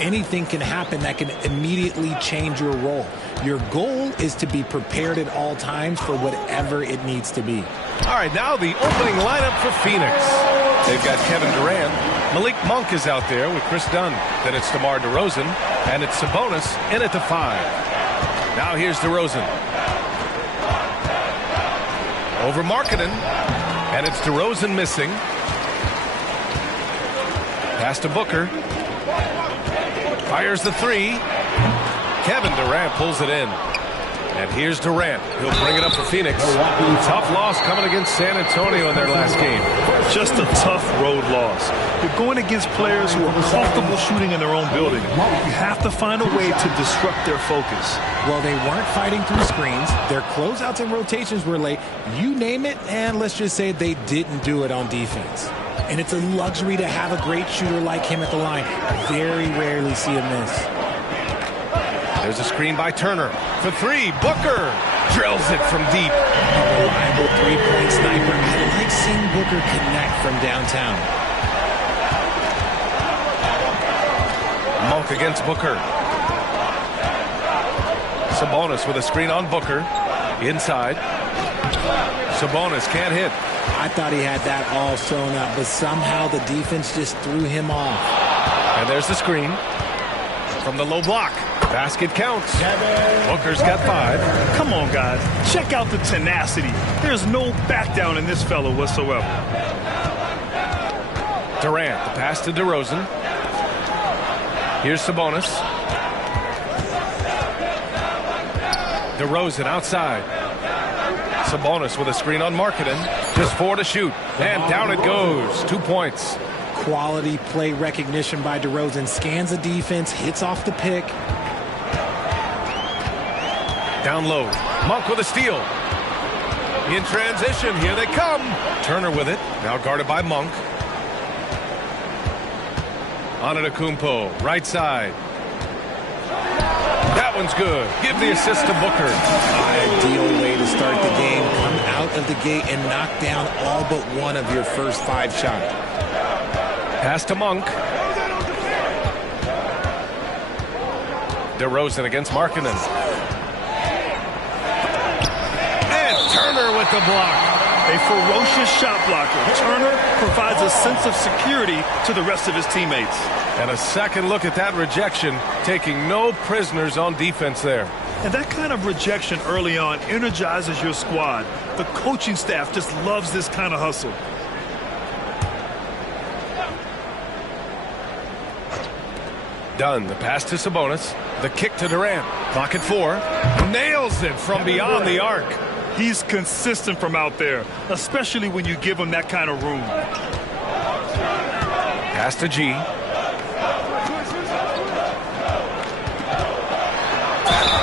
anything can happen that can immediately change your role. Your goal is to be prepared at all times for whatever it needs to be. All right, now the opening lineup for Phoenix. They've got Kevin Durant. Malik Monk is out there with Chris Dunn. Then it's DeMar DeRozan, and it's Sabonis in at the 5. Now here's DeRozan. Over Markkanen, and it's DeRozan missing. Pass to Booker. Fires the 3. Kevin Durant pulls it in. And here's Durant. He'll bring it up for Phoenix. Tough loss coming against San Antonio in their last game. Just a tough road loss. You're going against players who are comfortable shooting in their own building. You have to find a way to disrupt their focus. Well, they weren't fighting through screens. Their closeouts and rotations were late. You name it, and let's just say they didn't do it on defense. And it's a luxury to have a great shooter like him at the line. Very rarely see a miss. There's a screen by Turner. For 3, Booker drills it from deep. A reliable three-point sniper. I like seeing Booker connect from downtown. Monk against Booker. Sabonis with a screen on Booker. Inside. Sabonis can't hit. I thought he had that all sewn up, but somehow the defense just threw him off. And there's the screen. From the low block. Basket counts. Booker's got 5. Come on, guys. Check out the tenacity. There's no back down in this fellow whatsoever. Durant, the pass to DeRozan. Here's Sabonis. DeRozan outside. Sabonis with a screen on Markkanen. Just 4 to shoot. And down it goes. 2 points. Quality play recognition by DeRozan. Scans the defense, hits off the pick. Down low. Monk with a steal. In transition. Here they come. Turner with it. Now guarded by Monk. Antetokounmpo. Right side. That one's good. Give the assist to Booker. Ideal way to start the game. Come out of the gate and knock down all but one of your first 5 shots. Pass to Monk. DeRozan against Markkanen. And Turner with the block. A ferocious shot blocker. Turner provides a sense of security to the rest of his teammates. And a second look at that rejection, taking no prisoners on defense there. And that kind of rejection early on energizes your squad. The coaching staff just loves this kind of hustle. Dunn, the pass to Sabonis. The kick to Durant. Clock at 4. Nails it from beyond the arc. He's consistent from out there, especially when you give him that kind of room. Pass to G.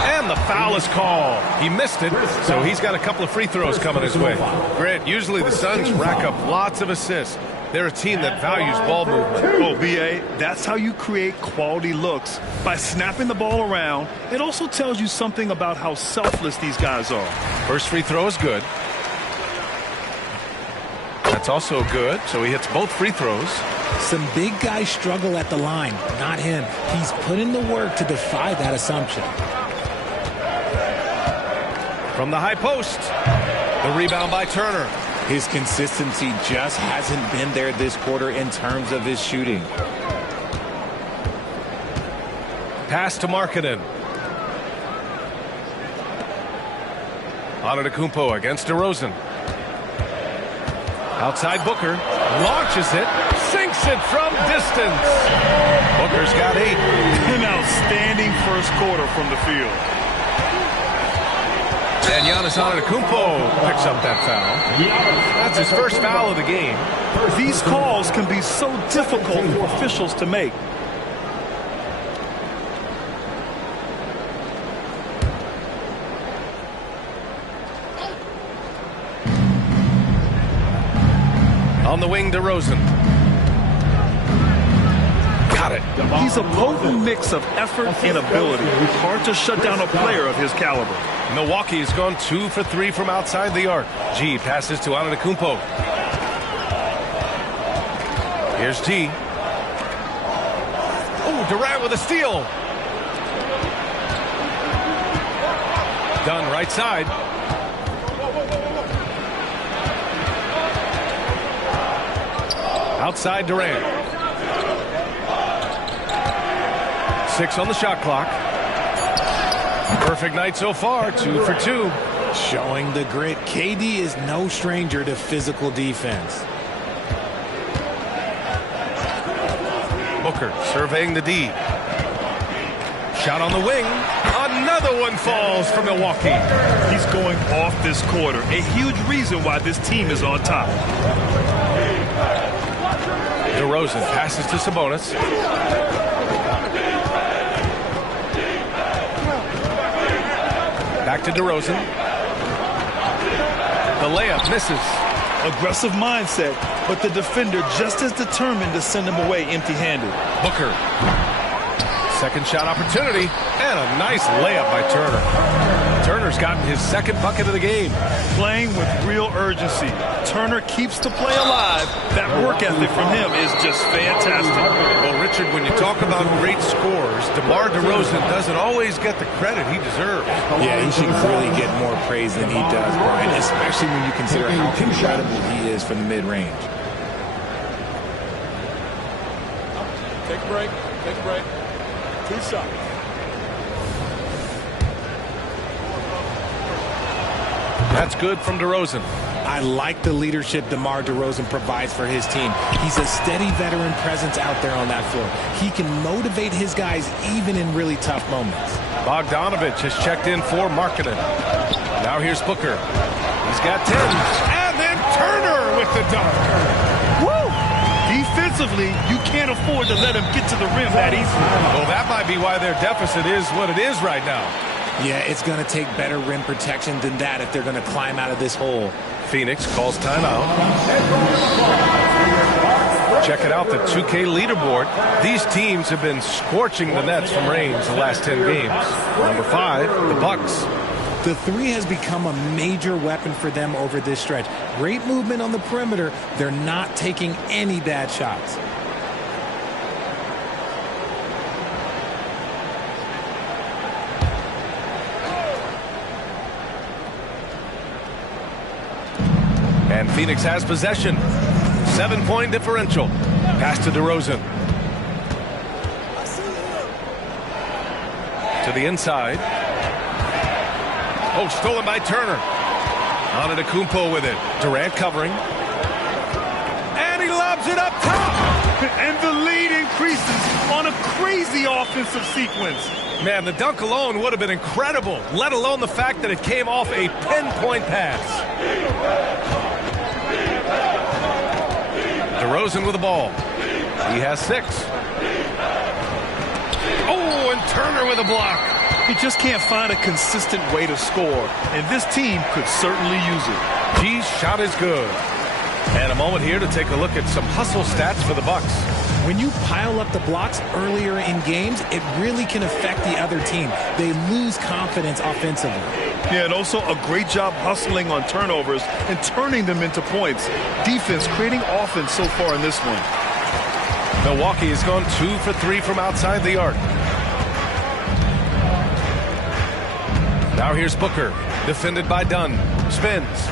And the foul is called. He missed it, so he's got a couple of free throws coming his way. Grant, usually the Suns rack up lots of assists. They're a team that values ball movement. Oh, B.A., that's how you create quality looks. By snapping the ball around, it also tells you something about how selfless these guys are. First free throw is good. That's also good, so he hits both free throws. Some big guys struggle at the line, not him. He's put in the work to defy that assumption. From the high post, the rebound by Turner. His consistency just hasn't been there this quarter in terms of his shooting. Pass to Markkanen. Antetokounmpo against DeRozan. Outside Booker. Launches it. Sinks it from distance. Booker's got 8. An outstanding first quarter from the field. And Giannis Antetokounmpo picks up that foul. That's his first foul of the game. These calls can be so difficult for officials to make. On the wing, DeRozan. Got it. He's a potent mix of effort and ability. Hard to shut down a player of his caliber. Milwaukee has gone 2 for 3 from outside the arc. G passes to Antetokounmpo. Here's T. Oh, Durant with a steal. Dunn right side. Outside Durant. 6 on the shot clock. Perfect night so far, 2 for 2. Showing the grit. KD is no stranger to physical defense. Booker surveying the D. Shot on the wing. Another one falls for Milwaukee. He's going off this quarter. A huge reason why this team is on top. DeRozan passes to Sabonis. Back to DeRozan. The layup misses. Aggressive mindset, but the defender just as determined to send him away empty-handed. Booker. Second shot opportunity, and a nice layup by Turner. Turner's gotten his second bucket of the game. Playing with real urgency. Turner keeps the play alive. That work ethic from him is just fantastic. Well, Richard, when you talk about great scores, DeMar DeRozan doesn't always get the credit he deserves. Yeah, he should really get more praise than he does, Brian, especially when you consider how incredible he is from the mid-range. Take a break. Take a break. 2 shots. That's good from DeRozan. I like the leadership DeMar DeRozan provides for his team. He's a steady veteran presence out there on that floor. He can motivate his guys even in really tough moments. Bogdanovich has checked in for Markkanen. Now here's Booker. He's got 10. And then Turner with the dunk. Woo! Defensively, you can't afford to let him get to the rim that easily. Well, that might be why their deficit is what it is right now. Yeah, it's going to take better rim protection than that if they're going to climb out of this hole. Phoenix calls timeout. Checking out the 2K leaderboard. These teams have been scorching the Nets from range the last 10 games. Number 5, the Bucks. The 3 has become a major weapon for them over this stretch. Great movement on the perimeter. They're not taking any bad shots. And Phoenix has possession. 7-point differential. Pass to DeRozan. To the inside. Oh, stolen by Turner. Antetokounmpo with it. Durant covering. And he lobs it up top. And the lead increases on a crazy offensive sequence. Man, the dunk alone would have been incredible, let alone the fact that it came off a pinpoint pass. DeRozan with the ball. He has 6. Oh, and Turner with a block. He just can't find a consistent way to score, and this team could certainly use it. G's shot is good. And a moment here to take a look at some hustle stats for the Bucks. When you pile up the blocks earlier in games, it really can affect the other team. They lose confidence offensively. Yeah, and also a great job hustling on turnovers and turning them into points. Defense creating offense so far in this one. Milwaukee has gone 2 for 3 from outside the arc. Now here's Booker, defended by Dunn. Spins.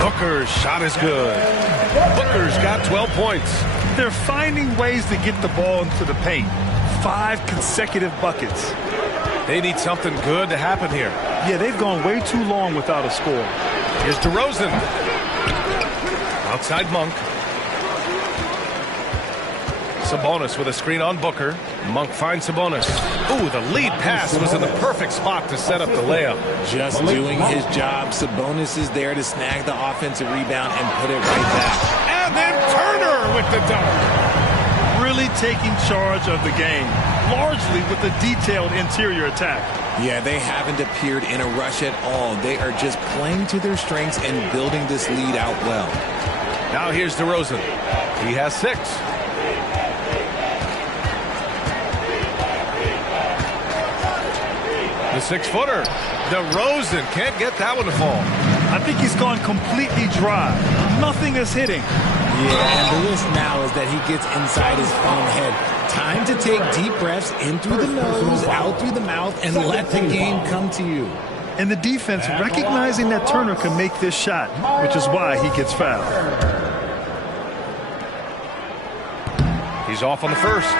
Booker's shot is good. Booker's got 12 points. They're finding ways to get the ball into the paint. 5 consecutive buckets. They need something good to happen here. Yeah, they've gone way too long without a score. Here's DeRozan. Outside Monk. Sabonis with a screen on Booker. Monk finds Sabonis. Ooh, the lead pass was in the perfect spot to set up the layup. Just doing his job. Sabonis is there to snag the offensive rebound and put it right back. And then Turner with the dunk. Really taking charge of the game, largely with a detailed interior attack. Yeah, they haven't appeared in a rush at all. They are just playing to their strengths and building this lead out well. Now here's DeRozan. He has 6. The 6-footer. DeRozan can't get that one to fall. I think he's gone completely dry. Nothing is hitting. Yeah, and the risk now is that he gets inside his own head. Time to take deep breaths in through the nose, out through the mouth, and let the game come to you. And the defense recognizing that Turner can make this shot, which is why he gets fouled. He's off on the first.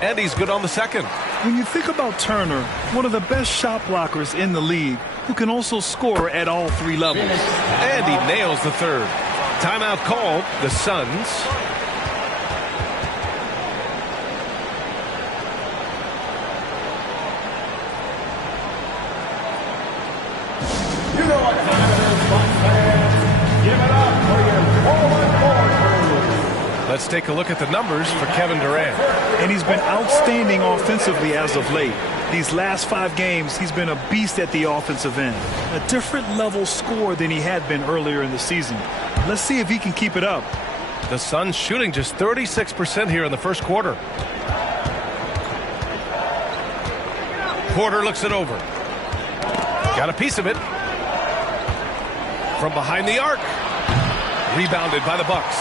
And he's good on the second. When you think about Turner, one of the best shot blockers in the league, who can also score at all three levels. And he nails the third. Timeout called, the Suns. You know what time it is, fun fans. Give it up for your forward crew. Let's take a look at the numbers for Kevin Durant. And he's been outstanding offensively as of late. These last 5 games, he's been a beast at the offensive end. A different level score than he had been earlier in the season. Let's see if he can keep it up. The Suns shooting just 36% here in the first quarter. Porter looks it over. Got a piece of it. From behind the arc. Rebounded by the Bucks.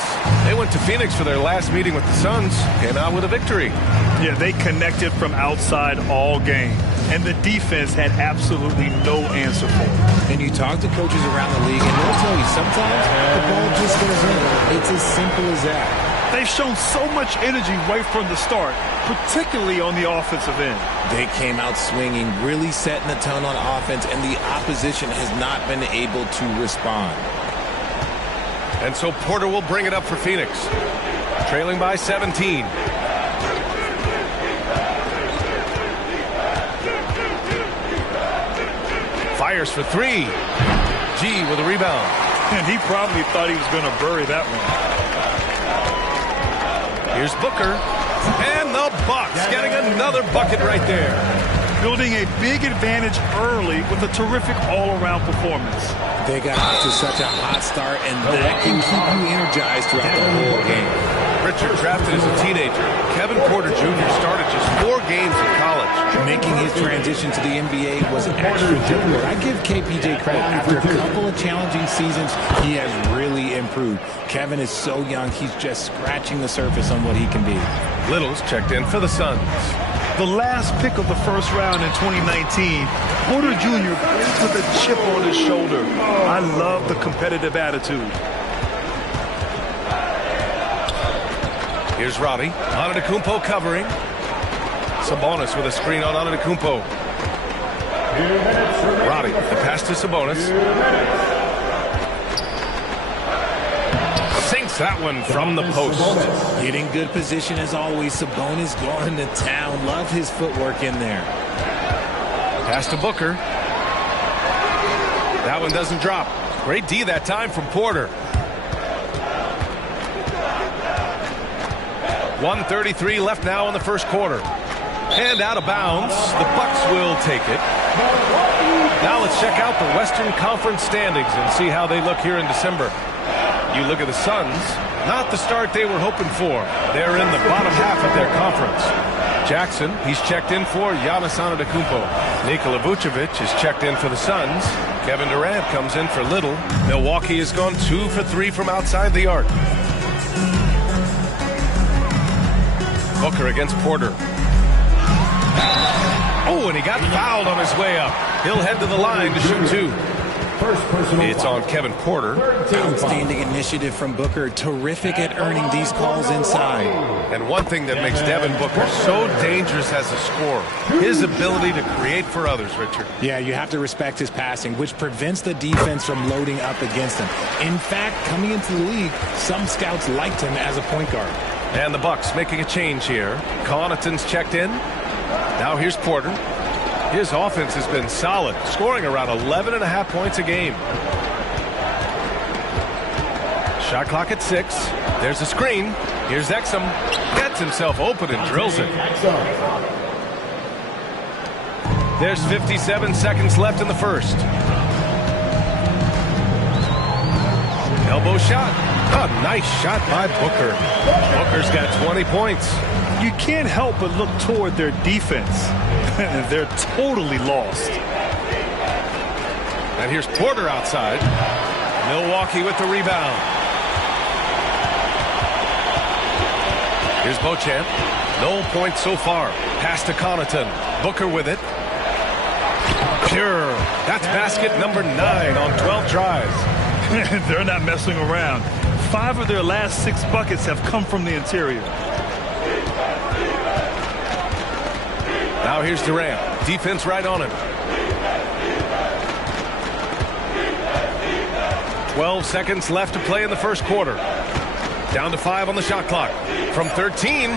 They went to Phoenix for their last meeting with the Suns. Came out with a victory. Yeah, they connected from outside all game. And the defense had absolutely no answer for it. And you talk to coaches around the league, and they'll tell you sometimes the ball just goes in. It's as simple as that. They've shown so much energy right from the start, particularly on the offensive end. They came out swinging, really setting the tone on offense, and the opposition has not been able to respond. And so Porter will bring it up for Phoenix. Trailing by 17. Fires for 3. G with a rebound. And he probably thought he was going to bury that one. Here's Booker. And the Bucks getting another bucket right there. Building a big advantage early with a terrific all-around performance. They got off to such a hot start, and that can keep you energized throughout the whole game. Richard, drafted as a teenager, Kevin Porter Jr. started just 4 games in college. Making his transition to the NBA was extra difficult. I give KPJ credit. After a couple of challenging seasons, he has really improved. Kevin is so young, he's just scratching the surface on what he can be. Little's checked in for the Suns. The last pick of the first round in 2019, Porter Jr. plays with a chip on his shoulder. I love the competitive attitude. Here's Roddy. Antetokounmpo covering. Sabonis with a screen on Antetokounmpo. Roddy, the pass to Sabonis. Sinks that one from the post. Getting good position as always. Sabonis going to town. Love his footwork in there. Pass to Booker. That one doesn't drop. Great D that time from Porter. 1:33 left now in the first quarter. And out of bounds. The Bucks will take it. Now let's check out the Western Conference standings and see how they look here in December. You look at the Suns, not the start they were hoping for. They're in the bottom half of their conference. Jackson, he's checked in for Giannis Antetokounmpo. Nikola Vucevic is checked in for the Suns. Kevin Durant comes in for Little. Milwaukee has gone 2 for 3 from outside the arc. Booker against Porter. Oh, and he got fouled on his way up. He'll head to the line to shoot 2. It's on Kevin Porter. Outstanding initiative from Booker. Terrific at earning these calls inside. And one thing that makes Devin Booker so dangerous as a scorer, his ability to create for others, Richard. Yeah, you have to respect his passing, which prevents the defense from loading up against him. In fact, coming into the league, some scouts liked him as a point guard. And the Bucks making a change here. Connaughton's checked in. Now here's Porter. His offense has been solid, scoring around 11.5 points a game. Shot clock at 6. There's a screen. Here's Exum. Gets himself open and drills it. There's 57 seconds left in the first. Elbow shot. A nice shot by Booker. Booker's got 20 points. You can't help but look toward their defense. They're totally lost. And here's Porter outside. Milwaukee with the rebound. Here's Beauchamp. No points so far. Pass to Connaughton. Booker with it. Pure. That's basket number 9 on 12 tries. They're not messing around. 5 of their last 6 buckets have come from the interior. Now here's Durant. Defense right on him. 12 seconds left to play in the first quarter. Down to 5 on the shot clock. From 13.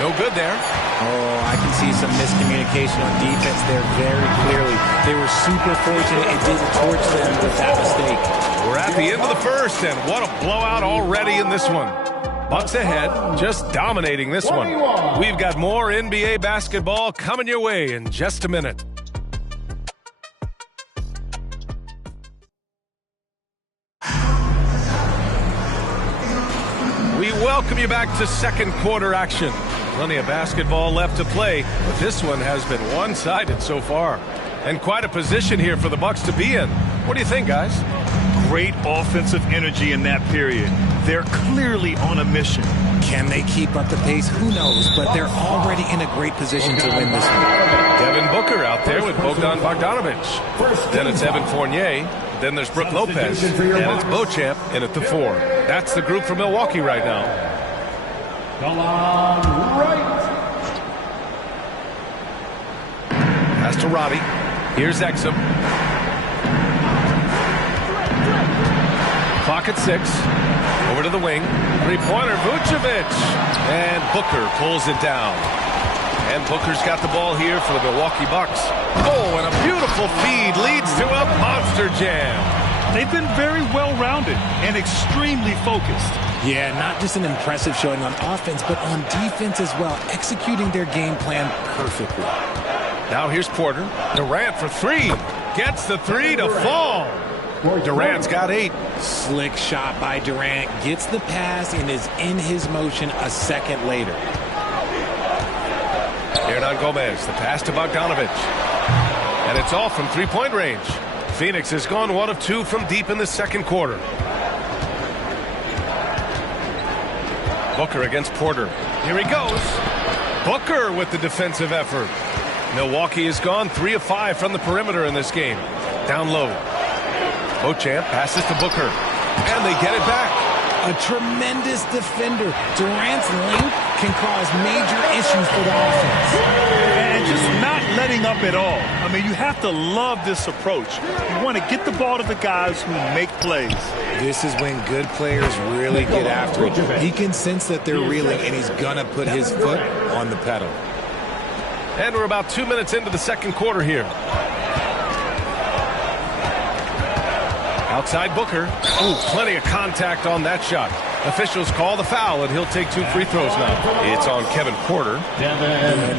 No good there. Oh, I can see some miscommunication on defense there very clearly. They were super fortunate it didn't torch them with that mistake. We're at the end of the first, and what a blowout already in this one. Bucks ahead, just dominating this one. We've got more NBA basketball coming your way in just a minute. We welcome you back to second quarter action. Plenty of basketball left to play, but this one has been one-sided so far. And quite a position here for the Bucks to be in. What do you think, guys? Great offensive energy in that period. They're clearly on a mission. Can they keep up the pace? Who knows? But they're already in a great position to win this one. Devin Booker out there with Bogdan Bogdanovic. Then it's Evan Fournier. Then there's Brook Lopez. And it's Beauchamp in at the 4. That's the group for Milwaukee right now. Come on, right. Pass to Roddy. Here's Exum. Clock at 6. Over to the wing. Three-pointer, Vucevic. And Booker pulls it down. And Booker's got the ball here for the Milwaukee Bucks. Oh, and a beautiful feed leads to a monster jam. They've been very well-rounded and extremely focused. Yeah, not just an impressive showing on offense, but on defense as well, executing their game plan perfectly. Now here's Porter. Durant for 3. Gets the 3 to fall. Durant's got 8. Slick shot by Durant. Gets the pass and is in his motion a second later. Hernan Gomez, the pass to Bogdanovic. And it's off from three-point range. Phoenix has gone 1 of 2 from deep in the second quarter. Booker against Porter. Here he goes. Booker with the defensive effort. Milwaukee has gone 3 of 5 from the perimeter in this game. Down low. Beauchamp passes to Booker. And they get it back. A tremendous defender. Durant's length can cause major issues for the offense. And just not letting up at all. I mean, you have to love this approach. You want to get the ball to the guys who make plays. This is when good players really get after it. He can sense that they're reeling, and he's going to put his foot on the pedal. And we're about 2 minutes into the second quarter here. Outside Booker. Oh, plenty of contact on that shot. Officials call the foul, and he'll take 2 free throws now. It's on Kevin Porter.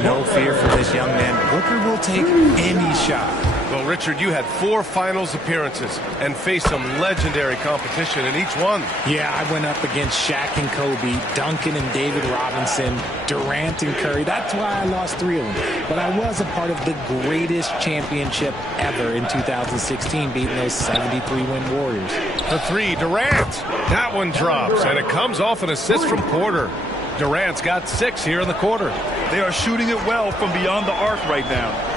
No fear for this young man. Booker will take any shot. Well, Richard, you had 4 finals appearances and faced some legendary competition in each one. Yeah, I went up against Shaq and Kobe, Duncan and David Robinson, Durant and Curry. That's why I lost 3 of them. But I was a part of the greatest championship ever in 2016, beating those 73-win Warriors. The 3, Durant. That one drops, and it comes off an assist from Porter. Durant's got 6 here in the quarter. They are shooting it well from beyond the arc right now.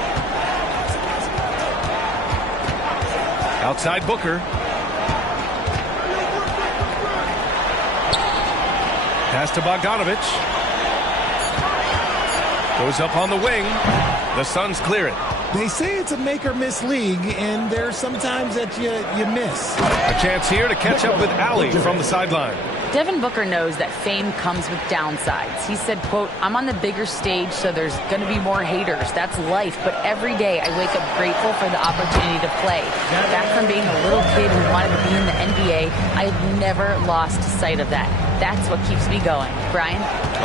Outside Booker. Pass to Bogdanovic. Goes up on the wing. The Suns clear it. They say it's a make-or-miss league, and there's sometimes that you miss. A chance here to catch up with Allie from the sideline. Devin Booker knows that fame comes with downsides. He said, quote, "I'm on the bigger stage, so there's going to be more haters. That's life. But every day I wake up grateful for the opportunity to play. Back from being a little kid who wanted to be in the NBA, I have never lost sight of that. That's what keeps me going." Brian?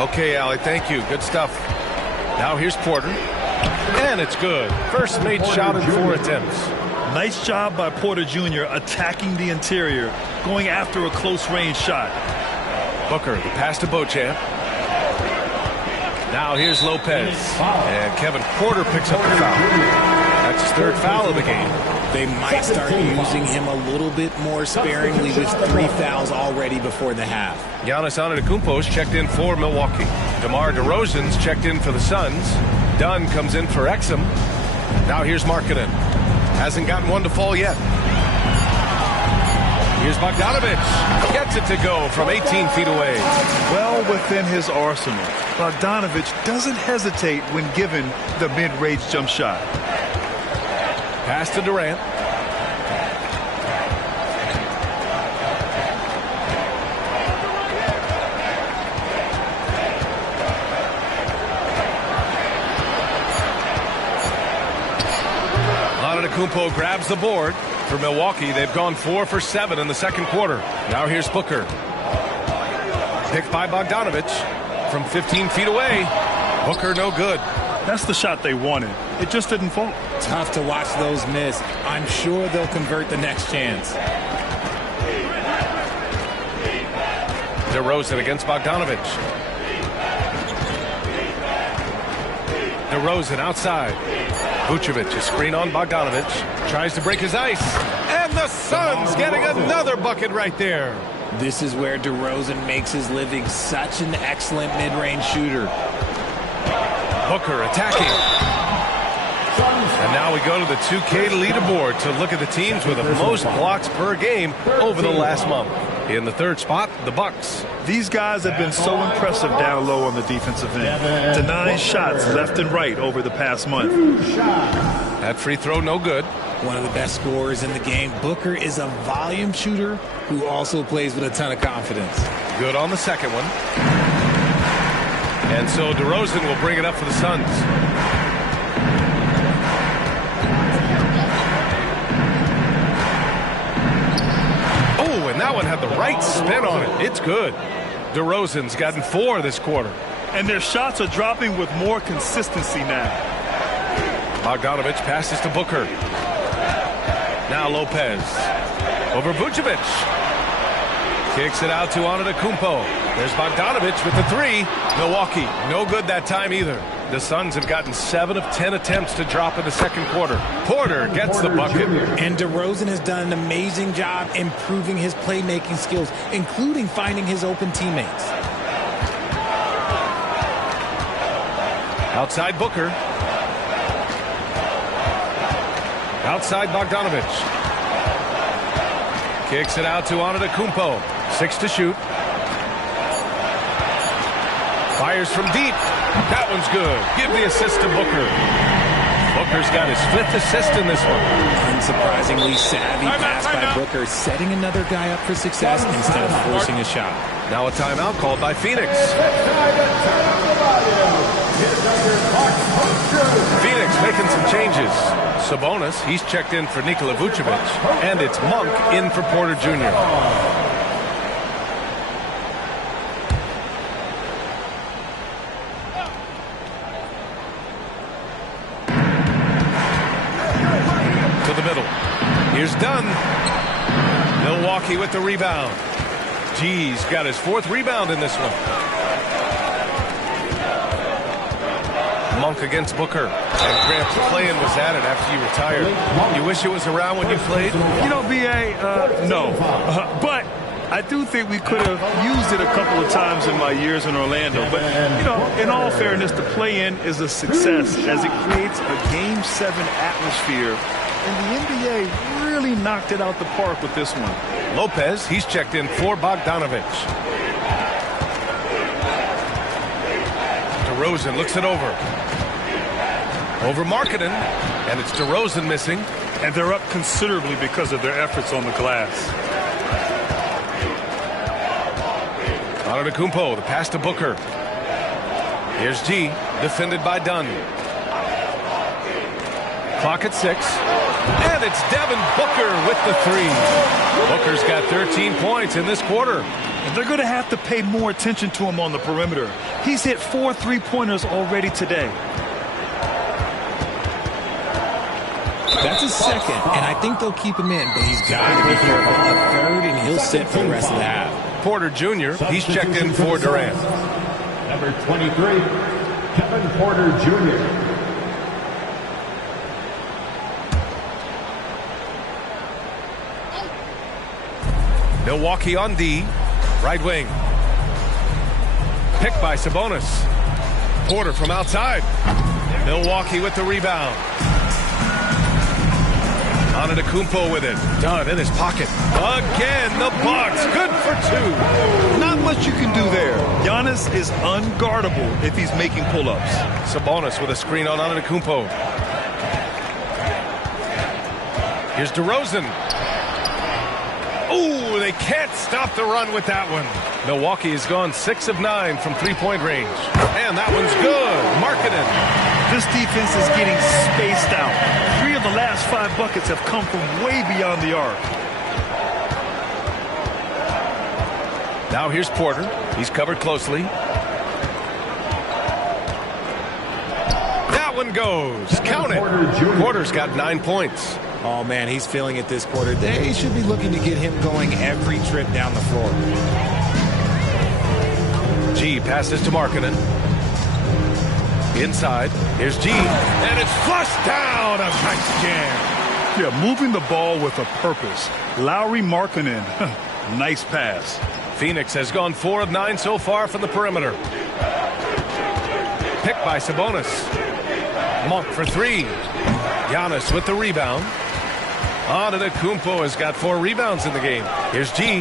Okay, Allie, thank you. Good stuff. Now here's Porter. And it's good. First made shot in 4 attempts. Nice job by Porter Jr. attacking the interior, going after a close-range shot. Booker, the pass to Beauchamp. Now here's Lopez. And Kevin Porter picks up the foul. That's his 3rd foul of the game. They might start using him a little bit more sparingly with 3 fouls already before the half. Giannis Antetokounmpo's checked in for Milwaukee. DeMar DeRozan's checked in for the Suns. Dunn comes in for Exum. Now here's Markkanen. Hasn't gotten one to fall yet. Here's Bogdanović. Gets it to go from 18 feet away. Well within his arsenal. Bogdanović doesn't hesitate when given the mid-range jump shot. Pass to Durant. Antetokounmpo grabs the board. For Milwaukee, they've gone 4 for 7 in the second quarter. Now here's Booker. Picked by Bogdanović from 15 feet away. Booker no good. That's the shot they wanted. It just didn't fall. Tough to watch those miss. I'm sure they'll convert the next chance. DeRozan against Bogdanović. DeRozan outside. Vucevic, a screen on Bogdanović. Tries to break his ice. And the Suns getting another bucket right there. This is where DeRozan makes his living. Such an excellent mid-range shooter. Booker attacking. And now we go to the 2K leaderboard to look at the teams with the most blocks per game over the last month. In the third spot, the Bucks. These guys have been so impressive down low on the defensive end. Denying shots left and right over the past month. That free throw no good. One of the best scorers in the game. Booker is a volume shooter who also plays with a ton of confidence. Good on the second one. And so DeRozan will bring it up for the Suns. Oh, and that one had the right spin on it. It's good. DeRozan's gotten 4 this quarter. And their shots are dropping with more consistency now. Bogdanović passes to Booker. Now Lopez. Over Vucevic. Kicks it out to Antetokounmpo. There's Bogdanović with the 3. Milwaukee, no good that time either. The Suns have gotten 7 of 10 attempts to drop in the second quarter. Porter gets the bucket. And DeRozan has done an amazing job improving his playmaking skills, including finding his open teammates. Outside Booker. Outside Bogdanović. Kicks it out to Antetokounmpo. 6 to shoot. Fires from deep. That one's good. Give the assist to Booker. Booker's got his 5th assist in this one. Unsurprisingly savvy pass by Booker, setting another guy up for success instead of forcing a shot. Now a timeout called by Phoenix. Phoenix making some changes. Sabonis, he's checked in for Nikola Vucevic. And it's Monk in for Porter Jr. To the middle. Here's Dunn. Milwaukee with the rebound. G's got his 4th rebound in this one. Monk against Booker. And Grant, playing was added after you retired. You wish it was around when you played? You know, B.A., no. But I do think we could have used it a couple of times in my years in Orlando. But, you know, in all fairness, the play-in is a success as it creates a Game 7 atmosphere. And the NBA really knocked it out the park with this one. Lopez, he's checked in for Bogdanović. DeRozan looks it over. Over Markkanen, and it's DeRozan missing. And they're up considerably because of their efforts on the glass. Antetokounmpo, the pass to Booker. Here's G, defended by Dunn. Clock at 6. And it's Devin Booker with the 3. Booker's got 13 points in this quarter. They're going to have to pay more attention to him on the perimeter. He's hit 4 3-pointers already today. That's his 2nd, and I think they'll keep him in, but he's got to be careful. A 3rd, and he'll sit for the rest of the half. Porter Jr., he's checked in for Durant. Number 23, Kevin Porter Jr. Milwaukee on D. Right wing. Picked by Sabonis. Porter from outside. Milwaukee with the rebound. Antetokounmpo with it. Dunn in his pocket. Again, the Bucks. Good for 2. Not much you can do there. Giannis is unguardable if he's making pull-ups. Sabonis with a screen on Antetokounmpo. Here's DeRozan. Oh, they can't stop the run with that one. Milwaukee has gone 6 of 9 from three-point range. And that one's good. Markkanen. This defense is getting spaced out. 3 of the last 5 buckets have come from way beyond the arc. Now here's Porter. He's covered closely. That one goes. Count it. Porter's got 9 points. Oh, man, he's feeling it this quarter. They should be looking to get him going every trip down the floor. G passes to Markkanen. Inside. Here's G. And it's flushed down. A nice jam. Yeah, moving the ball with a purpose. Lowry Markkanen. Nice pass. Phoenix has gone 4 of 9 so far from the perimeter. Picked by Sabonis. Monk for 3. Giannis with the rebound. Antetokounmpo has got 4 rebounds in the game. Here's G.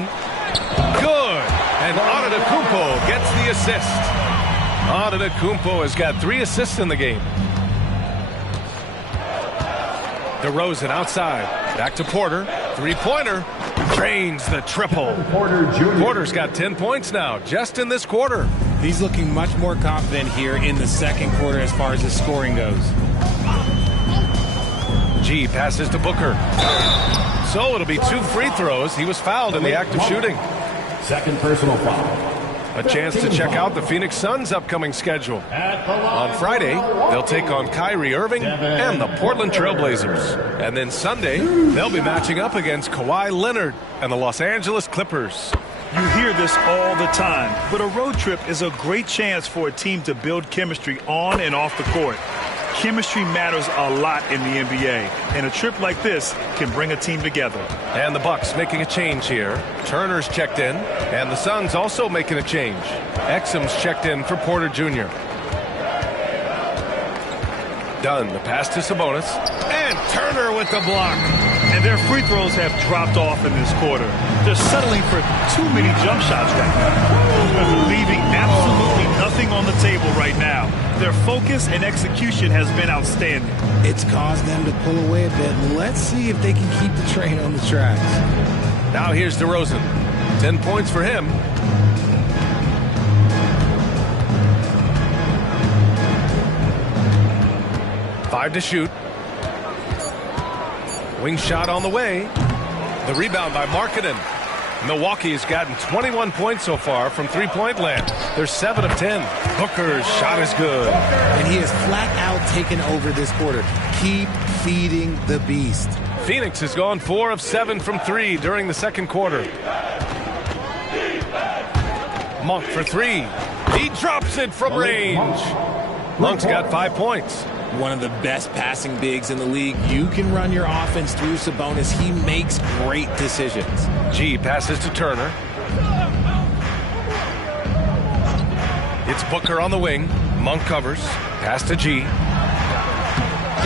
Good. And Antetokounmpo gets the assist. Antetokounmpo has got 3 assists in the game. DeRozan outside. Back to Porter. Three-pointer. Drains the triple. Porter's got 10 points now, just in this quarter. He's looking much more confident here in the second quarter as far as his scoring goes. G passes to Booker. So it'll be 2 free throws. He was fouled in the act of shooting. Second personal foul. A chance to check out the Phoenix Suns' upcoming schedule. On Friday, they'll take on Kyrie Irving and the Portland Trailblazers. And then Sunday, they'll be matching up against Kawhi Leonard and the Los Angeles Clippers. You hear this all the time, but a road trip is a great chance for a team to build chemistry on and off the court. Chemistry matters a lot in the NBA, and a trip like this can bring a team together. And the Bucks making a change here. Turner's checked in, and the Suns also making a change. Exum's checked in for Porter Jr. Dunn, the pass to Sabonis, and Turner with the block. And their free throws have dropped off in this quarter. They're settling for too many jump shots right now, leaving absolutely nothing on the table right now. Their focus and execution has been outstanding. It's caused them to pull away a bit. Let's see if they can keep the train on the tracks. Now here's DeRozan. 10 points for him. Five to shoot. Wing shot on the way. The rebound by Markkanen. Milwaukee has gotten 21 points so far from three-point land. They're 7 of 10. Booker's shot is good. And he has flat out taken over this quarter. Keep feeding the beast. Phoenix has gone 4 of 7 from 3 during the second quarter. Monk for 3. He drops it from range. Monk's got 5 points. One of the best passing bigs in the league. You can run your offense through Sabonis. He makes great decisions. G passes to Turner. It's Booker on the wing. Monk covers. Pass to G.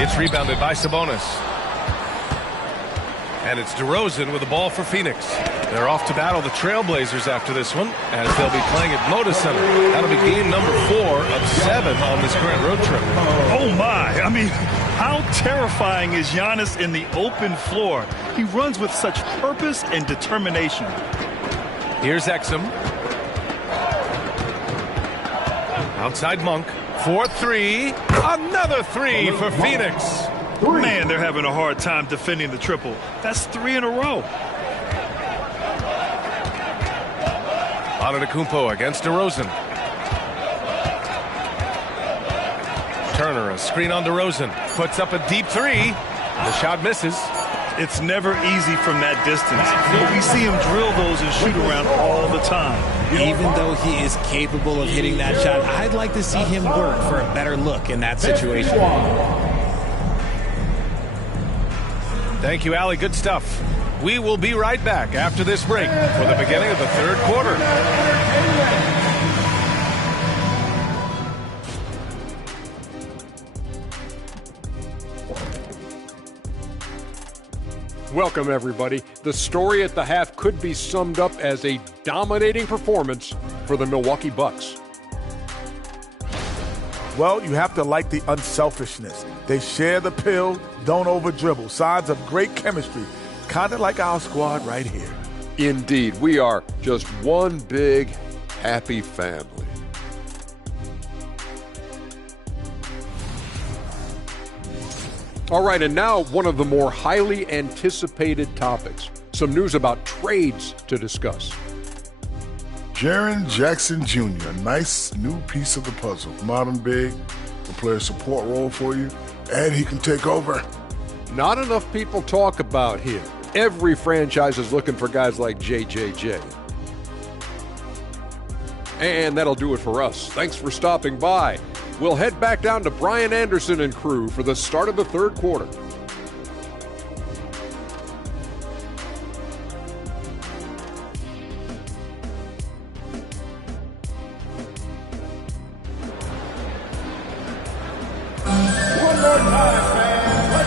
It's rebounded by Sabonis. And it's DeRozan with the ball for Phoenix. They're off to battle the Trailblazers after this one, as they'll be playing at Moda Center. That'll be game number 4 of 7 on this current road trip. Oh, my. I mean, how terrifying is Giannis in the open floor? He runs with such purpose and determination. Here's Exum. Outside Monk. 4-3. Another 3 for Phoenix. Man, they're having a hard time defending the triple. That's 3 in a row. Antetokounmpo against DeRozan. Turner, a screen on DeRozan. Puts up a deep 3. The shot misses. It's never easy from that distance, but we see him drill those and shoot around all the time. Even though he is capable of hitting that shot, I'd like to see him work for a better look in that situation. Thank you, Allie. Good stuff. We will be right back after this break for the beginning of the third quarter. Welcome, everybody. The story at the half could be summed up as a dominating performance for the Milwaukee Bucks. Well, you have to like the unselfishness. They share the pill, don't over-dribble. Signs of great chemistry, kind of like our squad right here. Indeed, we are just one big, happy family. All right, and now one of the more highly anticipated topics. Some news about trades to discuss. Jaren Jackson Jr., a nice new piece of the puzzle. Modern big, will play a support role for you, and he can take over. Not enough people talk about him. Every franchise is looking for guys like JJJ. And that'll do it for us. Thanks for stopping by. We'll head back down to Brian Anderson and crew for the start of the third quarter.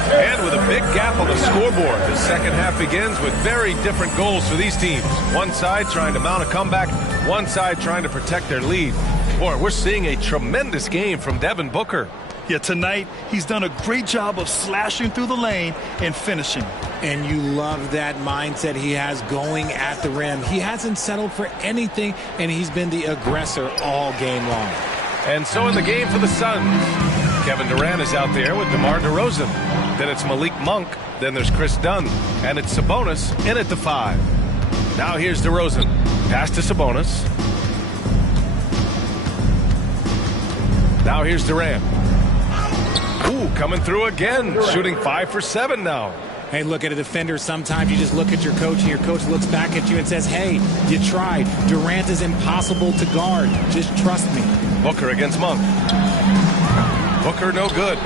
And with a big gap on the scoreboard, the second half begins with very different goals for these teams. One side trying to mount a comeback, one side trying to protect their lead. Boy, we're seeing a tremendous game from Devin Booker. Yeah, tonight he's done a great job of slashing through the lane and finishing. And you love that mindset he has going at the rim. He hasn't settled for anything, and he's been the aggressor all game long. And so in the game for the Suns, Kevin Durant is out there with DeMar DeRozan. Then it's Malik Monk. Then there's Chris Dunn. And it's Sabonis in at the 5. Now here's DeRozan. Pass to Sabonis. Now here's Durant. Ooh, coming through again. Shooting 5 for 7 now. Hey, look at a defender. Sometimes you just look at your coach, and your coach looks back at you and says, hey, you tried. Durant is impossible to guard. Just trust me. Booker against Monk. Booker no good.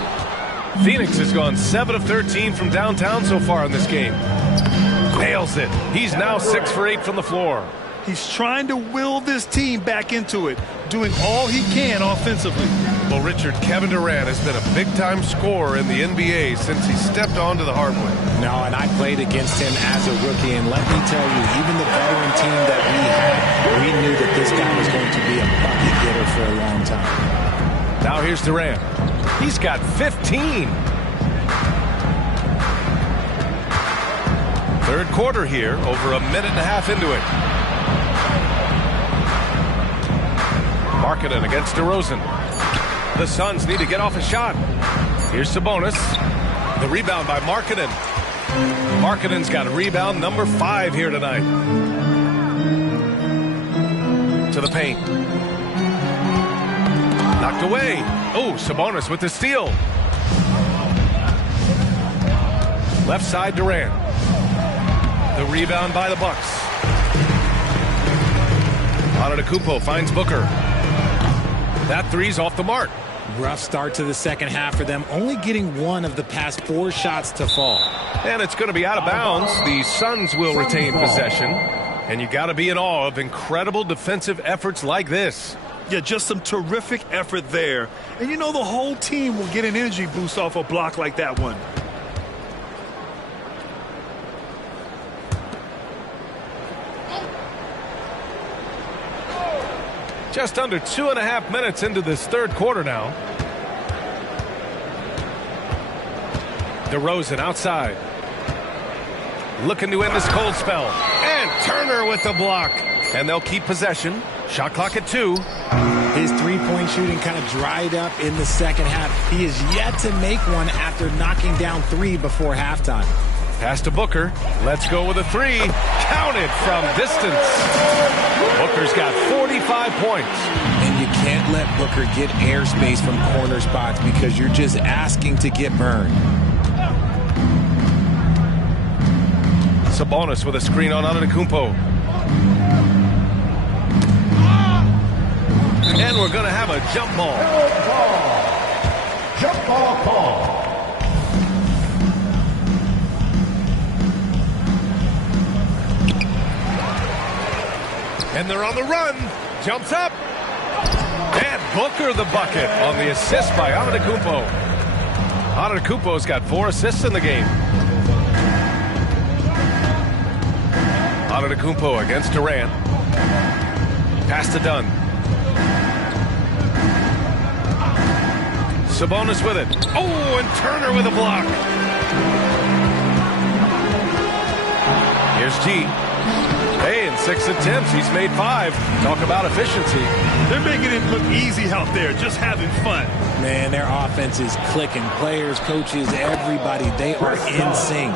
Phoenix has gone 7 of 13 from downtown so far in this game. Nails it. He's now 6 for 8 from the floor. He's trying to will this team back into it, doing all he can offensively. Well, Richard, Kevin Durant has been a big-time scorer in the NBA since he stepped onto the hardwood. No, and I played against him as a rookie, and let me tell you, even the veteran team that we had, we knew that this guy was going to be a bucket getter for a long time. Now here's Durant. He's got 15. Third quarter here, over a minute and a half into it. Markkanen against DeRozan. The Suns need to get off a shot. Here's Sabonis. The rebound by Markkanen. Markkanen's got a rebound number 5 here tonight. To the paint. Knocked away. Oh, Sabonis with the steal. Left side Durant. The rebound by the Bucks. Antetokounmpo finds Booker. That three's off the mark. Rough start to the second half for them, only getting 1 of the past 4 shots to fall. And it's going to be out of bounds. The Suns will retain possession. And you got to be in awe of incredible defensive efforts like this. Yeah, just some terrific effort there. And you know the whole team will get an energy boost off a block like that one. Just under 2.5 minutes into this third quarter now. DeRozan outside. Looking to end this cold spell. And Turner with the block. And they'll keep possession. Shot clock at 2. His three-point shooting kind of dried up in the second half. He is yet to make one after knocking down 3 before halftime. Pass to Booker. Let's go with a 3. Counted from distance. Booker's got 45 points. And you can't let Booker get airspace from corner spots because you're just asking to get burned. Sabonis with a screen on Antetokounmpo. And we're going to have a jump ball. Jump ball call. And they're on the run. Jumps up. And Booker the bucket on the assist by Antetokounmpo. Antetokounmpo's got 4 assists in the game. Antetokounmpo against Durant. Pass to Dunn. Sabonis with it. Oh, and Turner with a block. Here's G. Hey, in 6 attempts, he's made 5. Talk about efficiency. They're making it look easy out there, just having fun. Man, their offense is clicking. Players, coaches, everybody, they are in sync.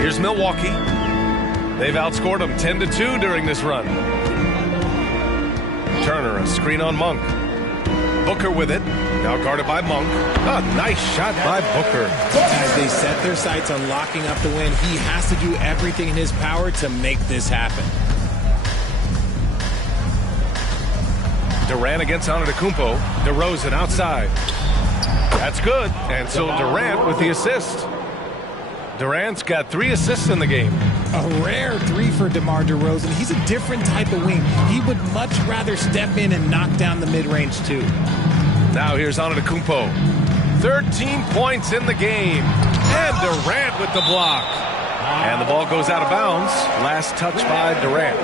Here's Milwaukee. They've outscored them 10-2 during this run. Turner, a screen on Monk. Booker with it. Now guarded by Monk. A nice shot by Booker. As they set their sights on locking up the win, he has to do everything in his power to make this happen. Durant against Antetokounmpo. DeRozan outside. That's good. And so Durant with the assist. Durant's got 3 assists in the game. A rare 3 for DeMar DeRozan. He's a different type of wing. He would much rather step in and knock down the mid-range too. Now here's Antetokounmpo. 13 points in the game. And Durant with the block. And the ball goes out of bounds. Last touch by Durant.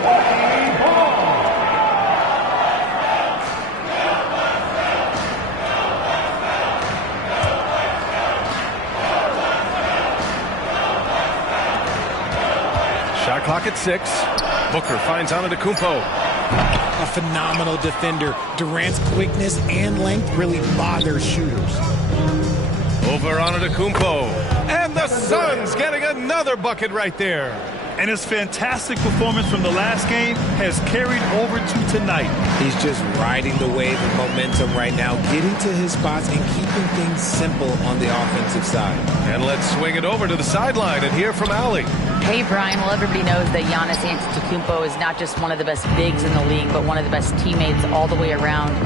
Shot clock at 6. Booker finds Antetokounmpo. A phenomenal defender. Durant's quickness and length really bother shooters. Over Antetokounmpo. And the Suns getting another bucket right there. And his fantastic performance from the last game has carried over to tonight. He's just riding the wave of momentum right now, getting to his spots and keeping things simple on the offensive side. And let's swing it over to the sideline and hear from Allie. Hey, Brian. Well, everybody knows that Giannis Antetokounmpo is not just one of the best bigs in the league, but one of the best teammates all the way around.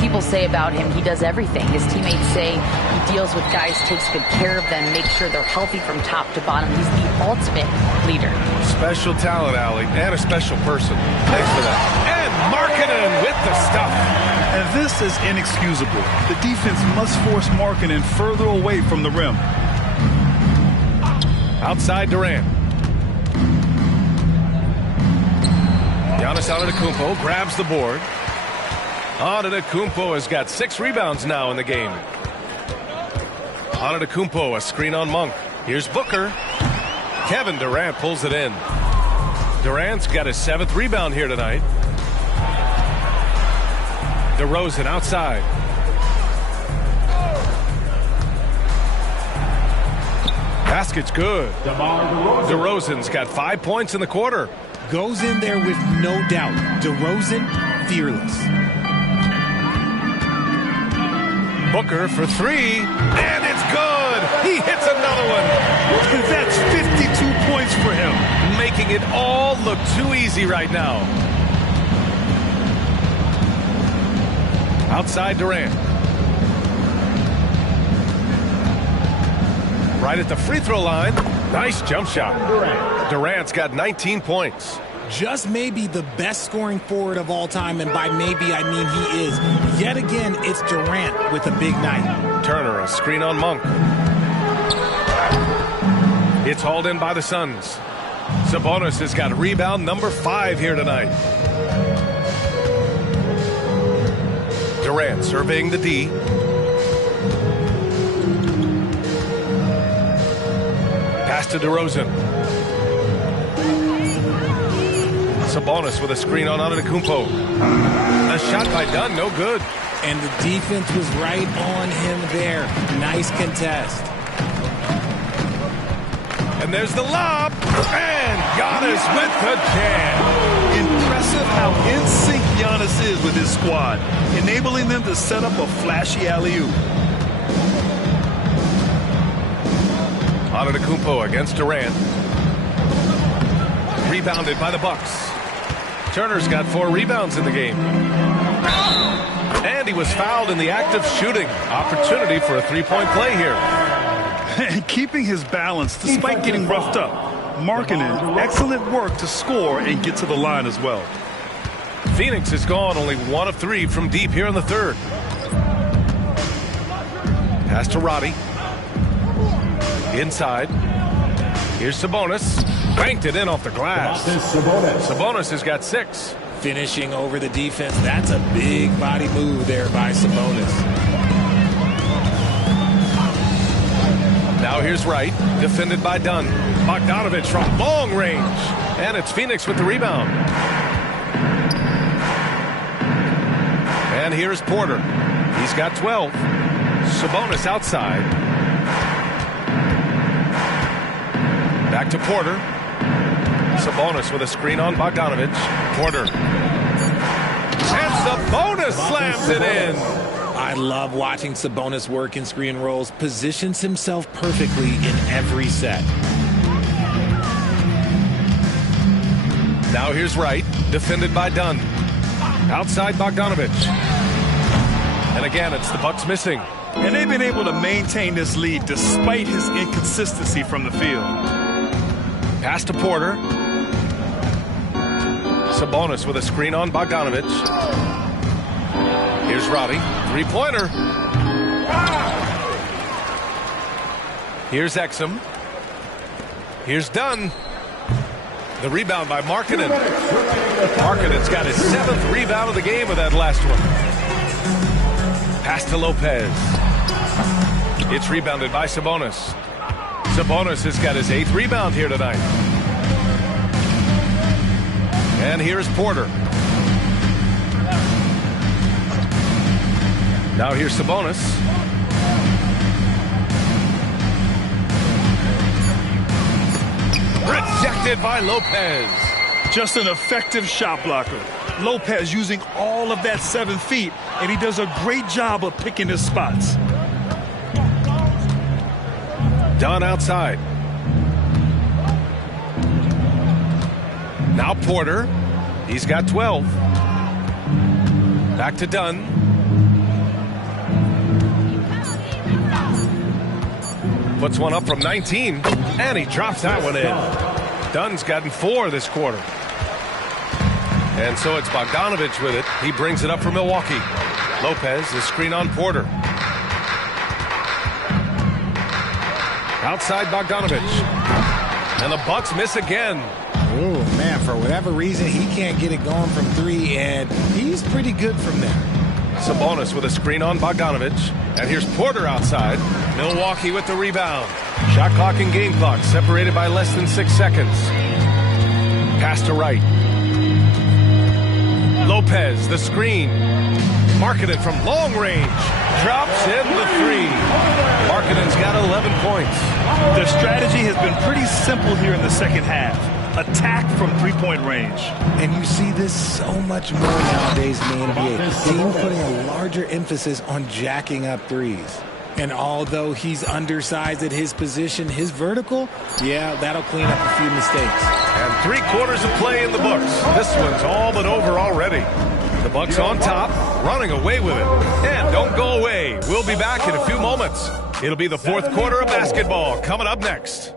People say about him, he does everything. His teammates say he deals with guys, takes good care of them, makes sure they're healthy from top to bottom. He's the ultimate leader. Special talent, Allie, and a special person. Thanks for that. And Markkanen with the stuff. And this is inexcusable. The defense must force Markkanen further away from the rim. Outside Durant. Giannis Antetokounmpo grabs the board. Antetokounmpo has got 6 rebounds now in the game. Antetokounmpo, a screen on Monk. Here's Booker. Kevin Durant pulls it in. Durant's got his 7th rebound here tonight. DeRozan outside. Basket's good. DeRozan's got 5 points in the quarter. Goes in there with no doubt. DeRozan, fearless. Booker for 3, and it's good. He hits another one. That's 52 points for him. Making it all look too easy right now. Outside Durant. Right at the free throw line. Nice jump shot. Durant's got 19 points. Just maybe the best scoring forward of all time, and by maybe I mean he is. Yet again, it's Durant with a big night. Turner, a screen on Monk. It's hauled in by the Suns. Sabonis has got rebound number 5 here tonight. Durant surveying the D. Pass to DeRozan. Sabonis with a screen on Antetokounmpo. A shot by Dunn, no good. And the defense was right on him there. Nice contest. And there's the lob. And Giannis with the jam. Impressive how in sync Giannis is with his squad, enabling them to set up a flashy alley-oop. Antetokounmpo against Durant. Rebounded by the Bucks. Turner's got 4 rebounds in the game. And he was fouled in the act of shooting. Opportunity for a 3-point play here. And keeping his balance despite getting roughed up. Markkanen, excellent work to score and get to the line as well. Phoenix has gone only 1 of 3 from deep here in the third. Pass to Roddy. Inside. Here's Sabonis. Banked it in off the glass. Sabonis has got 6. Finishing over the defense. That's a big body move there by Sabonis. Now here's Wright. Defended by Dunn. Bogdanovich from long range. And it's Phoenix with the rebound. And here's Porter. He's got 12. Sabonis outside. Back to Porter. Sabonis with a screen on Bogdanovich. Porter. And Sabonis slams it in. I love watching Sabonis work in screen rolls. Positions himself perfectly in every set. Now here's Wright. Defended by Dunn. Outside Bogdanovich. And again, it's the Bucks missing. And they've been able to maintain this lead despite his inconsistency from the field. Pass to Porter. Sabonis with a screen on Bogdanovich. Here's Roddy. Three-pointer. Here's Exum. Here's Dunn. The rebound by Markkanen. Markkanen's got his 7th rebound of the game with that last one. Pass to Lopez. It's rebounded by Sabonis. Sabonis has got his 8th rebound here tonight. And here's Porter. Now here's Sabonis. Rejected by Lopez. Just an effective shot blocker. Lopez using all of that 7 feet, and he does a great job of picking his spots. Dunn outside. Now Porter. He's got 12. Back to Dunn. Puts one up from 19, and he drops that one in. Dunn's gotten 4 this quarter. And so it's Bogdanovich with it. He brings it up for Milwaukee. Lopez, the screen on Porter. Outside Bogdanovich. And the Bucks miss again. Oh, man, for whatever reason, he can't get it going from 3, and he's pretty good from there. Sabonis with a screen on Bogdanovich. And here's Porter outside. Milwaukee with the rebound. Shot clock and game clock separated by less than 6 seconds. Pass to Wright. Lopez, the screen. Markkanen from long range. Drops in the 3. Markkanen's got 11 points. Their strategy has been pretty simple here in the second half. Attack from 3-point range. And you see this so much more nowadays in the NBA. Teams putting a larger emphasis on jacking up threes. And although he's undersized at his position, his vertical, yeah, that'll clean up a few mistakes. And 3 quarters of play in the books. This one's all but over already. The Bucks on top, running away with it. And don't go away. We'll be back in a few moments. It'll be the 4th quarter of basketball coming up next.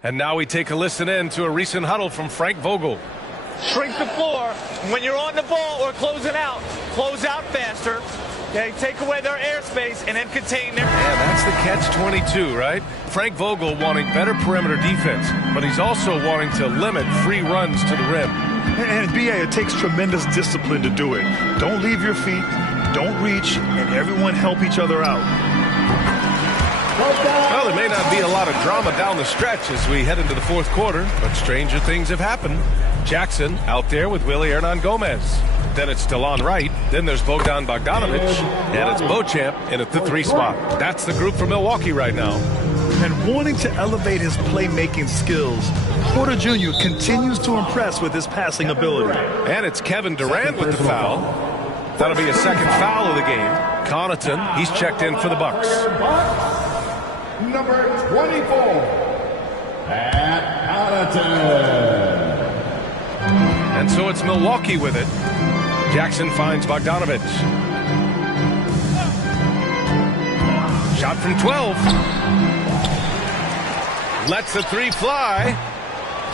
And now we take a listen in to a recent huddle from Frank Vogel. Shrink the floor. When you're on the ball or closing out, close out faster. Okay, take away their airspace and then contain their... Yeah, that's the catch-22, right? Frank Vogel wanting better perimeter defense, but he's also wanting to limit free runs to the rim. And B.A., it takes tremendous discipline to do it. Don't leave your feet, don't reach, and everyone help each other out. Well, there may not be a lot of drama down the stretch as we head into the 4th quarter, but stranger things have happened. Jackson out there with Willie Hernan-Gomez. Then it's Delon Wright. Then there's Bogdan Bogdanovich. And it's Beauchamp in at the 3 spot. That's the group for Milwaukee right now. And wanting to elevate his playmaking skills, Porter Jr. continues to impress with his passing ability. And it's Kevin Durant with the foul. That'll be a 2nd foul of the game. Connaughton, he's checked in for the Bucks. Number 24, Pat Connaughton. And so it's Milwaukee with it. Jackson finds Bogdanovich. Shot from 12. Lets the three fly.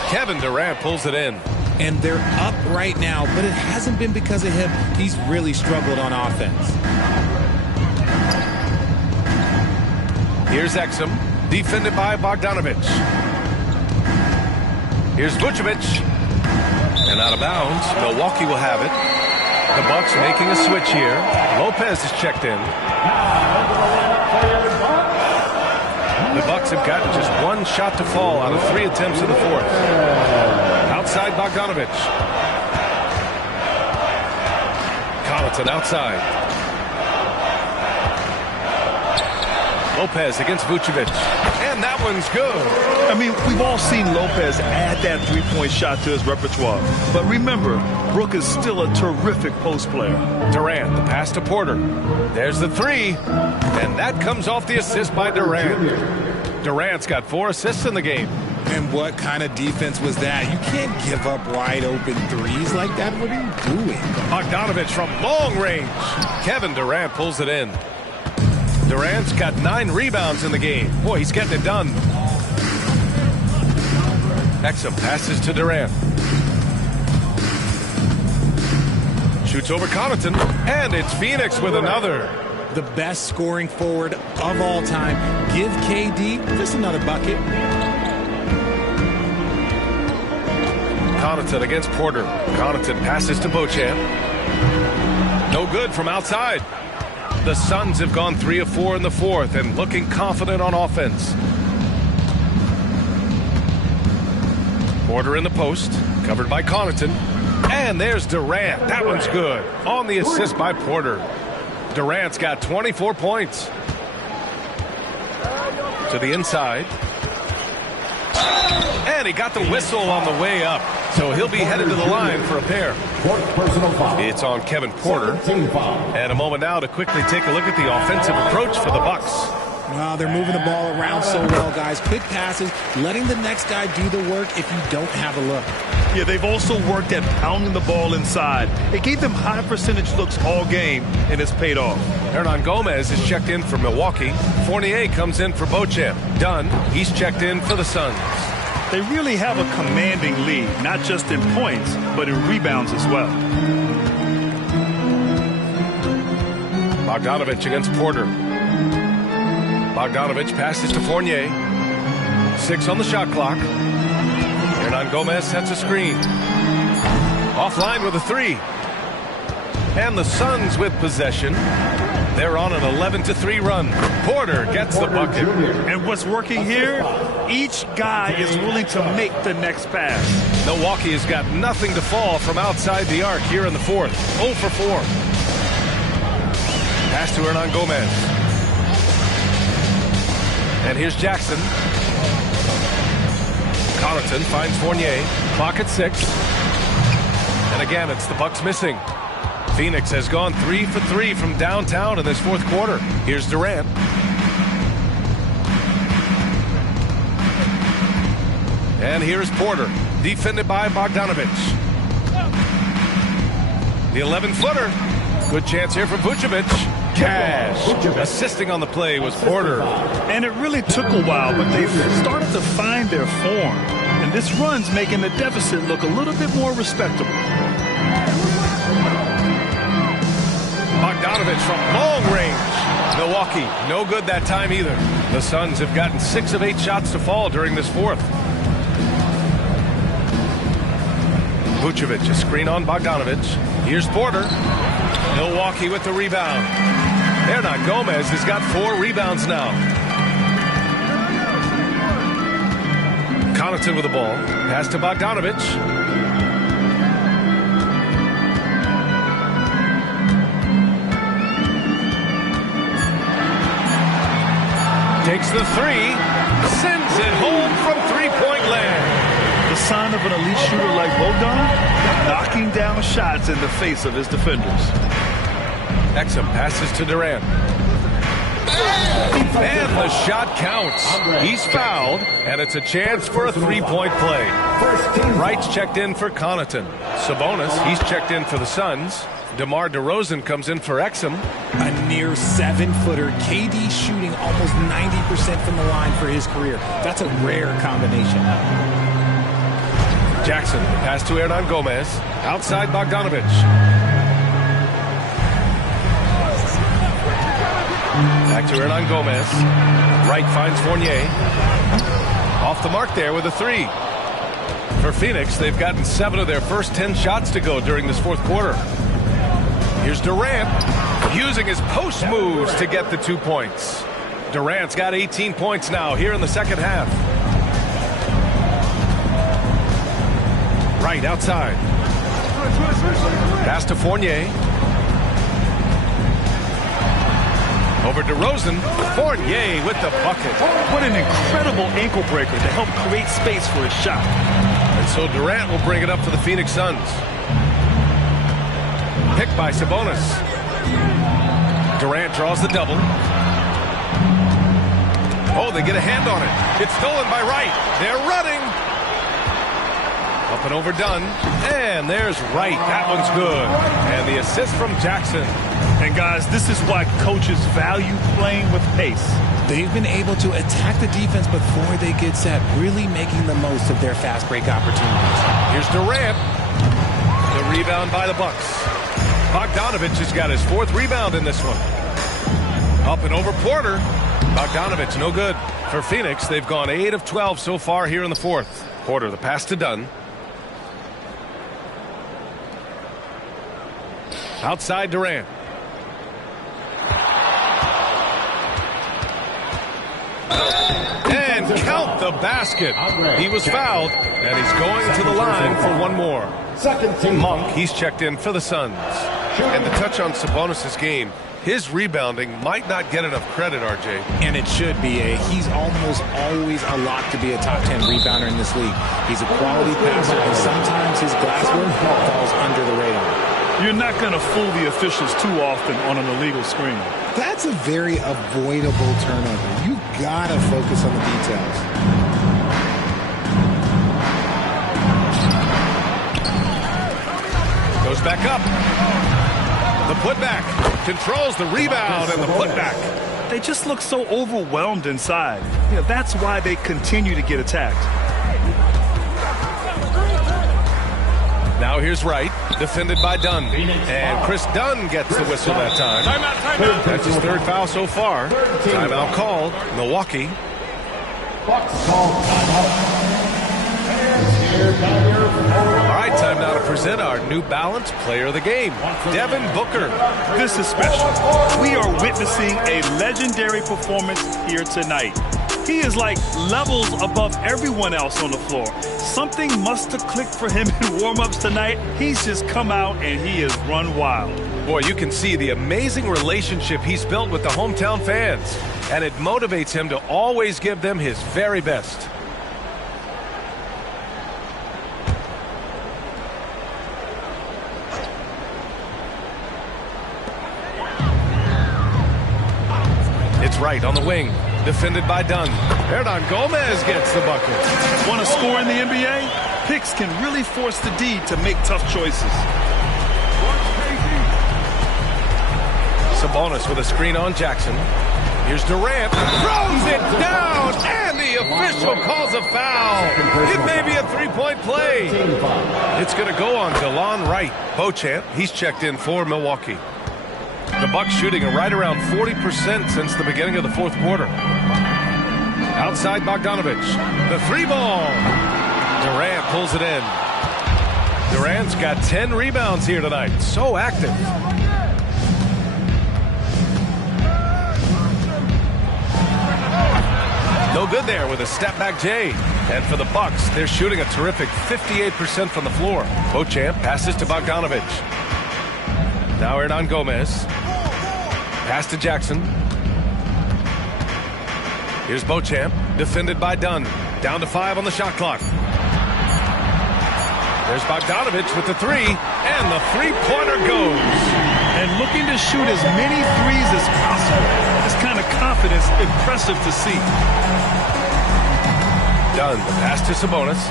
Kevin Durant pulls it in. And they're up right now, but it hasn't been because of him. He's really struggled on offense. Here's Exum, defended by Bogdanovich. Here's Vucevic. And out of bounds, Milwaukee will have it. The Bucks making a switch here. Lopez is checked in. The Bucks have gotten just one shot to fall out of 3 attempts in the fourth. Outside Bogdanovich. Connaughton outside. Lopez against Vucevic. And that one's good. I mean, we've all seen Lopez add that three-point shot to his repertoire. But remember, Brook is still a terrific post player. Durant, the pass to Porter. There's the three. And that comes off the assist by Durant. Durant's got 4 assists in the game. And what kind of defense was that? You can't give up wide open threes like that. What are you doing? Bogdanovich from long range. Kevin Durant pulls it in. Durant's got 9 rebounds in the game. Boy, he's getting it done. Exum passes to Durant. Shoots over Connaughton. And it's Phoenix with another. The best scoring forward of all time. Give KD just another bucket. Connaughton against Porter. Connaughton passes to Beauchamp. No good from outside. The Suns have gone 3 of 4 in the fourth and looking confident on offense. Porter in the post, covered by Connaughton. And there's Durant. That one's good. On the assist by Porter. Durant's got 24 points. To the inside. And he got the whistle on the way up. So he'll be headed to the line for a pair. It's on Kevin Porter. And a moment now to quickly take a look at the offensive approach for the Bucks. Wow, they're moving the ball around so well, guys. Quick passes, letting the next guy do the work if you don't have a look. Yeah, they've also worked at pounding the ball inside. It gave them high percentage looks all game, and it's paid off. Hernan Gomez is checked in for Milwaukee. Fournier comes in for Beauchamp. Dunn, he's checked in for the Suns. They really have a commanding lead, not just in points, but in rebounds as well. Bogdanovich against Porter. Bogdanovich passes to Fournier. 6 on the shot clock. Hernan Gomez sets a screen. Offline with a 3. And the Suns with possession. They're on an 11-3 run. Porter gets the bucket. And what's working here? Each guy is willing to make the next pass. Milwaukee has got nothing to fall from outside the arc here in the fourth. 0 for 4. Pass to Hernan Gomez. And here's Jackson. Connaughton finds Fournier. Clock at 6. And again, it's the Bucks missing. Phoenix has gone 3 for 3 from downtown in this fourth quarter. Here's Durant. And here's Porter, defended by Bogdanovich. The 11-footer. Good chance here for Vucevic. Cash. Assisting on the play was Porter. And it really took a while, but they've started to find their form. And this run's making the deficit look a little bit more respectable. Bogdanovich from long range. Milwaukee, no good that time either. The Suns have gotten 6 of 8 shots to fall during this fourth. Vucevic, a screen on Bogdanovich. Here's Porter. Milwaukee with the rebound. Hernan Gomez has got 4 rebounds now. Connaughton with the ball. Pass to Bogdanovich. Takes the 3. Sends it home from three-point land. The sign of an elite shooter like Bogdan, knocking down shots in the face of his defenders. Exum passes to Durant. And the shot counts. He's fouled, and it's a chance for a three-point play. Wright's checked in for Connaughton. Sabonis, he's checked in for the Suns. DeMar DeRozan comes in for Exum. A near 7-footer. KD shooting almost 90% from the line for his career. That's a rare combination. Jackson, pass to Hernan Gomez. Outside Bogdanovich. Back to Hernan Gomez. Wright finds Fournier. Off the mark there with a three. For Phoenix, they've gotten 7 of their first 10 shots to go during this fourth quarter. Here's Durant using his post moves to get the 2 points. Durant's got 18 points now here in the second half. Right outside. Pass to Fournier. Over DeRozan. Fournier with the bucket. What an incredible ankle breaker to help create space for his shot. And so Durant will bring it up for the Phoenix Suns. Picked by Sabonis. Durant draws the double. Oh, they get a hand on it. It's stolen by Wright. They're running. Up and over Dunn. And there's Wright. That one's good. And the assist from Jackson. And guys, this is why coaches value playing with pace. They've been able to attack the defense before they get set, really making the most of their fast break opportunities. Here's Durant. The rebound by the Bucks. Bogdanovich has got his 4th rebound in this one. Up and over Porter. Bogdanovich no good. For Phoenix, they've gone 8 of 12 so far here in the 4th. Porter, the pass to Dunn. Outside Durant. And count the basket. He was fouled, and he's going to the line for one more. Monk, he's checked in for the Suns. And to touch on Sabonis' game, his rebounding might not get enough credit, RJ. And it should be. He's almost always a lock to be a top 10 rebounder in this league. He's a quality passer, and sometimes his glasswork falls under the radar. You're not going to fool the officials too often on an illegal screen. That's a very avoidable turnover. You gotta focus on the details. Goes back up. The putback. Controls the rebound and the putback. They just look so overwhelmed inside. You know, that's why they continue to get attacked. Now here's Wright, defended by Dunn. And Chris Dunn gets the whistle that time. Timeout. That's his 3rd foul so far. Timeout called. Milwaukee. All right, time now to present our New Balance Player of the Game, Devin Booker. This is special. We are witnessing a legendary performance here tonight. He is like levels above everyone else on the floor. Something must have clicked for him in warm-ups tonight. He's just come out and he has run wild. Boy, you can see the amazing relationship he's built with the hometown fans. And it motivates him to always give them his very best. It's Wright on the wing. Defended by Dunn. Hernan Gomez gets the bucket. Want to score in the NBA? Picks can really force the D to make tough choices. Sabonis with a screen on Jackson. Here's Durant. Throws it down, and the official calls a foul. It may be a 3-point play. It's going to go on DeLon Wright. Beauchamp, he's checked in for Milwaukee. The Bucks shooting right around 40% since the beginning of the 4th quarter. Outside Bogdanovich. The 3-ball. Durant pulls it in. Durant's got 10 rebounds here tonight. So active. No good there with a step-back J. And for the Bucks, they're shooting a terrific 58% from the floor. Beauchamp passes to Bogdanovich. Now Hernan Gomez. Pass to Jackson. Here's Beauchamp, defended by Dunn. Down to 5 on the shot clock. There's Bogdanovich with the 3, and the 3-pointer goes. And looking to shoot as many threes as possible. This kind of confidence, impressive to see. Dunn, the pass to Sabonis.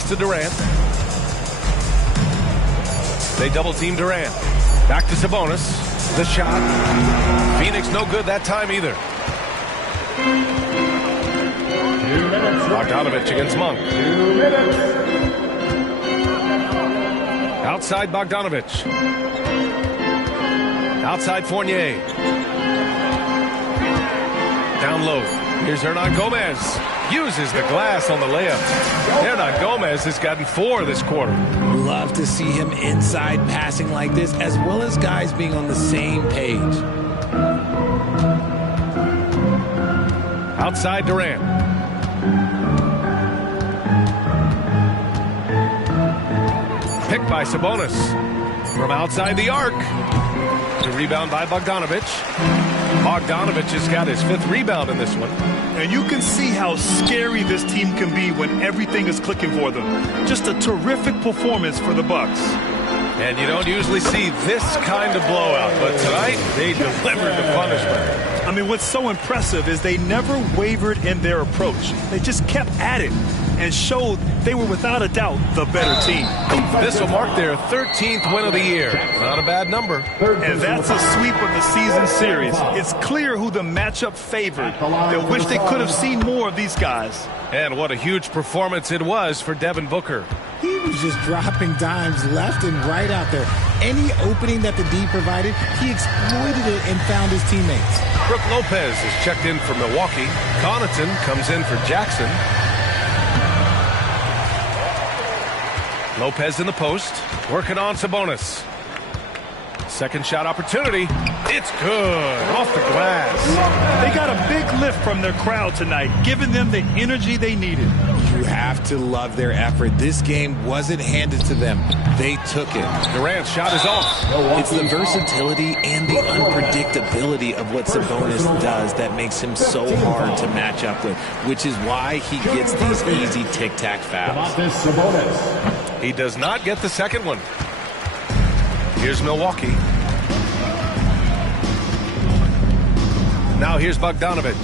Pass to Durant. They double team Durant. Back to Sabonis. The shot. Phoenix no good that time either. Bogdanovich against Monk. Outside Bogdanovich. Outside Fournier. Down low. Here's Hernan Gomez. Uses the glass on the layup. Hernan Gomez has gotten 4 this quarter. Love to see him inside passing like this, as well as guys being on the same page. Outside Durant. Picked by Sabonis. From outside the arc. The rebound by Bogdanovich. Bogdanovich has got his 5th rebound in this one. And you can see how scary this team can be when everything is clicking for them. Just a terrific performance for the Bucks. And you don't usually see this kind of blowout, but tonight they delivered the punishment. I mean, what's so impressive is they never wavered in their approach. They just kept at it and showed they were without a doubt the better team. This will mark their 13th win of the year. Not a bad number. And that's a sweep of the season series. It's clear who the matchup favored. They wish they could have seen more of these guys. And what a huge performance it was for Devin Booker. He was just dropping dimes left and right out there. Any opening that the D provided, he exploited it and found his teammates. Brook Lopez is checked in for Milwaukee. Connaughton comes in for Jackson. Lopez in the post, working on Sabonis. Second shot opportunity. It's good. Off the glass. They got a big lift from their crowd tonight, giving them the energy they needed. You have to love their effort. This game wasn't handed to them. They took it. Durant's shot is off. It's the versatility and the unpredictability of what Sabonis does that makes him so hard to match up with, which is why he gets these easy tic-tac fouls. He does not get the second one. Here's Milwaukee. Now here's Bogdanovich.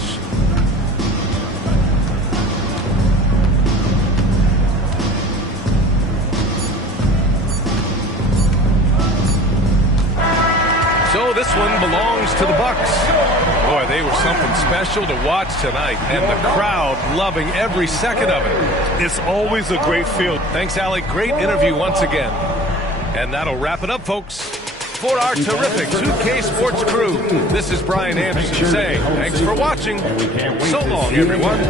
So this one belongs to the Bucks. Boy, they were something special to watch tonight, and the crowd loving every second of it. It's always a great feel. Thanks, Alec. Great interview once again. And that'll wrap it up, folks. For our terrific 2K Sports crew, this is Brian Anderson saying thanks for watching. So long, everyone.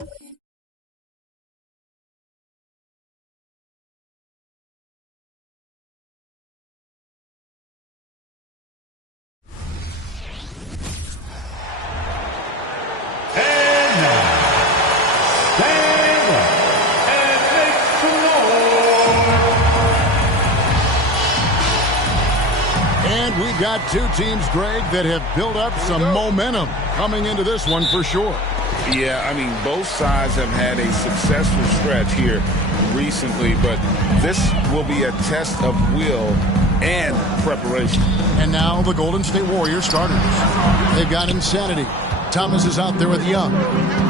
And we've got two teams, Greg, that have built up some momentum coming into this one for sure. Yeah, I mean, both sides have had a successful stretch here recently, but this will be a test of will and preparation. And now the Golden State Warriors starters. They've got Insanity. Thomas is out there with Young.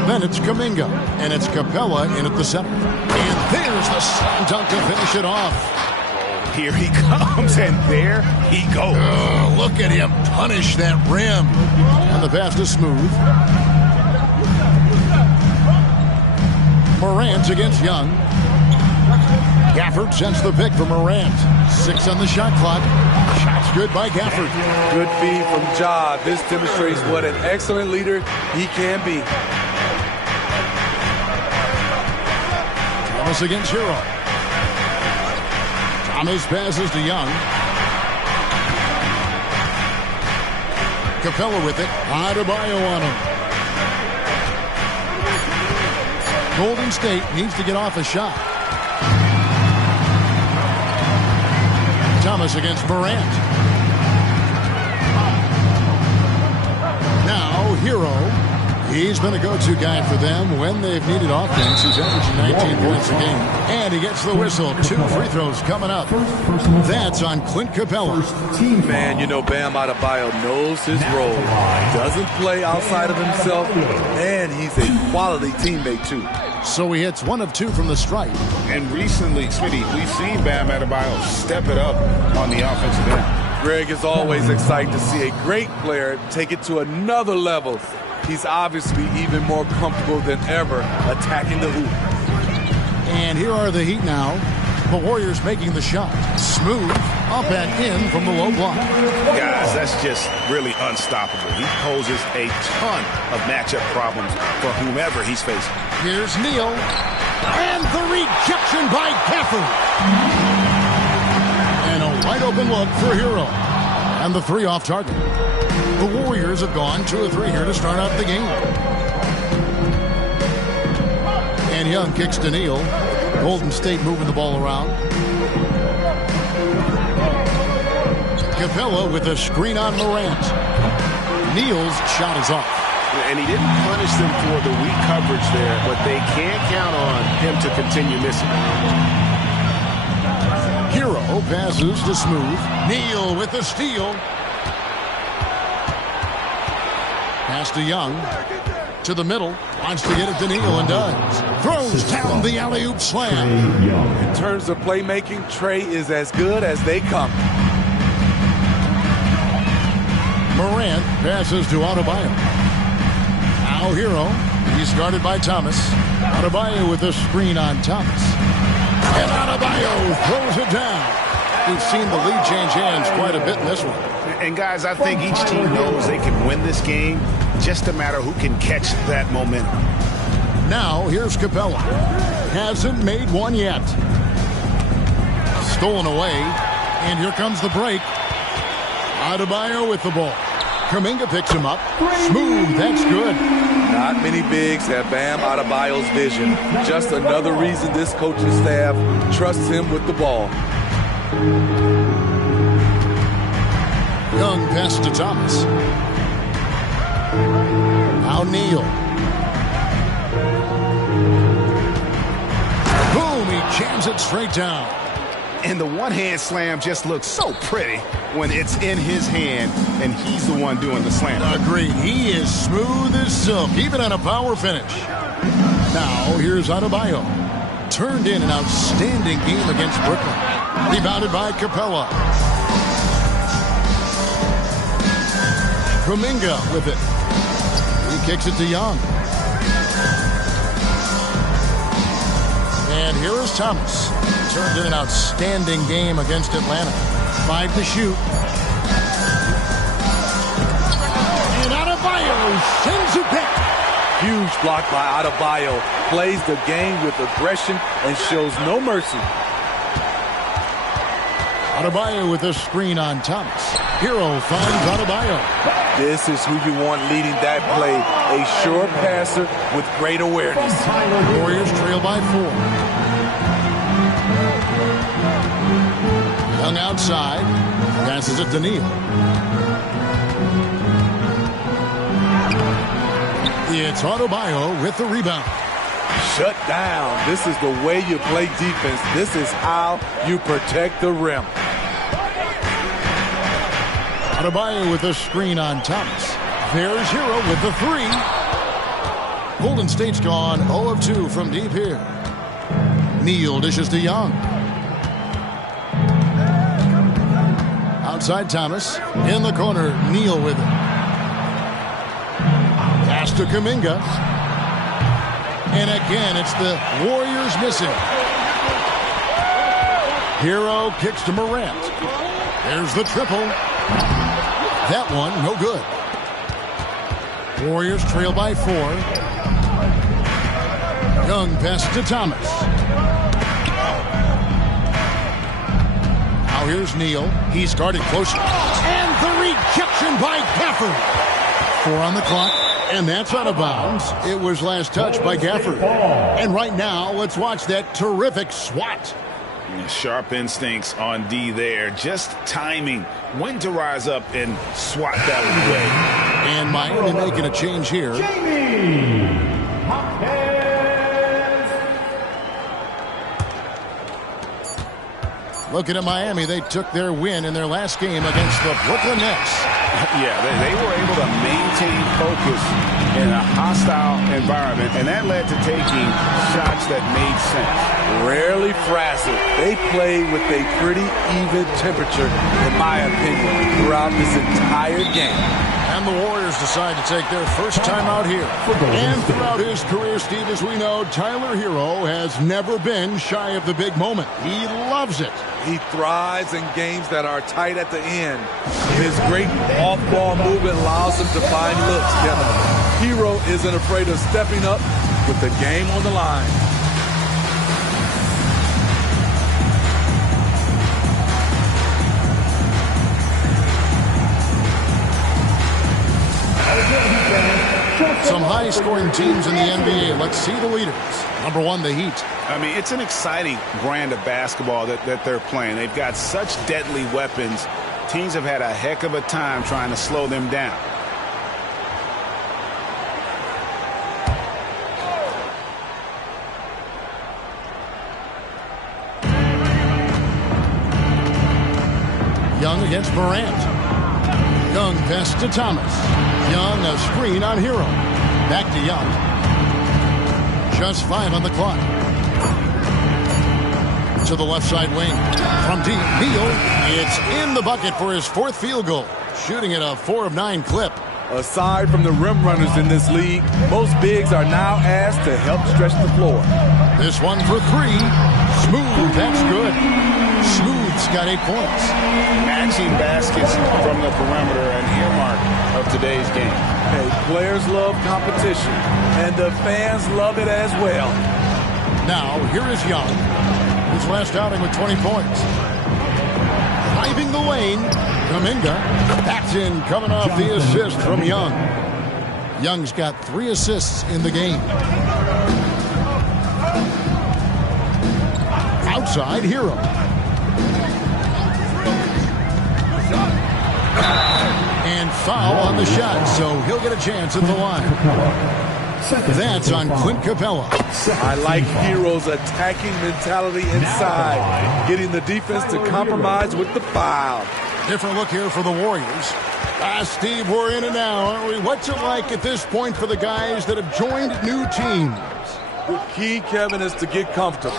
Then it's Kuminga. And it's Capella in at the center. And there's the slam dunk to finish it off. Here he comes, and there he goes. Oh, look at him punish that rim. And the pass is smooth. Morant against Young. Gafford sends the pick for Morant. 6 on the shot clock. Shot's good by Gafford. Good feed from Ja. This demonstrates what an excellent leader he can be. Thomas against Hero. Thomas passes to Young. Capella with it. Adebayo on him. Golden State needs to get off a shot. Thomas against Morant. Now Hero. He's been a go-to guy for them when they've needed offense. He's averaging 19 points a game. And he gets the whistle. 2 free throws coming up. That's on Clint Capella. Man, you know, Bam Adebayo knows his role. Doesn't play outside of himself. And he's a quality teammate, too. So he hits 1 of 2 from the stripe. And recently, Smitty, we've seen Bam Adebayo step it up on the offensive end. Greg, is always exciting to see a great player take it to another level. He's obviously even more comfortable than ever attacking the hoop. And here are the Heat now. The Warriors making the shot. Smooth, up and in from the low block. Guys, that's just really unstoppable. He poses a ton of matchup problems for whomever he's facing. Here's Neal. And the rejection by Gafford. And a wide open look for Hero. And the 3 off target. The Warriors have gone 2 of 3 here to start out the game. And Young kicks to Neal. Golden State moving the ball around. Capella with a screen on Morant. Neal's shot is off. And he didn't punish them for the weak coverage there, but they can't count on him to continue missing. Hero passes to Smooth. Neal with the steal. Pass to Young. To the middle. Wants to get it to Neal and does. Throws down the alley-oop slam. In terms of playmaking, Trey is as good as they come. Morant passes to Adebayo. Now Hero. He's guarded by Thomas. Adebayo with a screen on Thomas. And Adebayo throws it down. We've seen the lead change hands quite a bit in this one. And guys, I think each team knows they can win this game. Just a matter who can catch that momentum. Now here's Capella. Hasn't made one yet. Stolen away. And here comes the break. Adebayo with the ball. Kuminga picks him up. Smooth, that's good. Not many bigs have Bam Adebayo's vision. Just another reason this coaching staff trusts him with the ball. Young pass to Thomas. Now Neal. Boom, he jams it straight down. And the one-hand slam just looks so pretty when it's in his hand and he's the one doing the slam. Agreed. He is smooth as silk, even on a power finish. Now, here's Adebayo. Turned in an outstanding game against Brooklyn. Rebounded by Capella. Kuminga with it. He kicks it to Young. And here is Thomas. Turned in an outstanding game against Atlanta. 5 to shoot. And Adebayo sends it back. Huge block by Adebayo. Plays the game with aggression and shows no mercy. Adebayo with a screen on Thomas. Hero finds Adebayo. This is who you want leading that play. A sure passer with great awareness. Warriors trail by 4. Young outside. Passes it to Neal. It's Adebayo with the rebound. Shut down. This is the way you play defense. This is how you protect the rim. Adebayo with a screen on Thomas. There's Hero with the 3. Golden State's gone 0 of 2 from deep here. Neal dishes to Young. Outside Thomas. In the corner, Neal with it. Pass to Kuminga. And again, it's the Warriors missing. Hero kicks to Morant. There's the triple. That one, no good. Warriors trail by 4. Young pass to Thomas. Now here's Neal. He's guarded closely. And the rejection by Gafford. 4 on the clock. And that's out of bounds. It was last touched by Gafford. And right now, let's watch that terrific swat. Sharp instincts on D there. Just timing when to rise up and swat that one away. And Miami making a change here. Looking at Miami, they took their win in their last game against the Brooklyn Nets. Yeah, they were able to maintain focus in a hostile environment, and that led to taking shots that made sense. Rarely frazzled. They play with a pretty even temperature, in my opinion, throughout this entire game. And the Warriors decide to take their first time out here. And throughout his career, Steve, as we know, Tyler Hero has never been shy of the big moment. He loves it. He thrives in games that are tight at the end. His great off-ball movement allows him to find looks, Kevin. Hero isn't afraid of stepping up with the game on the line. Some high-scoring teams in the NBA. Let's see the leaders. Number 1, the Heat. I mean, it's an exciting brand of basketball that they're playing. They've got such deadly weapons. Teams have had a heck of a time trying to slow them down. Young against Morant. Young pass to Thomas. Young a screen on Hero. Back to Young. Just 5 on the clock. To the left side wing. From deep, Neal. It's in the bucket for his 4th field goal. Shooting at a 4 of 9 clip. Aside from the rim runners in this league, most bigs are now asked to help stretch the floor. This one for 3. Smooth, that's good. Smooth's got 8 points. Matching baskets from the perimeter, an earmark of today's game. Hey, players love competition, and the fans love it as well. Now, here is Young. His last outing with 20 points. Driving the lane, Kuminga. That's in, coming off the assist from Young. Young's got 3 assists in the game. Outside, Hero. And foul on the shot, so he'll get a chance at the line. That's on Clint Capella. I like Hero's attacking mentality inside, getting the defense to compromise with the foul. Different look here for the Warriors. Steve, we're in it now, aren't we? What's it like at this point for the guys that have joined new teams? The key, Kevin, is to get comfortable.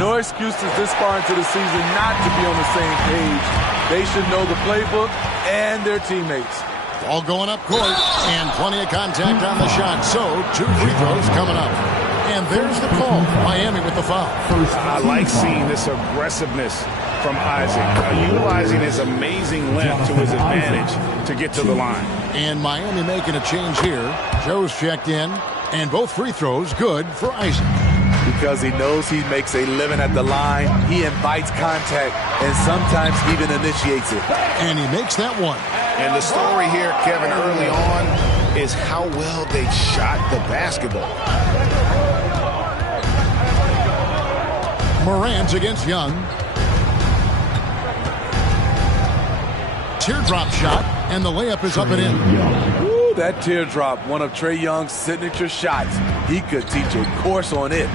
No excuses this far into the season not to be on the same page. They should know the playbook and their teammates. All going up court, and plenty of contact on the shot. So, 2 free throws coming up. And there's the call. Miami with the foul. I like seeing this aggressiveness from Isaac, utilizing his amazing length to his advantage to get to the line. And Miami making a change here. Joe's checked in. And both free throws good for Isaac. Because he knows he makes a living at the line, he invites contact and sometimes even initiates it. And he makes that one. And the story here, Kevin, early on is how well they shot the basketball. Morant against Young. Teardrop shot, and the layup is up and in. Ooh, that teardrop, one of Trae Young's signature shots. He could teach a course on it.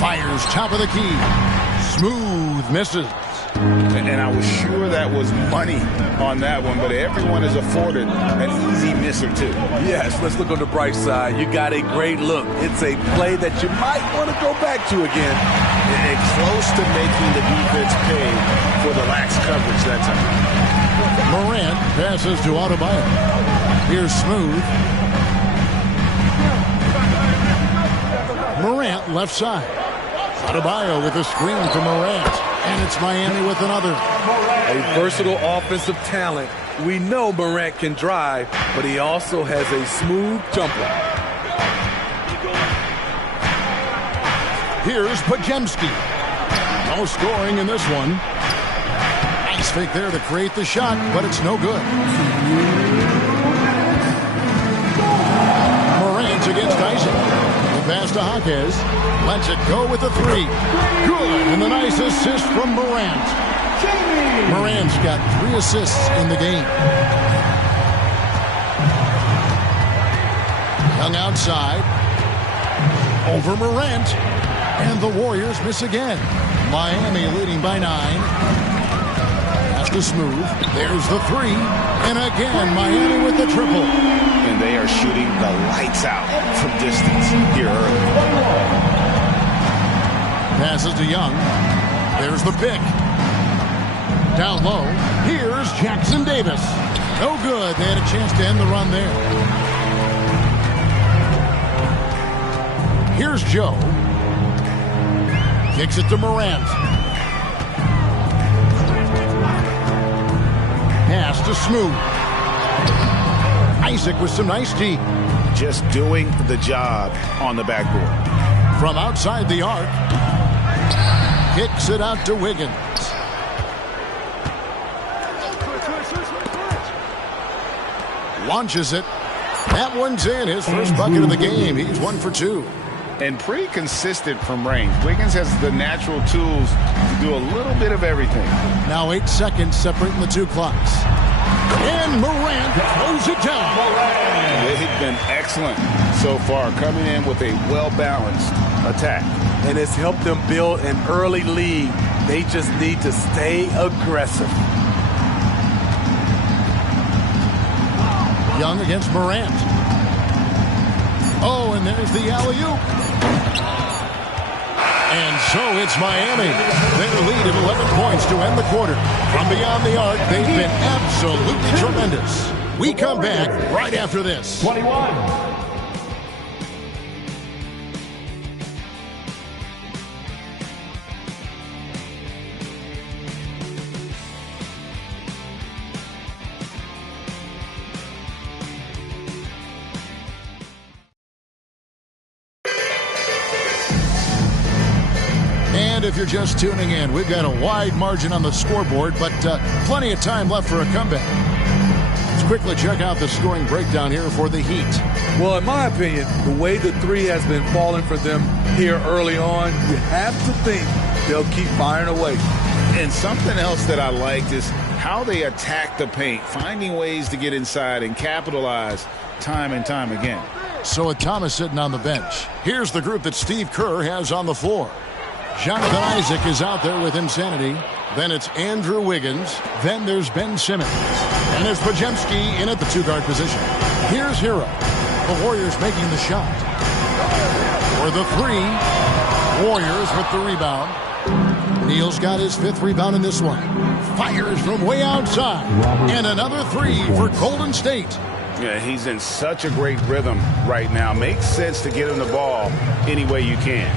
Fires top of the key. Smooth misses. And I was sure that was money on that one, but everyone is afforded an easy miss or two. Yes, let's look on the bright side. You got a great look. It's a play that you might want to go back to again. And close to making the defense pay for the lax coverage that time. Morant passes to Adebayo. Here's Smooth. Morant left side. Adebayo with a screen for Morant. And it's Miami with another. A versatile offensive talent. We know Morant can drive, but he also has a smooth jumper. Here's Pajemski. No scoring in this one. Nice fake there to create the shot, but it's no good. Morant against Isaac. The pass to Jaquez. Lets it go with the three. Good, and the nice assist from Morant. Morant's got 3 assists in the game. Young outside. Over Morant. And the Warriors miss again. Miami leading by 9. Pass to Smooth. There's the 3. And again, Miami with the triple. And they are shooting the lights out from distance here early. Passes to Young. There's the pick. Down low. Here's Jackson Davis. No good. They had a chance to end the run there. Here's Joe. Kicks it to Morant. Pass to Smooth. Isaac with some nice D. Just doing the job on the backboard. From outside the arc. Kicks it out to Wiggins. Launches it. That one's in. His first bucket of the game. He's 1 for 2. And pretty consistent from range. Wiggins has the natural tools to do a little bit of everything. Now 8 seconds separating the 2 clocks. And Morant throws it down. They've been excellent so far, coming in with a well-balanced attack. And it's helped them build an early lead. They just need to stay aggressive. Young against Morant. Oh, and there's the alley-oop. And so it's Miami. Their lead at 11 points to end the quarter. From beyond the arc, they've been absolutely tremendous. We come back right after this. 21. And if you're just tuning in, we've got a wide margin on the scoreboard, but plenty of time left for a comeback. Let's quickly check out the scoring breakdown here for the Heat. Well, in my opinion, the way the 3 has been falling for them here early on, you have to think they'll keep firing away. And something else that I liked is how they attack the paint, finding ways to get inside and capitalize time and time again. So with Thomas sitting on the bench, here's the group that Steve Kerr has on the floor. Jonathan Isaac is out there with insanity. Then it's Andrew Wiggins. Then there's Ben Simmons. And there's Pajemski in at the 2-guard position. Here's Hero. The Warriors making the shot. For the 3. Warriors with the rebound. Neal's got his 5th rebound in this one. Fires from way outside. And another 3 for Golden State. Yeah, he's in such a great rhythm right now. Makes sense to get him the ball any way you can.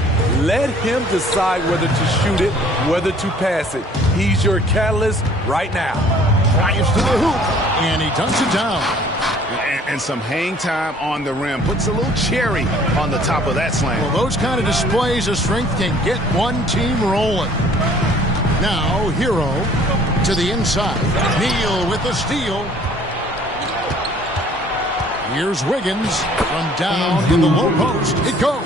Let him decide whether to shoot it, whether to pass it. He's your catalyst right now. Drives to the hoop, and he dunks it down. And some hang time on the rim. Puts a little cherry on the top of that slam. Well, those kind of displays of strength can get one team rolling. Now, Hero to the inside. Neal with the steal. Here's Wiggins from down in the low post. It goes.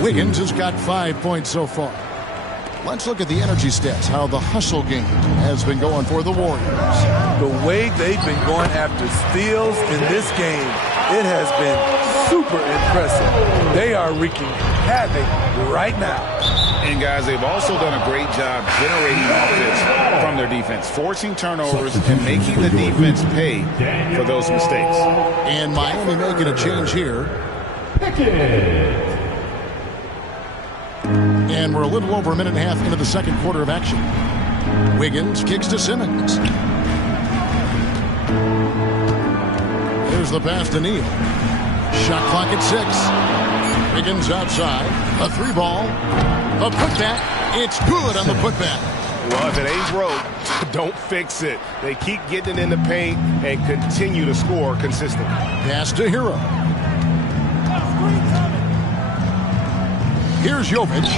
Wiggins has got 5 points so far. Let's look at the energy stats, how the hustle game has been going for the Warriors. The way they've been going after steals in this game, it has been super impressive. They are wreaking havoc right now. And guys, they've also done a great job generating offense from their defense, forcing turnovers and making the defense pay for those mistakes. And Miami making a change here. And we're a little over a minute and a half into the second quarter of action. Wiggins kicks to Simmons. Here's the pass to Neal. Shot clock at 6. Wiggins outside. A 3-ball. A putback. It's good on the putback. Well, if it ain't broke, don't fix it. They keep getting it in the paint and continue to score consistently. Pass to Hero. Here's Jovic.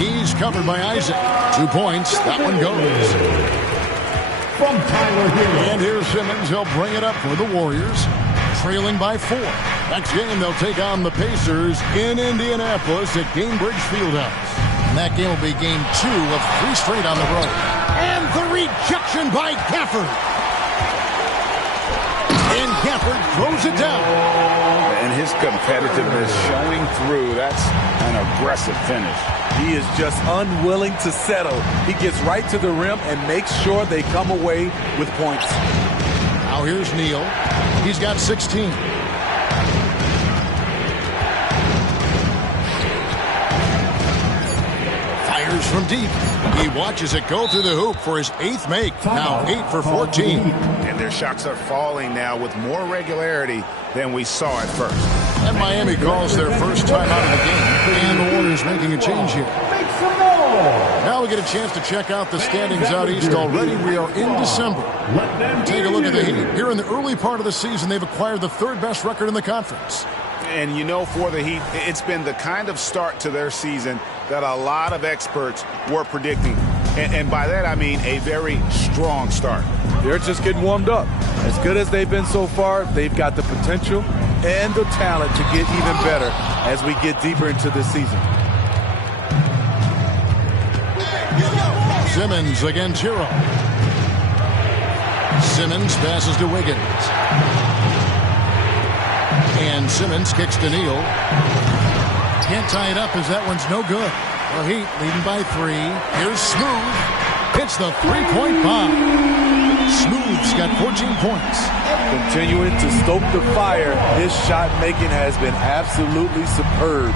He's covered by Isaac. 2 points. That one goes. From Tyler Hero. And here's Simmons. He'll bring it up for the Warriors. Trailing by 4. Next game, they'll take on the Pacers in Indianapolis at Gainbridge Fieldhouse. And that game will be game 2 of 3 straight on the road. And the rejection by Gafford. And Gafford throws it down. And his competitiveness showing through. That's an aggressive finish. He is just unwilling to settle. He gets right to the rim and makes sure they come away with points. Now here's Neal. He's got 16. Fires from deep. He watches it go through the hoop for his 8th make. Now 8 for 14. And their shots are falling now with more regularity than we saw at first. And Miami calls their first time out of the game. And the Warriors making a change here. Now we get a chance to check out the standings out east already. We are in December. Take a look at the Heat. Here in the early part of the season, they've acquired the 3rd best record in the conference. And you know, for the Heat, it's been the kind of start to their season that a lot of experts were predicting. And by that, I mean a very strong start. They're just getting warmed up. As good as they've been so far, they've got the potential and the talent to get even better as we get deeper into this season. Simmons against Hero. Simmons passes to Wiggins. And Simmons kicks to Neal. Can't tie it up as that one's no good. The Heat leading by 3. Here's Smooth. Hits the 3-point bomb. Smooth's got 14 points. Continuing to stoke the fire. His shot making has been absolutely superb.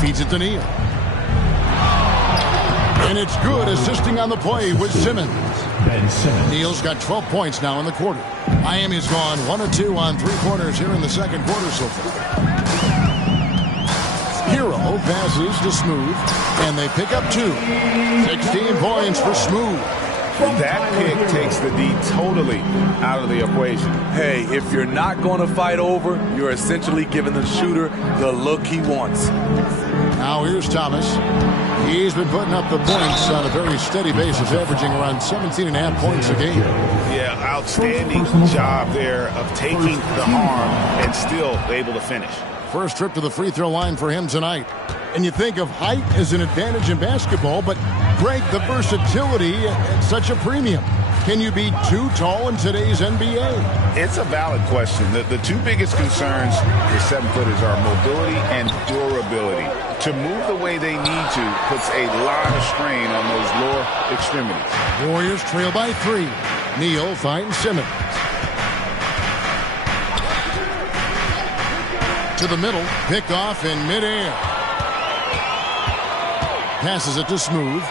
Feeds it to Neal. And it's good, assisting on the play with Simmons. Neal's got 12 points now in the quarter. Miami's gone 1 of 2 on 3-pointers here in the second quarter so far. Hero passes to Smooth, and they pick up 2. 16 points for Smooth. That pick takes the D totally out of the equation. Hey, if you're not going to fight over, you're essentially giving the shooter the look he wants. Now here's Thomas. He's been putting up the points on a very steady basis, averaging around 17.5 points a game. Yeah, outstanding job there of taking the harm and still able to finish. First trip to the free throw line for him tonight. And you think of height as an advantage in basketball, but Greg, the versatility at such a premium. Can you be too tall in today's NBA? It's a valid question. The 2 biggest concerns for 7-footers are mobility and durability. To move the way they need to puts a lot of strain on those lower extremities. Warriors trail by 3. Neal finds Simmons. To the middle, picked off in midair. Passes it to Smooth.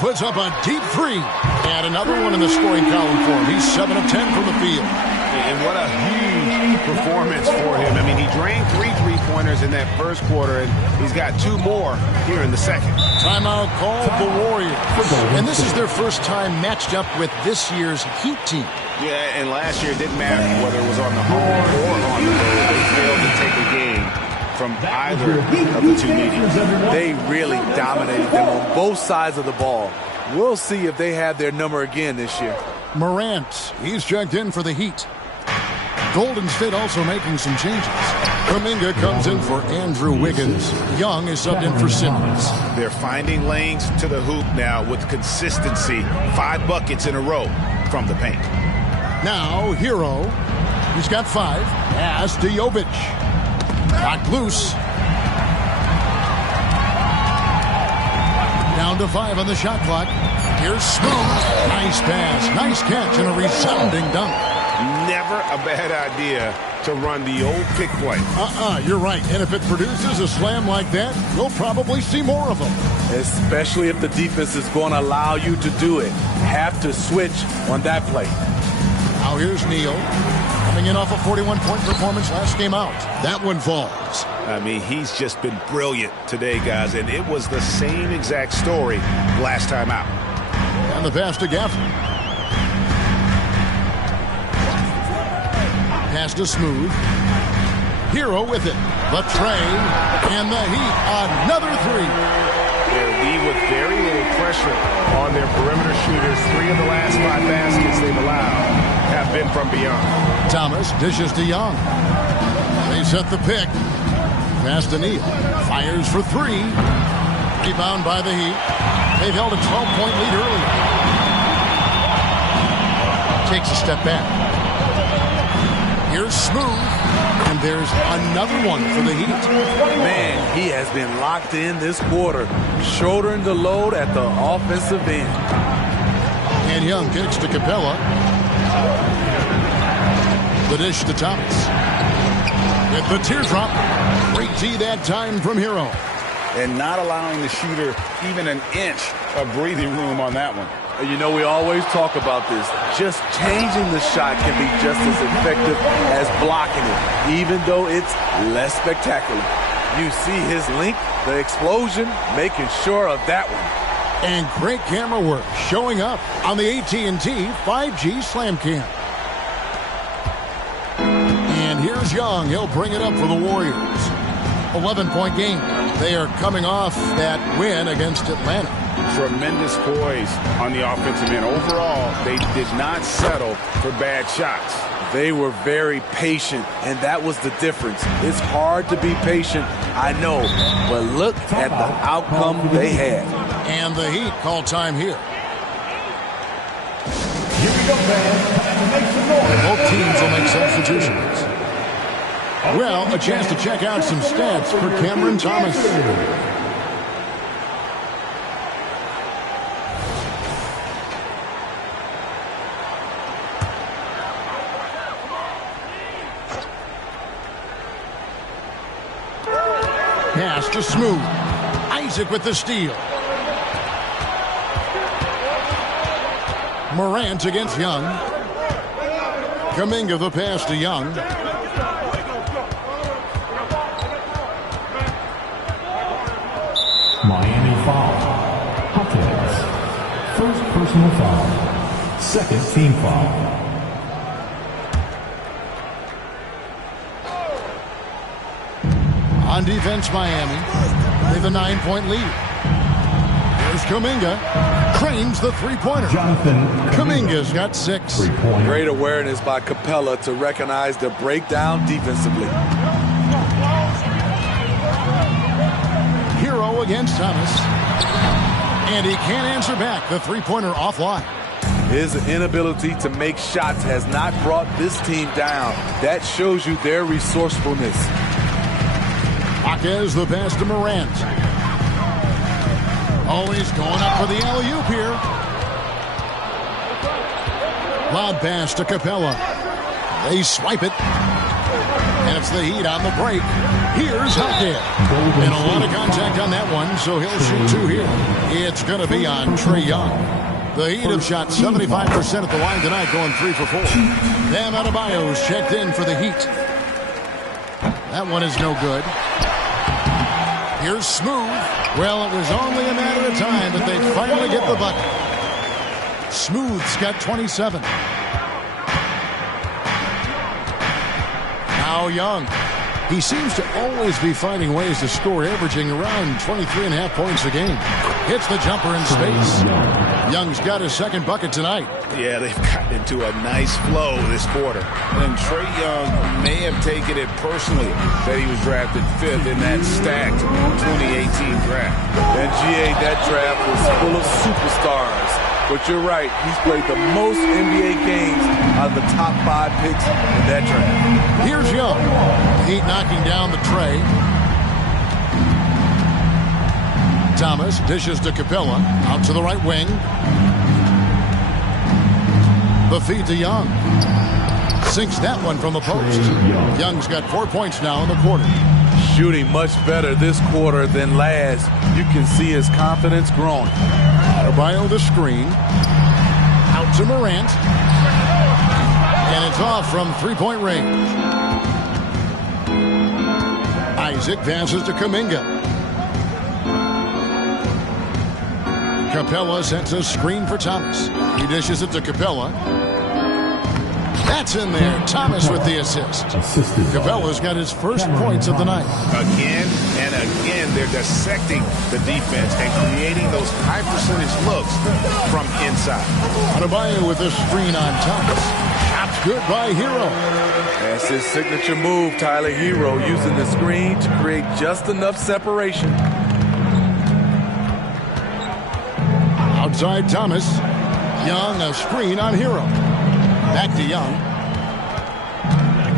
Puts up a deep 3. And another one in the scoring column for him. He's 7 of 10 from the field. And what a huge performance for him. I mean, he drained 3 3-pointers in that first quarter, and he's got 2 more here in the second. Timeout called the Warriors. And this is their first time matched up with this year's Heat team. Yeah, and last year it didn't matter whether it was on the home or on the road. They failed to take a game from either of the two mediums. They really dominated them on both sides of the ball. We'll see if they have their number again this year. Morant, he's checked in for the Heat. Golden State also making some changes. Kuminga comes in for Andrew Wiggins. Young is subbed in for Simmons. They're finding lanes to the hoop now with consistency. 5 buckets in a row from the paint. Now, Hero. He's got 5. Pass to Jovic. Knocked loose. Down to 5 on the shot clock. Here's Smooth. Nice pass. Nice catch and a resounding dunk. Never a bad idea to run the old pick play. You're right. And if it produces a slam like that, you'll probably see more of them. Especially if the defense is going to allow you to do it. Have to switch on that play. Now here's Neal. Coming in off a 41-point performance last game out. That one falls. I mean, he's just been brilliant today, guys, and it was the same exact story last time out. And the pass to Gaffney. Pass to Smooth. Hero with it. The tray. And the Heat. Another 3. They'll lead with very little pressure on their perimeter shooters. 3 of the last 5 baskets they've allowed have been from beyond. Thomas dishes to Young. They set the pick. Pass to Neal. Fires for 3. Rebound by the Heat. They've held a 12-point lead earlier. Takes a step back. Here's Smooth. And there's another one for the Heat. Man, he has been locked in this quarter. Shouldering the load at the offensive end. And Young kicks to Capella. The dish to Thomas. With the teardrop. Great D that time from Hero. And not allowing the shooter even an inch of breathing room on that one. You know, we always talk about this. Just changing the shot can be just as effective as blocking it, even though it's less spectacular. You see his length, the explosion, making sure of that one. And great camera work showing up on the AT&T 5G Slam Cam. And here's Young. He'll bring it up for the Warriors. 11-point game. They are coming off that win against Atlanta. Tremendous poise on the offensive end. Overall, they did not settle for bad shots. They were very patient, and that was the difference. It's hard to be patient, I know, but look at the outcome they had. And the Heat call time here. Here we go, fans. Make some noise. Both teams will make substitutions. Well, a chance to check out some stats for Cameron Thomas. Pass to Smooth. Isaac with the steal. Morant against Young. Kuminga the pass to Young. Miami foul. Hawkins. First personal foul. Second team foul. On defense, Miami. They have a 9-point lead. Here's Kuminga. Cranes the three-pointer. Kuminga's got 6. Great awareness by Capella to recognize the breakdown defensively. Hero against Thomas. And he can't answer back. The three-pointer offline. His inability to make shots has not brought this team down. That shows you their resourcefulness. Marquez the pass to Morant. Oh, he's going up for the alley-oop here. Lob pass to Capella. They swipe it. And it's the Heat on the break. Here's Hawkins. And a lot of contact on that one, so he'll shoot 2 here. It's going to be on Trae Young. The Heat have shot 75% at the line tonight, going 3 for 4. Bam Adebayo's checked in for the Heat. That one is no good. Here's Smooth. Well, it was only a matter of time, but they finally get the bucket. Smooth's got 27. Now Young. He seems to always be finding ways to score, averaging around 23.5 points a game. Hits the jumper in space. Young's got his second bucket tonight. Yeah, they've gotten into a nice flow this quarter. And Trae Young may have taken it personally that he was drafted 5th in that stacked 2018 draft. And GA, that draft was full of superstars. But you're right, he's played the most NBA games out of the top 5 picks in that draft. Here's Young. Heat knocking down the tray. Thomas dishes to Capella. Out to the right wing. The feed to Young. Sinks that one from the post. Young's got 4 points now in the quarter. Shooting much better this quarter than last. You can see his confidence growing. Adebayo the screen. Out to Morant. And it's off from three-point range. Isaac passes to Kuminga. Capella sets a screen for Thomas. He dishes it to Capella. That's in there. Thomas with the assist. Capella's got his first points of the night. Again and again, they're dissecting the defense and creating those high percentage looks from inside. Adebayo with a screen on Thomas. Shots good by Hero. That's his signature move, Tyler. Hero using the screen to create just enough separation. Outside Thomas. Young, a screen on Hero. Back to Young.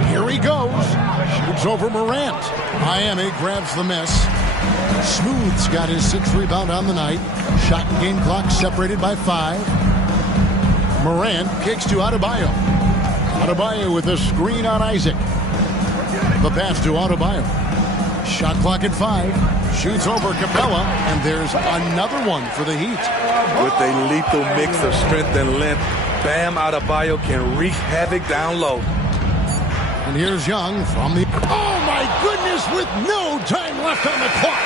Here he goes. Shoots over Morant. Miami grabs the miss. Smooth's got his 6th rebound on the night. Shot and game clock separated by 5. Morant kicks to Adebayo. Adebayo with a screen on Isaac. The pass to Adebayo. Shot clock at 5. Shoots over Capella. And there's another one for the Heat. With a lethal mix of strength and length, Bam Adebayo can wreak havoc down low. And here's Young from the... Oh, my goodness, with no time left on the clock.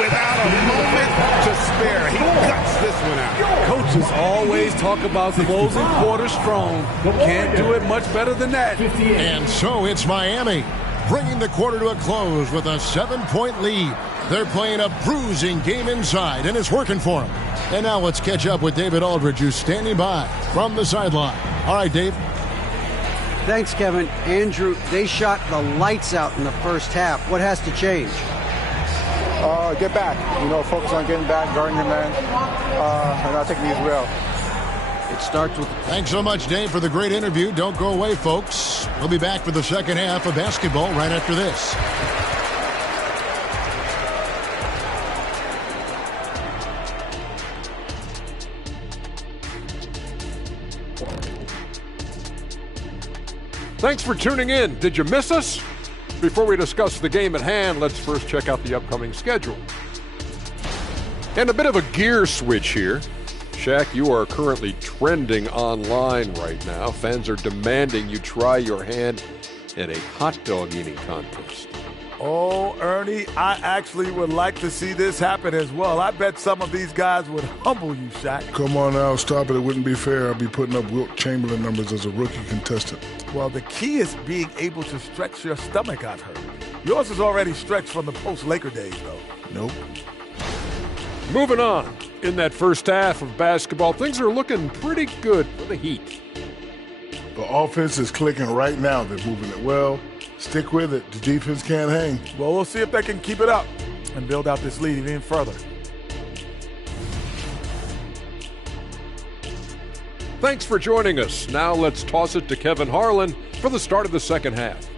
Without a moment to spare, he cuts this one out. Coaches always talk about closing quarters strong. Can't do it much better than that. And so it's Miami, bringing the quarter to a close with a 7-point lead. They're playing a bruising game inside, and it's working for them. And now let's catch up with David Aldridge, who's standing by from the sideline. All right, Dave. Thanks, Kevin. Andrew, they shot the lights out in the first half. What has to change? Get back. Focus on getting back, guarding your man, and not taking these real. It starts with... Thanks so much, Dave, for the great interview. Don't go away, folks. We'll be back for the second half of basketball right after this. Thanks for tuning in. Did you miss us? Before we discuss the game at hand, let's first check out the upcoming schedule. And a bit of a gear switch here. Shaq, you are currently trending online right now. Fans are demanding you try your hand at a hot dog eating contest. Oh, Ernie, I actually would like to see this happen as well. I bet some of these guys would humble you, Shaq. Come on now, stop it. It wouldn't be fair. I'd be putting up Wilt Chamberlain numbers as a rookie contestant. Well, the key is being able to stretch your stomach, I've heard. Yours is already stretched from the post-Laker days, though. Nope. Moving on. In that first half of basketball, things are looking pretty good for the Heat. The offense is clicking right now. They're moving it well. Stick with it. The defense can't hang. Well, we'll see if they can keep it up and build out this lead even further. Thanks for joining us. Now let's toss it to Kevin Harlan for the start of the second half.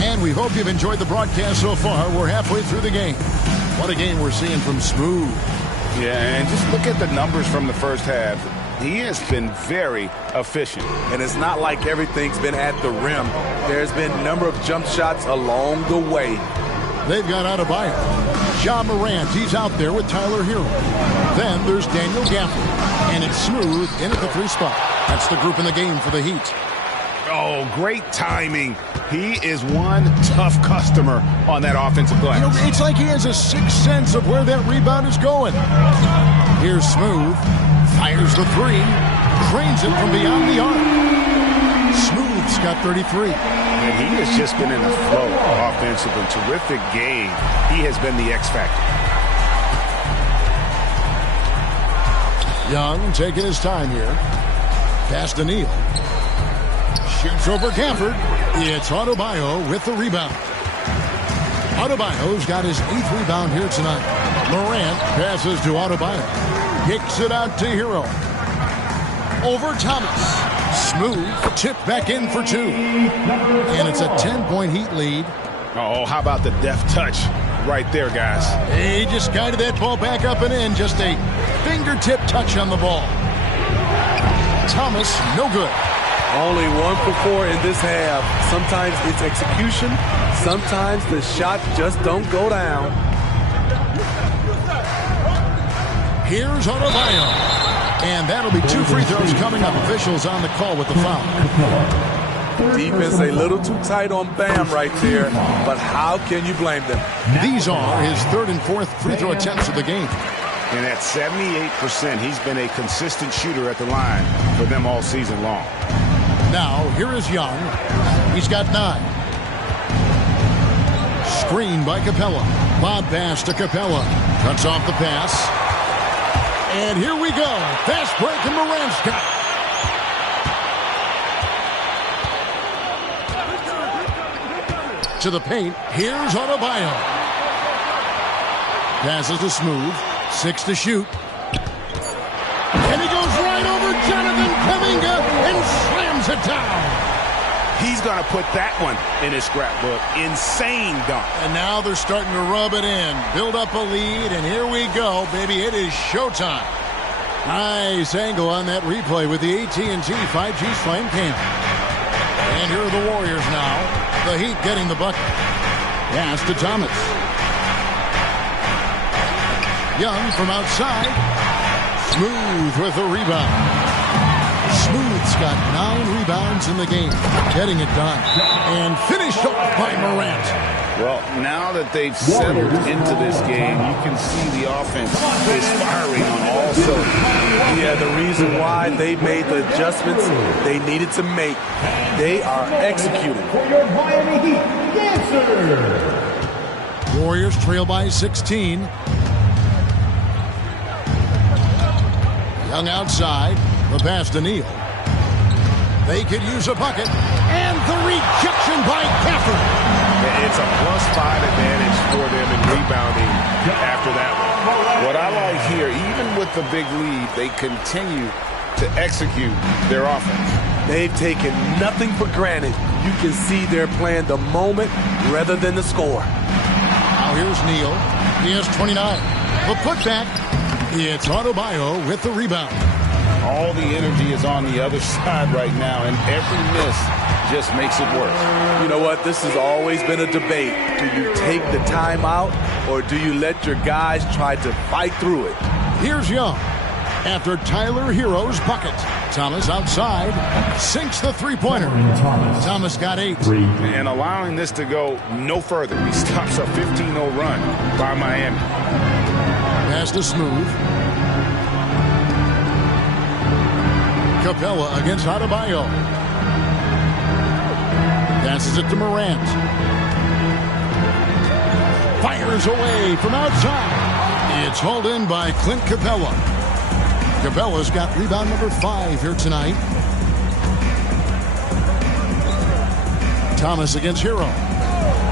And we hope you've enjoyed the broadcast so far. We're halfway through the game. What a game we're seeing from Smooth. Yeah, and just look at the numbers from the first half. He has been very efficient. And it's not like everything's been at the rim. There's been a number of jump shots along the way. They've got Adebayo. Ja Morant, he's out there with Tyler Hero. Then there's Daniel Gafford. And it's Smooth in at the 3 spot. That's the group in the game for the Heat. Oh, great timing. He is one tough customer on that offensive glass. You know, it's like he has a sixth sense of where that rebound is going. Here's Smooth. Fires the 3. Cranes it from beyond the arc. Smooth's got 33. And he has just been in a flow offensively. Terrific game. He has been the X factor. Young taking his time here. Pass to Neal. Shoots over Gafford. It's Adebayo with the rebound. Adebayo's got his 8th rebound here tonight. Morant passes to Adebayo. Kicks it out to Hero. Over Thomas. Smooth. Tip back in for 2. And it's a 10-point Heat lead. Oh, how about the deft touch right there, guys? He just guided that ball back up and in. Just a fingertip touch on the ball. Thomas, no good. Only 1 for 4 in this half. Sometimes it's execution. Sometimes the shots just don't go down. Here's Adebayo. And that'll be 2 free throws coming up. Officials on the call with the foul. Defense a little too tight on Bam right there, but how can you blame them? These are his 3rd and 4th free throw attempts of the game. And at 78%, he's been a consistent shooter at the line for them all season long. Now, here is Young. He's got 9. Screen by Capella. Bob pass to Capella. Cuts off the pass. And here we go. Fast break, and Morant's got it. To the paint. Here's Adebayo. Passes to Smooth. 6 to shoot. And he goes right over Jonathan Kuminga and slams it down. He's going to put that one in his scrapbook. Insane dunk. And now they're starting to rub it in. Build up a lead, and here we go, baby. It is showtime. Nice angle on that replay with the AT&T 5G Slam Cam. And here are the Warriors now. The Heat getting the bucket. Pass to Thomas. Young from outside. Smooth with the rebound. Smooth's got 9 rebounds in the game. Getting it done. And finished off by Morant. Well, now that they've settled into this game, you can see the offense is firing on all cylinders. Yeah, the reason why they made the adjustments they needed to make. They are executing. For your Miami Heat, Dancer. Warriors trail by 16. Young outside. The pass to Neal. They could use a bucket. And the rejection by Gafford. It's a +5 advantage for them in rebounding after that one. What I like here, even with the big lead, they continue to execute their offense. They've taken nothing for granted. You can see they're playing the moment rather than the score. Now here's Neal. He has 29. The putback. It's Adebayo with the rebound. All the energy is on the other side right now, and every miss just makes it worse. You know what? This has always been a debate. Do you take the timeout, or do you let your guys try to fight through it? Here's Young. After Tyler Hero's bucket. Thomas outside. Sinks the three-pointer. Thomas got 8. And allowing this to go no further. He stops a 15-0 run by Miami. Pass to Smooth. Capella against Adebayo. Passes it to Morant. Fires away from outside. It's hauled in by Clint Capella. Capella's got rebound number 5 here tonight. Thomas against Hero.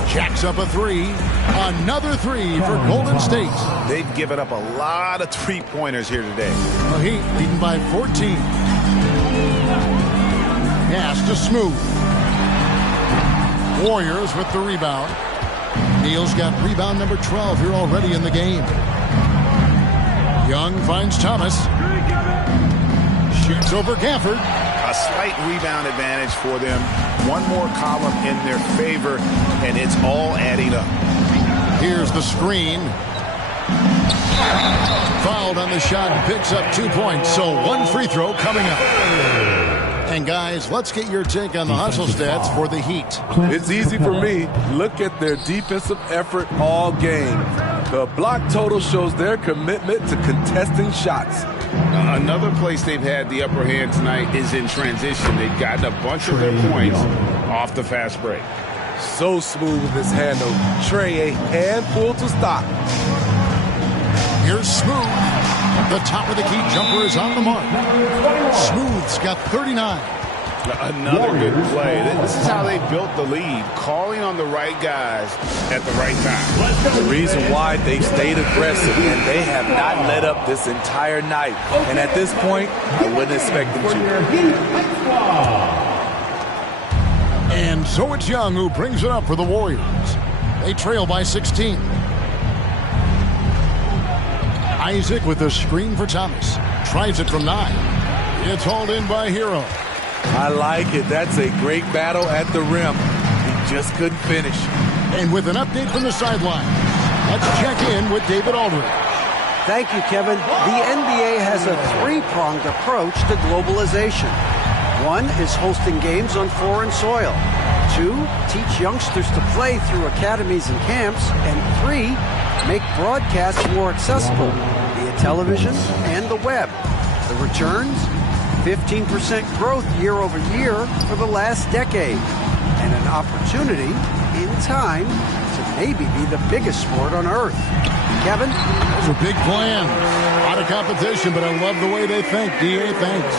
Jacks up a 3. Another 3 for Golden State. They've given up a lot of three-pointers here today. The Heat leading by 14. Pass to Smooth. Warriors with the rebound. Neal's got rebound number 12 here already in the game. Young finds Thomas. Shoots over Gafford. A slight rebound advantage for them. One more column in their favor, and it's all adding up. Here's the screen. Fouled on the shot and picks up 2 points. So one free throw coming up. And guys, let's get your take on the hustle stats for the Heat. It's easy for me. Look at their defensive effort all game. The block total shows their commitment to contesting shots. Another place they've had the upper hand tonight is in transition. They've gotten a bunch of their points off the fast break. So smooth with his handle. Trey, a handful to stop. Here's Smooth. The top of the key jumper is on the mark. Smooth's got 39. Another good play. This is how they built the lead, calling on the right guys at the right time. The reason why they stayed aggressive, and they have not let up this entire night. And at this point, I wouldn't expect them to. And so it's Young who brings it up for the Warriors. They trail by 16. Isaac with a screen for Thomas. Tries it from 9. It's hauled in by Hero. I like it. That's a great battle at the rim. He just couldn't finish. And with an update from the sideline, let's check in with David Aldridge. Thank you, Kevin. The NBA has a three-pronged approach to globalization. 1 is hosting games on foreign soil. 2, teach youngsters to play through academies and camps. And 3, make broadcasts more accessible via television and the web. The returns? 15% growth year over year for the last decade. And an opportunity, in time, to maybe be the biggest sport on earth. Kevin? Those are big plans. A lot of competition, but I love the way they think. DA, thanks.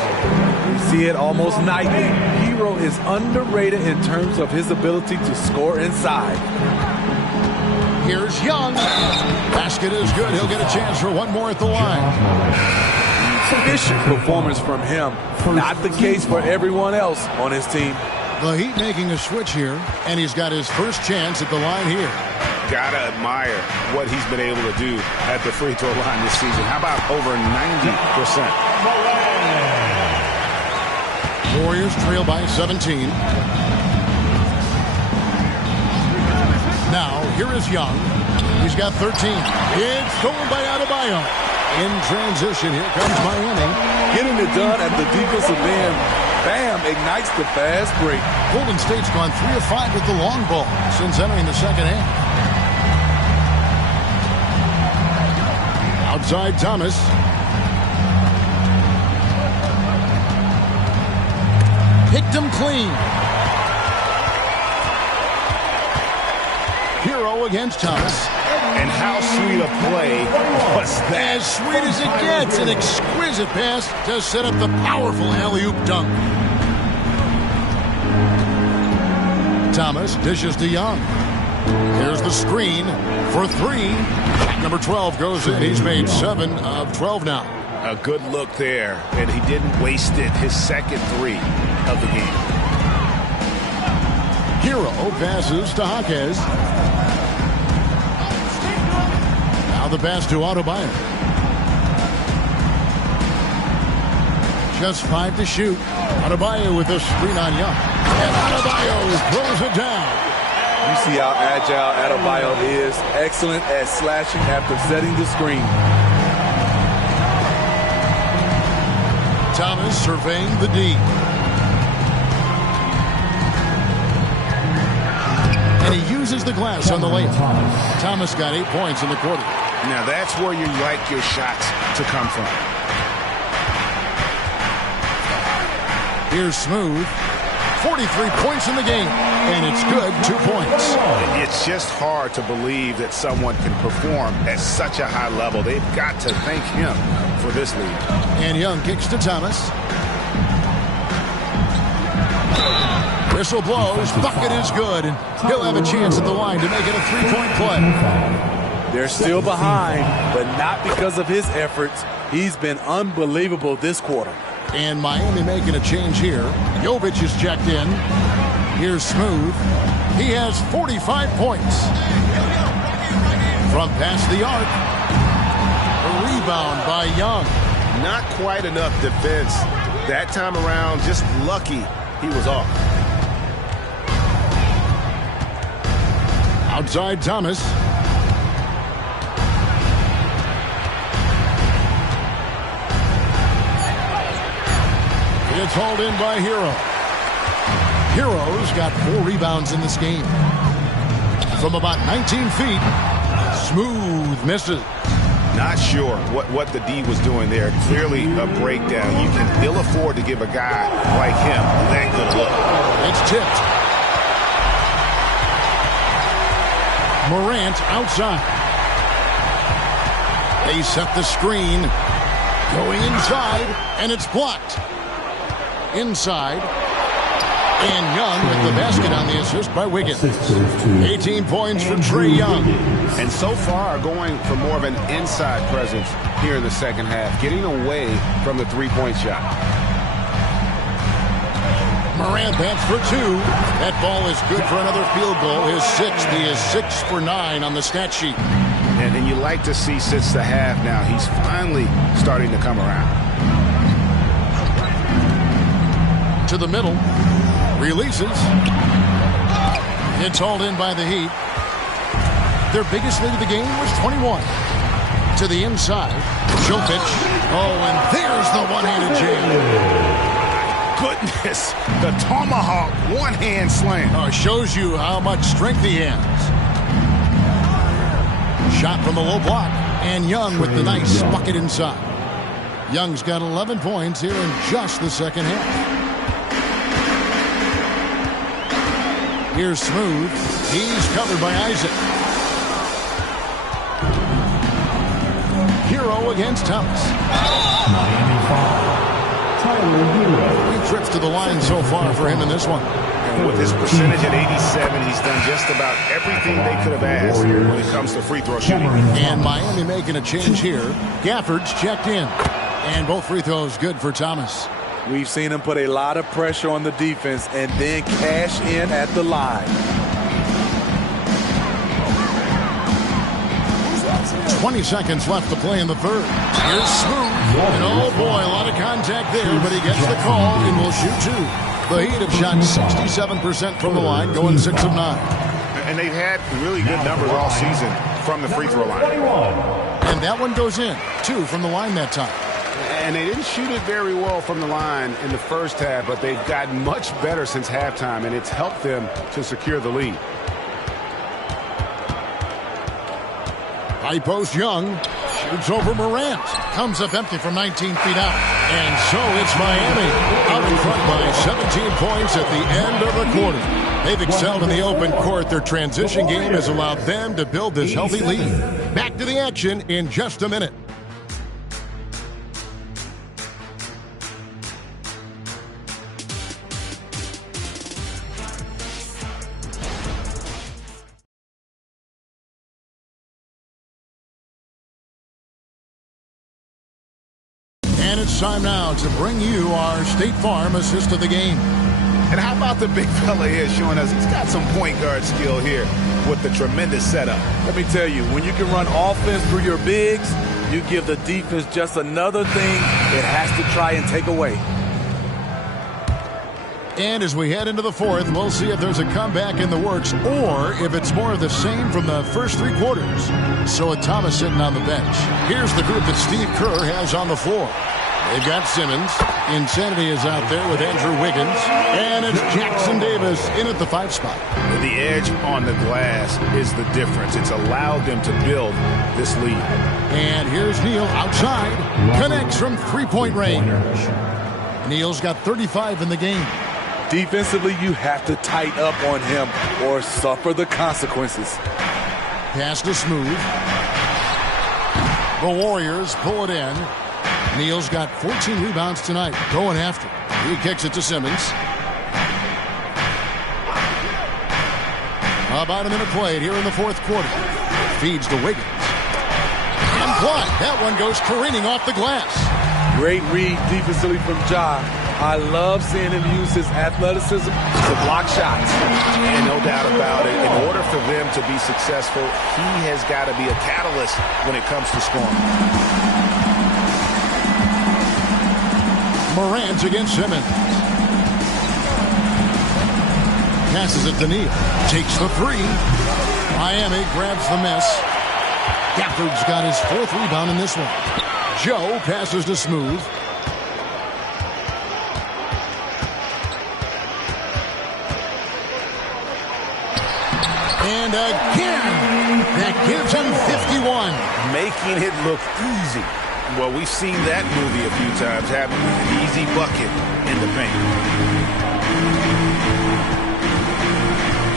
We see it almost nightly. Hero is underrated in terms of his ability to score inside. Here's Young. Basket is good. He'll get a chance for one more at the line. Efficient performance from him. Not the case for everyone else on his team. The Heat making a switch here, and he's got his first chance at the line here. Gotta admire what he's been able to do at the free throw line this season. How about over 90%? Warriors trail by 17. Now, here is Young. He's got 13. It's stolen by Adebayo. In transition, here comes Miami. Getting it done at the defensive end. Bam, ignites the fast break. Golden State's gone 3 of 5 with the long ball since entering the second half. Outside Thomas. Picked him clean. Hero against Thomas. And how sweet a play was that? As sweet as it gets. An exquisite pass to set up the powerful alley-oop dunk. Thomas dishes to Young. Here's the screen for 3. Number 12 goes in. He's made 7 of 12 now. A good look there, and he didn't waste it. His second 3 of the game. Hero passes to Jaquez. Now the pass to Adebayo. Just 5 to shoot. Adebayo with a screen on Young. And Adebayo throws it down. You see how agile Adebayo is. Excellent at slashing after setting the screen. Thomas surveying the D. And he uses the glass on the layup. Thomas got 8 points in the quarter. Now that's where you like your shots to come from. Here's Smooth. 43 points in the game. And it's good, 2 points. It's just hard to believe that someone can perform at such a high level. They've got to thank him for this lead. And Young kicks to Thomas. Whistle blows. Bucket is good. And he'll have a chance at the line to make it a 3-point play. They're still behind, but not because of his efforts. He's been unbelievable this quarter. And Miami making a change here. Jovic is checked in. Here's Smooth. He has 45 points. From past the arc. A rebound by Young. Not quite enough defense That time around, just lucky he was off. Outside Thomas. It's hauled in by Hero. Hero's got 4 rebounds in this game. From about 19 feet, Smooth misses. Not sure what the D was doing there. Clearly a breakdown. You can ill afford to give a guy like him that good look. It's tipped. Morant outside. They set the screen. Going inside, and it's blocked. Inside. And Young with the basket on the assist by Wiggins. 18 points for Trae Young. And so far going for more of an inside presence here in the second half, getting away from the three-point shot. Morant bats for 2. That ball is good for another field goal. His 6th. He is 6 for 9 on the stat sheet. And you like to see since the half now, he's finally starting to come around. To the middle. Releases. It's hauled in by the Heat. Their biggest lead of the game was 21. To the inside. Jokic. Oh, and there's the one-handed jam. Goodness. The tomahawk one-hand slam. Shows you how much strength he has. Shot from the low block. And Young with the nice bucket inside. Young's got 11 points here in just the second half. Here's Smooth. He's covered by Isaac. Hero against Thomas. Miami foul. Tyler Hero. 3 trips to the line so far for him in this one. And with his percentage at 87, he's done just about everything they could have asked when it comes to free throw shooting. And Miami making a change here. Gafford's checked in. And both free throws good for Thomas. We've seen him put a lot of pressure on the defense and then cash in at the line. 20 seconds left to play in the third. Here's Smooth. And oh boy, a lot of contact there, but he gets the call and will shoot 2. The Heat have shot 67% from the line, going 6 of 9. And they've had really good numbers all season from the free throw line. And that one goes in. 2 from the line that time. And they didn't shoot it very well from the line in the first half, but they've gotten much better since halftime, and it's helped them to secure the lead. High post Young. Shoots over Morant. Comes up empty from 19 feet out. And so it's Miami. Out in front by 17 points at the end of the quarter. They've excelled in the open court. Their transition game has allowed them to build this healthy lead. Back to the action in just a minute. And it's time now to bring you our State Farm assist of the game. And how about the big fella here showing us he's got some point guard skill here with the tremendous setup. Let me tell you, when you can run offense through your bigs, you give the defense just another thing it has to try and take away. And as we head into the fourth, we'll see if there's a comeback in the works or if it's more of the same from the first 3 quarters. So with Thomas sitting on the bench, here's the group that Steve Kerr has on the floor. They've got Simmons. Insanity is out there with Andrew Wiggins. And it's Jackson Davis in at the 5 spot. The edge on the glass is the difference. It's allowed them to build this lead. And here's Neal outside. Connects from 3-point range. Neal's got 35 in the game. Defensively, you have to tighten up on him or suffer the consequences. Pass to Smooth. The Warriors pull it in. Neal's got 14 rebounds tonight. Going after. He kicks it to Simmons. About a minute played here in the fourth quarter. Feeds to Wiggins. And blocked. That one goes careening off the glass. Great read defensively from Ja. I love seeing him use his athleticism to block shots. And no doubt about it, in order for them to be successful, he has got to be a catalyst when it comes to scoring. Morant against Simmons. Passes it to Neal. Takes the three. Miami grabs the miss. Gafford's got his 4th rebound in this one. Joe passes to Smooth. And again, that gives him 51. Making it look easy. Well, we've seen that movie a few times, having an easy bucket in the paint.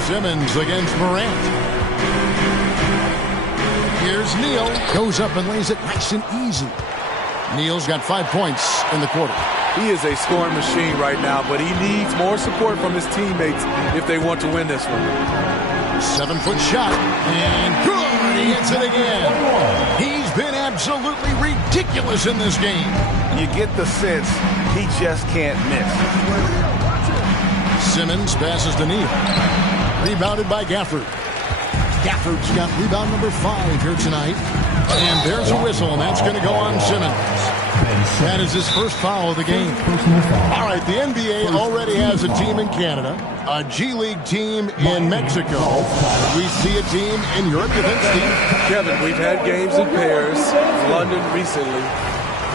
Simmons against Morant. Here's Neal. Goes up and lays it nice and easy. Neal's got 5 points in the quarter. He is a scoring machine right now, but he needs more support from his teammates if they want to win this one. 7-foot shot, and good, he hits it again. He's been absolutely ridiculous in this game. You get the sense he just can't miss. Simmons passes to Neal. Rebounded by Gafford. Gafford's got rebound number 5 here tonight. And there's a whistle, and that's going to go on Simmons. That is his first foul of the game. All right, the NBA already has a team in Canada, a G League team in Mexico. We see a team in Europe. You think, Steve? Kevin, we've had games in pairs, London recently.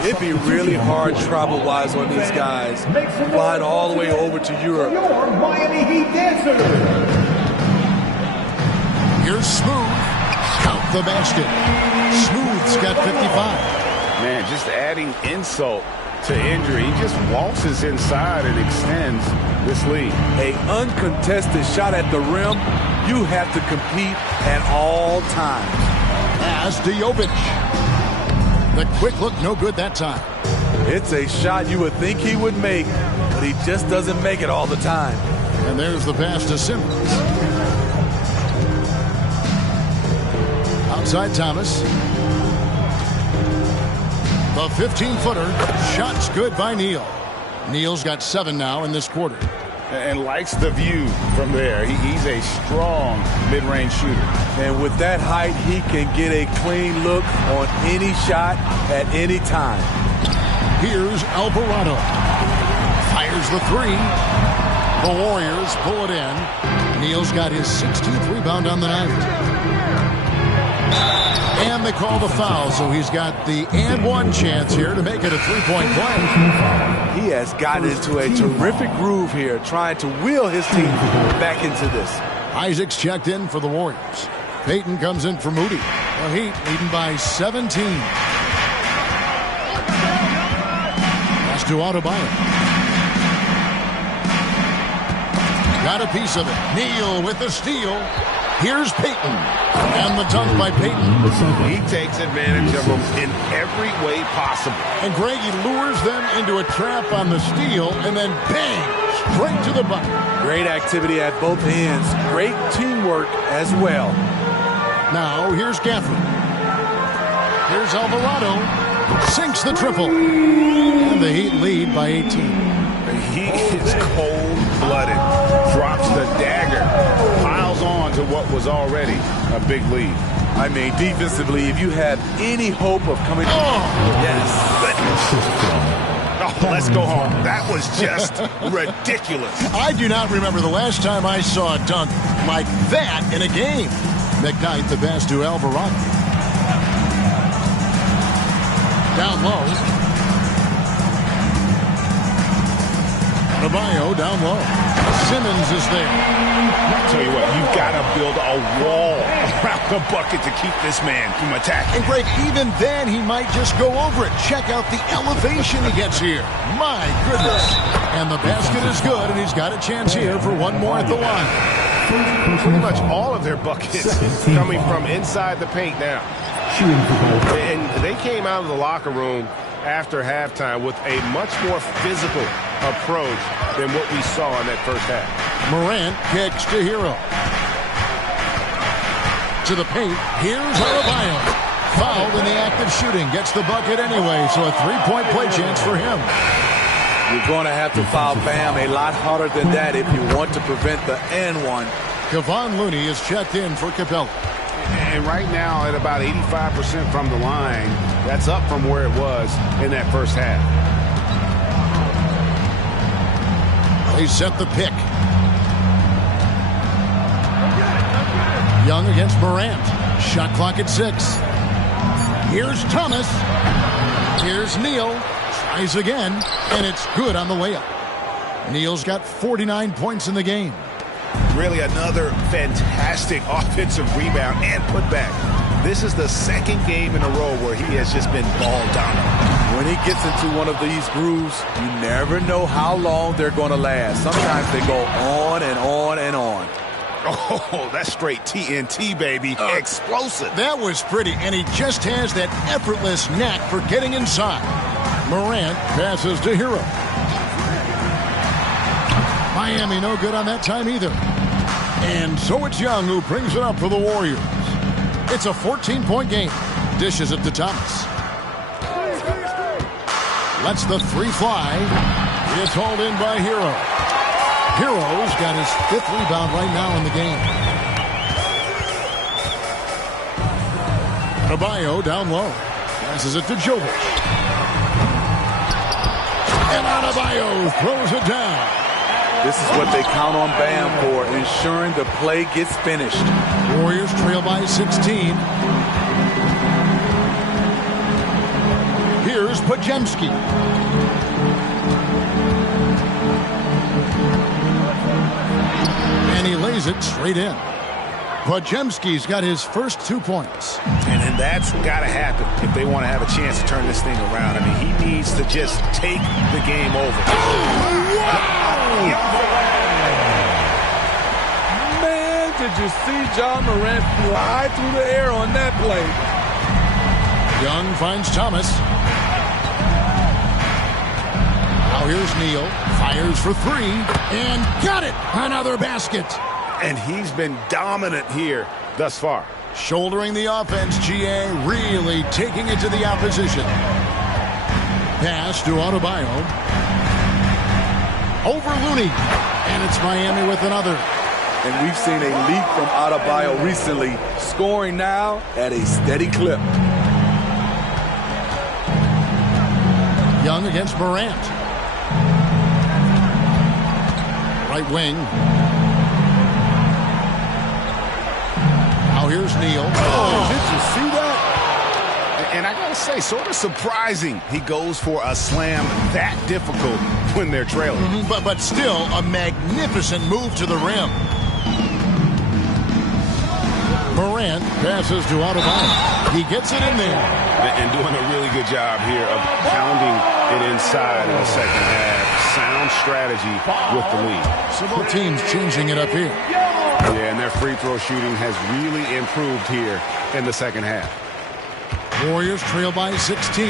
It'd be really hard travel-wise on these guys, flying all the way over to Europe. Miami Heat dancer. Here's Smooth. Count the basket. Smooth's got 55. Man, just adding insult to injury. He just waltzes inside and extends this lead. A uncontested shot at the rim, you have to compete at all times. Pass to Jovic. The quick look, no good that time. It's a shot you would think he would make, but he just doesn't make it all the time. And there's the pass to Simmons. Outside Thomas. The 15-footer. Shot's good by Neal. Neal's got 7 now in this quarter. And likes the view from there. He's a strong mid-range shooter. And with that height, he can get a clean look on any shot at any time. Here's Alvarado. Fires the 3. The Warriors pull it in. Neal's got his 16th rebound on the night. And they call the foul, so he's got the and-one chance here to make it a 3-point play. He has gotten into a terrific groove here, trying to wheel his team back into this. Isaac's checked in for the Warriors. Payton comes in for Moody. The Heat leading by 17. Pass to Adebayo. Got a piece of it. Neal with the steal. Here's Payton. And the dunk by Payton. He takes advantage of them in every way possible. And Greg, he lures them into a trap on the steal, and then bang, straight to the bucket. Great activity at both ends. Great teamwork as well. Now, here's Gafford. Here's Alvarado. Sinks the triple. And the Heat lead by 18. He is cold-blooded. Drops the dagger. Piles on to what was already a big lead. I mean, defensively, if you have any hope of coming... Yes. Oh, let's go home. That was just ridiculous. I do not remember the last time I saw a dunk like that in a game. McKnight the pass to Alvarado. Down low. Adebayo down low. Simmons is there. I'll tell you what, you've got to build a wall around the bucket to keep this man from attacking. And Greg, even then, he might just go over it. Check out the elevation he gets here. My goodness. And the basket is good, and he's got a chance here for one more at the line. Pretty much all of their buckets coming from inside the paint now. And they came out of the locker room after halftime with a much more physical approach than what we saw in that first half. Morant kicks to Hero. To the paint. Here's Adebayo. Fouled in the act of shooting. Gets the bucket anyway, so a 3-point play chance for him. You're going to have to foul Bam a lot harder than that if you want to prevent the and-one. Kevon Looney is checked in for Capella. And right now at about 85% from the line, that's up from where it was in that first half. They set the pick. Young against Morant. Shot clock at 6. Here's Thomas. Here's Neal. Tries again, and it's good on the way up. Neal's got 49 points in the game. Really another fantastic offensive rebound and putback. This is the second game in a row where he has just been ball dominant. When he gets into one of these grooves, you never know how long they're going to last. Sometimes they go on and on and on. Oh, that's straight TNT, baby. Explosive. That was pretty, and he just has that effortless knack for getting inside. Morant passes to Hero. Miami no good on that time either. And so it's Young who brings it up for the Warriors. It's a 14-point game. Dishes it to Thomas. Lets the 3 fly. It's hauled in by Hero. Hero's got his 5th rebound right now in the game. Adebayo down low. Passes it to Jovic. And Adebayo throws it down. This is what they count on Bam for, ensuring the play gets finished. Warriors trail by 16. Here's Podziemski. And he lays it straight in. Podziemski's got his first 2 points. And that's got to happen if they want to have a chance to turn this thing around. I mean, he needs to just take the game over. Man, did you see John Morant fly through the air on that play? Young finds Thomas. Now here's Neal. Fires for 3. And got it! Another basket. And he's been dominant here thus far. Shouldering the offense, GA really taking it to the opposition. Pass to Adebayo. Over Looney. And it's Miami with another. And we've seen a leap from Adebayo recently, scoring now at a steady clip. Young against Morant. Right wing. Now here's Neal. Oh, did you see that? And I got to say, sort of surprising he goes for a slam that difficult when they're trailing. But still a magnificent move to the rim. Morant passes to Adebayo. He gets it in there. And doing a really good job here of pounding it inside in the second half. Sound strategy with the lead. So both teams changing it up here. Yeah, and their free throw shooting has really improved here in the second half. Warriors trail by 16.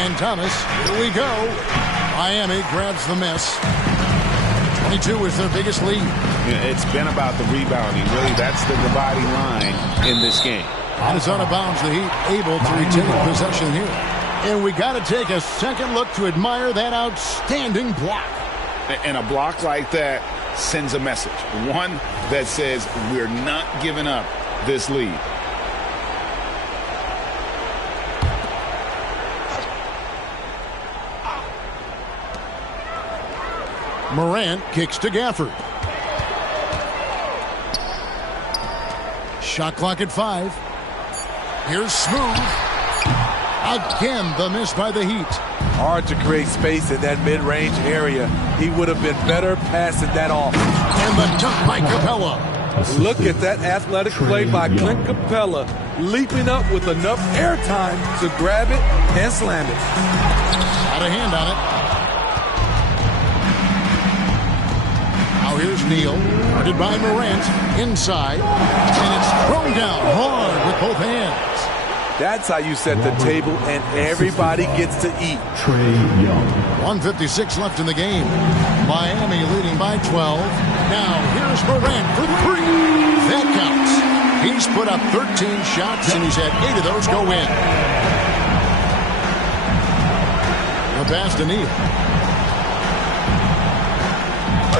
And Thomas, here we go. Miami grabs the miss. 22 is their biggest lead. Yeah, it's been about the rebounding. Really, that's the dividing line in this game. And it's out of bounds. The Heat able to retain possession here. And we got to take a second look to admire that outstanding block. And a block like that sends a message. One that says we're not giving up this lead. Morant kicks to Gafford. Shot clock at 5. Here's Smooth. Again, the miss by the Heat. Hard to create space in that mid-range area. He would have been better passing that off. And the dunk by Capella. Look at that athletic play by Clint Capella, leaping up with enough airtime to grab it and slam it. Got a hand on it. Now here's Neal, guarded by Morant, inside, and it's thrown down hard with both hands. That's how you set the table, and everybody gets to eat. Trae Young. 1:56 left in the game. Miami leading by 12. Now here's Morant for 3. That counts. He's put up 13 shots, and he's had 8 of those go in. The pass to Neal.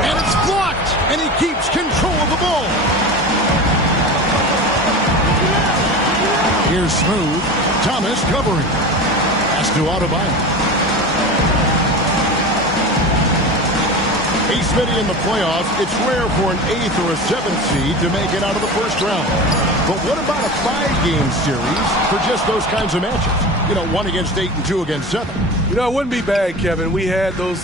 And it's blocked, and he keeps control of the ball. Here's Smooth. Thomas covering. Pass to Adebayo. Hey, Smitty, in the playoffs, it's rare for an 8th or a 7th seed to make it out of the first round. But what about a 5-game series for just those kinds of matchups? You know, 1 against 8 and 2 against 7. You know, it wouldn't be bad, Kevin. We had those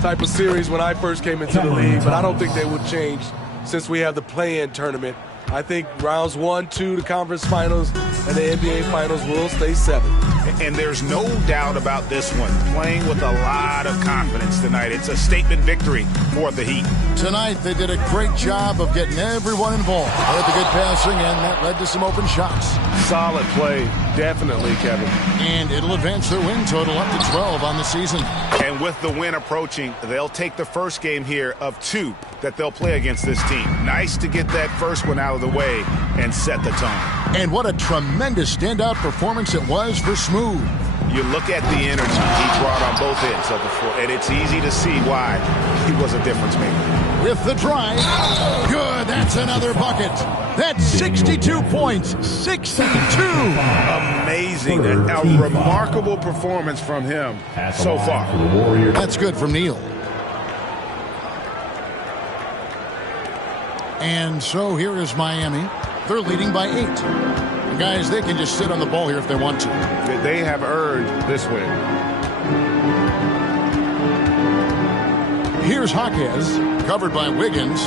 type of series when I first came into the league, but I don't think they would change since we have the play-in tournament. I think rounds 1, 2, the conference finals, and the NBA finals will stay 7. And there's no doubt about this one. Playing with a lot of confidence tonight. It's a statement victory for the Heat. Tonight, they did a great job of getting everyone involved. They had the good passing, and that led to some open shots. Solid play, definitely, Kevin. And it'll advance their win total up to 12 on the season. And with the win approaching, they'll take the first game here of 2 that they'll play against this team. Nice to get that first one out of the way and set the tone. And what a tremendous standout performance it was for Smooth. You look at the energy he brought on both ends of the floor, and it's easy to see why he was a difference maker. With the drive, good, that's another bucket. That's 62 points, 62. Amazing, a remarkable performance from him so far. That's good from Neal. And so here is Miami. They're leading by 8. And guys, they can just sit on the ball here if they want to. They have earned this win. Here's Jaquez, covered by Wiggins.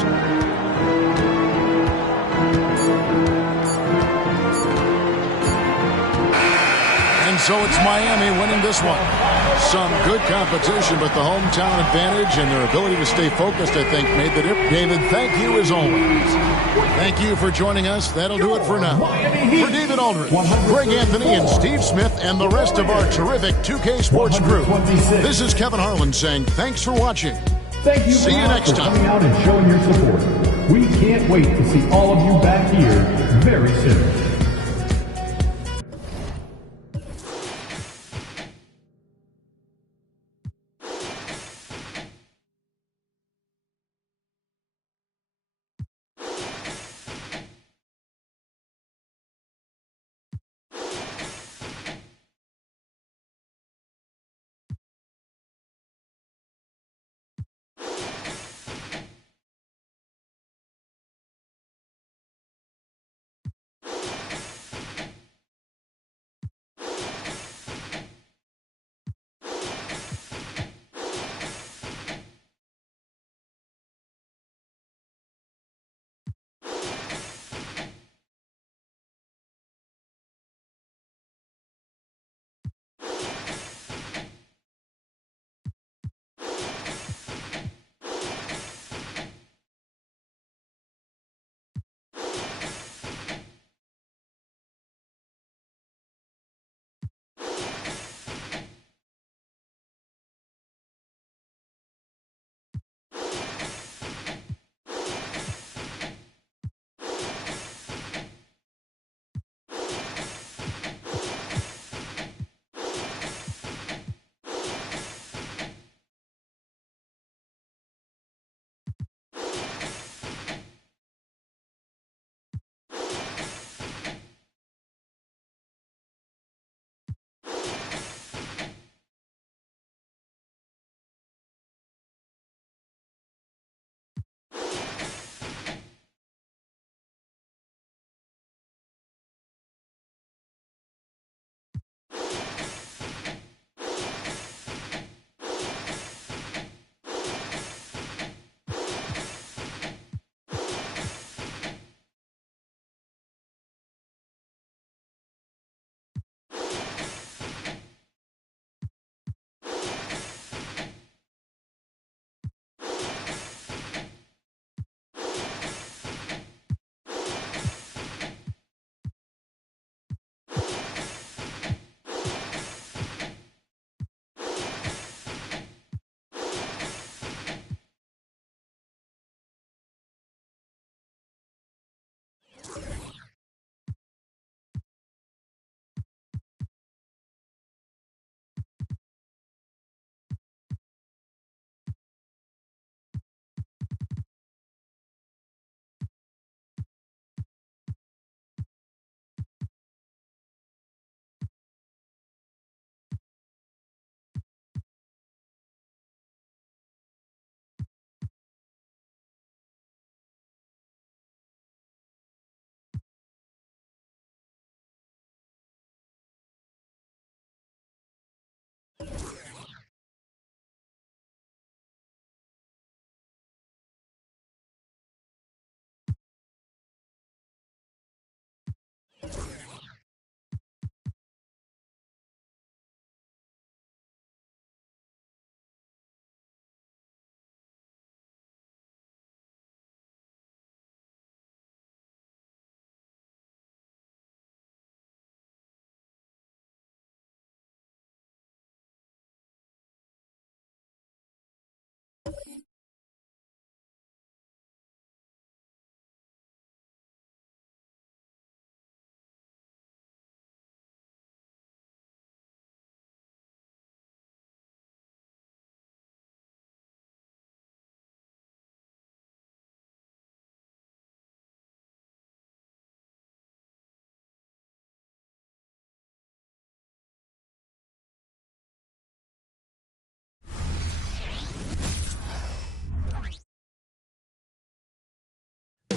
And so it's Miami winning this one. Some good competition, but the hometown advantage and their ability to stay focused, I think, made the difference. David, thank you as always. Thank you for joining us. That'll do it for now. For David Aldridge, Greg Anthony, and Steve Smith, and the rest of our terrific 2K Sports crew, this is Kevin Harlan saying thanks for watching. Thank you. See you next time. Coming out and showing your support. We can't wait to see all of you back here very soon.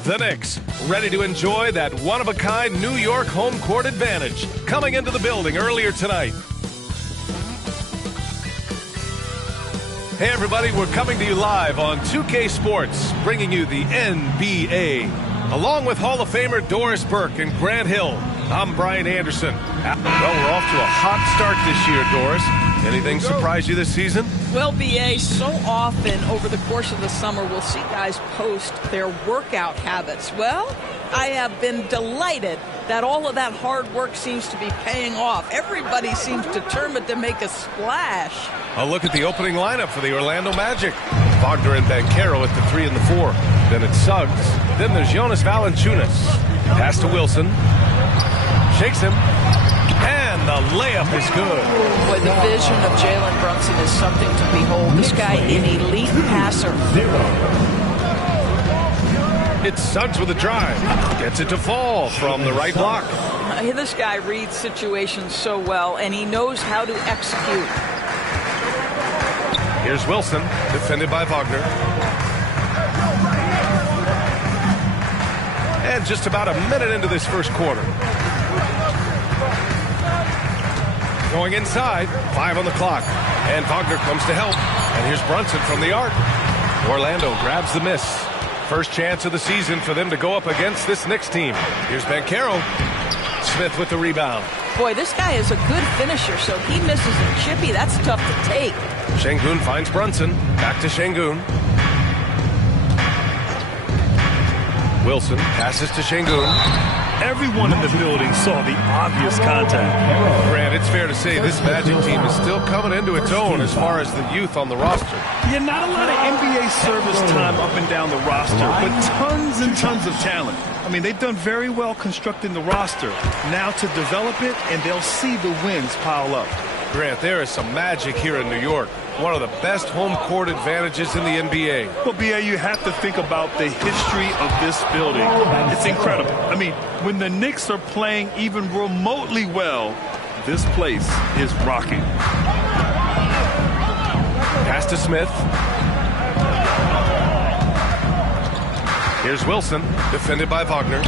The Knicks, ready to enjoy that one-of-a-kind New York home court advantage, coming into the building earlier tonight. Hey everybody, we're coming to you live on 2K Sports, bringing you the NBA. Along with Hall of Famer Doris Burke and Grant Hill, I'm Brian Anderson. Well, we're off to a hot start this year, Doris. Anything surprise you this season? Well, B.A., so often over the course of the summer, we'll see guys post their workout habits. Well, I have been delighted that all of that hard work seems to be paying off. Everybody seems determined to make a splash. A look at the opening lineup for the Orlando Magic. Wagner and Banchero at the 3 and the 4. Then it's Suggs. Then there's Jonas Valanciunas. Pass to Wilson. Shakes him. And the layup is good. Boy, the vision of Jalen Brunson is something to behold. This guy, an elite passer. It's Suggs with a drive. Gets it to fall from the right block. This guy reads situations so well, and he knows how to execute. Here's Wilson, defended by Wagner. And just about a minute into this first quarter. Going inside, 5 on the clock. And Wagner comes to help. And here's Brunson from the arc. Orlando grabs the miss. First chance of the season for them to go up against this Knicks team. Here's Banchero. Smith with the rebound. Boy, this guy is a good finisher, so he misses a chippy. That's tough to take. Şengün finds Brunson. Back to Şengün. Wilson passes to Şengün. Everyone in the building saw the obvious contact. Grant, it's fair to say this Magic team is still coming into its own as far as the youth on the roster. Yeah, not a lot of NBA service time up and down the roster, but tons and tons of talent. I mean, they've done very well constructing the roster. Now to develop it, and they'll see the wins pile up. Grant, there is some magic here in New York. One of the best home court advantages in the NBA. Well, B.A., you have to think about the history of this building. It's incredible. I mean, when the Knicks are playing even remotely well, this place is rocking. Pass to Smith. Here's Wilson, defended by Wagner.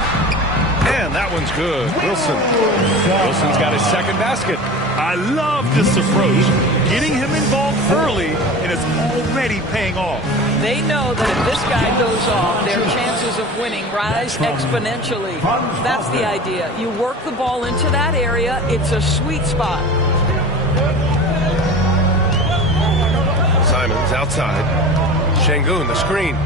And that one's good. Wilson's got his second basket. I love this approach. Getting him involved early, and it's already paying off. They know that if this guy goes off, their chances of winning rise exponentially. That's the idea. You work the ball into that area. It's a sweet spot. Simons outside. Şengün, the screen.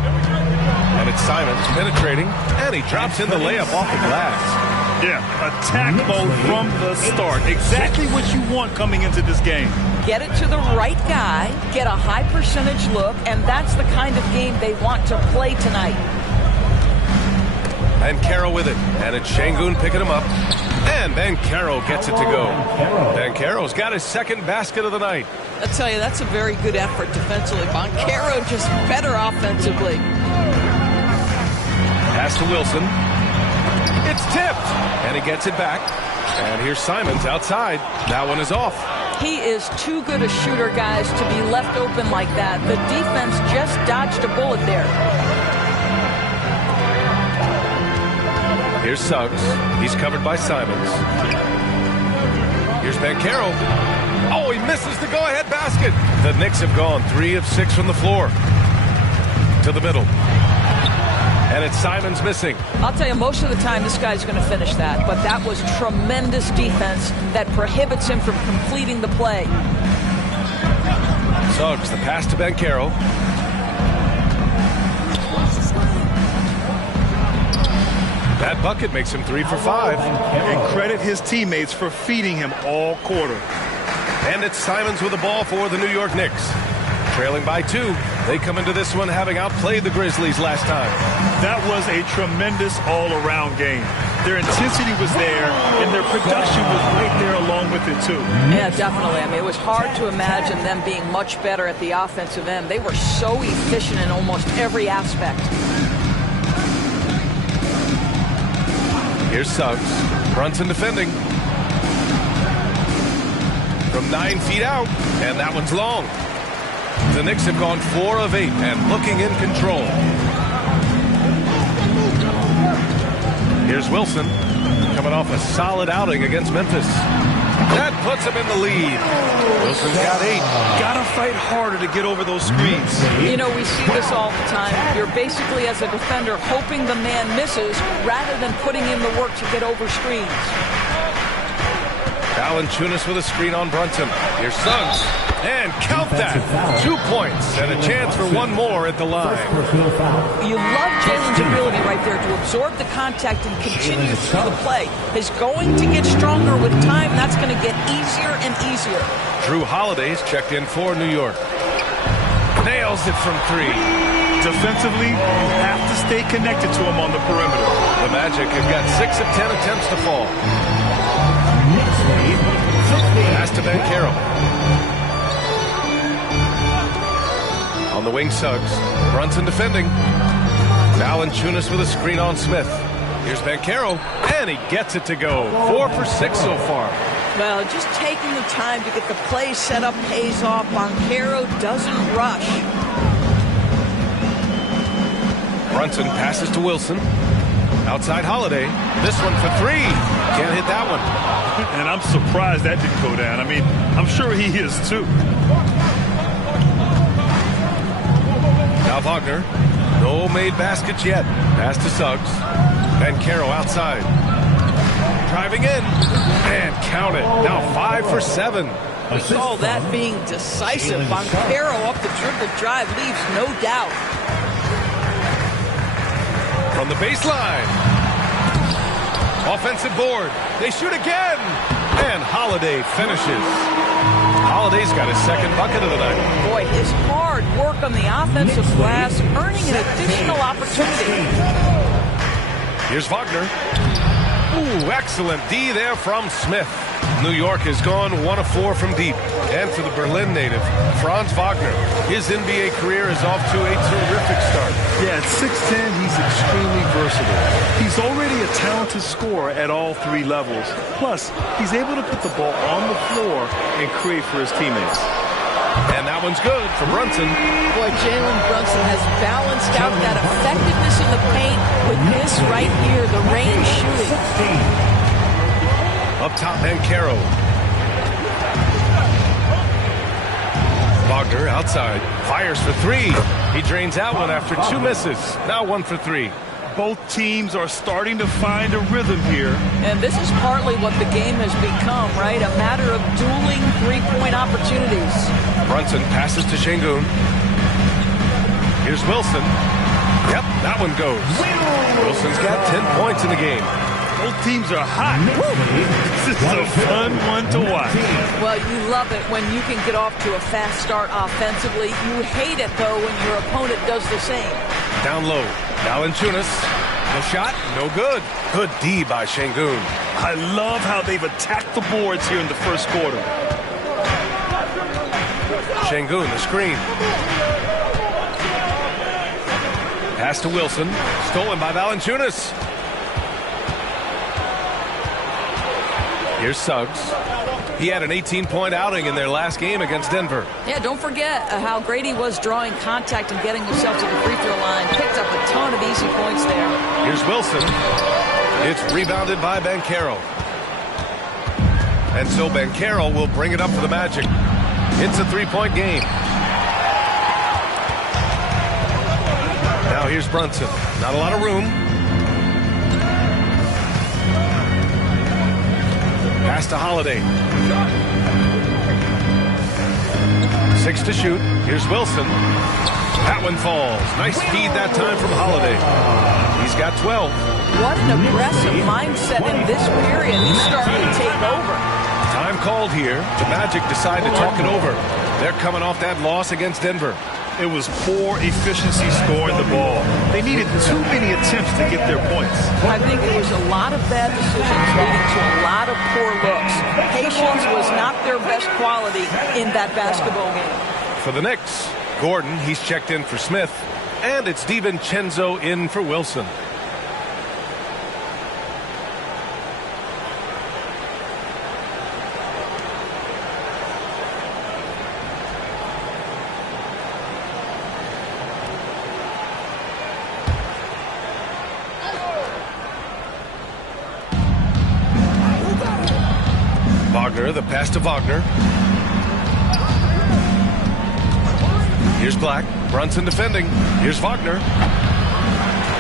And it's Simons penetrating, and he drops in the layup off the glass. Yeah, attack mode from the start. Exactly what you want coming into this game. Get it to the right guy, get a high percentage look, and that's the kind of game they want to play tonight. Banchero with it, and it's Şengün picking him up. And Banchero gets it to go. Banchero's got his second basket of the night. I tell you, that's a very good effort defensively. Banchero just better offensively. Pass to Wilson. It's tipped, and he gets it back. And here's Simons outside. That one is off. He is too good a shooter, guys, to be left open like that. The defense just dodged a bullet there. Here's Suggs. He's covered by Simons. Here's Banchero. Oh, he misses the go-ahead basket. The Knicks have gone 3 of 6 from the floor. To the middle. And it's Simons missing. I'll tell you, most of the time this guy's going to finish that. But that was tremendous defense that prohibits him from completing the play. Suggs, the pass to Banchero. That bucket makes him 3 for 5. And credit his teammates for feeding him all quarter. And it's Simons with the ball for the New York Knicks. Trailing by 2. They come into this one having outplayed the Grizzlies last time. That was a tremendous all-around game. Their intensity was there, and their production was right there along with it, too. Yeah, definitely. I mean, it was hard to imagine them being much better at the offensive end. They were so efficient in almost every aspect. Here's Suggs. Brunson defending. From 9 feet out, and that one's long. The Knicks have gone 4 of 8 and looking in control. Here's Wilson, coming off a solid outing against Memphis. That puts him in the lead. Wilson's got 8. Gotta fight harder to get over those screens. You know, we see this all the time. You're basically, as a defender, hoping the man misses rather than putting in the work to get over screens. Valanciunas with a screen on Brunson. Here's Suggs. And count that. 2 points and a chance for one more at the line. You love Jalen's ability right there to absorb the contact and continue through the play. He's going to get stronger with time. That's going to get easier and easier. Drew Holiday's checked in for New York. Nails it from 3. Defensively, you have to stay connected to him on the perimeter. The Magic have got 6 of 10 attempts to fall. Pass to Banchero. On the wing, Suggs. Brunson defending. Valanciunas with a screen on Smith. Here's Banchero, and he gets it to go. 4 for 6 so far. Well, just taking the time to get the play set up pays off. Banchero doesn't rush. Brunson passes to Wilson. Outside Holiday. This one for 3. Can't hit that one. And I'm surprised that didn't go down. I mean, I'm sure he is too. Now Wagner. No made baskets yet. Pass to Suggs. Banchero outside. Driving in. And count it. Now 5 for 7. We saw that being decisive. Banchero up the dribble drive leaves no doubt. From the baseline. Offensive board. They shoot again. And Holiday finishes. Holiday's got his second bucket of the night. Boy, his hard work on the offensive glass, earning an additional opportunity. Here's Wagner. Ooh, excellent D there from Smith. New York has gone 1 of 4 from deep. And for the Berlin native, Franz Wagner, his NBA career is off to a terrific start. Yeah, at 6'10", he's extremely versatile. He's already a talented scorer at all 3 levels. Plus, he's able to put the ball on the floor and create for his teammates. And that one's good for Brunson. Boy, Jalen Brunson has balanced out that effectiveness in the paint with this right here, the range shooting. Up top, Banchero. Wagner outside. Fires for 3. He drains that one after 2 misses. Now 1 for 3. Both teams are starting to find a rhythm here. And this is partly what the game has become, right? A matter of dueling 3-point opportunities. Brunson passes to Şengün. Here's Wilson. Yep, that one goes. Wilson's got 10 points in the game. Both teams are hot. This is a fun one to watch. Well, you love it when you can get off to a fast start offensively. You hate it, though, when your opponent does the same. Down low. Valanciunas. No shot. No good. Good D by Şengün. I love how they've attacked the boards here in the first quarter. Şengün, the screen. Pass to Wilson. Stolen by Valanciunas. Here's Suggs. He had an 18-point outing in their last game against Denver. Yeah, don't forget how great he was drawing contact and getting himself to the free throw line. Picked up a ton of easy points there. Here's Wilson. It's rebounded by Banchero. And so Banchero will bring it up for the Magic. It's a 3-point game. Now here's Brunson. Not a lot of room. Pass to Holiday. 6 to shoot. Here's Wilson. That one falls. Nice feed that time from Holiday. He's got 12. What an aggressive mindset in this period. He's starting to take over. Time called here. The Magic decide to talk it over. They're coming off that loss against Denver. It was poor efficiency scoring the ball. They needed too many attempts to get their points. I think it was a lot of bad decisions leading to a lot of poor looks. Patience was not their best quality in that basketball game. For the Knicks, Gordon, he's checked in for Smith. And it's DiVincenzo in for Wilson. Wagner, the pass to Wagner. Here's Black. Brunson defending. Here's Wagner.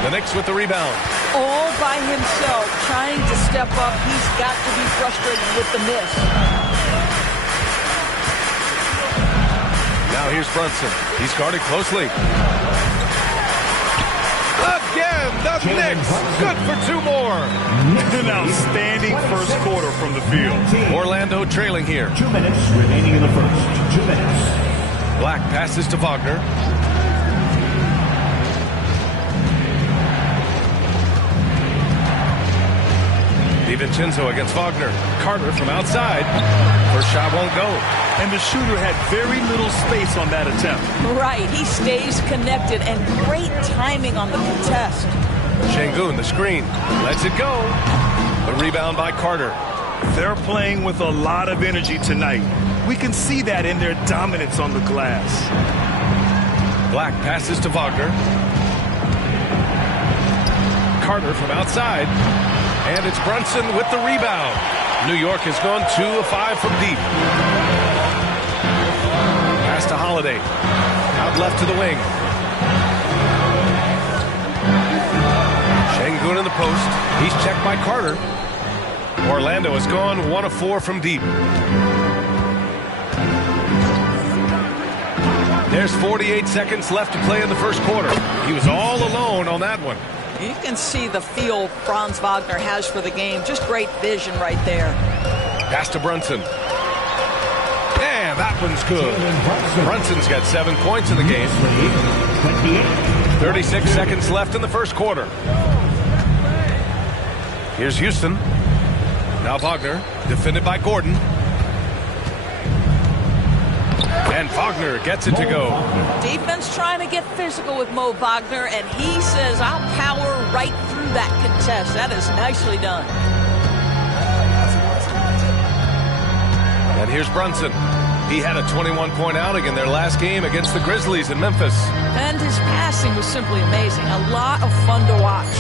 The Knicks with the rebound. All by himself, trying to step up. He's got to be frustrated with the miss. Now here's Brunson. He's guarded closely. Again, the Knicks. Good for 2 more. An outstanding first quarter from the field. Orlando trailing here. 2 minutes remaining in the first. 2 minutes. Black passes to Wagner. DiVincenzo against Wagner. Carter from outside. First shot won't go. And the shooter had very little space on that attempt. Right, he stays connected, and great timing on the contest. Şengün, the screen. Lets it go. The rebound by Carter. They're playing with a lot of energy tonight. We can see that in their dominance on the glass. Black passes to Wagner. Carter from outside. And it's Brunson with the rebound. New York has gone 2 of 5 from deep. Pass to Holiday. Out left to the wing. Şengün in the post. He's checked by Carter. Orlando has gone 1 of 4 from deep. There's 48 seconds left to play in the first quarter. He was all alone on that one. You can see the feel Franz Wagner has for the game. Just great vision right there. Pass to Brunson. And that one's good. Brunson's got 7 points in the game. 36 seconds left in the first quarter. Here's Houston. Now Wagner, defended by Gordon. And Wagner gets it to go. Defense trying to get physical with Mo Wagner, and he says, I'll power right through that contest. That is nicely done. And here's Brunson. He had a 21-point outing in their last game against the Grizzlies in Memphis. And his passing was simply amazing. A lot of fun to watch.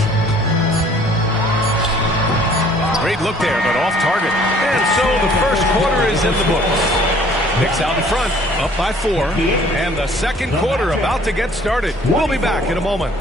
Great look there, but off target. And so the first quarter is in the books. Knicks out in front, up by 4, and the second quarter about to get started. We'll be back in a moment.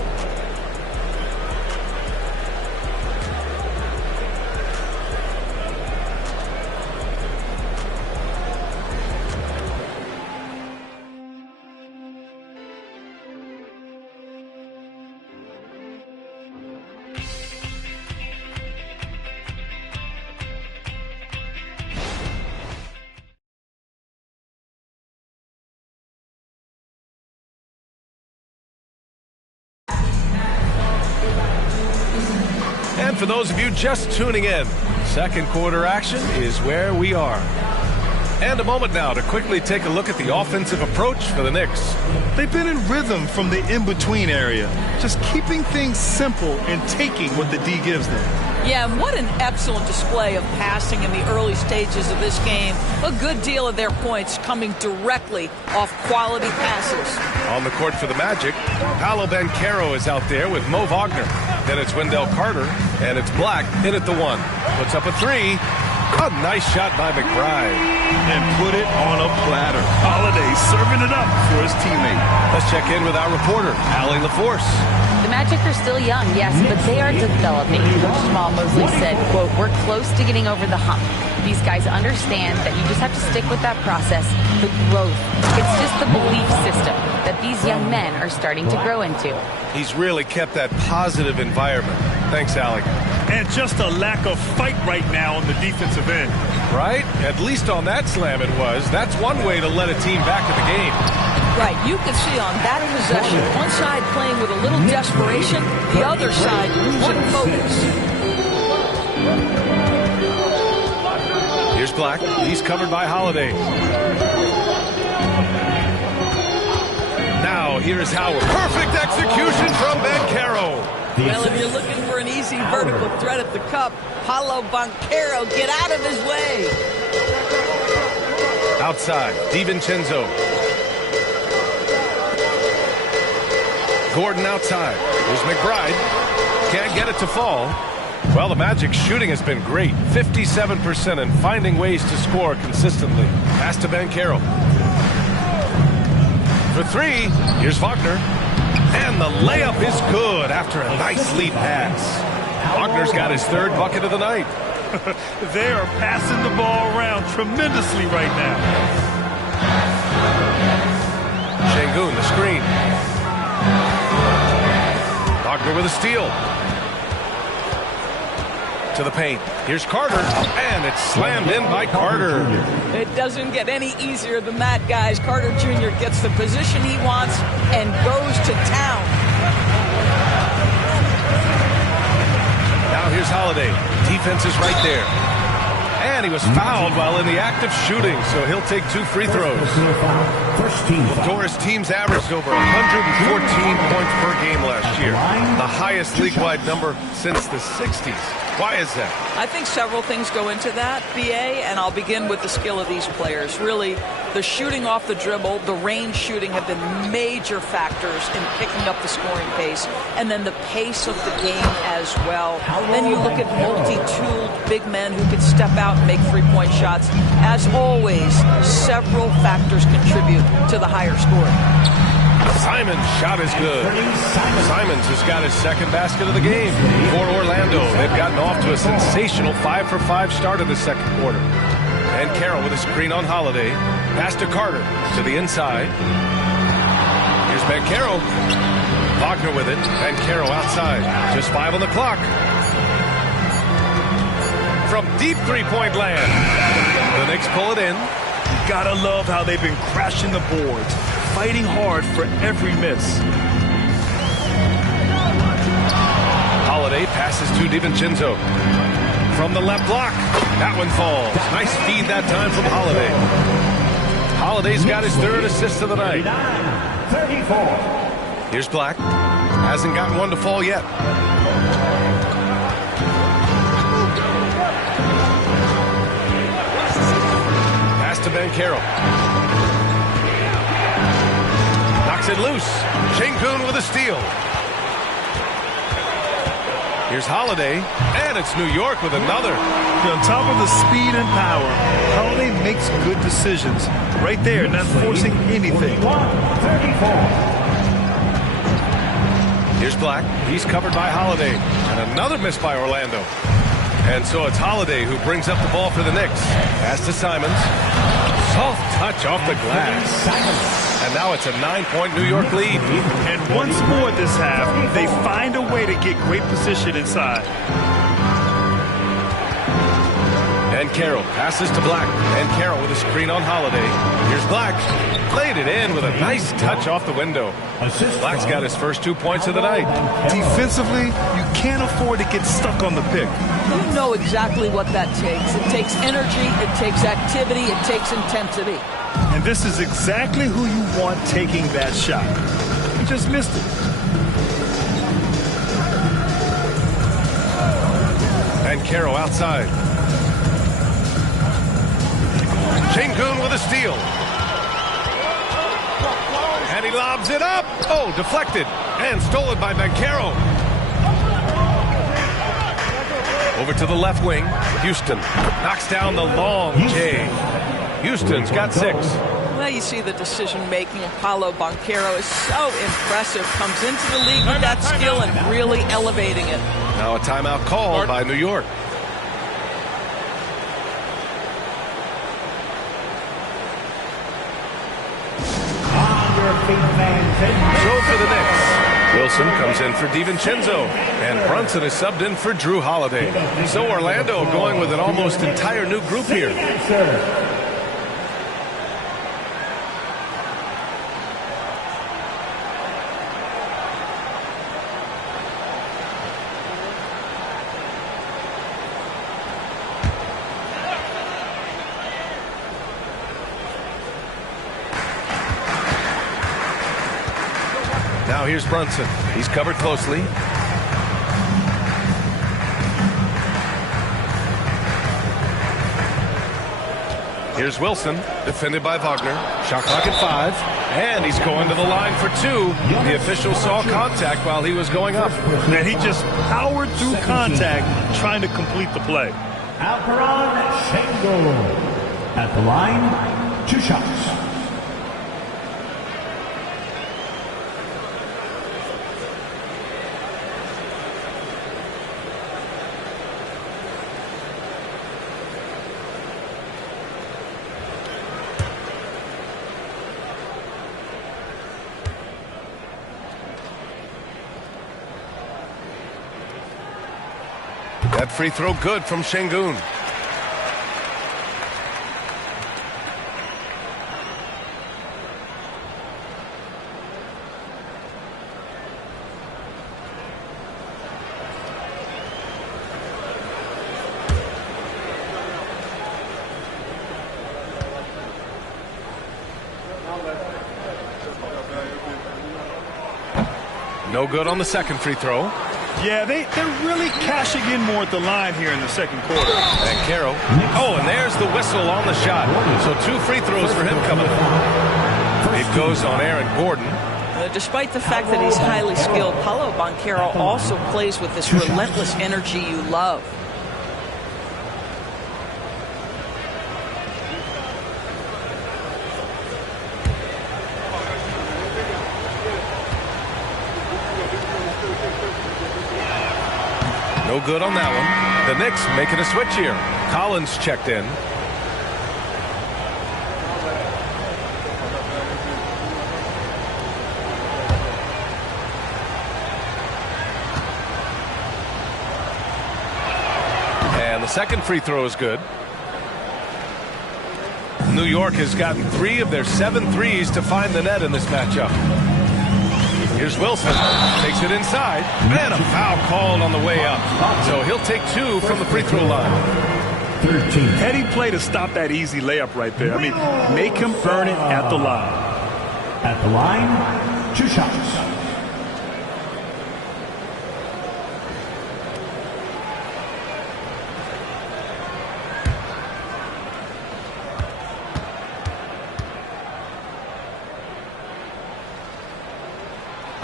And for those of you just tuning in, second quarter action is where we are. And a moment now to quickly take a look at the offensive approach for the Knicks. They've been in rhythm from the in-between area, just keeping things simple and taking what the D gives them. Yeah, and what an excellent display of passing in the early stages of this game. A good deal of their points coming directly off quality passes. On the court for the Magic, Paolo Banchero is out there with Mo Wagner. Then it's Wendell Carter, and it's Black in at the 1. Puts up a 3. A nice shot by McBride. And put it on a platter. Holiday serving it up for his teammate. Let's check in with our reporter, Allie LaForce. The Magic are still young, yes, but they are developing. Coach Jamal Mosley said, quote, we're close to getting over the hump. These guys understand that you just have to stick with that process, the growth. It's just the belief system that these young men are starting to grow into. He's really kept that positive environment. Thanks, Allie. And just a lack of fight right now on the defensive end. Right? At least on that slam it was. That's one way to let a team back in the game. Right, you can see on that possession, one side playing with a little desperation, the other side losing focus. Here's Black. He's covered by Holiday. Now here's Howard. Perfect execution from Banchero. Well, if you're looking for an easy vertical threat at the cup, Paolo Banchero, get out of his way. Outside, DiVincenzo. Gordon outside. There's McBride. Can't get it to fall. Well, the Magic's shooting has been great. 57% and finding ways to score consistently. Pass to Banchero. For three, here's Wagner. And the layup is good after a nice lead pass. Wagner's got his third bucket of the night. They are passing the ball around tremendously right now. Şengün, the screen. Wagner with a steal. To the paint. Here's Carter, and it's slammed in by Carter. It doesn't get any easier than that, guys. Carter Jr. gets the position he wants and goes to town. Now here's Holiday. Defense is right there. And he was fouled while in the act of shooting, so he'll take 2 free throws. Doris teams averaged over 114 points per game last year, the highest league-wide number since the 60s. Why is that? I think several things go into that, BA, and I'll begin with the skill of these players. Really, the shooting off the dribble, the range shooting have been major factors in picking up the scoring pace, and then the pace of the game as well. Then you look at multi-tooled big men who can step out and make three-point shots. As always, several factors contribute to the higher scoring. Simon's shot is good. Simons has got his second basket of the game. For Orlando, they've gotten off to a sensational 5-for-5 start in the second quarter. And Carroll with a screen on Holiday. Pass to Carter to the inside. Here's Banchero. Wagner with it. Banchero outside. Just 5 on the clock. From deep three-point land. The Knicks pull it in. You gotta love how they've been crashing the boards, fighting hard for every miss. Holiday passes to DiVincenzo. From the left block. That one falls. Nice feed that time from Holiday. Holiday's got his third assist of the night. 34. Here's Black. Hasn't gotten one to fall yet. Pass to Banchero. Knocks it loose. Şengün with a steal. Here's Holiday, and it's New York with another. On top of the speed and power, Holiday makes good decisions. Right there, not forcing anything. 34. Here's Black. He's covered by Holiday. And another miss by Orlando. And so it's Holiday who brings up the ball for the Knicks. Pass to Simons. Soft touch off the glass. And now it's a 9-point New York lead. And once more this half, they find a way to get great position inside. And Carroll passes to Black. And Carroll with a screen on Holiday. Here's Black. Played it in with a nice touch off the window. Black's got his first 2 points of the night. Defensively, you can't afford to get stuck on the pick. You know exactly what that takes. It takes energy, it takes activity, it takes intensity. And this is exactly who you want taking that shot. He just missed it. And Carroll outside. Şengün with a steal. And he lobs it up. Oh, deflected. And stolen by Banchero. Over to the left wing. Houston knocks down the long J. Houston's got 6. Well, you see the decision-making of Paolo Banchero is so impressive. Comes into the league with that skill and really elevating it. Now a timeout called by New York. So for the Knicks, Wilson comes in for DiVincenzo, and Brunson is subbed in for Drew Holiday. So Orlando going with an almost entire new group here. Now here's Brunson. He's covered closely. Here's Wilson, defended by Wagner. Shot clock at 5, and he's going to the line for 2. The official saw contact while he was going up. Man, he just powered through contact trying to complete the play. Alperon Şengün at the line, 2 shots. That free throw good from Şengün. No good on the second free throw. Yeah, they're really cashing in more at the line here in the second quarter. And Caro. Oh, and there's the whistle on the shot. So 2 free throws for him coming up. It goes on Aaron Gordon. Despite the fact that he's highly skilled, Paolo Banchero also plays with this relentless energy you love. No good on that one. The Knicks making a switch here. Collins checked in. And the second free throw is good. New York has gotten 3 of their 7 threes to find the net in this matchup. Here's Wilson, takes it inside, and a foul called on the way up. So he'll take 2 from the free throw line. 13. Heady play to stop that easy layup right there. I mean, make him earn it at the line. At the line, 2 shots.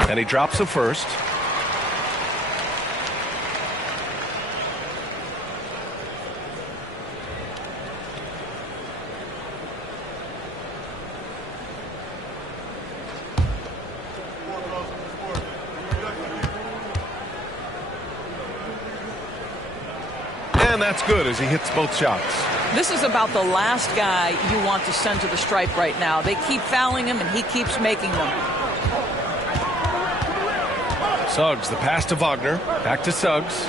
And he drops the first. And that's good as he hits both shots. This is about the last guy you want to send to the stripe right now. They keep fouling him, and he keeps making them. Suggs, the pass to Wagner. Back to Suggs.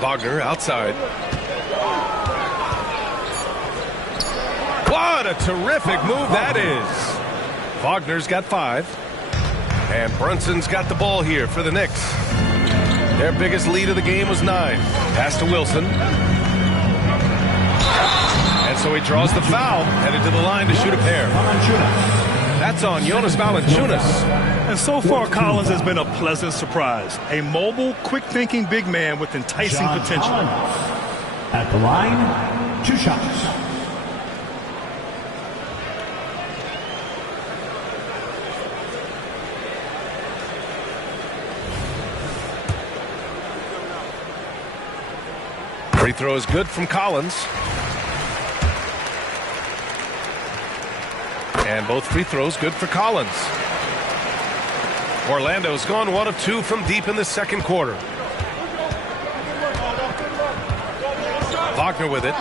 Wagner outside. What a terrific move that is. Wagner's got 5. And Brunson's got the ball here for the Knicks. Their biggest lead of the game was 9. Pass to Wilson. And so he draws the foul, headed to the line to shoot a pair. That's on Jonas Valanciunas. And so far, Collins has been a pleasant surprise. A mobile, quick-thinking big man with enticing potential. At the line, 2 shots. Free throw is good from Collins. And both free throws good for Collins. Orlando's gone 1 of 2 from deep in the second quarter. Wagner with it.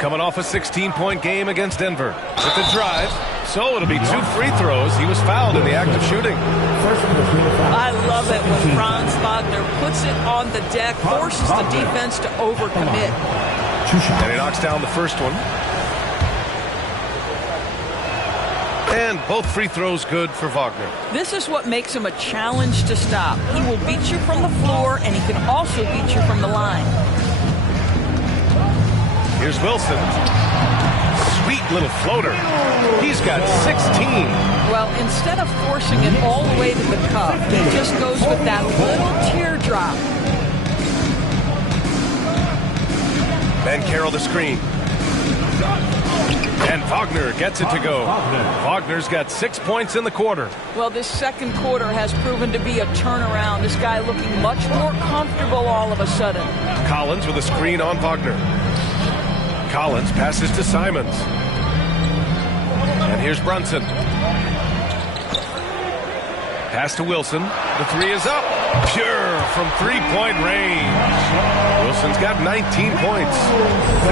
Coming off a 16-point game against Denver. With the drive. So it'll be 2 free throws. He was fouled in the act of shooting. I love it when Franz Wagner puts it on the deck, forces the defense to overcommit. And he knocks down the first one. And both free throws good for Wagner. This is what makes him a challenge to stop. He will beat you from the floor, and he can also beat you from the line. Here's Wilson. Sweet little floater. He's got 16. Well, instead of forcing it all the way to the cup, he just goes with that little teardrop. Van Carroll the screen. And Wagner gets it to go. Wagner's got 6 points in the quarter. Well, this second quarter has proven to be a turnaround. This guy looking much more comfortable all of a sudden. Collins with a screen on Wagner. Collins passes to Simons. And here's Brunson. Pass to Wilson. The three is up. Pure from three-point range. Wilson's got 19 points.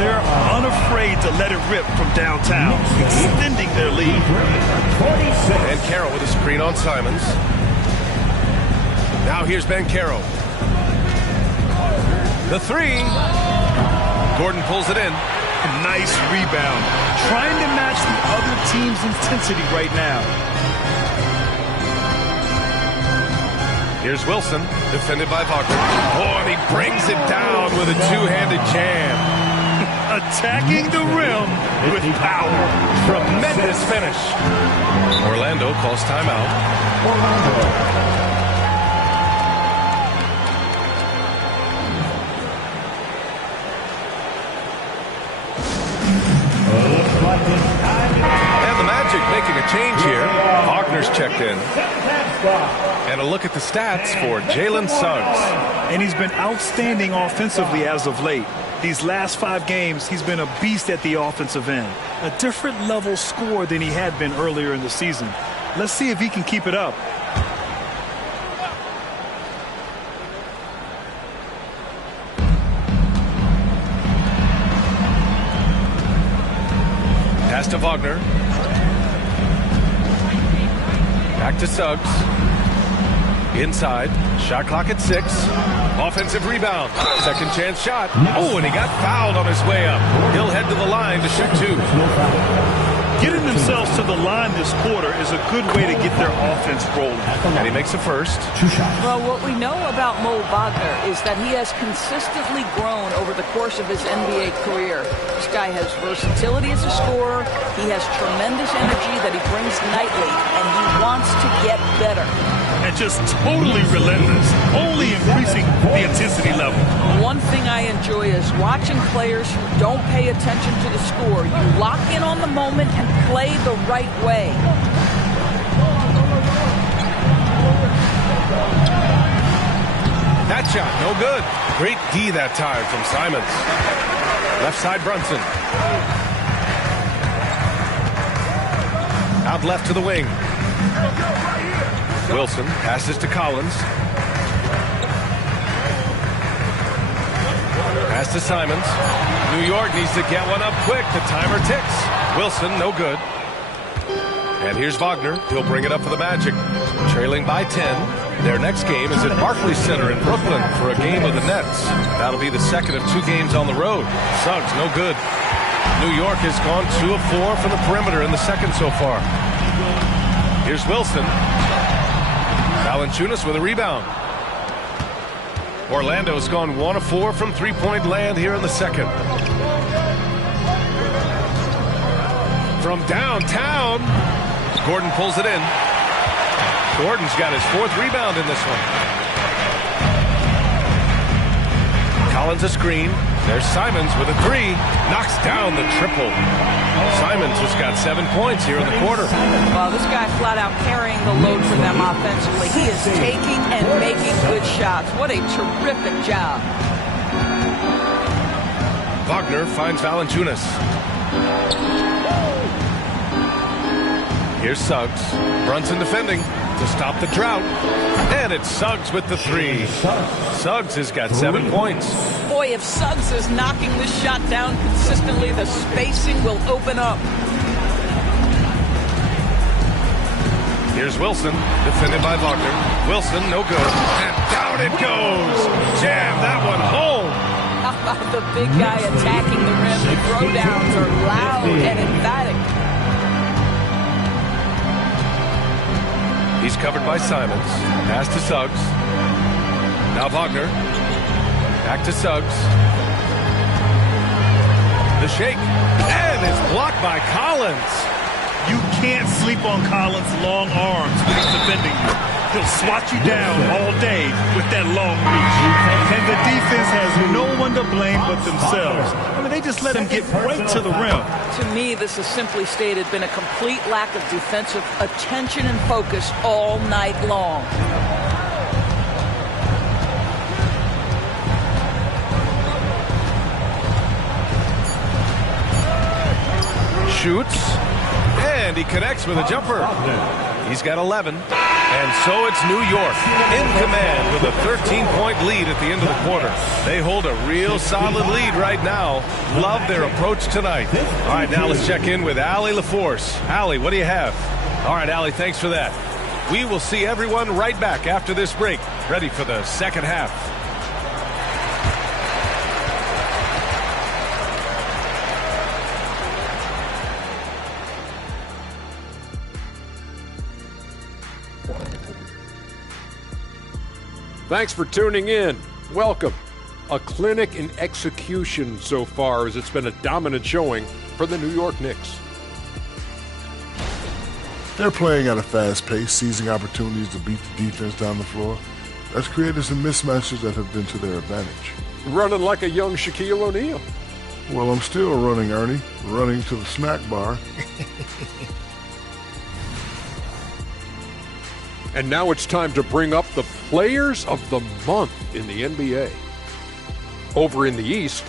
They're unafraid to let it rip from downtown, extending their lead. Van Carroll with a screen on Simons. Now here's Van Carroll. The three. Gordon pulls it in. Nice rebound. Trying to match the other team's intensity right now. Here's Wilson, defended by Wagner. Oh, and he brings it down with a two-handed jam. Attacking the rim with power. Tremendous finish. Orlando calls timeout. And the Magic making a change here. Wagner's checked in. And a look at the stats for Jalen Suggs. And he's been outstanding offensively as of late. These last 5 games, he's been a beast at the offensive end. A different level score than he had been earlier in the season. Let's see if he can keep it up. Pass to Wagner. Back to Suggs. Inside. Shot clock at 6. Offensive rebound. Second chance shot. Oh, and he got fouled on his way up. He'll head to the line to shoot 2. Getting themselves to the line this quarter is a good way to get their offense rolling. And he makes a first. Well, what we know about Mo Wagner is that he has consistently grown over the course of his NBA career. This guy has versatility as a scorer. He has tremendous energy that he brings nightly, and he wants to get better. And just totally relentless, only increasing the intensity level. One thing I enjoy is watching players who don't pay attention to the score. You lock in on the moment and play the right way. That shot, no good. Great D that time from Simons. Left side, Brunson. Out left to the wing. Wilson passes to Collins. Pass to Simons. New York needs to get one up quick. The timer ticks. Wilson, no good. And here's Wagner. He'll bring it up for the Magic. Trailing by 10. Their next game is at Barclays Center in Brooklyn for a game with the Nets. That'll be the second of 2 games on the road. Suggs, no good. New York has gone 2 of 4 from the perimeter in the second so far. Here's Wilson. Valanciunas with a rebound. Orlando's gone 1 of 4 from three-point land here in the second. From downtown, Gordon pulls it in. Gordon's got his 4th rebound in this one. Collins a screen. There's Simons with a 3. Knocks down the triple. Simons has got 7 points here in the quarter. Well, this guy flat out carrying the load for them offensively. He is taking and making good shots. What a terrific job. Wagner finds Valanciunas. Here's Suggs. Brunson defending to stop the drought. And it's Suggs with the 3. Suggs has got 7 points. Boy, if Suggs is knocking this shot down consistently, the spacing will open up. Here's Wilson, defended by Wagner. Wilson, no good. And down it goes. Jam that one home. How about the big guy attacking the rim? The throwdowns are loud and emphatic. He's covered by Simons. Pass to Suggs. Now Wagner. Back to Suggs. The shake. And it's blocked by Collins. You can't sleep on Collins' long arms when he's defending you. He'll swat you down all day with that long reach. And the defense has no one to blame but themselves. I mean, they just let him get right to the rim. To me, this has simply stated been a complete lack of defensive attention and focus all night long. Shoots, and he connects with a jumper. He's got 11, and so it's New York in command with a 13-point lead at the end of the quarter. They hold a real solid lead right now. Love their approach tonight. All right, now let's check in with Allie LaForce. Allie, what do you have? All right, Allie, thanks for that. We will see everyone right back after this break, ready for the second half. Thanks for tuning in. Welcome. A clinic in execution so far, as it's been a dominant showing for the New York Knicks. They're playing at a fast pace, seizing opportunities to beat the defense down the floor. That's created some mismatches that have been to their advantage. Running like a young Shaquille O'Neal. Well, I'm still running, Ernie. Running to the snack bar. And now it's time to bring up the Players of the Month in the NBA. Over in the East,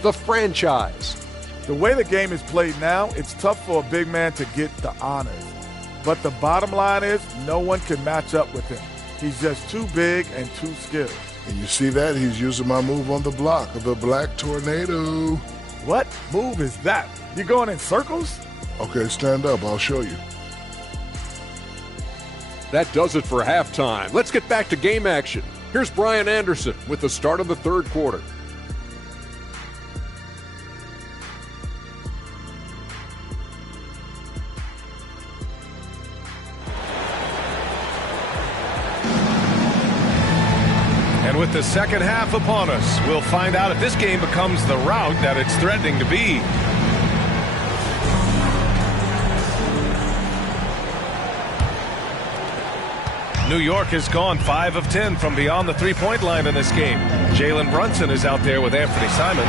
the franchise. The way the game is played now, it's tough for a big man to get the honors. But the bottom line is no one can match up with him. He's just too big and too skilled. And you see that? He's using my move on the block, the Black Tornado. What move is that? You going in circles? Okay, stand up. I'll show you. That does it for halftime. Let's get back to game action. Here's Brian Anderson with the start of the third quarter. And with the second half upon us, we'll find out if this game becomes the rout that it's threatening to be. New York has gone 5 of 10 from beyond the three-point line in this game. Jalen Brunson is out there with Anthony Simons.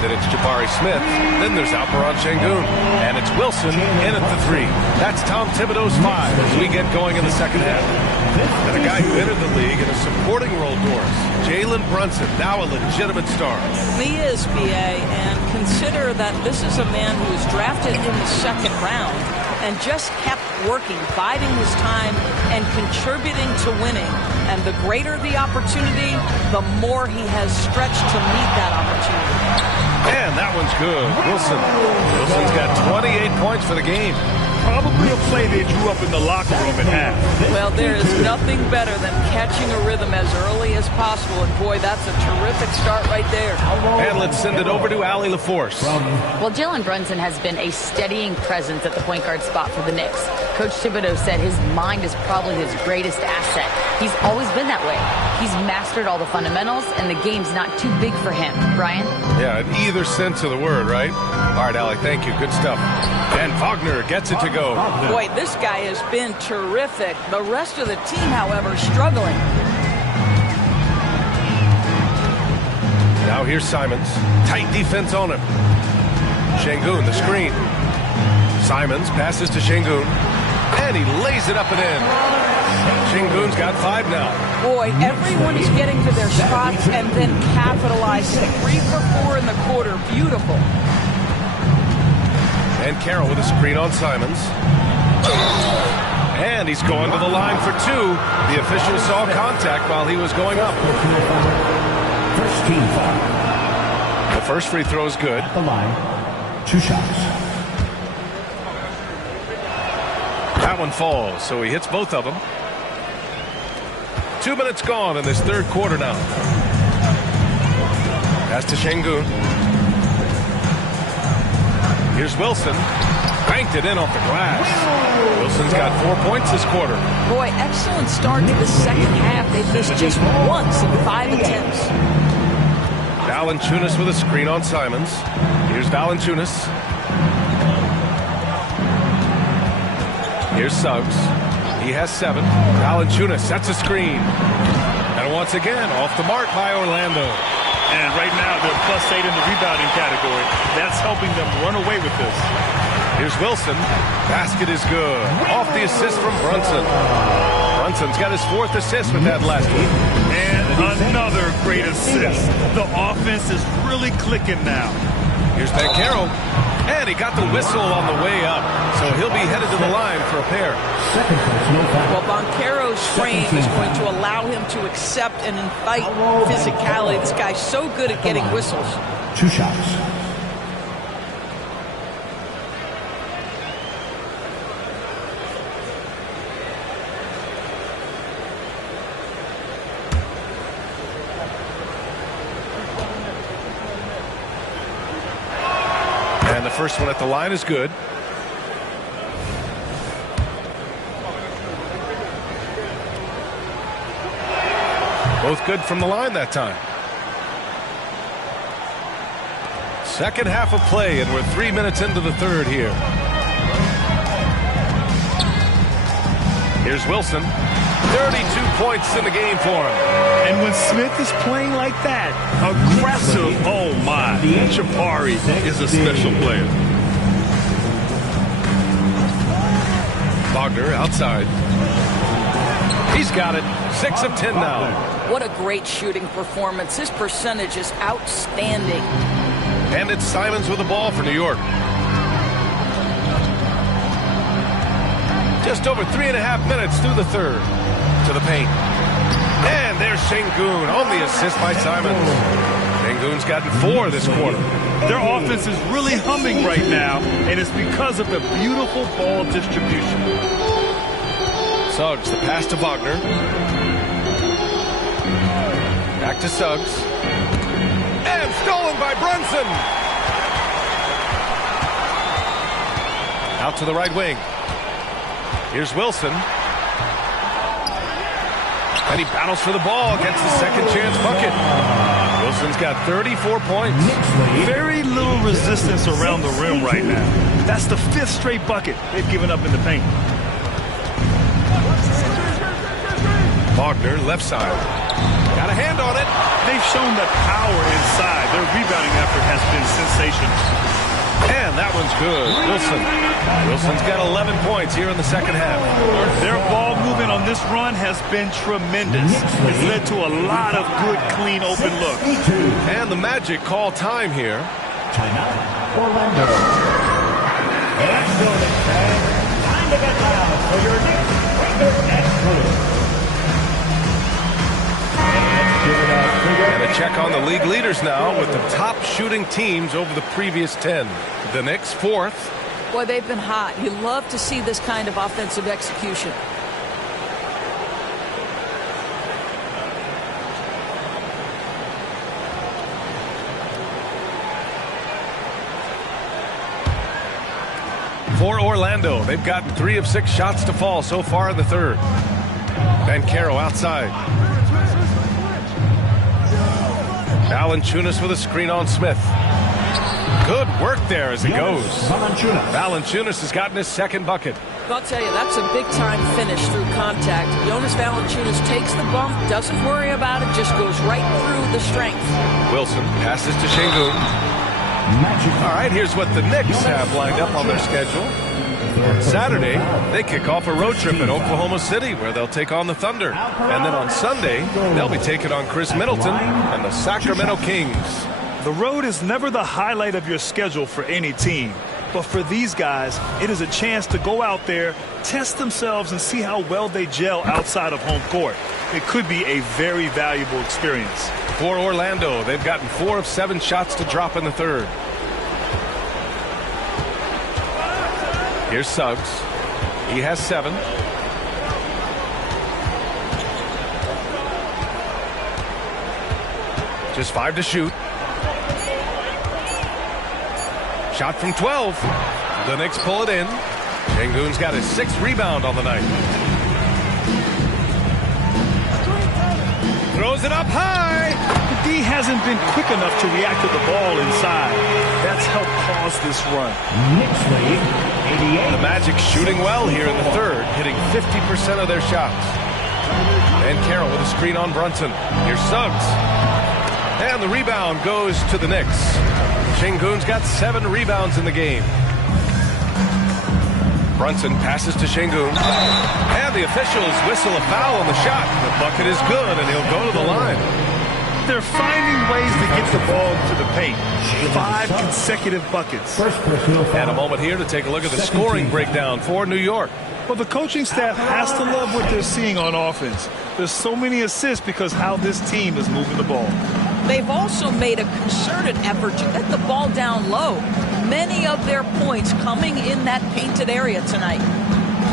Then it's Jabari Smith. Then there's Alperon Şengün. And it's Wilson in at the 3. That's Tom Thibodeau's 5 as we get going in the second half. And a guy who entered the league in a supporting role, Doris. Jalen Brunson, now a legitimate star. He is, B.A., and consider that this is a man who was drafted in the second round and just kept working, biding his time, and contributing to winning. And the greater the opportunity, the more he has stretched to meet that opportunity. And that one's good. Wilson's got 28 points for the game. Probably a play they drew up in the locker room at half. Well, there is nothing better than catching a rhythm as early as possible. And, boy, that's a terrific start right there. And let's send it over to Allie LaForce. Well, Jalen Brunson has been a steadying presence at the point guard spot for the Knicks. Coach Thibodeau said his mind is probably his greatest asset. He's always been that way. He's mastered all the fundamentals, and the game's not too big for him. Brian? Yeah, in either sense of the word, right? All right, Allie, thank you. Good stuff. And Wagner gets it to go. Boy, this guy has been terrific. The rest of the team, however, struggling. Now here's Simons. Tight defense on him. Şengün, the screen. Simons passes to Şengün. And he lays it up and in. Şengün's got 5 now. Boy, everyone is getting to their spots and then capitalizing. 3 for 4 in the quarter. Beautiful. And Carroll with a screen on Simons. And he's going to the line for 2. The official saw contact while he was going up. First team foul. The first free throw is good. At the line, 2 shots. That one falls, so he hits both of them. 2 minutes gone in this third quarter now. Pass to Şengün. Here's Wilson. Banked it in off the glass. Wilson's got 4 points this quarter. Boy, excellent start to the second half. They've missed just once in 5 attempts. Valanciunas with a screen on Simons. Here's Valanciunas. Here's Suggs. He has 7. Valanciunas sets a screen. And once again, off the mark by Orlando. And right now, they're +8 in the rebounding category. That's helping them run away with this. Here's Wilson. Basket is good. Off the assist from Brunson. Brunson's got his 4th assist with that last one. And another great assist. The offense is really clicking now. Here's Banchero. And he got the whistle on the way up. So he'll be headed to the line for a pair. Well, Banchero's frame is going to allow him to accept and invite physicality. This guy's so good at getting whistles. 2 shots. And the first one at the line is good. Both good from the line that time. Second half of play, and we're 3 minutes into the third here. Here's Wilson. 32 points in the game for him. And when Smith is playing like that, aggressive, oh my, Chapari is a special player. Wagner outside. He's got it. 6 of 10 now. What a great shooting performance. His percentage is outstanding. And it's Simons with the ball for New York. Just over 3.5 minutes through the third. To the paint. And there's Şengün on the assist by Simons. Şengün's gotten 4 this quarter. Their offense is really humming right now, and it's because of the beautiful ball distribution. Suggs, the pass to Wagner. Back to Suggs. And stolen by Brunson. Out to the right wing. Here's Wilson. And he battles for the ball, gets the second chance bucket. Wilson's got 34 points. Very little resistance around the rim right now. That's the 5th straight bucket they've given up in the paint. Wagner, left side. Got a hand on it. They've shown the power inside. Their rebounding effort has been sensational. And that one's good. Wilson's got 11 points here in the second half. Their ball movement on this run has been tremendous. It's led to a lot of good, clean, open looks. And the Magic call time here. Timeout, Orlando. Excellent, fans. Time to get loud for your next record and crew. And a check on the league leaders now with the top shooting teams over the previous 10. The Knicks 4th. Boy, they've been hot. You love to see this kind of offensive execution. For Orlando, they've gotten 3 of 6 shots to fall so far in the third. Banchero outside. Valanciunas with a screen on Smith. Good work there as it goes. Valanciunas has gotten his second bucket. I'll tell you, that's a big-time finish through contact. Jonas Valanciunas takes the bump, doesn't worry about it, just goes right through the strength. Wilson passes to Şengün. All right, here's what the Knicks have lined up on their schedule. Saturday, they kick off a road trip in Oklahoma City where they'll take on the Thunder. And then on Sunday, they'll be taking on Chris Middleton and the Sacramento Kings. The road is never the highlight of your schedule for any team. But for these guys, it is a chance to go out there, test themselves, and see how well they gel outside of home court. It could be a very valuable experience. For Orlando, they've gotten 4 of 7 shots to drop in the third. Here's Suggs. He has 7. Just 5 to shoot. Shot from 12. The Knicks pull it in. Şengün's got his 6th rebound on the night. Throws it up high. D hasn't been quick enough to react to the ball inside. That's helped cause this run. The Magic shooting well here in the third, hitting 50% of their shots. And Carroll with a screen on Brunson. Here's Suggs. And the rebound goes to the Knicks. Şengün's got 7 rebounds in the game. Brunson passes to Şengün. And the officials whistle a foul on the shot. The bucket is good, and he'll go to the line. They're finding ways to get the ball to the paint. 5 consecutive buckets. And a moment here to take a look at the scoring breakdown for New York. Well, the coaching staff has to love what they're seeing on offense. There's so many assists because how this team is moving the ball. They've also made a concerted effort to get the ball down low. Many of their points coming in that painted area tonight.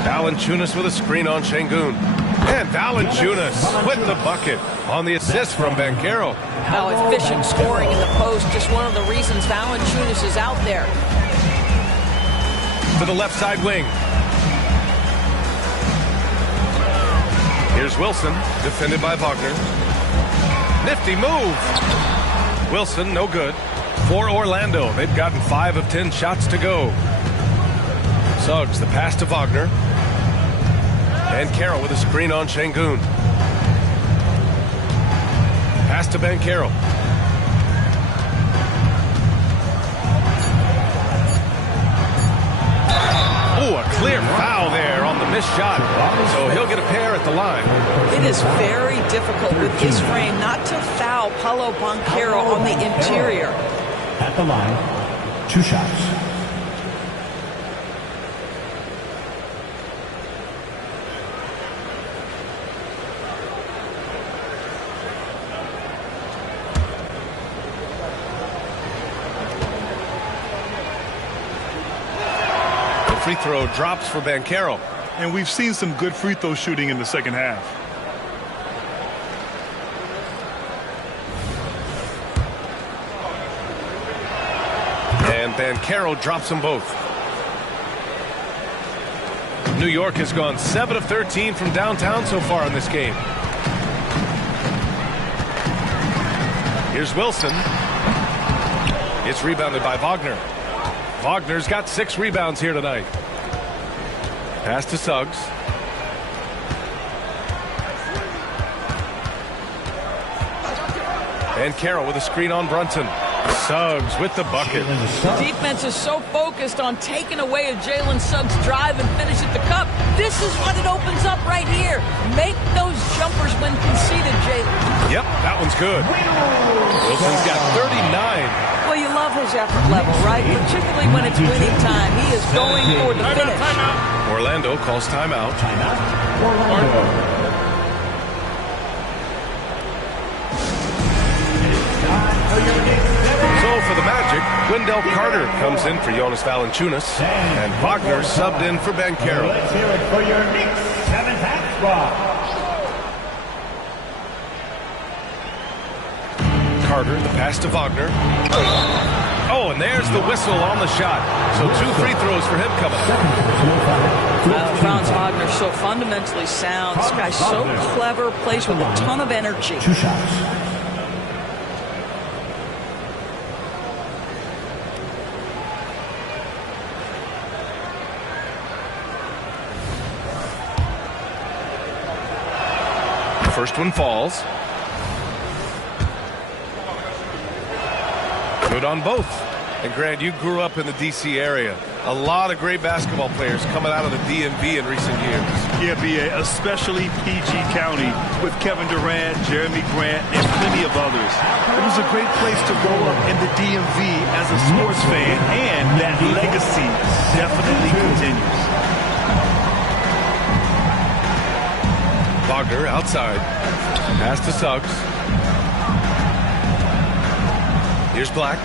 Valanciunas with a screen on Şengün. And Valanciunas with the bucket on the assist from Banchero. How efficient scoring in the post, just one of the reasons Valanciunas is out there. To the left side wing. Here's Wilson, defended by Wagner. Nifty move. Wilson, no good. For Orlando, they've gotten 5 of 10 shots to go. Suggs, the pass to Wagner. And Carroll with a screen on Şengün. Pass to Banchero. Ooh, a clear foul there on the missed shot. So he'll get a pair at the line. It is very difficult with his frame not to foul Paolo Banchero on the interior. At the line, 2 shots. Free throw drops for Banchero. And we've seen some good free throw shooting in the second half. And Banchero drops them both. New York has gone 7 of 13 from downtown so far in this game. Here's Wilson. It's rebounded by Wagner. Wagner's got 6 rebounds here tonight. Pass to Suggs. And Carroll with a screen on Brunson. Suggs with the bucket. The defense is so focused on taking away a Jalen Suggs drive and finish at the cup. This is what it opens up right here. Make those jumpers when conceded, Jalen. Yep, that one's good. Wilson's got 39. Well, you love his effort level, right? Particularly when it's winning time. He is going for the finish. Orlando calls timeout. So for the Magic, Wendell Carter comes in for Jonas Valanciunas, and Wagner subbed in for Banchero. Let's hear it for your Knicks 7th half squad. Carter, the pass to Wagner. Oh, and there's the whistle on the shot. So 2 free throws for him coming. Franz Wagner's so fundamentally sound. This guy's so clever, plays with a ton of energy. 2 shots. First one falls. Good on both. And Grant, you grew up in the D.C. area. A lot of great basketball players coming out of the DMV in recent years. Yeah, B.A., especially PG County with Kevin Durant, Jeremy Grant, and plenty of others. It was a great place to grow up in the DMV as a sports fan, and that legacy definitely continues. Wagner outside. Pass to Suggs. Here's Black.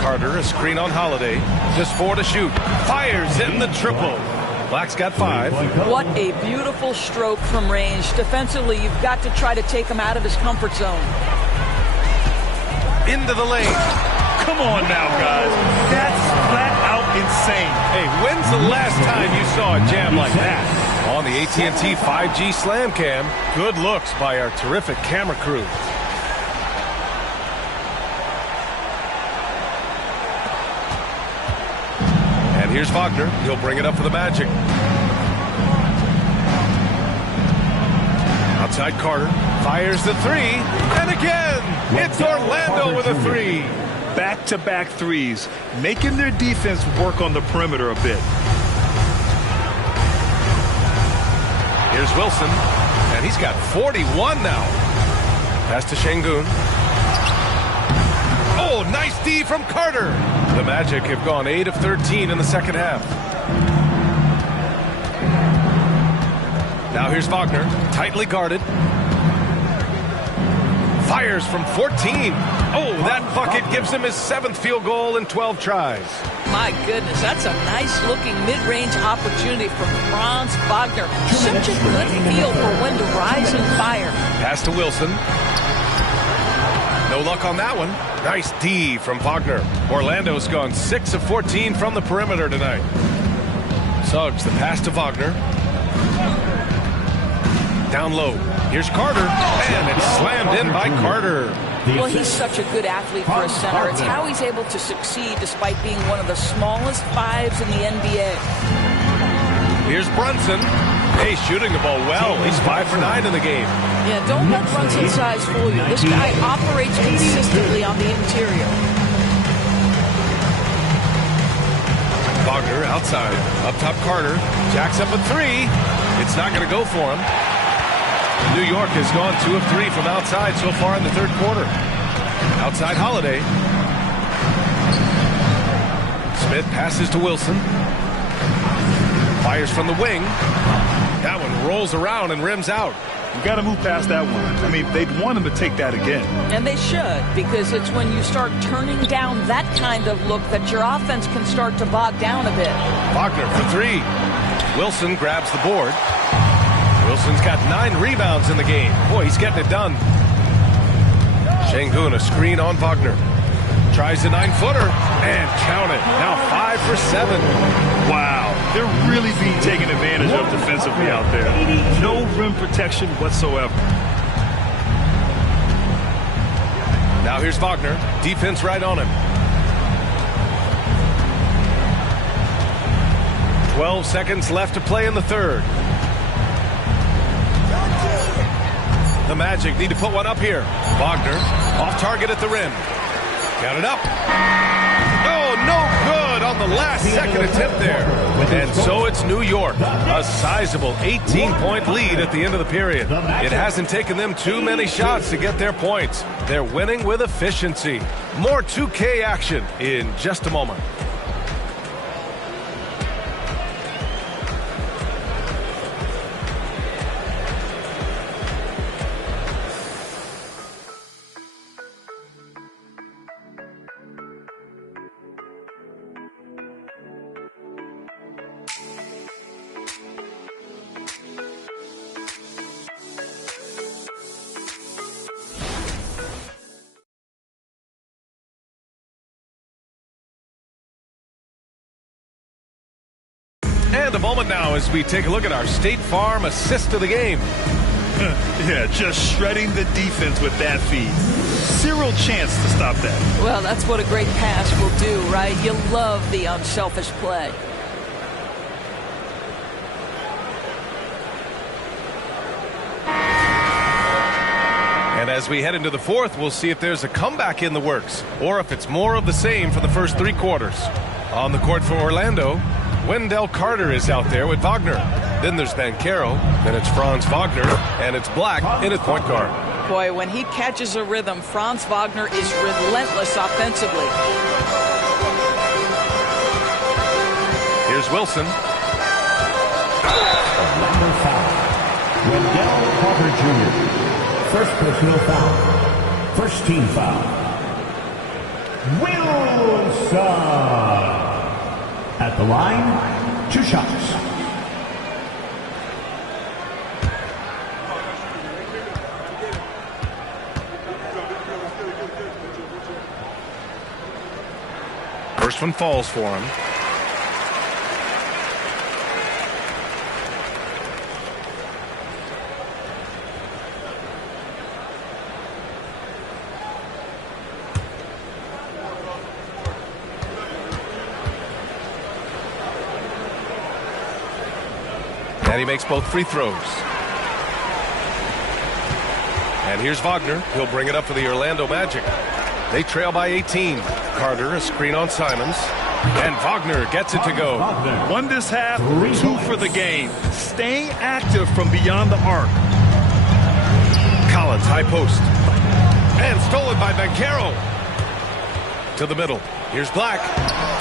Carter, a screen on Holiday. Just 4 to shoot. Fires in the triple. Black's got 5. What a beautiful stroke from range. Defensively, you've got to try to take him out of his comfort zone. Into the lane. Come on now, guys. That's flat out insane. Hey, when's the last time you saw a jam like that? On the AT&T 5G Slam Cam, good looks by our terrific camera crew. And here's Wagner. He'll bring it up for the Magic. Outside Carter. Fires the three. And again, it's Orlando with a three. Back-to-back threes, making their defense work on the perimeter a bit. Here's Wilson, and he's got 41 now. Pass to Şengün. Oh, nice D from Carter. The Magic have gone 8 of 13 in the second half. Now here's Wagner, tightly guarded. Fires from 14. Oh, that bucket gives him his 7th field goal in 12 tries. My goodness, that's a nice-looking mid-range opportunity for Franz Wagner. Such a good feel for when to rise and fire. Pass to Wilson. No luck on that one. Nice D from Wagner. Orlando's gone 6 of 14 from the perimeter tonight. Suggs, the pass to Wagner. Down low. Here's Carter, and it's slammed in by Carter. Well, he's such a good athlete for a center. It's how he's able to succeed despite being one of the smallest fives in the NBA. Here's Brunson. Hey, shooting the ball well. He's 5 for 9 in the game. Yeah, don't let Brunson's size fool you. This guy operates consistently on the interior. Wagner outside. Up top, Carter. Jacks up a three. It's not going to go for him. New York has gone 2 of 3 from outside so far in the third quarter. Outside Holiday. Smith passes to Wilson. Fires from the wing. That one rolls around and rims out. You got to move past that one. I mean, they'd want him to take that again. And they should, because it's when you start turning down that kind of look that your offense can start to bog down a bit. Wagner for 3. Wilson grabs the board. Wilson's got 9 rebounds in the game. Boy, he's getting it done. Şengün, a screen on Wagner. Tries a 9-footer and count it. Now 5 for 7. Wow, they're really being taken advantage of defensively out there. No rim protection whatsoever. Now here's Wagner. Defense right on him. 12 seconds left to play in the third. The Magic need to put one up here. Wagner off target at the rim. Count it up. Oh, no good on the last second attempt there. And so it's New York. A sizable 18-point lead at the end of the period. It hasn't taken them too many shots to get their points. They're winning with efficiency. More 2K action in just a moment. And a moment now as we take a look at our State Farm assist of the game. Yeah, just shredding the defense with that feed. Zero chance to stop that. Well, that's what a great pass will do, right? You love the unselfish play. And as we head into the fourth, we'll see if there's a comeback in the works or if it's more of the same for the first 3 quarters. On the court for Orlando, Wendell Carter is out there with Wagner. Then there's Banchero, then it's Franz Wagner, and it's Black in at point guard. Boy, when he catches a rhythm, Franz Wagner is relentless offensively. Here's Wilson. Orlando foul. Wendell Carter Jr. First personal foul. First team foul. Wilson. At the line, 2 shots. First one falls for him. And he makes both free throws. And here's Wagner. He'll bring it up for the Orlando Magic. They trail by 18. Carter, a screen on Simons. And Wagner gets it to go. Won this half, 2 for the game. Staying active from beyond the arc. Collins, high post. And stolen by Banchero. To the middle. Here's Black.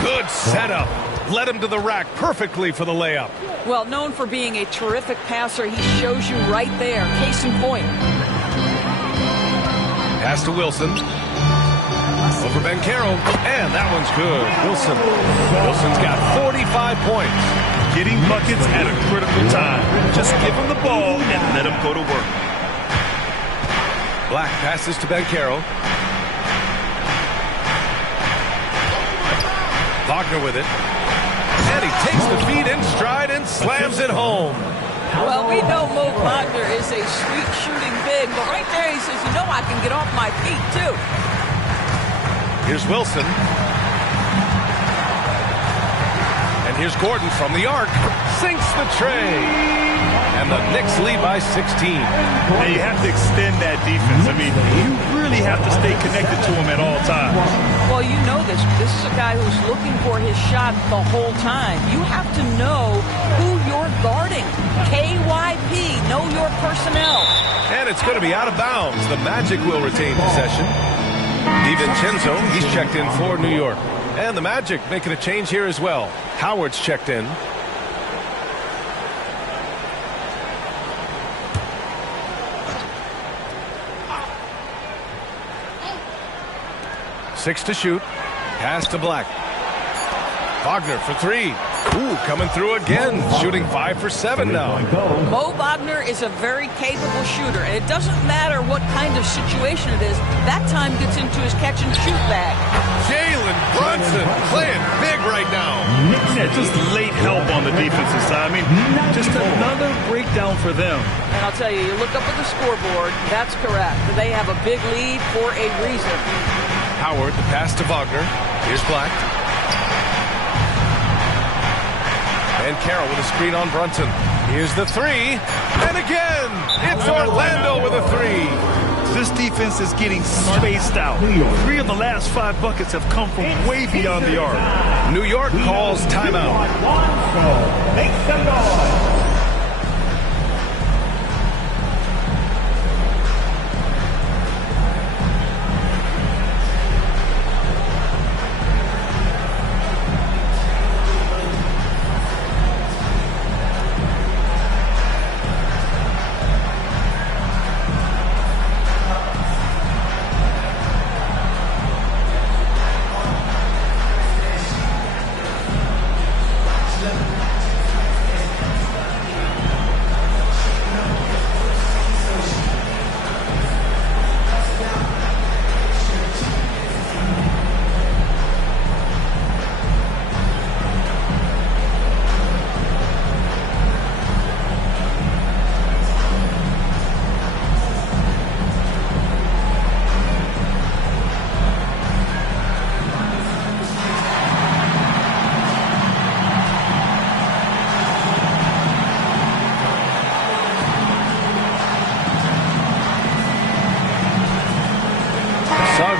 Good setup. Led him to the rack perfectly for the layup. Well, known for being a terrific passer, he shows you right there. Case in point. Pass to Wilson. Over Banchero. And that one's good. Wilson's got 45 points. Getting buckets at a critical time. Just give him the ball and let him go to work. Black passes to Banchero. Wagner with it. And he takes the feed in stride and slams it home. Well, we know Mo Wagner is a sweet shooting big, but right there he says, you know, I can get off my feet too. Here's Wilson. And here's Gordon from the arc. Sinks the tray. And the Knicks lead by 16. Now you have to extend that defense. I mean, you really have to stay connected to him at all times. Well, you know this. This is a guy who's looking for his shot the whole time. You have to know who you're guarding. KYP, know your personnel. And it's going to be out of bounds. The Magic will retain possession. DiVincenzo, he's checked in for New York. And the Magic making a change here as well. Howard's checked in. Six to shoot. Pass to Black. Wagner for 3. Ooh, coming through again. Shooting 5 for 7 now. Mo Wagner is a very capable shooter, and it doesn't matter what kind of situation it is. That time gets into his catch-and-shoot bag. Jalen Brunson playing big right now. Yeah, just late help on the defensive side. I mean, just another breakdown for them. And I'll tell you, you look up at the scoreboard, that's correct. They have a big lead for a reason. Howard, the pass to Wagner. Here's Black. And Carroll with a screen on Brunson. Here's the 3. And again, it's Orlando with a 3. This defense is getting spaced out. 3 of the last 5 buckets have come from way beyond the arc. New York calls timeout. Make some noise.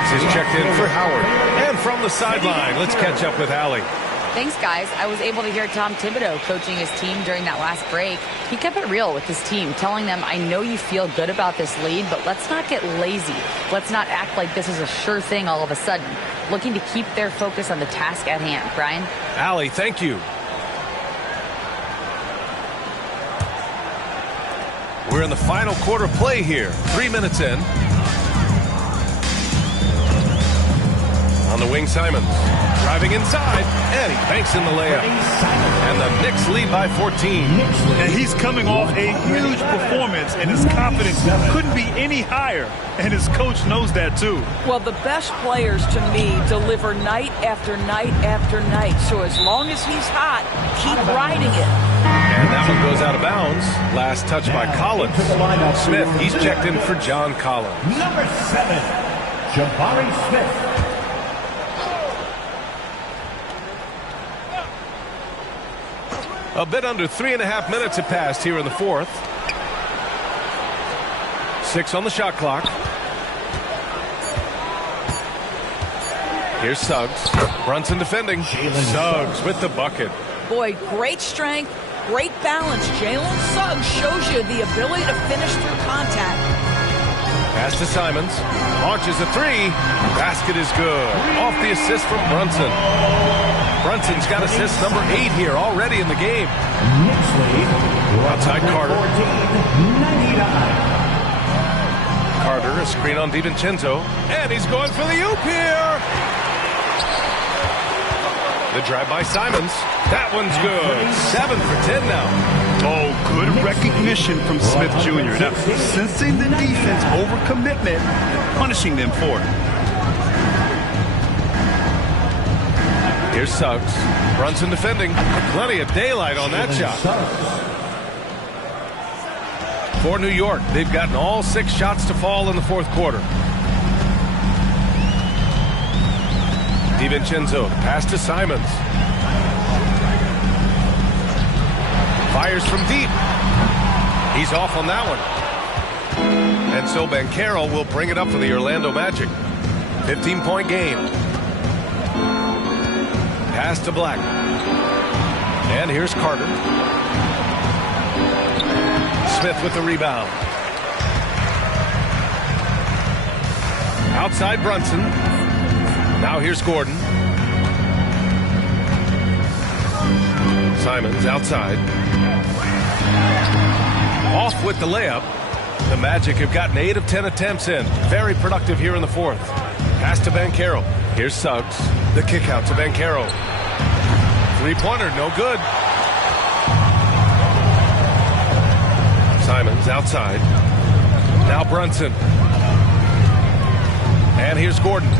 Is checked in for Howard. And from the sideline, let's catch up with Allie. Thanks, guys. I was able to hear Tom Thibodeau coaching his team during that last break. He kept it real with his team, telling them, I know you feel good about this lead, but let's not get lazy. Let's not act like this is a sure thing all of a sudden. Looking to keep their focus on the task at hand. Brian? Allie, thank you. We're in the final quarter play here. 3 minutes in. On the wing, Simons. Driving inside, and he banks in the layup. And the Knicks lead by 14. And he's coming off a huge performance, and his confidence couldn't be any higher. And his coach knows that, too. Well, the best players, to me, deliver night after night after night. So as long as he's hot, keep riding it. And that one goes out of bounds. Last touch by Collins. Smith, he's checked in for John Collins. Number 7, Jabari Smith. A bit under 3.5 minutes have passed here in the fourth. 6 on the shot clock. Here's Suggs. Brunson defending. Suggs with the bucket. Boy, great strength, great balance. Jalen Suggs shows you the ability to finish through contact. Pass to Simons. Launches a three. Basket is good. Off the assist from Brunson. Brunson's got assist number 8 here already in the game. Outside Carter. Carter, a screen on DiVincenzo. And he's going for the oop here. The drive by Simons. That one's good. 7 for 10 now. Oh, good recognition from Smith Jr. Now, sensing the defense overcommitment, punishing them for it. Here's Suggs. Brunson defending. Plenty of daylight on that shot. For New York, they've gotten all 6 shots to fall in the fourth quarter. DiVincenzo, pass to Simons. Fires from deep. He's off on that one. And so Banchero will bring it up for the Orlando Magic. 15-point game. Pass to Black. And here's Carter. Smith with the rebound. Outside Brunson. Now here's Gordon. Simons outside. Off with the layup. The Magic have gotten 8 of 10 attempts in. Very productive here in the fourth. Pass to Banchero. Here's Suggs. The kick out to Banchero. Three-pointer, no good. Simons outside. Now Brunson. And here's Gordon.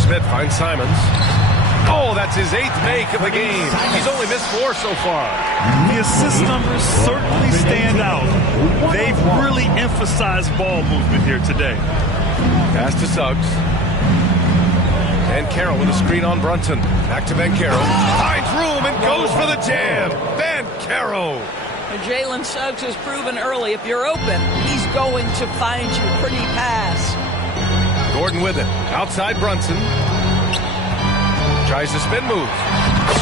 Smith finds Simons. Oh, that's his 8th make of the game. He's only missed 4 so far. The assist numbers certainly stand out. They've really emphasized ball movement here today. Pass to Suggs. Banchero with a screen on Brunson. Back to Banchero. Finds room and goes for the jam. Banchero. Jalen Suggs has proven early, if you're open, he's going to find you. Pretty pass. Gordon with it. Outside Brunson. Tries the spin move.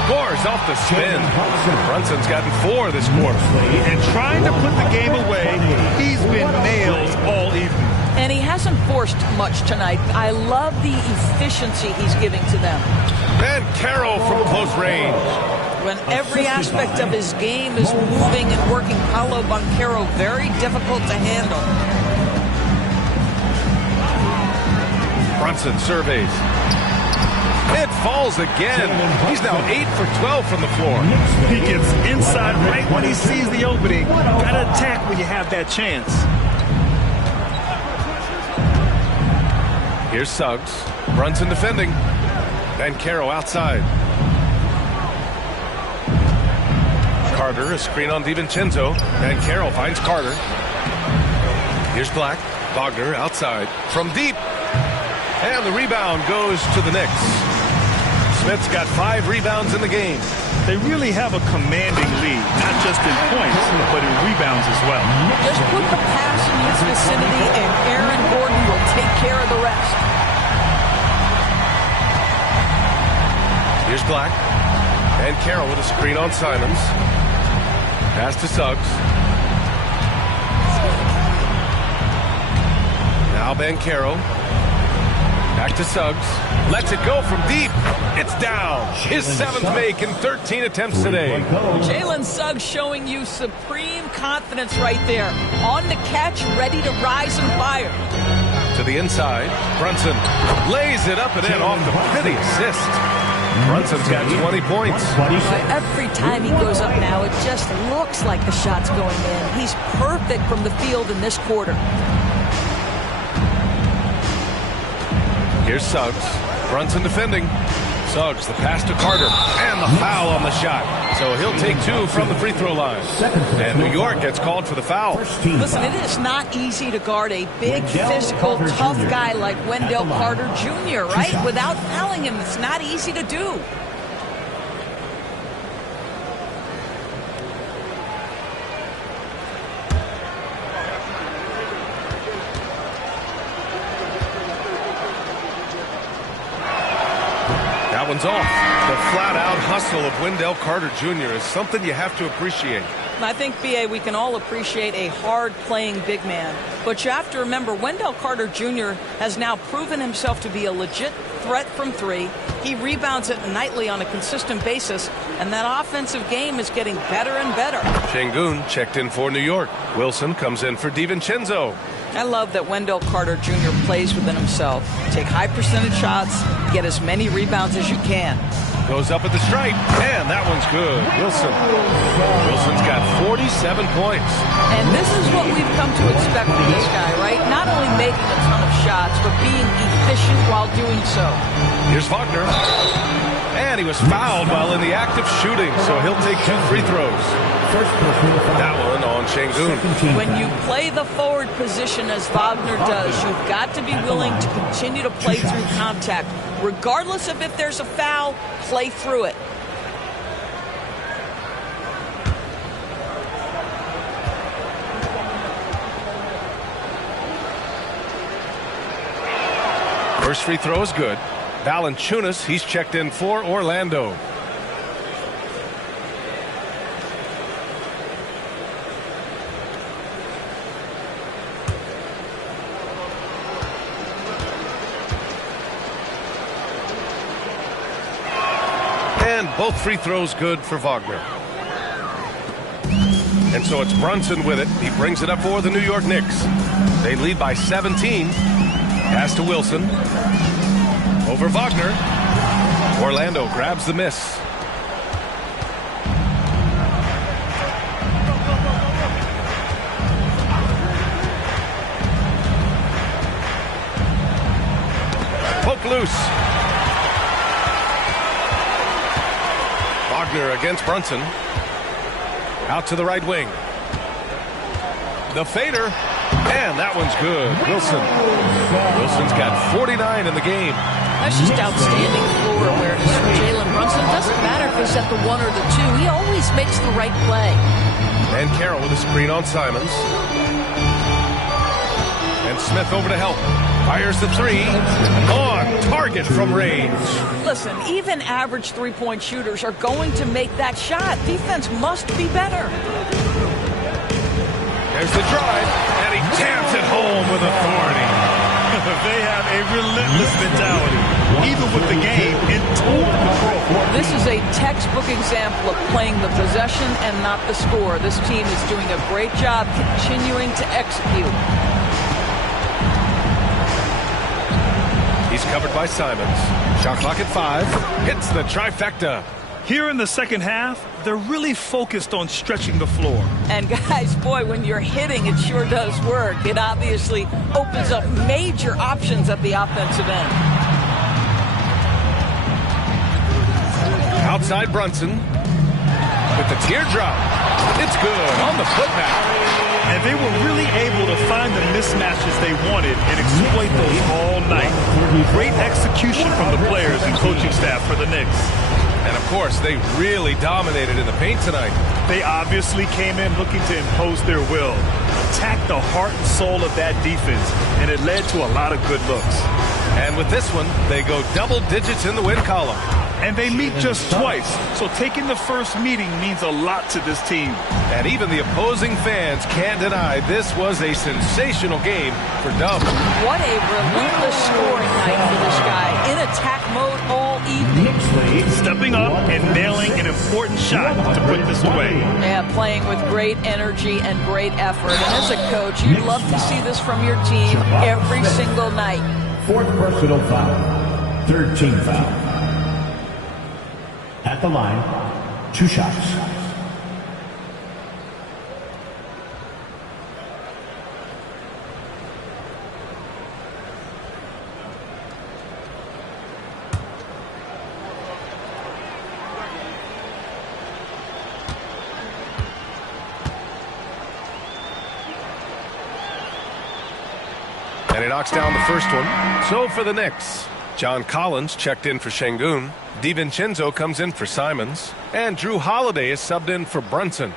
Scores off the spin. Brunson's gotten 4 this quarter. And trying to put the game away, he's been nails all evening. And he hasn't forced much tonight. I love the efficiency he's giving to them. Banchero from close range. When every aspect of his game is moving and working, Paolo Banchero very difficult to handle. Brunson surveys. It falls again. He's now 8 for 12 from the floor. He gets inside right when he sees the opening. Gotta attack when you have that chance. Here's Suggs. Brunson defending. Banchero outside. Carter, a screen on DiVincenzo. Banchero finds Carter. Here's Black. Wagner outside. From deep. And the rebound goes to the Knicks. Smith's got 5 rebounds in the game. They really have a commanding lead, not just in points, but in rebounds as well. Just put the pass in his vicinity, and Aaron Gordon will take care of the rest. Here's Black. And Carroll with a screen on Simons. Pass to Suggs. Now Banchero. Back to Suggs. Lets it go from deep. It's down. His 7th make in 13 attempts today. Jalen Suggs showing you supreme confidence right there. On the catch, ready to rise and fire. To the inside. Brunson lays it up and in off the pretty assist. Brunson's got 20 points. Every time he goes up now, it just looks like the shot's going in. He's perfect from the field in this quarter. Here's Suggs. Brunson defending. Suggs, the pass to Carter. And the foul on the shot. So he'll take 2 from the free throw line. And New York gets called for the foul. Listen, it is not easy to guard a big, physical, tough guy like Wendell Carter Jr., right? Without fouling him, it's not easy to do. That one's off. The flat-out hustle of Wendell Carter Jr. is something you have to appreciate. I think, B.A., we can all appreciate a hard-playing big man. But you have to remember, Wendell Carter Jr. has now proven himself to be a legit threat from three. He rebounds it nightly on a consistent basis, and that offensive game is getting better and better. Şengün checked in for New York. Wilson comes in for DiVincenzo. I love that Wendell Carter Jr. plays within himself. Take high percentage shots, get as many rebounds as you can. Goes up at the stripe, and that one's good. Wilson's got 47 points. And this is what we've come to expect from this guy, right? Not only making a ton of shots, but being efficient while doing so. Here's Wagner. And he was fouled while in the act of shooting, so he'll take 2 free throws. That one on Şengün. When you play the forward position as Wagner does, you've got to be willing to continue to play through contact. Regardless of if there's a foul, play through it. First free throw is good. Valanciunas, he's checked in for Orlando. And both free throws good for Wagner. And so it's Brunson with it. He brings it up for the New York Knicks. They lead by 17. Pass to Wilson. Over Wagner. Orlando grabs the miss. Poke loose. Wagner against Brunson. Out to the right wing. The fader. And that one's good. Wilson's got 49 in the game. That's just outstanding floor awareness from Jalen Brunson. It doesn't matter if he's at the 1 or the 2. He always makes the right play. And Carroll with a screen on Simons. And Smith over to help. Fires the 3. On target from range. Listen, even average three-point shooters are going to make that shot. Defense must be better. There's the drive, and he jams it home with authority. They have a relentless mentality, even with the game in total control. This is a textbook example of playing the possession and not the score. This team is doing a great job continuing to execute. He's covered by Simons. Shot clock at 5. Hits the trifecta. Here in the second half, they're really focused on stretching the floor. And guys, boy, when you're hitting, it sure does work. It obviously opens up major options at the offensive end. Outside Brunson with the teardrop. It's good on the putback. And they were really able to find the mismatches they wanted and exploit those all night. Great execution from the players and coaching staff for the Knicks. And, of course, they really dominated in the paint tonight. They obviously came in looking to impose their will, attack the heart and soul of that defense, and it led to a lot of good looks. And with this one, they go double digits in the win column. And they meet just twice, so taking the first meeting means a lot to this team. And even the opposing fans can't deny this was a sensational game for Dub. What a relentless scoring night for this guy. In attack mode all evening. Stepping up and nailing an important shot to put this away. Yeah, playing with great energy and great effort. And as a coach, you'd love to see this from your team every single night. 4th personal foul. 3rd team foul. At the line, 2 shots. And he knocks down the first one. So for the Knicks, John Collins checked in for Şengün. DiVincenzo comes in for Simons. And Drew Holiday is subbed in for Brunson.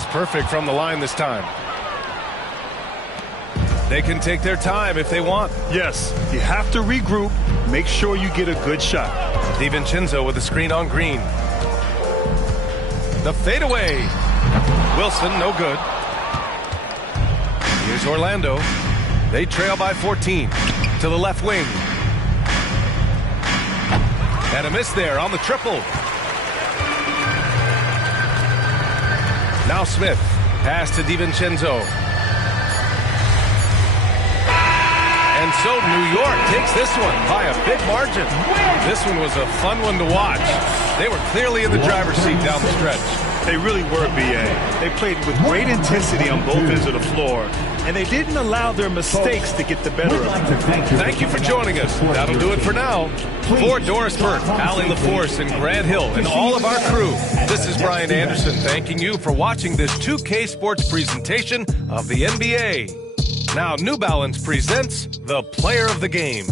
He's perfect from the line this time. They can take their time if they want. Yes, you have to regroup. Make sure you get a good shot. DiVincenzo with the screen on Green. The fadeaway. Wilson, no good. Here's Orlando. They trail by 14 to the left wing. And a miss there on the triple. Now Smith. Pass to DiVincenzo. And so New York takes this one by a big margin. This one was a fun one to watch. They were clearly in the driver's seat down the stretch. They really were, B.A. They played with great intensity on both ends of the floor, and they didn't allow their mistakes to get the better of them. Thank you for joining us. That'll do it for now. For Doris Burke, Allie LaForce, and Grant Hill, and all of our crew, this is Brian Anderson thanking you for watching this 2K Sports presentation of the NBA. Now New Balance presents the Player of the Game.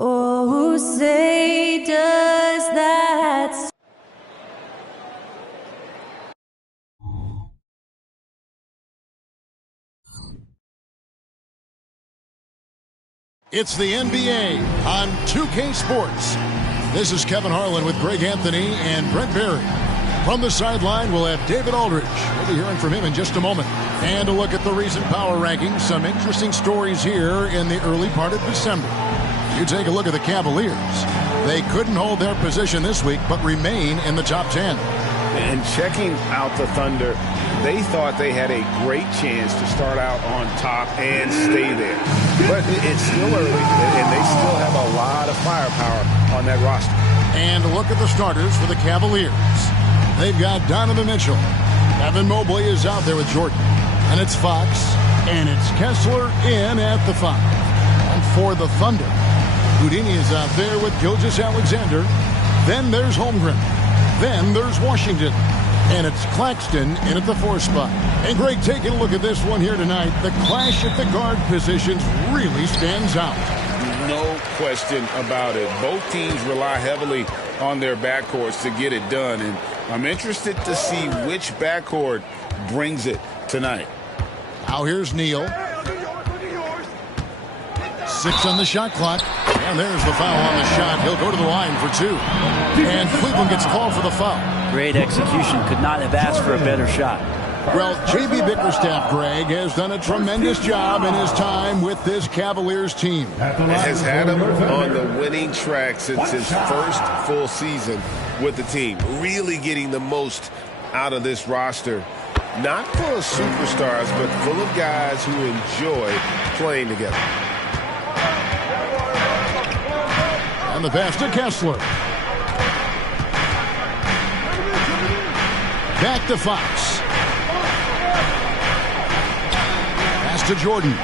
Oh, say does that... It's the NBA on 2K Sports. This is Kevin Harlan with Greg Anthony and Brent Berry. From the sideline, we'll have David Aldridge. We'll be hearing from him in just a moment. And a look at the recent power rankings. Some interesting stories here in the early part of December. You take a look at the Cavaliers. They couldn't hold their position this week, but remain in the top 10. And checking out the Thunder, they thought they had a great chance to start out on top and stay there. But it's still early, and they still have a lot of firepower on that roster. And a look at the starters for the Cavaliers. They've got Donovan Mitchell. Evan Mobley is out there with Jordan. And it's Fox. And it's Kessler in at the 5. And for the Thunder, Houdini is out there with Gilgeous-Alexander. Then there's Holmgren. Then there's Washington. And it's Claxton in at the 4 spot. And Greg, taking a look at this one here tonight, the clash at the guard positions really stands out. No question about it. Both teams rely heavily on their backcourts to get it done. And I'm interested to see which backcourt brings it tonight. Now here's Neal. 6 on the shot clock. And there's the foul on the shot. He'll go to the line for 2. And Cleveland gets called for the foul. Great execution. Could not have asked for a better shot. Well, J.B. Bickerstaff, Greg, has done a tremendous job in his time with this Cavaliers team. Has had him on the winning track since his first full season with the team. Really getting the most out of this roster. Not full of superstars, but full of guys who enjoy playing together. And the pass to Kessler. Back to Fox. Pass to Jordan.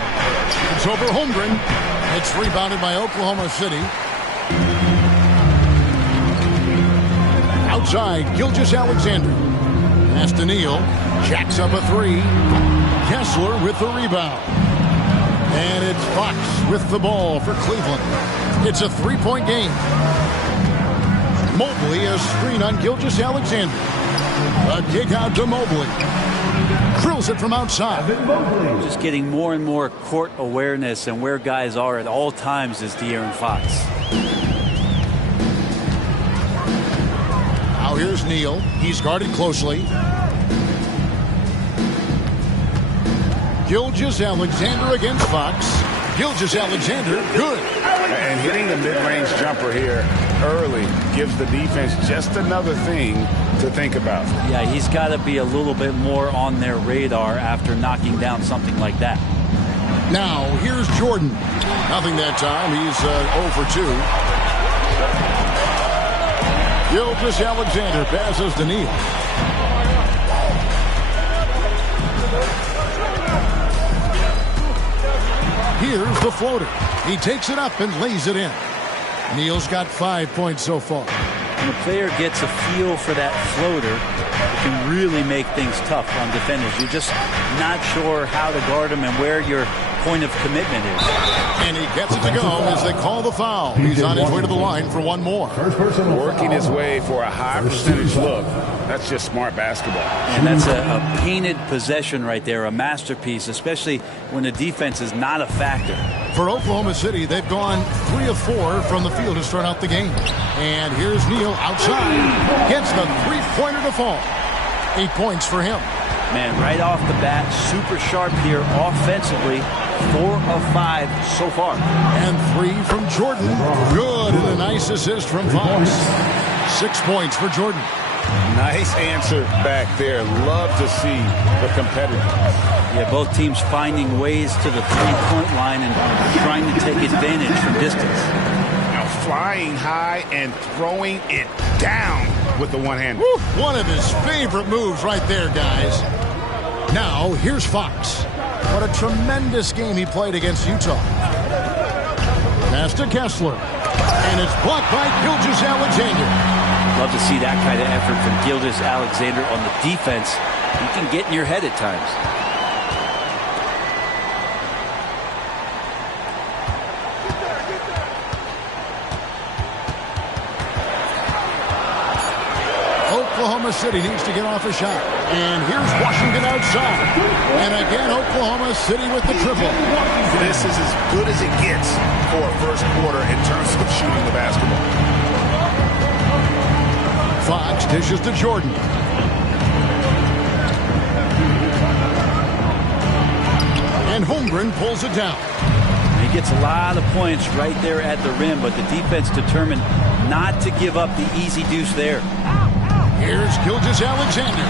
It's over Holmgren. It's rebounded by Oklahoma City. Outside, Gilgeous-Alexander. Pass to Neal. Jacks up a 3. Kessler with the rebound. And it's Fox with the ball for Cleveland. It's a 3-point game. Mobley, a screen on Gilgeous-Alexander. A kick out to Mobley. Drills it from outside. Just getting more and more court awareness and where guys are at all times is De'Aaron Fox. Now here's Neal. He's guarded closely. Gilgeous-Alexander against Fox. Gilgeous-Alexander, good. And hitting the mid-range jumper here early gives the defense just another thing to think about. Yeah, he's got to be a little bit more on their radar after knocking down something like that. Now, here's Jordan. Nothing that time. He's 0 for 2. Gilgeous-Alexander passes to Neal. Here's the floater. He takes it up and lays it in. Neal's got 5 points so far. When a player gets a feel for that floater, it can really make things tough on defenders. You're just not sure how to guard him and where your point of commitment is. And he gets it to go as they call the foul. He's on his way to the line for one more. Working his way for a high percentage look. That's just smart basketball. And that's a painted possession right there, a masterpiece, especially when the defense is not a factor. For Oklahoma City, they've gone 3 of 4 from the field to start out the game. And here's Neal outside. Gets the three-pointer to fall. 8 points for him. Man, right off the bat, super sharp here offensively. 4 of 5 so far. And 3 from Jordan. Good, and a nice assist from Fox. 6 points for Jordan. Nice answer back there. Love to see the competitiveness. Yeah, both teams finding ways to the three-point line and trying to take advantage from distance. Now flying high and throwing it down with the one-hander. One of his favorite moves right there, guys. Now, here's Fox. What a tremendous game he played against Utah. Pass to Kessler. And it's blocked by Gilgeous-Alexander. Love to see that kind of effort from Gilgeous-Alexander on the defense. You can get in your head at times. Oklahoma City needs to get off a shot. And here's Washington outside. And again, Oklahoma City with the triple. This is as good as it gets for a first quarter in terms of shooting the basketball. Fox dishes to Jordan. And Holmgren pulls it down. He gets a lot of points right there at the rim, but the defense determined not to give up the easy deuce there. Here's Gilgeous-Alexander.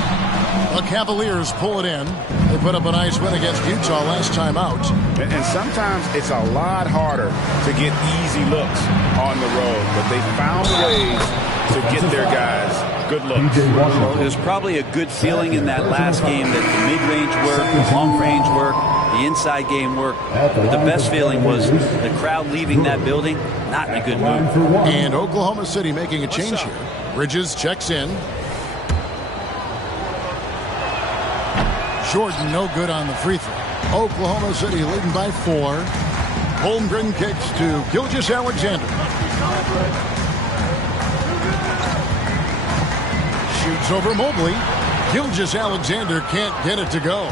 The Cavaliers pull it in. They put up a nice win against Utah last time out. And sometimes it's a lot harder to get easy looks on the road, but they found ways to get their guys good looks. Well, there's probably a good feeling in that last game that the mid-range work, the long-range work, the inside game work. But the best feeling was the crowd leaving that building not in a good mood. And Oklahoma City making a change here. Bridges checks in. Jordan no good on the free throw. Oklahoma City leading by 4. Holmgren kicks to Gilgeous-Alexander. Shoots over Mobley. Gilgeous-Alexander can't get it to go.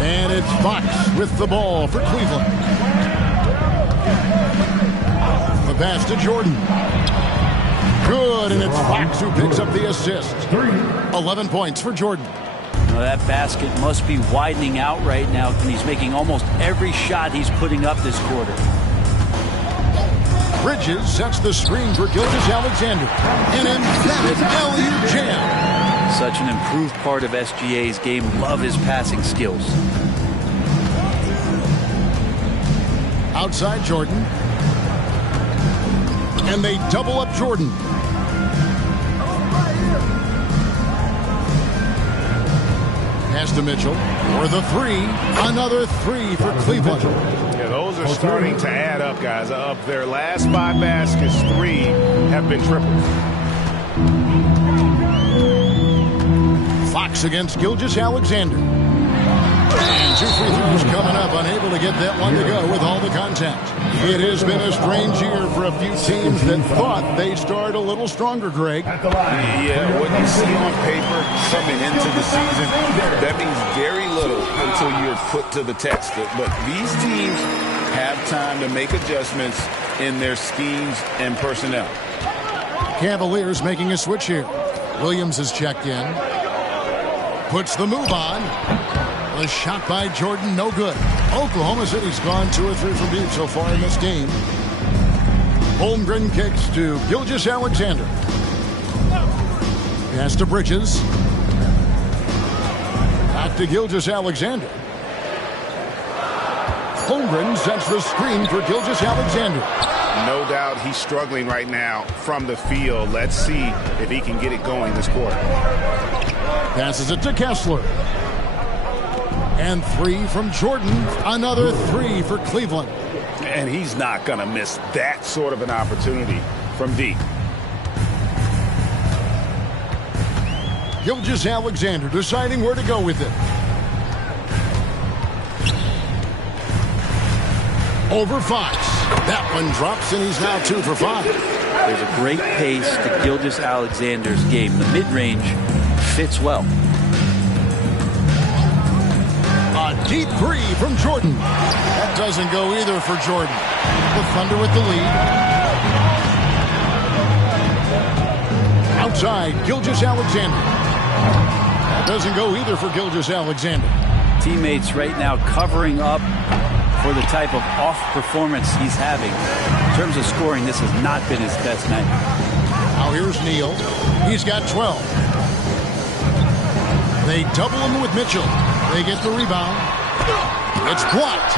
And it's Fox with the ball for Cleveland. The pass to Jordan. Good, and it's Fox who picks up the assist. 11 points for Jordan. Now that basket must be widening out right now, and he's making almost every shot he's putting up this quarter. Bridges sets the screen for Gilgeous-Alexander. An emphatic alley-oop jam. Such an improved part of SGA's game. Love his passing skills. Outside Jordan. And they double up Jordan. Pass to Mitchell for the 3. Another 3 for Cleveland. Yeah, those are starting to add up, guys. Of their last 5 baskets, 3 have been triples. Fox against Gilgeous-Alexander. And 2 free throws coming up. Unable to get that one to go with all the contact. It has been a strange year for a few teams that thought they'd start a little stronger, Greg. Yeah, what you see on paper coming into the season, that means very little until you're put to the test. But these teams have time to make adjustments in their schemes and personnel. Cavaliers making a switch here. Williams has checked in. Puts the move on. A shot by Jordan, no good. Oklahoma City's gone 2 or 3 from deep so far in this game. Holmgren kicks to Gilgeous-Alexander. Pass to Bridges. Back to Gilgeous-Alexander. Holmgren sets the screen for Gilgeous-Alexander. No doubt he's struggling right now from the field. Let's see if he can get it going this quarter. Passes it to Kessler. And 3 from Jordan. Another 3 for Cleveland. And he's not going to miss that sort of an opportunity from deep. Gilgeous-Alexander deciding where to go with it. Over Fox. That one drops, and he's now 2 for 5. There's a great pace to Gilgeous-Alexander's game. The mid-range fits well. A deep 3 from Jordan. That doesn't go either for Jordan. The Thunder with the lead. Outside, Gilgeous-Alexander. That doesn't go either for Gilgeous-Alexander. Teammates right now covering up for the type of off performance he's having. In terms of scoring, this has not been his best night. Now here's Neal. He's got 12. They double him with Mitchell. They get the rebound. It's blocked.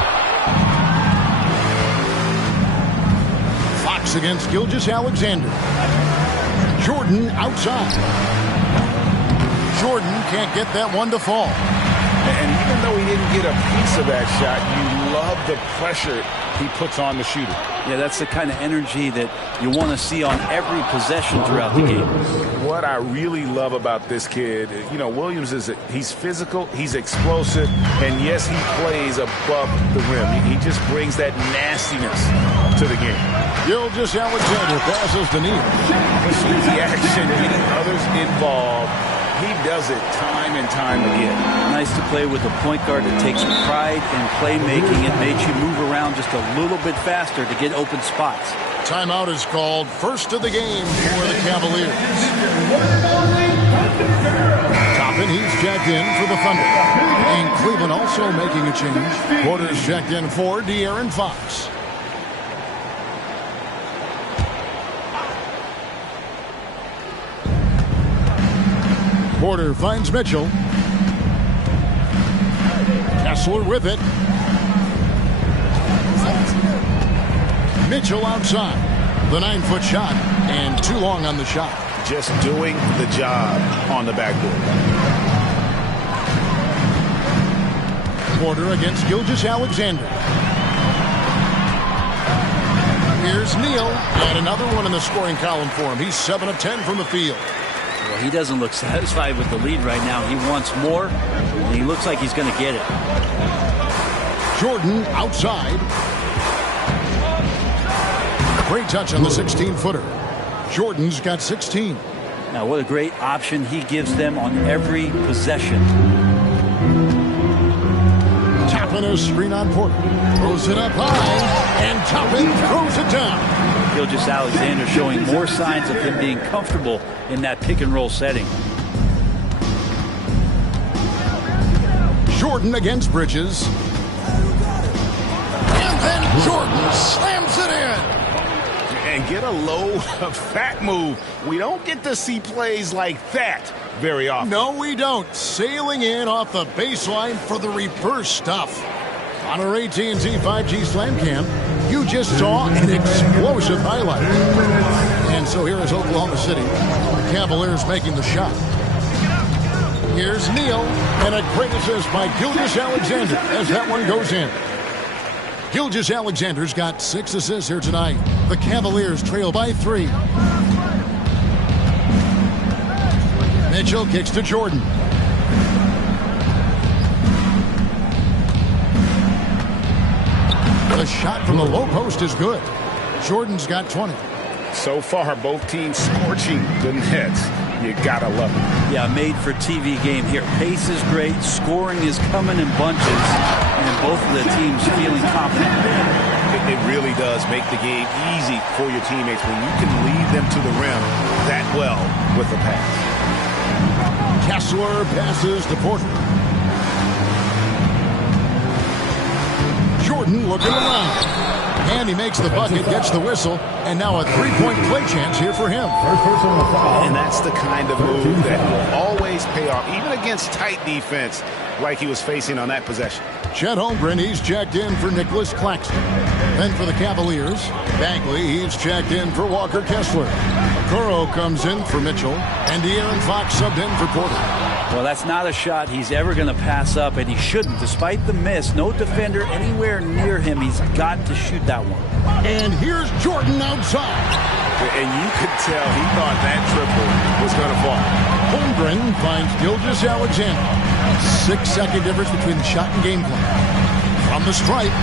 Fox against Gilgeous-Alexander. Jordan outside. Jordan can't get that one to fall. And even though he didn't get a piece of that shot, you love the pressure he puts on the shooter. Yeah, that's the kind of energy that you want to see on every possession throughout the game. What I really love about this kid, Williams he's physical, he's explosive, and yes, he plays above the rim. He just brings that nastiness to the game. Gilgeous-Alexander passes to Neal. Pushing the action, getting others involved. He does it time and time again. Nice to play with a point guard that takes pride in playmaking. It makes you move around just a little bit faster to get open spots. Timeout is called. First of the game for the Cavaliers. Top Griffin, he's checked in for the Thunder. And Cleveland also making a change. Porter's checked in for De'Aaron Fox. Porter finds Mitchell. Kessler with it. Mitchell outside. The 9-foot shot, and too long on the shot. Just doing the job on the backboard. Porter against Gilgeous-Alexander. Here's Neal, and another one in the scoring column for him. He's 7 of 10 from the field. Well, he doesn't look satisfied with the lead right now. He wants more, and he looks like he's going to get it. Jordan outside. Great touch on the 16-footer. Jordan's got 16. Now, what a great option he gives them on every possession. Toppin a screen on Porter. Throws it up high, and Toppin throws it down. Gilgeous-Alexander showing more signs of him being comfortable in that pick-and-roll setting. Jordan against Bridges. And then Jordan slams it in. And get a load of that move. We don't get to see plays like that very often. No, we don't. Sailing in off the baseline for the reverse stuff. On our AT&T 5G Slam Cam, you just saw an explosive highlight. And so here is Oklahoma City. The Cavaliers making the shot. Here's Neal, and a great assist by Gilgeous-Alexander as that one goes in. Gilgeous-Alexander's got 6 assists here tonight. The Cavaliers trail by 3. Mitchell kicks to Jordan. The shot from the low post is good. Jordan's got 20. So far, both teams scorching the nets. You gotta love it. Yeah, made for TV game here. Pace is great. Scoring is coming in bunches. And both of the teams feeling confident. It really does make the game easy for your teammates when you can lead them to the rim that well with a pass. Kessler passes to Porter. Jordan looking around. And he makes the bucket, gets the whistle, and now a three-point play chance here for him. And that's the kind of move that will always pay off, even against tight defense like he was facing on that possession. Chet Holmgren, he's checked in for Nicholas Claxton. Then for the Cavaliers, Bagley, he's checked in for Walker Kessler. Okoro comes in for Mitchell, and De'Aaron Fox subbed in for Porter. Well, that's not a shot he's ever going to pass up, and he shouldn't. Despite the miss, no defender anywhere near him. He's got to shoot that one. And here's Jordan outside. And you could tell he thought that triple was going to fall. Holmgren finds Gilgeous-Alexander. 6-second difference between the shot and game clock. From the stripe,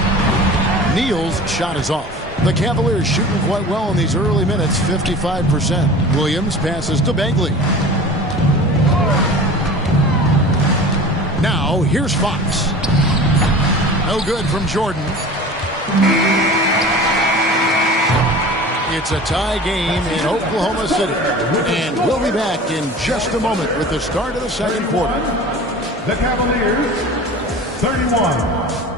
Neal's shot is off. The Cavaliers shooting quite well in these early minutes, 55%. Williams passes to Bagley. Now, here's Fox. No good from Jordan. It's a tie game in Oklahoma City. And we'll be back in just a moment with the start of the second quarter. The Cavaliers, 31.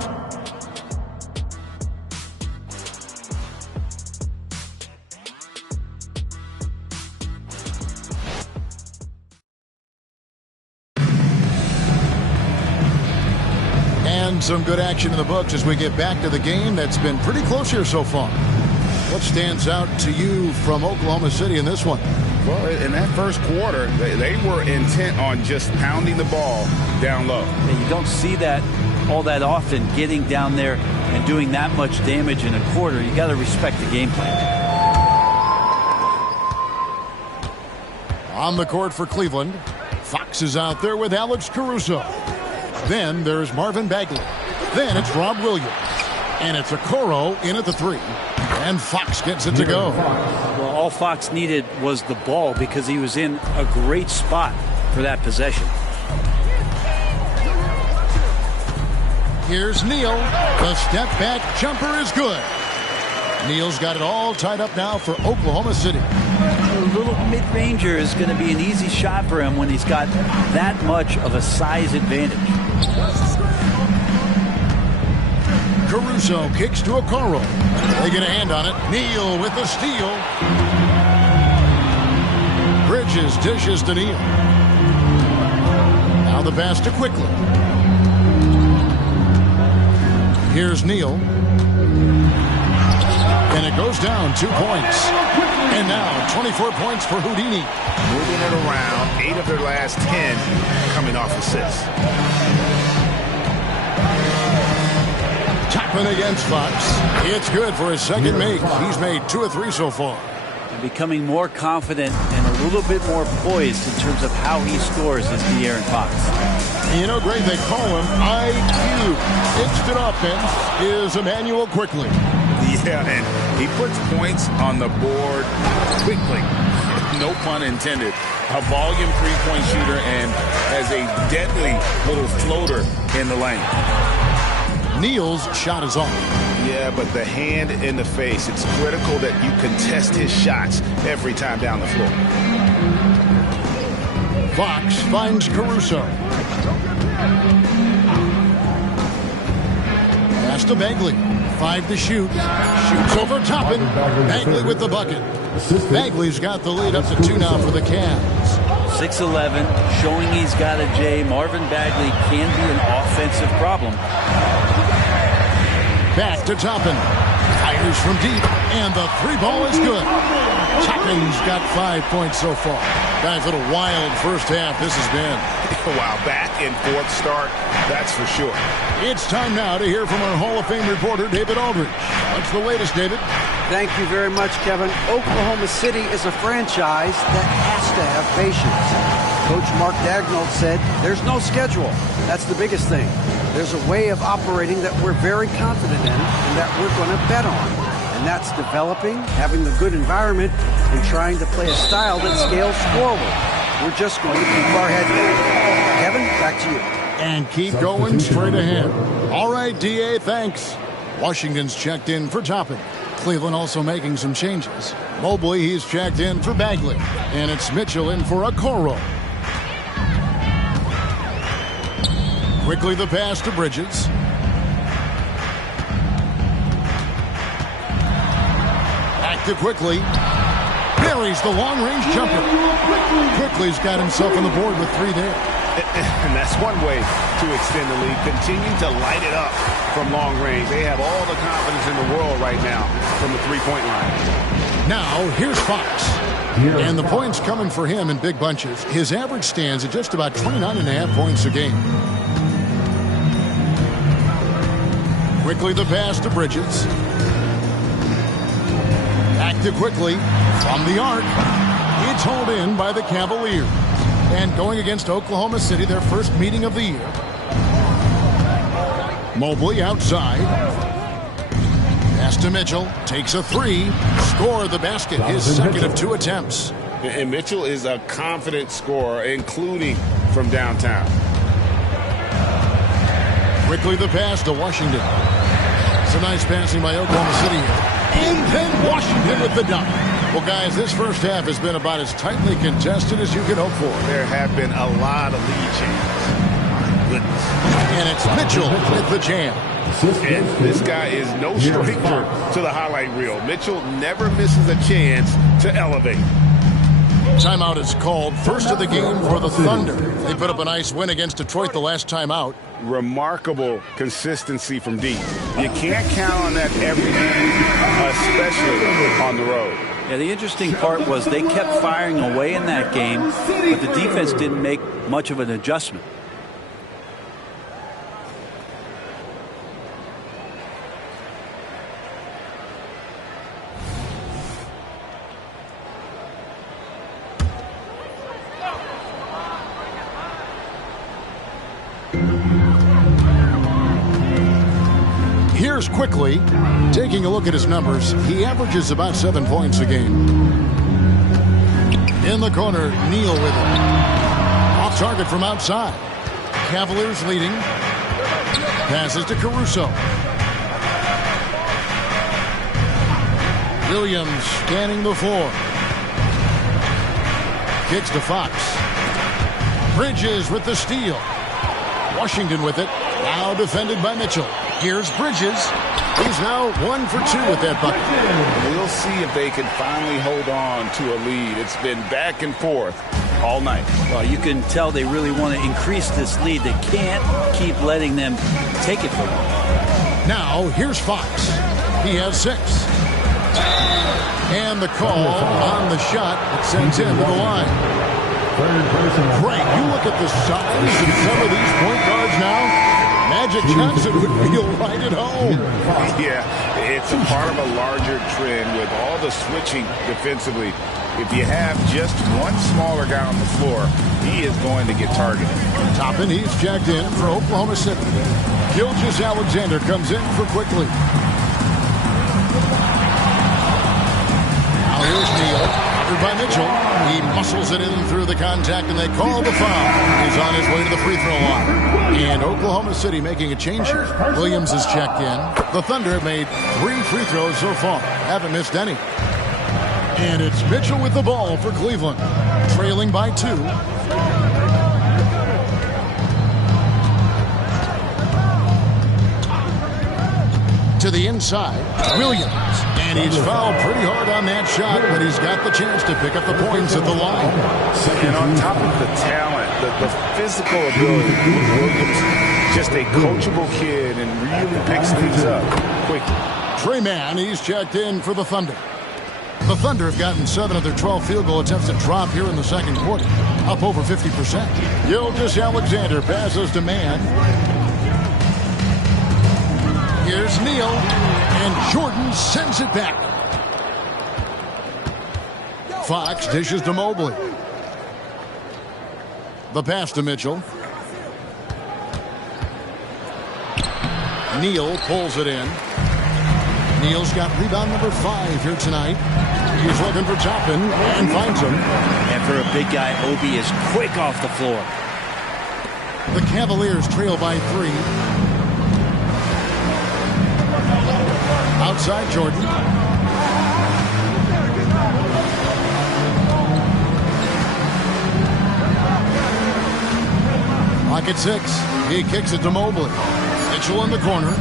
And some good action in the books as we get back to the game that's been pretty close here so far. What stands out to you from Oklahoma City in this one? Well, in that first quarter, they were intent on just pounding the ball down low. Yeah, you don't see that all that often, getting down there and doing that much damage in a quarter. You got to respect the game plan. On the court for Cleveland, Fox is out there with Alex Caruso. Then there's Marvin Bagley. Then it's Rob Williams. And it's Okoro in at the 3. And Fox gets it to go. Well, all Fox needed was the ball because he was in a great spot for that possession. Here's Neal. The step back jumper is good. Neal's got it all tied up now for Oklahoma City. A little mid-ranger is going to be an easy shot for him when he's got that much of a size advantage. Caruso kicks to Okoro. They get a hand on it. Neal with the steal. Bridges dishes to Neal. Now the pass to Quickly. Here's Neal. And it goes down 2 points. And now 24 points for Houdini. Moving it around, 8 of their last 10 coming off assists. Toppin against Fox. It's good for his second make. He's made 2 of 3 so far. And becoming more confident and a little bit more poised in terms of how he scores is De'Aaron Fox. You know, Greg, they call him IQ. Instant offense is Emmanuel Quickly. Yeah, and he puts points on the board quickly. No pun intended. A volume three-point shooter and has a deadly little floater in the lane. Neal's shot is off. Yeah, but the hand in the face, it's critical that you contest his shots every time down the floor. Fox finds Caruso. Pass to Bagley. 5 to shoot. Shoots over Toppin. Bagley with the bucket. Bagley's got the lead up to 2 now for the Cavs. 6'11", showing he's got a J. Marvin Bagley can be an offensive problem. Back to Toppin. Fires from deep, and the 3 ball is good. Toppin's got 5 points so far. Guys, a little wild first half this has been. Wow, back and forth start, that's for sure. It's time now to hear from our Hall of Fame reporter, David Aldridge. What's the latest, David? Thank you very much, Kevin. Oklahoma City is a franchise that has to have patience. Coach Mark Daigneault said, there's no schedule. That's the biggest thing. There's a way of operating that we're very confident in and that we're going to bet on. And that's developing, having a good environment, and trying to play a style that scales forward. We're just going to keep our head down. Kevin, back to you. And keep going straight ahead. All right, D.A., thanks. Washington's checked in for Toppin. Cleveland also making some changes. Mobley, he's checked in for Bagley. And it's Mitchell in for Okoro. Quickly the pass to Bridges. Back to Quickly. Buries the long-range jumper. Quickly's got himself on the board with 3 there. And that's one way to extend the lead. Continue to light it up from long range. They have all the confidence in the world right now from the three-point line. Now, here's Fox. And the points coming for him in big bunches. His average stands at just about 29.5 points a game. Quickly the pass to Bridges. Back to Quickly. From the arc. It's hauled in by the Cavaliers. And going against Oklahoma City, their first meeting of the year. Mobley outside. Pass to Mitchell. Takes a 3. Score the basket. His second of 2 attempts. And Mitchell is a confident scorer, including from downtown. Quickly the pass to Washington. It's a nice passing by Oklahoma City here. And then Washington with the dunk. Well, guys, this first half has been about as tightly contested as you can hope for. There have been a lot of lead changes. My goodness. And it's Mitchell with the jam. And this guy is no stranger to the highlight reel. Mitchell never misses a chance to elevate. Timeout is called. First of the game for the Thunder. They put up a nice win against Detroit the last time out. Remarkable consistency from deep. You can't count on that every game, especially on the road. Yeah, the interesting part was they kept firing away in that game, but the defense didn't make much of an adjustment. Here's Quickly. Taking a look at his numbers, he averages about 7 points a game. In the corner, Neal with it. Off target from outside. Cavaliers leading. Passes to Caruso. Williams scanning the floor. kicks to Fox. Bridges with the steal. Washington with it. Now defended by Mitchell. Here's Bridges. He's now 1 for 2 with that bucket. We'll see if they can finally hold on to a lead. It's been back and forth all night. Well, you can tell they really want to increase this lead. They can't keep letting them take it from them. Now, here's Fox. He has 6. And the call on the shot that sends him to the line. Great. You look at the size of some of these point guards now. Magic Johnson would feel right at home. Yeah, it's a part of a larger trend with all the switching defensively. If you have just one smaller guy on the floor, he is going to get targeted. Toppin, he's checked in for Oklahoma City. Gilgeous-Alexander comes in for Quickly. Now here's Neal, covered by Mitchell. He muscles it in through the contact, and they call the foul. He's on his way to the free throw line. And Oklahoma City making a change here. Williams has checked in. The Thunder have made 3 free throws so far. Haven't missed any. And it's Mitchell with the ball for Cleveland. Trailing by 2. To the inside, Williams. And he's fouled pretty hard on that shot, but he's got the chance to pick up the points at the line. And on top of the talent, the physical ability, Williams, just a coachable kid and really picks things up quickly. Trey Mann, he's checked in for the Thunder. The Thunder have gotten 7 of their 12 field goal attempts to drop here in the second quarter, up over 50%. Gilgeous-Alexander passes to Mann. Here's Neal, and Jordan sends it back. Fox dishes to Mobley. The pass to Mitchell. Neal pulls it in. Neal's got rebound number 5 here tonight. He's looking for Toppin and finds him. And for a big guy, Obi is quick off the floor. The Cavaliers trail by 3. Outside Jordan. Clock at 6. He kicks it to Mobley. Mitchell in the corner.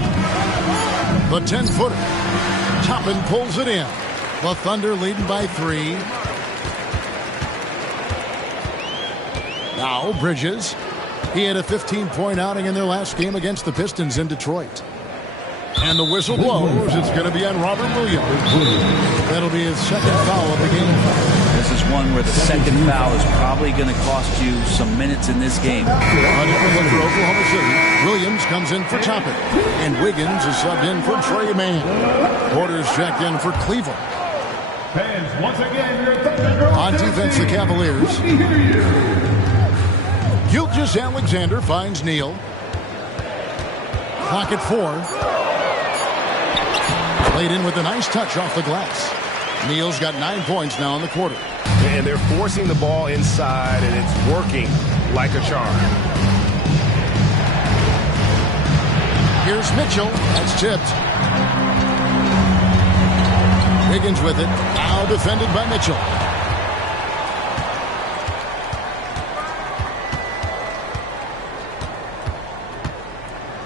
The 10-footer. Toppin pulls it in. The Thunder leading by 3. Now Bridges. He had a 15-point outing in their last game against the Pistons in Detroit. And the whistle blows. It's going to be on Robert Williams. That'll be his second foul of the game. This is one where the second foul is probably going to cost you some minutes in this game. On it for Oklahoma City. Williams comes in for Toppin. And Wiggins is subbed in for Trey Mann. Porter's checked in for Cleveland. Fans, once again, on defense, the Cavaliers. Gilgeous-Alexander finds Neal. Clock at 4. Played in with a nice touch off the glass. Neal's got 9 points now in the quarter. And they're forcing the ball inside, and it's working like a charm. Here's Mitchell. That's tipped. Wiggins with it. Now defended by Mitchell.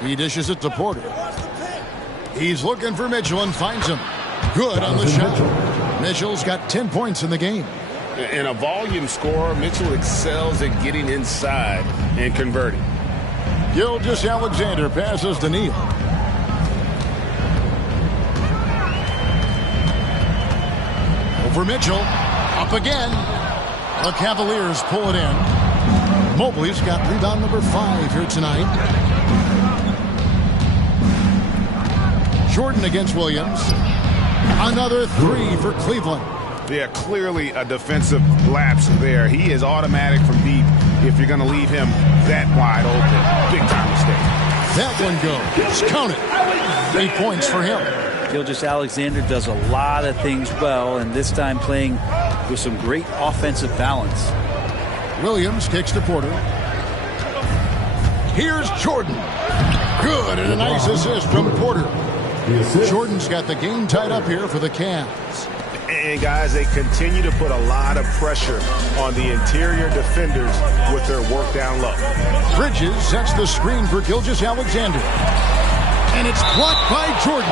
He dishes it to Porter. He's looking for Mitchell and finds him. Good on the shot. Mitchell's got 10 points in the game. And a volume scorer, Mitchell excels at getting inside and converting. Gilgeous-Alexander passes to Neal. Over Mitchell. Up again. The Cavaliers pull it in. Mobley's got rebound number 5 here tonight. Jordan against Williams. Another 3 for Cleveland. Yeah, clearly a defensive lapse there. He is automatic from deep if you're going to leave him that wide open. Big time mistake. That one goes. Count it. 8 points for him. Gilgeous-Alexander does a lot of things well, and this time playing with some great offensive balance. Williams kicks to Porter. Here's Jordan. Good, and a nice assist from Porter. Jordan's got the game tied up here for the Cavs. And, guys, they continue to put a lot of pressure on the interior defenders with their work down low. Bridges sets the screen for Gilgeous-Alexander. And it's blocked by Jordan.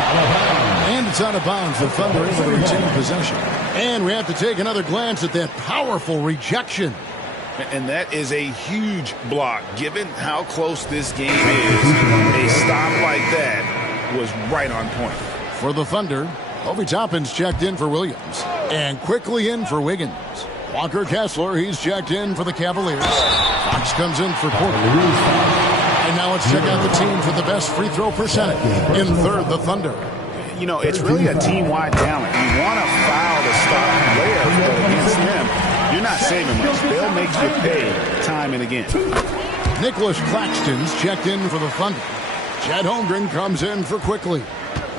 And it's out of bounds. The Thunder able to retain possession. And we have to take another glance at that powerful rejection. And that is a huge block. Given how close this game is, a stop like that was right on point. For the Thunder, Obi Toppin's checked in for Williams. And quickly in for Wiggins. Walker Kessler, he's checked in for the Cavaliers. Fox comes in for Porter. And now let's check out the team for the best free throw percentage. In third, the Thunder. You know, it's really a team-wide talent. You want to foul to stop players, but against them, you're not saving much. They'll make you pay time and again. Nicholas Claxton's checked in for the Thunder. Chet Holmgren comes in for Quickly.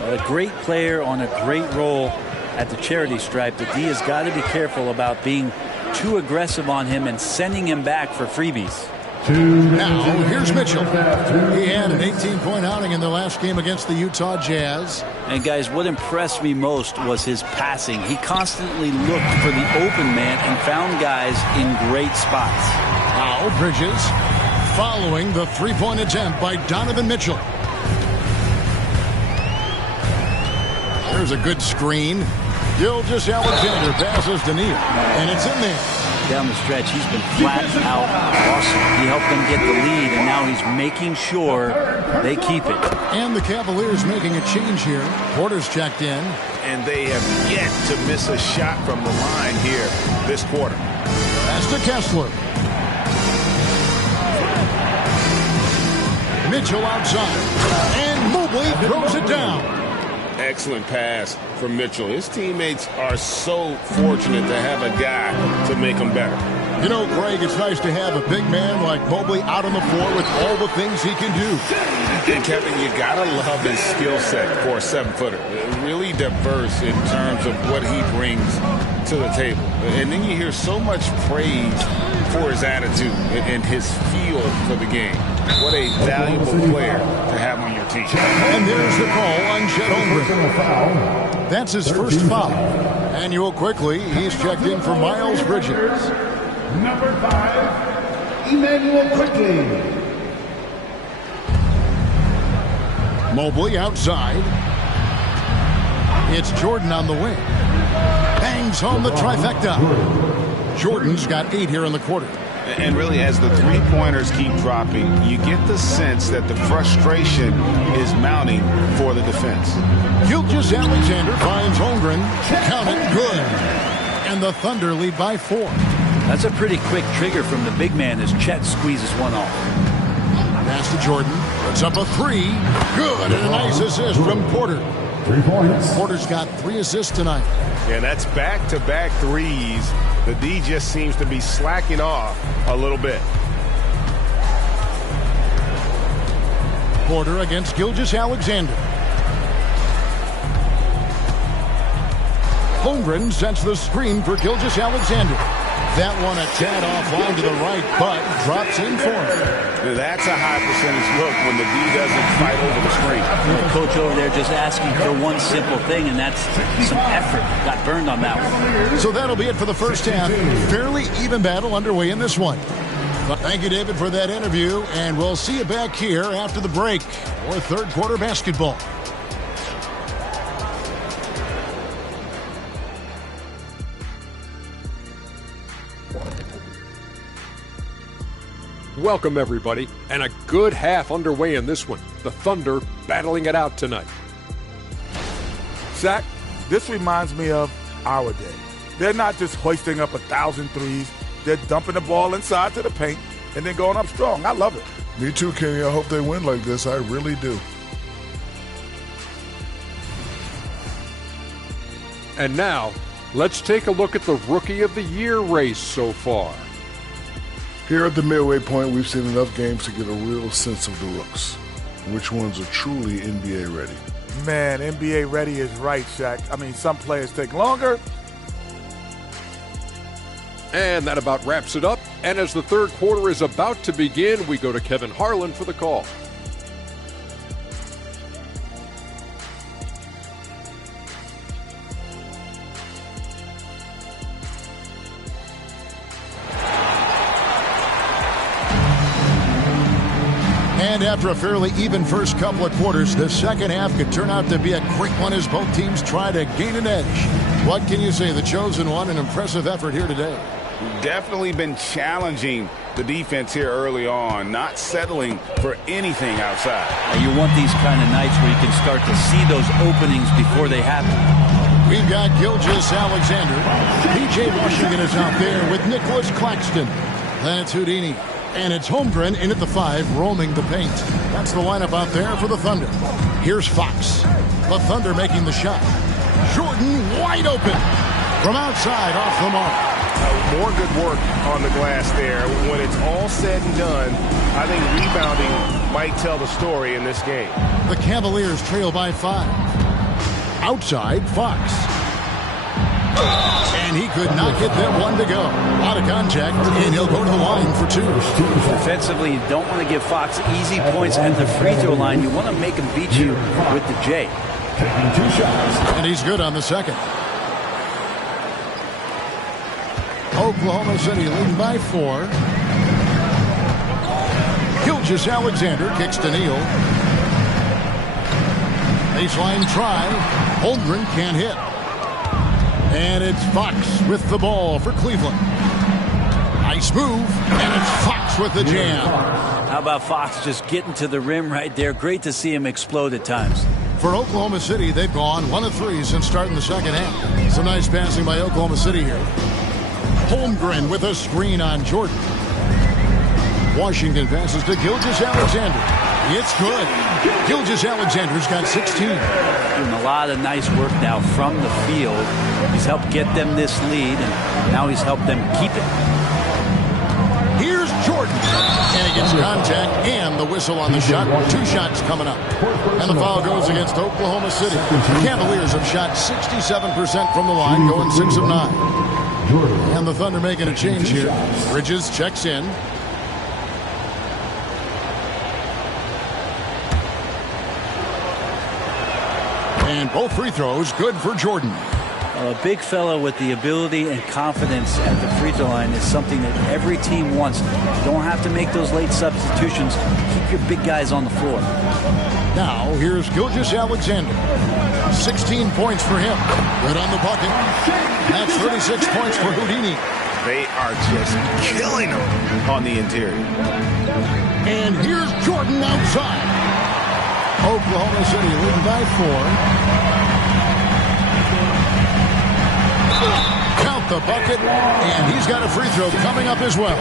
A great player on a great role at the charity stripe. The D has got to be careful about being too aggressive on him and sending him back for freebies. Now, here's Mitchell. He had an 18-point outing in their last game against the Utah Jazz. And, guys, what impressed me most was his passing. He constantly looked for the open man and found guys in great spots. Now, Bridges following the three-point attempt by Donovan Mitchell. There's a good screen. Gilgeous-Alexander passes to Neal, and it's in there. Down the stretch, he's been flat out awesome. He helped them get the lead, and now he's making sure they keep it. And the Cavaliers making a change here. Porter's checked in. And they have yet to miss a shot from the line here this quarter. Pass to Kessler. Mitchell outside. And Mobley throws it down. Excellent pass from Mitchell. His teammates are so fortunate to have a guy to make them better. You know, Greg, it's nice to have a big man like Mobley out on the floor with all the things he can do. And, Kevin, you got to love his skill set for a 7-footer. Really diverse in terms of what he brings to the table. And then you hear so much praise for his attitude and his feel for the game. What a valuable player to have on your team. And there's the call on Chet Holmgren. That's his first foul. And you'll quickly, he's checked in for Miles Bridges. Number 5, Emmanuel Quickly. Mobley outside. It's Jordan on the wing. Bangs home the trifecta. Jordan's got 8 here in the quarter. And really, as the three-pointers keep dropping, you get the sense that the frustration is mounting for the defense. Gilgeous-Alexander finds Holmgren. Count it, good. And the Thunder lead by 4. That's a pretty quick trigger from the big man as Chet squeezes one off. Pass to Jordan. Puts up a 3. Good. And a nice assist from Porter. 3 points. Porter's got 3 assists tonight. Yeah, that's back-to-back threes. The D just seems to be slacking off a little bit. Porter against Gilgeous-Alexander. Holmgren sets the screen for Gilgeous-Alexander. That one a tad offline to the right, but drops in for him. That's a high percentage look when the D doesn't fight over the screen. The coach over there just asking for one simple thing, and that's some effort. Got burned on that one. So that'll be it for the first half. Fairly even battle underway in this one. Thank you, David, for that interview, and we'll see you back here after the break for third quarter basketball. Welcome, everybody, and a good half underway in this one. The Thunder battling it out tonight. Zach, this reminds me of our day. They're not just hoisting up 1,000 threes. They're dumping the ball inside to the paint and then going up strong. I love it. Me too, Kenny. I hope they win like this. I really do. And now, let's take a look at the Rookie of the Year race so far. Here at the midway point, we've seen enough games to get a real sense of the rooks. Which ones are truly NBA ready? Man, NBA ready is right, Shaq. I mean, some players take longer. And that about wraps it up. And as the third quarter is about to begin, we go to Kevin Harlan for the call. And after a fairly even first couple of quarters, the second half could turn out to be a great one as both teams try to gain an edge. What can you say? The chosen one, an impressive effort here today. Definitely been challenging the defense here early on, not settling for anything outside. You want these kind of nights where you can start to see those openings before they happen. We've got Gilgeous-Alexander. P.J. Washington is out there with Nicholas Claxton. That's Houdini. And it's Holmgren in at the 5, roaming the paint. That's the lineup out there for the Thunder. Here's Fox. The Thunder making the shot. Jordan wide open. From outside, off the mark. More good work on the glass there. When it's all said and done, I think rebounding might tell the story in this game. The Cavaliers trail by 5. Outside, Fox. And he could not get that one to go. Out of contact, and he'll go to the line for 2. Defensively, you don't want to give Fox easy points at the free throw line. You want to make him beat you with the J. Taking 2 shots. And he's good on the second. Oklahoma City leading by 4. Gilgeous-Alexander kicks to Neal. Baseline try. Holmgren can't hit. And it's Fox with the ball for Cleveland. Nice move. And it's Fox with the jam. How about Fox just getting to the rim right there? Great to see him explode at times. For Oklahoma City, they've gone 1 of 3 since starting the second half. Some nice passing by Oklahoma City here. Holmgren with a screen on Jordan. Washington passes to Gilgeous-Alexander. It's good. Gilgeous-Alexander's got 16. Doing a lot of nice work now from the field. He's helped get them this lead, and now he's helped them keep it. Here's Jordan. And he gets contact and the whistle on the shot. 2 shots coming up. And the foul goes against Oklahoma City. The Cavaliers have shot 67% from the line, going 6 of 9. And the Thunder making a change here. Bridges checks in. And both free throws good for Jordan. A big fellow with the ability and confidence at the free throw line is something that every team wants. You don't have to make those late substitutions. Keep your big guys on the floor. Now here's Gilgeous-Alexander. 16 points for him. Good on the bucket. That's 36 points for Houdini. They are just killing him on the interior. And here's Jordan outside. Oklahoma City leading by 4. Count the bucket, and he's got a free throw coming up as well.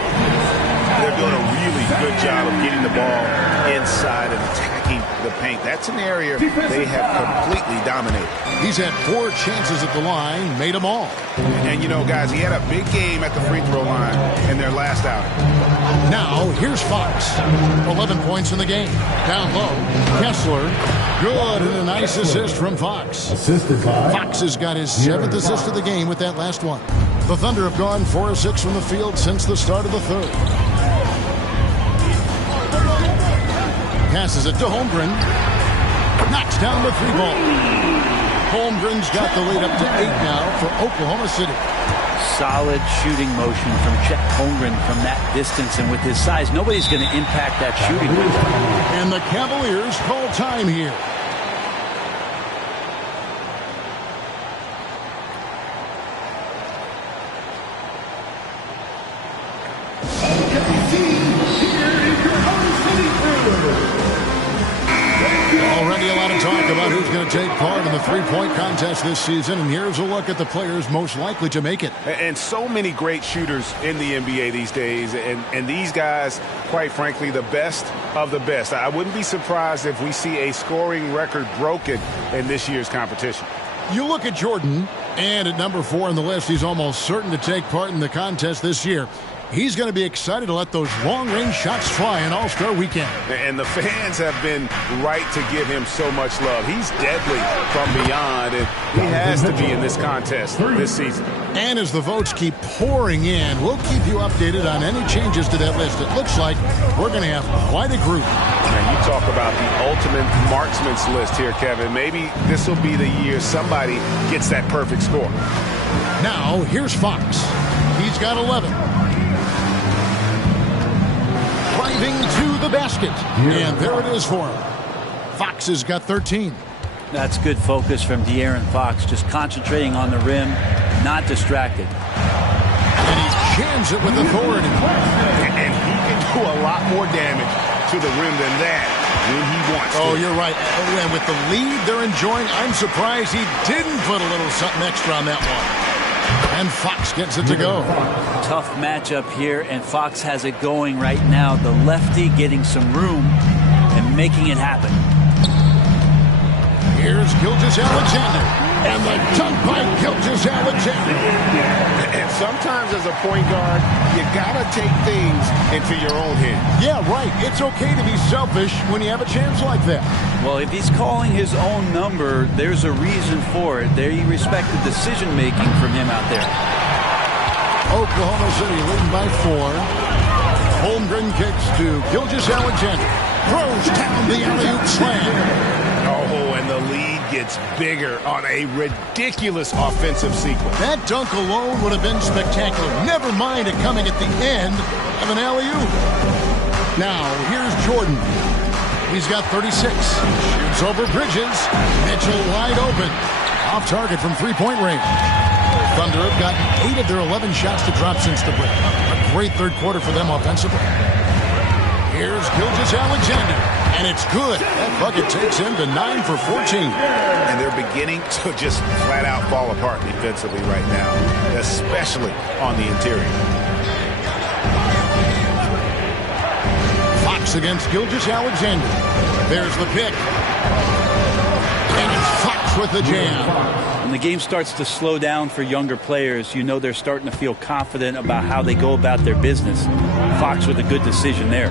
They're doing a really good job of getting the ball inside and attacking the paint. That's an area they have completely dominated. He's had 4 chances at the line, made them all. And you know, guys, he had a big game at the free throw line in their last outing. Now, here's Fox. 11 points in the game. Down low, Kessler. Good, and a nice assist from Fox. Assisted by Fox has got his 7th assist of the game with that last one. The Thunder have gone 4 of 6 from the field since the start of the third. Passes it to Holmgren. Knocks down the 3-ball. Holmgren's got the lead up to 8 now for Oklahoma City. Solid shooting motion from Chet Holmgren from that distance, and with his size, nobody's going to impact that shooting motion. And the Cavaliers call time here. Already a lot of talk about who's going to take part in the three-point contest this season, and here's a look at the players most likely to make it. And so many great shooters in the NBA these days, and these guys, quite frankly, the best of the best. I wouldn't be surprised if we see a scoring record broken in this year's competition. You look at Jordan, and at number 4 on the list, he's almost certain to take part in the contest this year. He's going to be excited to let those long-range shots fly in All-Star Weekend. And the fans have been right to give him so much love. He's deadly from beyond, and he has to be in this contest this season. And as the votes keep pouring in, we'll keep you updated on any changes to that list. It looks like we're going to have quite a group. And you talk about the ultimate marksman's list here, Kevin. Maybe this will be the year somebody gets that perfect score. Now, here's Fox. He's got 11. driving to the basket. And there it is for him. Fox has got 13. That's good focus from De'Aaron Fox, just concentrating on the rim, not distracted. And he jams it with authority. And he can do a lot more damage to the rim than that when he wants to. Oh, you're right. And with the lead they're enjoying, I'm surprised he didn't put a little something extra on that one. And Fox gets it to go. Tough matchup here, and Fox has it going right now. The lefty getting some room and making it happen. Here's Gilgeous-Alexander. And the dunk by Gilgeous-Alexander. And sometimes as a point guard, you got to take things into your own hands. Yeah, right. It's okay to be selfish when you have a chance like that. Well, if he's calling his own number, there's a reason for it. They respect the decision-making from him out there. Oklahoma City leading by 4. Holmgren kicks to Gilgeous-Alexander. Throws down the alley-oop slam. Oh, and the lead gets bigger on a ridiculous offensive sequence. That dunk alone would have been spectacular. Never mind it coming at the end of an alley-oop. Now, here's Jordan. He's got 36. Shoots over Bridges. Mitchell wide open. Off target from three-point range. Thunder have gotten 8 of their 11 shots to drop since the break. A great third quarter for them offensively. Here's Gilgeous-Alexander. And it's good. That bucket takes him to 9 for 14. And they're beginning to just flat out fall apart defensively right now, especially on the interior. Fox against Gilgeous-Alexander. There's the pick. And it's Fox with the jam. When the game starts to slow down for younger players, you know they're starting to feel confident about how they go about their business. Fox with a good decision there.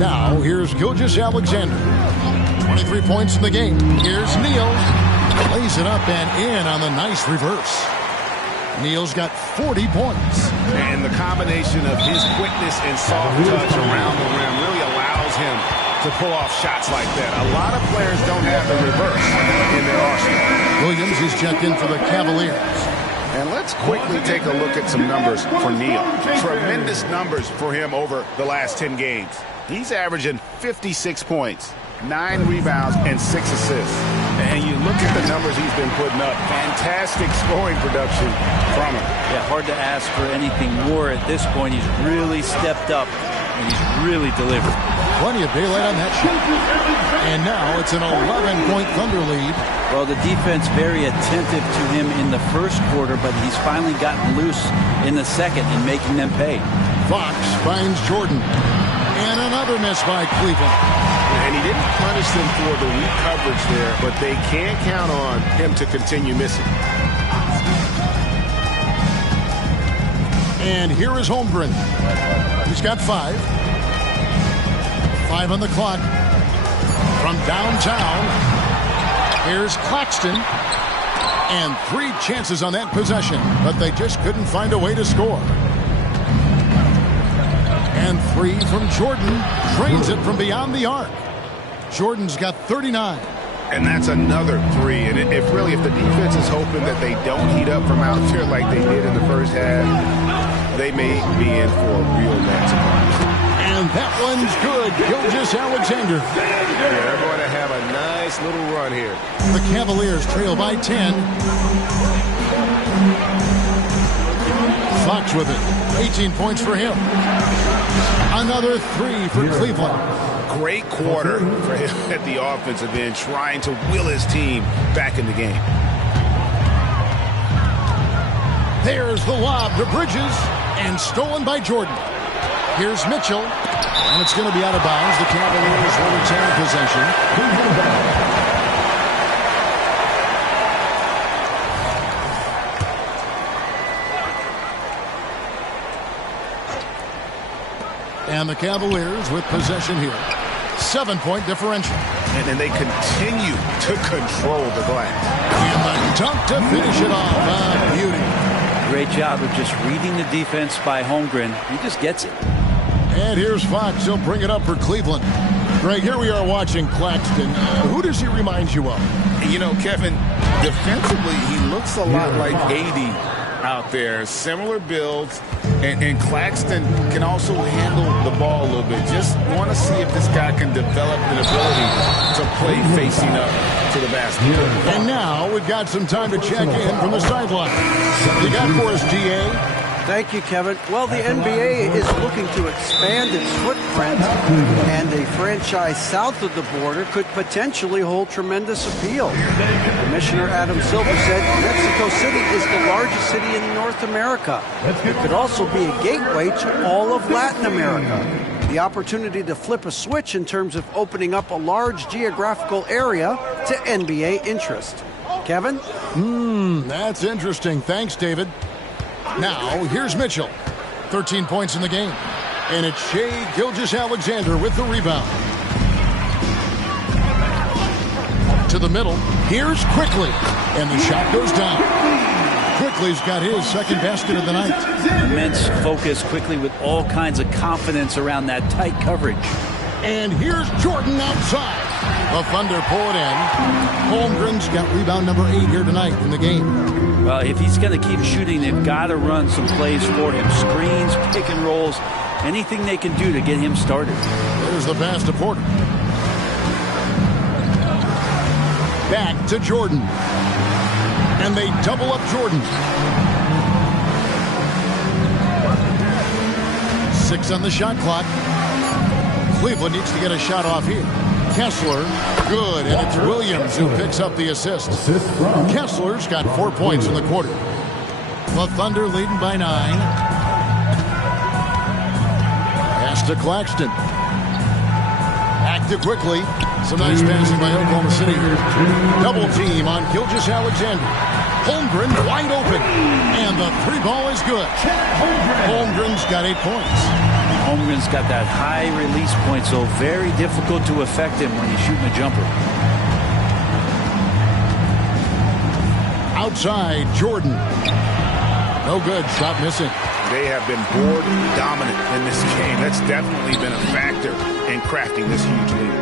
Now, here's Gilgeous-Alexander. 23 points in the game. Here's Neal. Lays it up and in on the nice reverse. Neal's got 40 points. And the combination of his quickness and soft touch around the rim really allows him to pull off shots like that. A lot of players don't have the reverse in their arsenal. Williams is checked in for the Cavaliers. And let's quickly take a look at some numbers for Neal. Tremendous numbers for him over the last 10 games. He's averaging 56 points, 9 rebounds, and 6 assists. And you look at the numbers he's been putting up. Fantastic scoring production from him. Yeah, hard to ask for anything more at this point. He's really stepped up, and he's really delivered. Plenty of daylight on that shot. And now it's an 11-point Thunder lead. Well, the defense very attentive to him in the first quarter, but he's finally gotten loose in the second and making them pay. Fox finds Jordan. And another miss by Cleveland. And he didn't punish them for the weak coverage there, but they can't count on him to continue missing. And here is Holmgren. He's got 5. 5 on the clock. From downtown, here's Claxton. And 3 chances on that possession, but they just couldn't find a way to score. And 3 from Jordan. Drains it from beyond the arc. Jordan's got 39. And that's another 3. And if the defense is hoping that they don't heat up from out there like they did in the first half, they may be in for a real match. And that one's good. Gilgeous-Alexander. Yeah, they're going to have a nice little run here. The Cavaliers trail by 10. Fox with it. 18 points for him. Another 3 for Cleveland. Great quarter for him at the offensive end, trying to will his team back in the game. There's the lob to Bridges, and stolen by Jordan. Here's Mitchell, and it's going to be out of bounds. The Cavaliers will retain possession. And the Cavaliers with possession here. 7-point differential. And then they continue to control the glass. And the dunk to finish it off. Beauty. Great job of just reading the defense by Holmgren. He just gets it. And here's Fox. He'll bring it up for Cleveland. Greg, here we are watching Claxton. Who does he remind you of? You know, Kevin, defensively, he looks a lot like AD out there, similar builds, and Claxton can also handle the ball a little bit. Just want to see if this guy can develop an ability to play facing up to the basket. And now we've got some time to check in from the sideline. You got for us, GA? Thank you, Kevin. Well, the NBA is looking to expand its footprint, and a franchise south of the border could potentially hold tremendous appeal. Commissioner Adam Silver said Mexico City is the largest city in North America. It could also be a gateway to all of Latin America. The opportunity to flip a switch in terms of opening up a large geographical area to NBA interest. Kevin? That's interesting. Thanks, David. Now, here's Mitchell. 13 points in the game. And it's Shai Gilgeous-Alexander with the rebound. To the middle. Here's Quickly. And the shot goes down. Quickly's got his second basket of the night. Immense focus, Quickly with all kinds of confidence around that tight coverage. And here's Jordan outside. The Thunder pull it in. Holmgren's got rebound number 8 here tonight in the game. Well, if he's going to keep shooting, they've got to run some plays for him. Screens, pick and rolls, anything they can do to get him started. There's the pass to Porter. Back to Jordan. And they double up Jordan. 6 on the shot clock. Cleveland needs to get a shot off here. Kessler, good, and it's Williams who picks up the assist. Kessler's got 4 points in the quarter. The Thunder leading by 9. Pass to Claxton. Back to Quickly. Some nice passing by Oklahoma City. Double team on Gilgeous-Alexander. Holmgren wide open, and the 3 ball is good. Holmgren's got 8 points. Holmgren's got that high release point, so very difficult to affect him when he's shooting a jumper. Outside, Jordan. No good, shot missing. They have been board dominant in this game. That's definitely been a factor in crafting this huge lead.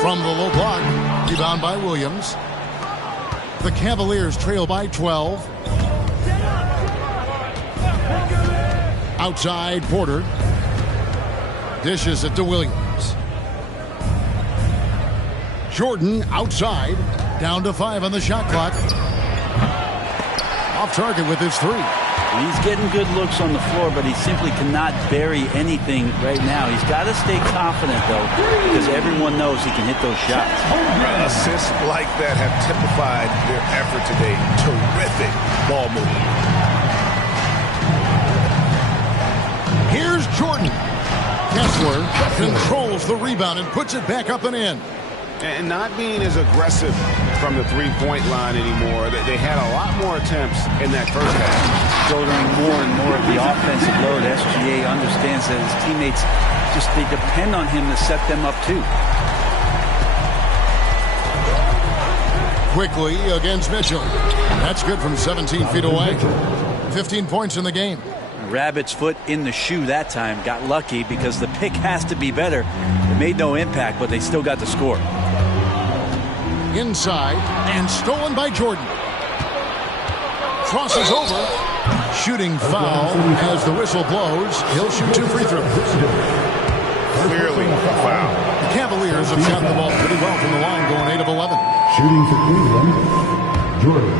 From the low block, rebound by Williams. The Cavaliers trail by 12. Outside, Porter. Dishes it to Williams. Jordan outside. Down to 5 on the shot clock. Off target with his 3. He's getting good looks on the floor, but he simply cannot bury anything right now. He's got to stay confident, though, because everyone knows he can hit those shots. Assists like that have typified their effort today. Terrific ball movement. Here's Jordan. Kessler controls the rebound and puts it back up and in. And not being as aggressive from the three-point line anymore. They had a lot more attempts in that first half. Shouldering more and more of the offensive load. SGA understands that his teammates they depend on him to set them up too. Quickly against Mitchell. That's good from 17 feet away. 15 points in the game. Rabbit's foot in the shoe that time. Got lucky because the pick has to be better. It made no impact, but they still got the score. Inside and stolen by Jordan. Crosses over. Shooting foul as the whistle blows. He'll shoot 2 free throws. Clearly a foul. The Cavaliers have shot the ball pretty well from the line, going 8 of 11. Shooting for Cleveland, Jordan.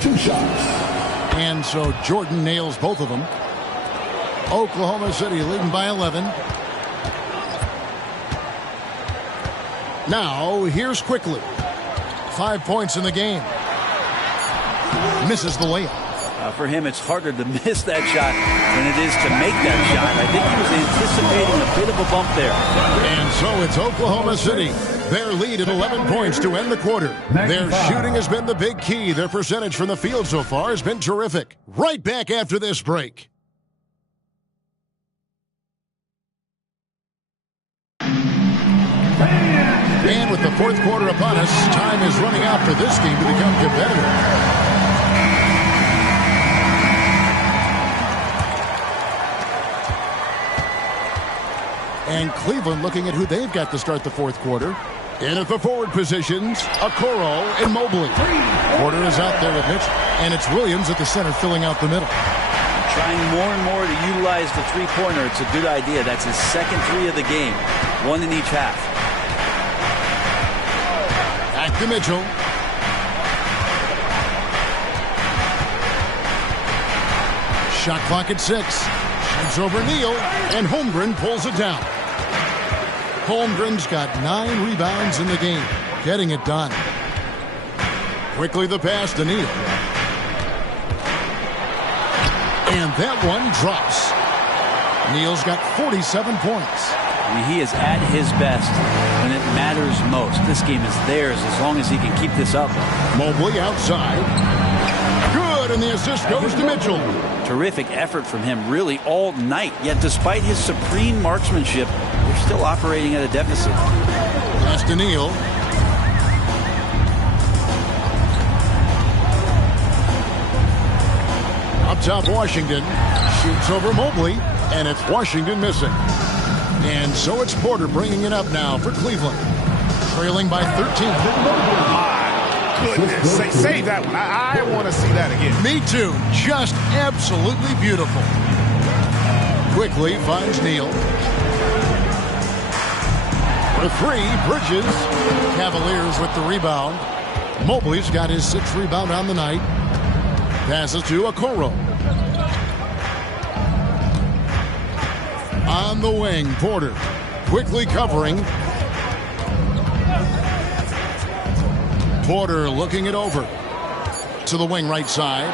2 shots. And so Jordan nails both of them. Oklahoma City leading by 11. Now, here's Quickly. 5 points in the game. Misses the layup. For him, it's harder to miss that shot than it is to make that shot. I think he was anticipating a bit of a bump there. And so it's Oklahoma City. Their lead at 11 points to end the quarter. Their shooting has been the big key. Their percentage from the field so far has been terrific. Right back after this break. And with the fourth quarter upon us, time is running out for this game to become competitive. And Cleveland looking at who they've got to start the fourth quarter. In at the forward positions, Okoro and Mobley. Porter is out there with Mitchell, and it's Williams at the center filling out the middle. Trying more and more to utilize the three-pointer. It's a good idea. That's his second three of the game. One in each half. Back to Mitchell. Shot clock at 6. Shoots over Neal, and Holmgren pulls it down. Holmgren's got 9 rebounds in the game, getting it done. Quickly the pass to Neal. And that one drops. Neal's got 47 points. I mean, he is at his best when it matters most. This game is theirs as long as he can keep this up. Mobley outside. Good, and the assist goes to Mitchell. Terrific effort from him really all night. Yet despite his supreme marksmanship, they're still operating at a deficit. Pass to Neal. Up top, Washington shoots over Mobley, and it's Washington missing. And so it's Porter bringing it up now for Cleveland, trailing by 13. My goodness, save that one. I want to see that again. Me too. Just absolutely beautiful. Quickly finds Neal. For 3, Bridges. Cavaliers with the rebound. Mobley's got his 6th rebound on the night. Passes to Okoro. On the wing, Porter. Quickly covering. Porter looking it over. To the wing right side.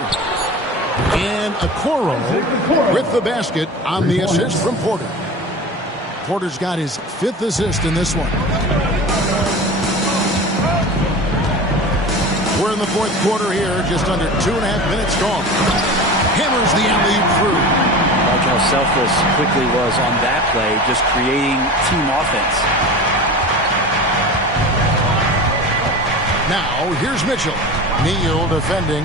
And Okoro with the basket on the assist from Porter. Porter's got his 5th assist in this one. We're in the 4th quarter here, just under 2.5 minutes gone. Hammers the alley-oop through. Watch how selfless Quickly was on that play, just creating team offense. Now, here's Mitchell. Neal defending.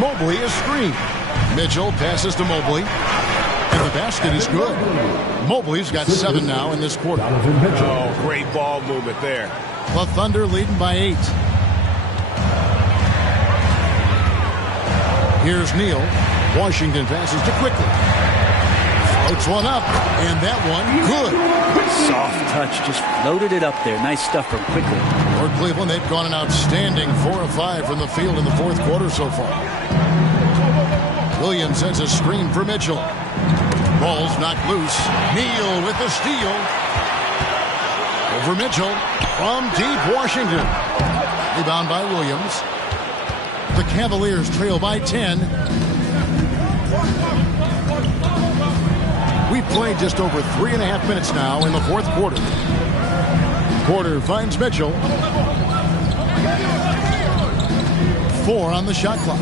Mobley is screened. Mitchell passes to Mobley. And the basket is good. Mobley's got 7 now in this quarter. Oh, great ball movement there. The Thunder leading by 8. Here's Neal. Washington passes to Quickly. Floats one up, and that one good. Soft touch, just floated it up there. Nice stuff from Quickly. For Cleveland, they've gone an outstanding 4 of 5 from the field in the 4th quarter so far. Williams sends a screen for Mitchell. Ball's knocked loose. Neal with the steal. Over Mitchell from deep Washington. Rebound by Williams. The Cavaliers trail by 10. We've played just over 3.5 minutes now in the 4th quarter. Porter finds Mitchell. 4 on the shot clock.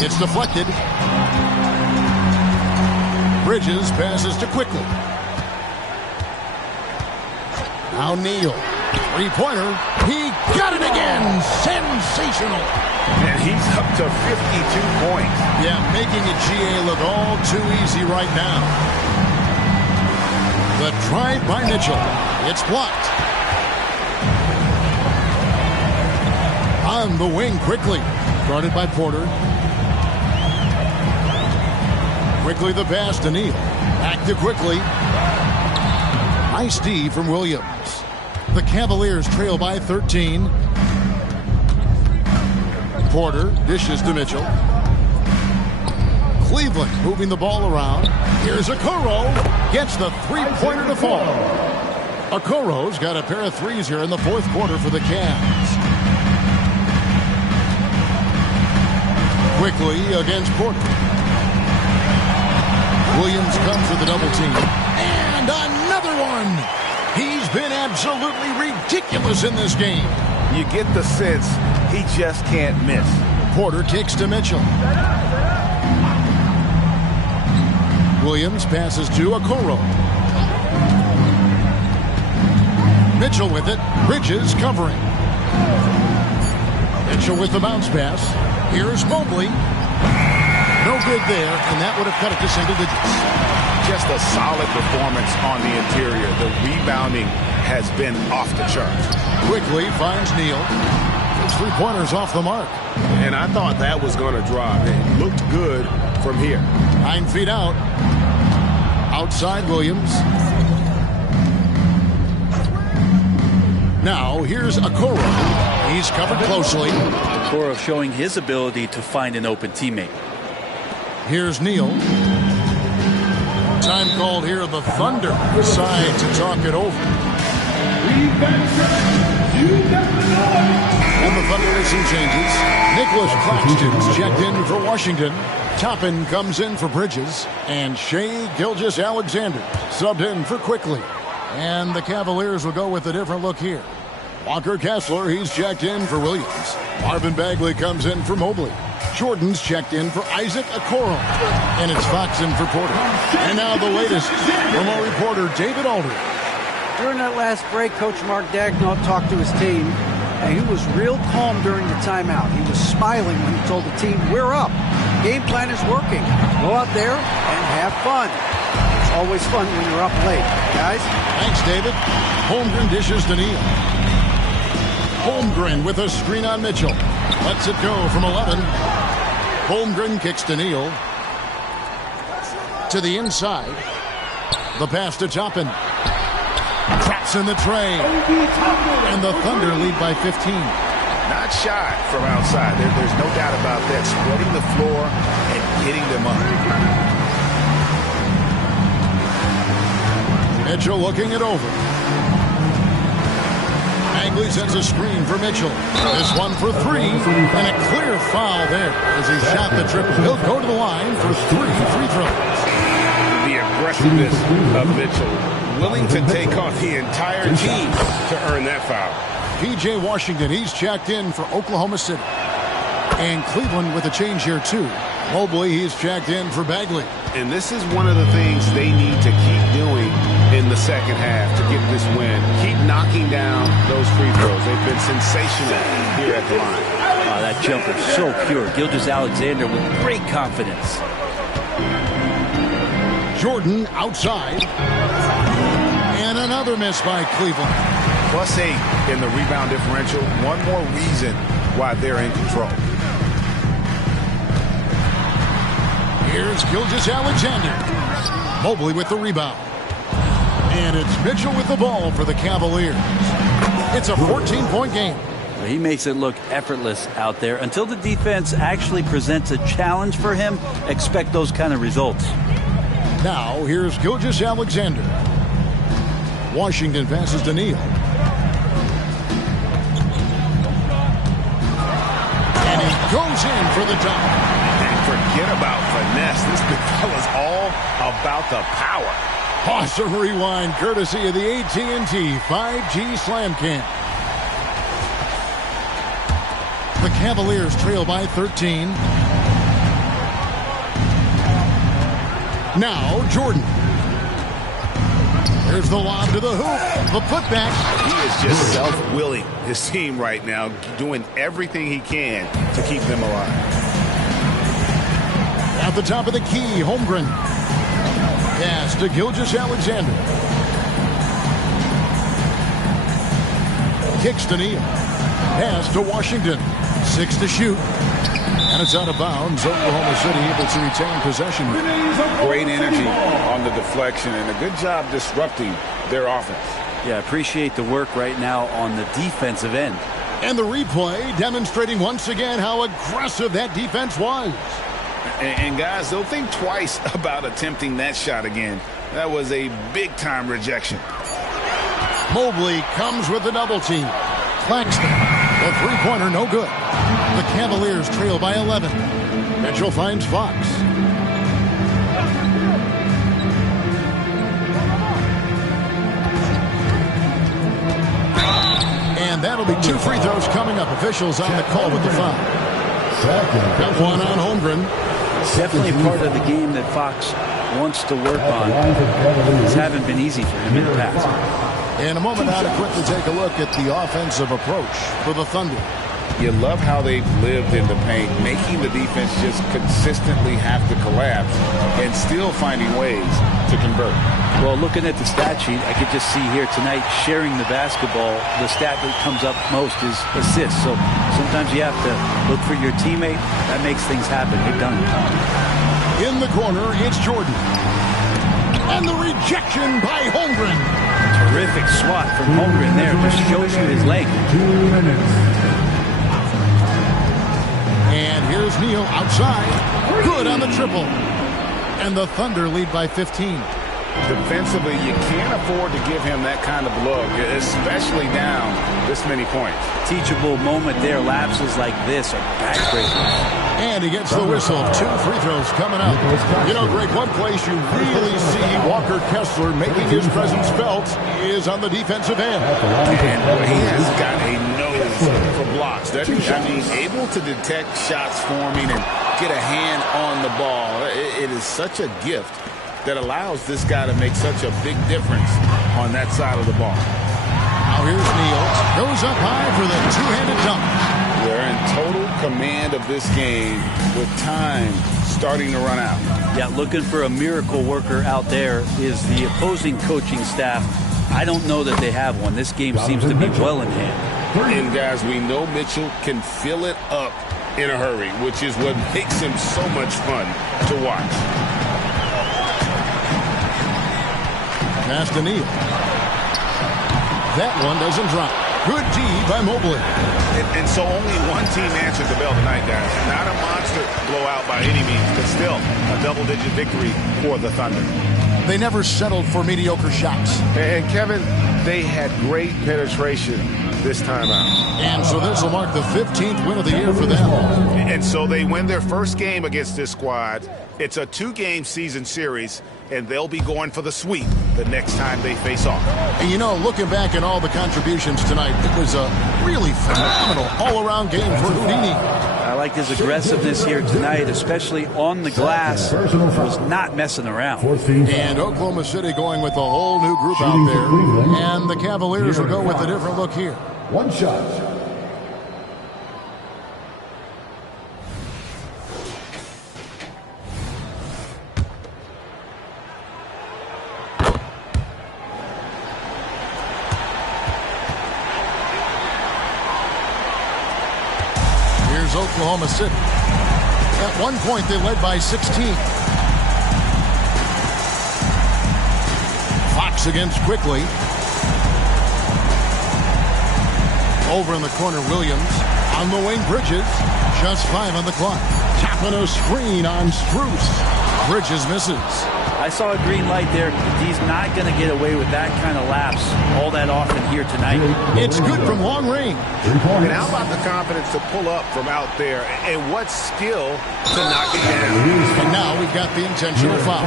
It's deflected. Bridges passes to Quickly. Now Neal. 3-pointer. He got it again. Sensational. And he's up to 52 points. Yeah, making a GA look all too easy right now. The drive by Mitchell. It's blocked. On the wing quickly. Guarded by Porter. Quickly the pass to Neal. Back to Quickly. Nice D from Williams. The Cavaliers trail by 13. Porter dishes to Mitchell. Cleveland moving the ball around. Here's Okoro. Gets the 3-pointer to fall. Okoro's got a pair of threes here in the 4th quarter for the Cavs. Quickly against Porter. Williams comes with a double team. And another one. He's been absolutely ridiculous in this game. You get the sense he just can't miss. Porter kicks to Mitchell. Williams passes to Okoro. Mitchell with it. Bridges covering. Mitchell with the bounce pass. Here's Mobley. No good there, and that would have cut it to single digits. just a solid performance on the interior. The rebounding has been off the charts. Quickly finds Neal. His three-pointers off the mark. And I thought that was going to drop. It looked good from here. 9 feet out. Outside Williams. Now here's Okoro. He's covered closely. Okoro showing his ability to find an open teammate. Here's Neal. Time called here. The Thunder decide to talk it over. And the Thunder with some changes. Nicholas Claxton's checked in for Washington. Toppin comes in for Bridges. And Shai Gilgeous-Alexander subbed in for Quickly. And the Cavaliers will go with a different look here. Walker Kessler, he's checked in for Williams. Marvin Bagley comes in for Mobley. Jordan's checked in for Isaac Okoro. And it's Fox in for Porter. And now the latest from our reporter David Aldridge. During that last break, Coach Mark Daigneault talked to his team, and he was real calm during the timeout. He was smiling when he told the team, we're up. Game plan is working. Go out there and have fun. It's always fun when you're up late, guys. Thanks, David. Holmgren dishes to Neal. Holmgren with a screen on Mitchell. Lets it go from 11. Holmgren kicks to Neal. To the inside. The pass to Toppin. Traps in the tray. And the Thunder lead by 15. Not shy from outside. There's no doubt about that. Spreading the floor and hitting them up. Mitchell looking it over. Bagley sends a screen for Mitchell. This one for three. And a clear foul there as he shot the triple. He'll go to the line for 3 free throws. The aggressiveness of Mitchell. Willing to take off the entire team to earn that foul. P.J. Washington, he's checked in for Oklahoma City. And Cleveland with a change here, too. Mobley, he's checked in for Bagley. And this is one of the things they need to keep doing in the second half to get this win. Keep knocking down those free throws. They've been sensational here at the line. Oh, that jumper so pure. Gilgeous-Alexander with great confidence. Jordan outside. And another miss by Cleveland. +8 in the rebound differential. One more reason why they're in control. Here's Gilgeous-Alexander. Mobley with the rebound. And it's Mitchell with the ball for the Cavaliers. It's a 14-point game. He makes it look effortless out there. Until the defense actually presents a challenge for him, expect those kind of results. Now, here's Gilgeous-Alexander. Washington passes to Neal. And he goes in for the dunk. And forget about finesse. This big fella's all about the power. Awesome rewind courtesy of the AT&T 5G Slam Cam. The Cavaliers trail by 13. Now Jordan. There's the lob to the hoop. The putback. He is just self-willing. His team right now doing everything he can to keep them alive. At the top of the key, Holmgren. Pass to Gilgeous-Alexander. Kicks to Neal. Pass to Washington. 6 to shoot. And it's out of bounds. Oklahoma City able to retain possession. Great energy on the deflection and a good job disrupting their offense. Yeah, appreciate the work right now on the defensive end. And the replay demonstrating once again how aggressive that defense was. And guys, they'll think twice about attempting that shot again. That was a big-time rejection. Mobley comes with the double team. Claxton, the three-pointer, no good. The Cavaliers trail by 11. Mitchell finds Fox. And that'll be 2 free throws coming up. Officials on the call with the foul. Got one on Holmgren. Definitely part of the game that Fox wants to work on. It hasn't been easy for him in the past. In a moment now to quickly take a look at the offensive approach for the Thunder. You love how they've lived in the paint, making the defense just consistently have to collapse and still finding ways to convert. Well, looking at the stat sheet, I could just see here tonight sharing the basketball. The stat that comes up most is assists. So sometimes you have to look for your teammate. That makes things happen. They've done it. In the corner, it's Jordan. And the rejection by Holmgren. Terrific swat from Holmgren there. Just shows you his length. 2 minutes. And here's Neal outside. Good on the triple. And the Thunder lead by 15. Defensively, you can't afford to give him that kind of look, especially down this many points. Teachable moment there. Lapses like this are backbreakers. And he gets the whistle. 2 free throws coming up. You know, Greg, one place you really see Walker Kessler making his presence felt is on the defensive end. And he has got a nose for blocks, doesn't he? I mean, able to detect shots forming and get a hand on the ball. It is such a gift that allows this guy to make such a big difference on that side of the ball. Now here's Neal. Goes up high for the two-handed dunk. They're in total command of this game with time starting to run out. Yeah, looking for a miracle worker out there is the opposing coaching staff. I don't know that they have one. This game seems to be well in hand. And guys, we know Mitchell can fill it up in a hurry, which is what makes him so much fun to watch. Pass to Neal. That one doesn't drop. Good D by Mobley. And so only one team answered the bell tonight, guys. Not a monster blowout by any means, but still a double-digit victory for the Thunder. They never settled for mediocre shots. And Kevin, they had great penetration this time out. And so this will mark the 15th win of the year for them. And so they win their first game against this squad. It's a 2-game season series, and they'll be going for the sweep the next time they face off. And you know, looking back at all the contributions tonight, it was a really phenomenal all-around game for Houdini. I like his aggressiveness here tonight, especially on the glass. Was not messing around. And Oklahoma City going with a whole new group out there. And the Cavaliers will go with a different look here. One shot. Oklahoma City. At one point, they led by 16. Fox against Quickly. Over in the corner, Williams. On the wing, Bridges. Just 5 on the clock. Tapping a screen on Strus. Bridges misses. I saw a green light there. He's not going to get away with that kind of lapse all that often here tonight. It's good from long range. And how about the confidence to pull up from out there? And what skill to knock it down. And now we've got the intentional foul.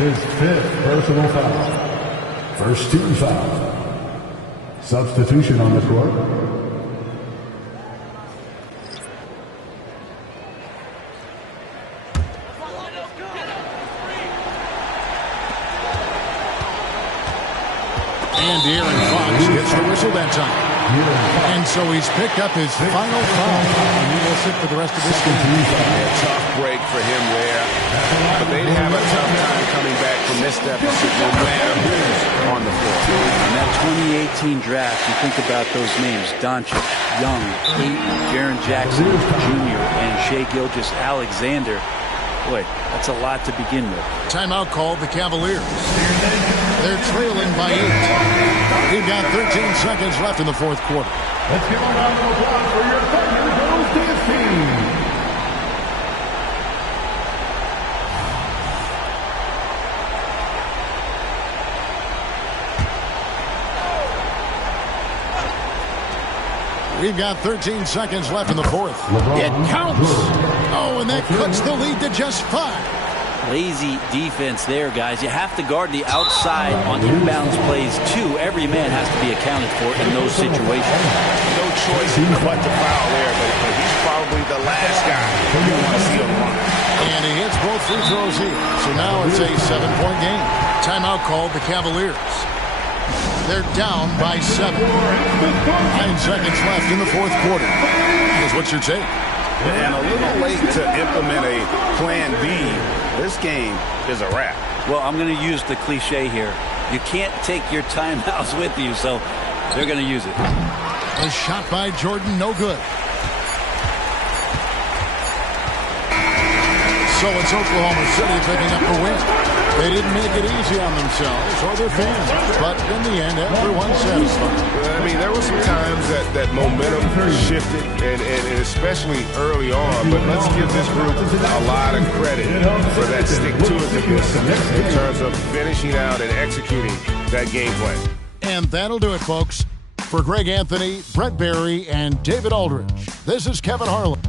His 5th personal foul. First team foul. Substitution on the court. And De'Aaron Fox gets the whistle that time. And so he's picked up his final foul. And he will sit for the rest of this game. A tough break for him there. But they'd have a tough time coming back from this deficit no matter who's on the floor. In that 2018 draft, you think about those names. Doncic, Young, Ayton, Jaren Jackson Jr., and Shai Gilgeous-Alexander. Boy, that's a lot to begin with. Timeout called the Cavaliers. They're trailing by 8. We've got 13 seconds left in the fourth quarter. Let's give a round of applause for your Thunder goes to his team. We've got 13 seconds left in the fourth. It counts. Oh, and that cuts the lead to just 5. Lazy defense there, guys. You have to guard the outside on inbounds plays, too. Every man has to be accounted for in those situations. No choice but to foul there, but he's probably the last guy you want to see on the line. And he hits both free throws here. So now it's a 7-point game. Timeout called the Cavaliers. They're down by 7. 9 seconds left in the fourth quarter. Here's what's your take? And a little late to implement a plan B. This game is a wrap. Well, I'm going to use the cliche here. You can't take your timeouts with you, so they're going to use it. A shot by Jordan, no good. So it's Oklahoma City picking up the win. They didn't make it easy on themselves or their fans, but in the end, everyone's satisfied. I mean, there were some times that momentum shifted, and especially early on, but let's give this group a lot of credit for that stick-to-itiveness in terms of finishing out and executing that game plan. And that'll do it, folks. For Greg Anthony, Brett Barry, and David Aldridge, this is Kevin Harlan.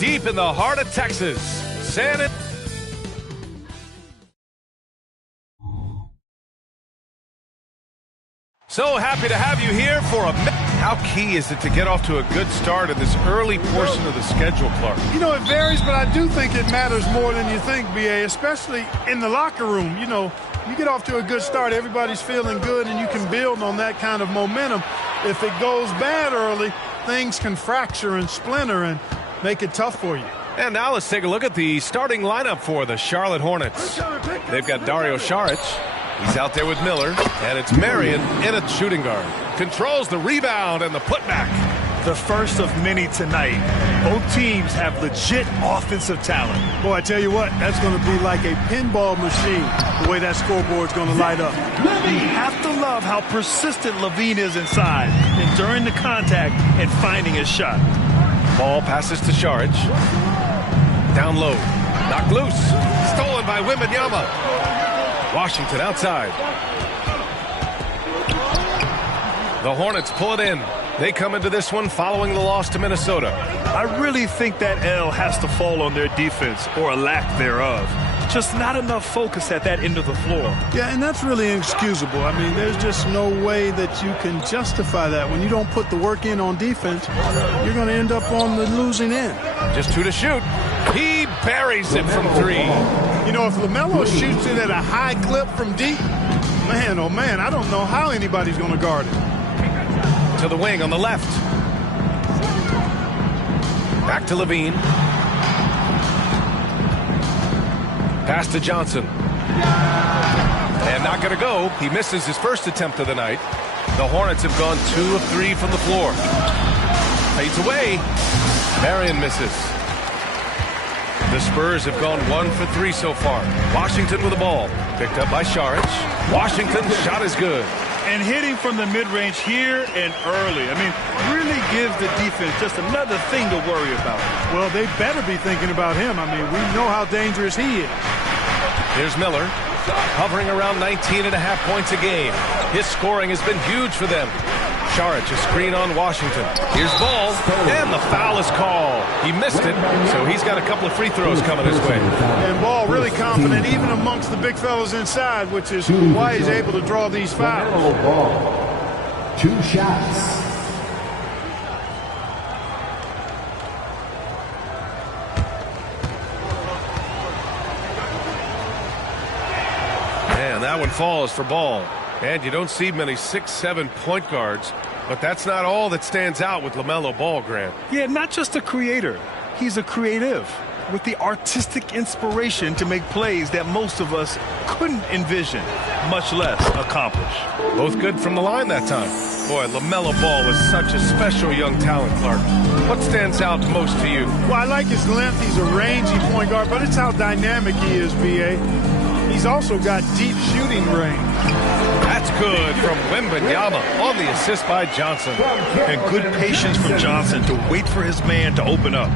Deep in the heart of Texas, So happy to have you here for How key is it to get off to a good start in this early portion of the schedule, Clark? You know, it varies, but I do think it matters more than you think, B.A., especially in the locker room. You know, you get off to a good start, everybody's feeling good, and you can build on that kind of momentum. If it goes bad early, things can fracture and splinter and make it tough for you. And now let's take a look at the starting lineup for the Charlotte Hornets. They've got Dario Saric. He's out there with Miller. And it's Marion in at shooting guard. Controls the rebound and the putback. The first of many tonight. Both teams have legit offensive talent. Boy, I tell you what, that's going to be like a pinball machine, the way that scoreboard's going to light up. You have to love how persistent Levine is inside, enduring the contact and finding his shot. Ball passes to Saric. Down low. Knocked loose. Stolen by Wembanyama. Washington outside. The Hornets pull it in. They come into this one following the loss to Minnesota. I really think that L has to fall on their defense, or a lack thereof. Just not enough focus at that end of the floor. Yeah, and that's really inexcusable. I mean, there's just no way that you can justify that. When you don't put the work in on defense, you're going to end up on the losing end. Just 2 to shoot. He buries it from 3. You know, if LaMelo shoots it at a high clip from deep, man, oh man, I don't know how anybody's going to guard it. To the wing on the left. Back to Levine. Pass to Johnson. And not going to go. He misses his first attempt of the night. The Hornets have gone 2 of 3 from the floor. Fades away. Marion misses. The Spurs have gone 1 for 3 so far. Washington with the ball. Picked up by Saric. Washington's shot is good. And hitting from the mid-range here and early. I mean, really gives the defense just another thing to worry about. Well, they better be thinking about him. I mean, we know how dangerous he is. Here's Miller, hovering around 19.5 points a game. His scoring has been huge for them. Saric, a screen on Washington. Here's Ball, and the foul is called. He missed it, so he's got a couple of free throws coming his way. And Ball really confident even amongst the big fellas inside, which is why he's able to draw these fouls. Ball. 2 shots. And that one falls for Ball. And you don't see many 6'7" point guards, but that's not all that stands out with LaMelo Ball, Grant. Yeah, not just a creator. He's a creative with the artistic inspiration to make plays that most of us couldn't envision, much less accomplish. Both good from the line that time. Boy, LaMelo Ball is such a special young talent, Clark. What stands out most to you? Well, I like his length. He's a rangy point guard, but it's how dynamic he is, B.A. He's also got deep shooting range. That's good from Wembanyama on the assist by Johnson. And good patience from Johnson to wait for his man to open up.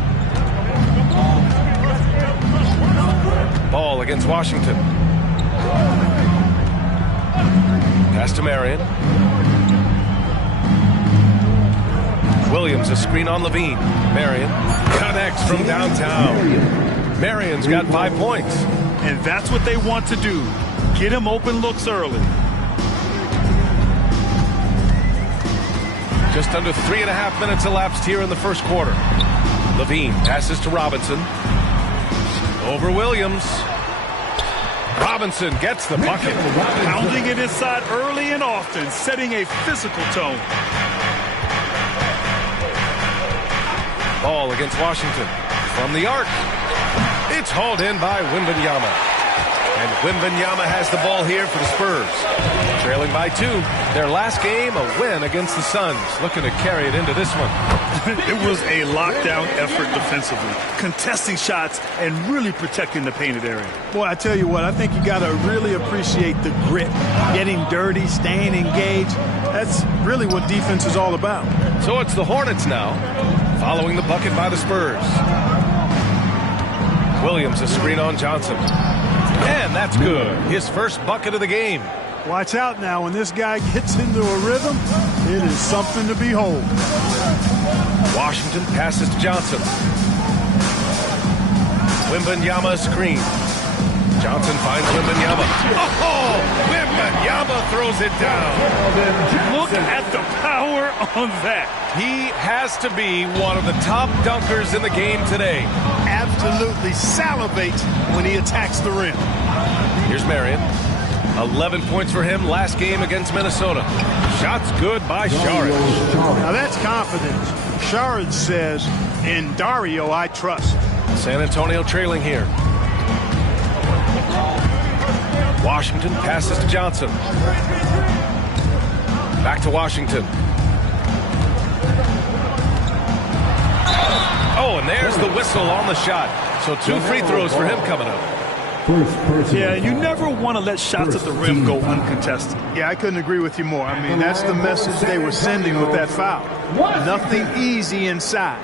Ball against Washington. Pass to Marion. Williams, a screen on Levine. Marion connects from downtown. Marion's got 5 points. And that's what they want to do. Get him open looks early. Just under 3.5 minutes elapsed here in the first quarter. Levine passes to Robinson. Over Williams. Robinson gets the bucket. Pounding it inside early and often, setting a physical tone. Ball against Washington. From the arc. It's hauled in by Wembanyama. And Wembanyama has the ball here for the Spurs. Trailing by 2. Their last game, a win against the Suns. Looking to carry it into this one. It was a lockdown effort defensively. Contesting shots and really protecting the painted area. Boy, I tell you what, I think you got to really appreciate the grit. Getting dirty, staying engaged. That's really what defense is all about. So it's the Hornets now, following the bucket by the Spurs. Williams, a screen on Johnson. And that's good. His first bucket of the game. Watch out now. When this guy gets into a rhythm, it is something to behold. Washington passes to Johnson. Wembanyama screen. Johnson finds Wembanyama. Oh! Wembanyama throws it down. Look at the power on that. He has to be one of the top dunkers in the game today. Absolutely salivates when he attacks the rim. Here's Marion. 11 points for him last game against Minnesota. Shots good by Saric. Now that's confidence. Saric says, in Dario I trust. San Antonio trailing here. Washington passes to Johnson. Back to Washington. Oh, and there's the whistle on the shot. So 2 free throws for him coming up. Yeah, you never want to let shots at the rim go uncontested. Yeah, I couldn't agree with you more. I mean, that's the message they were sending with that foul. Nothing easy inside.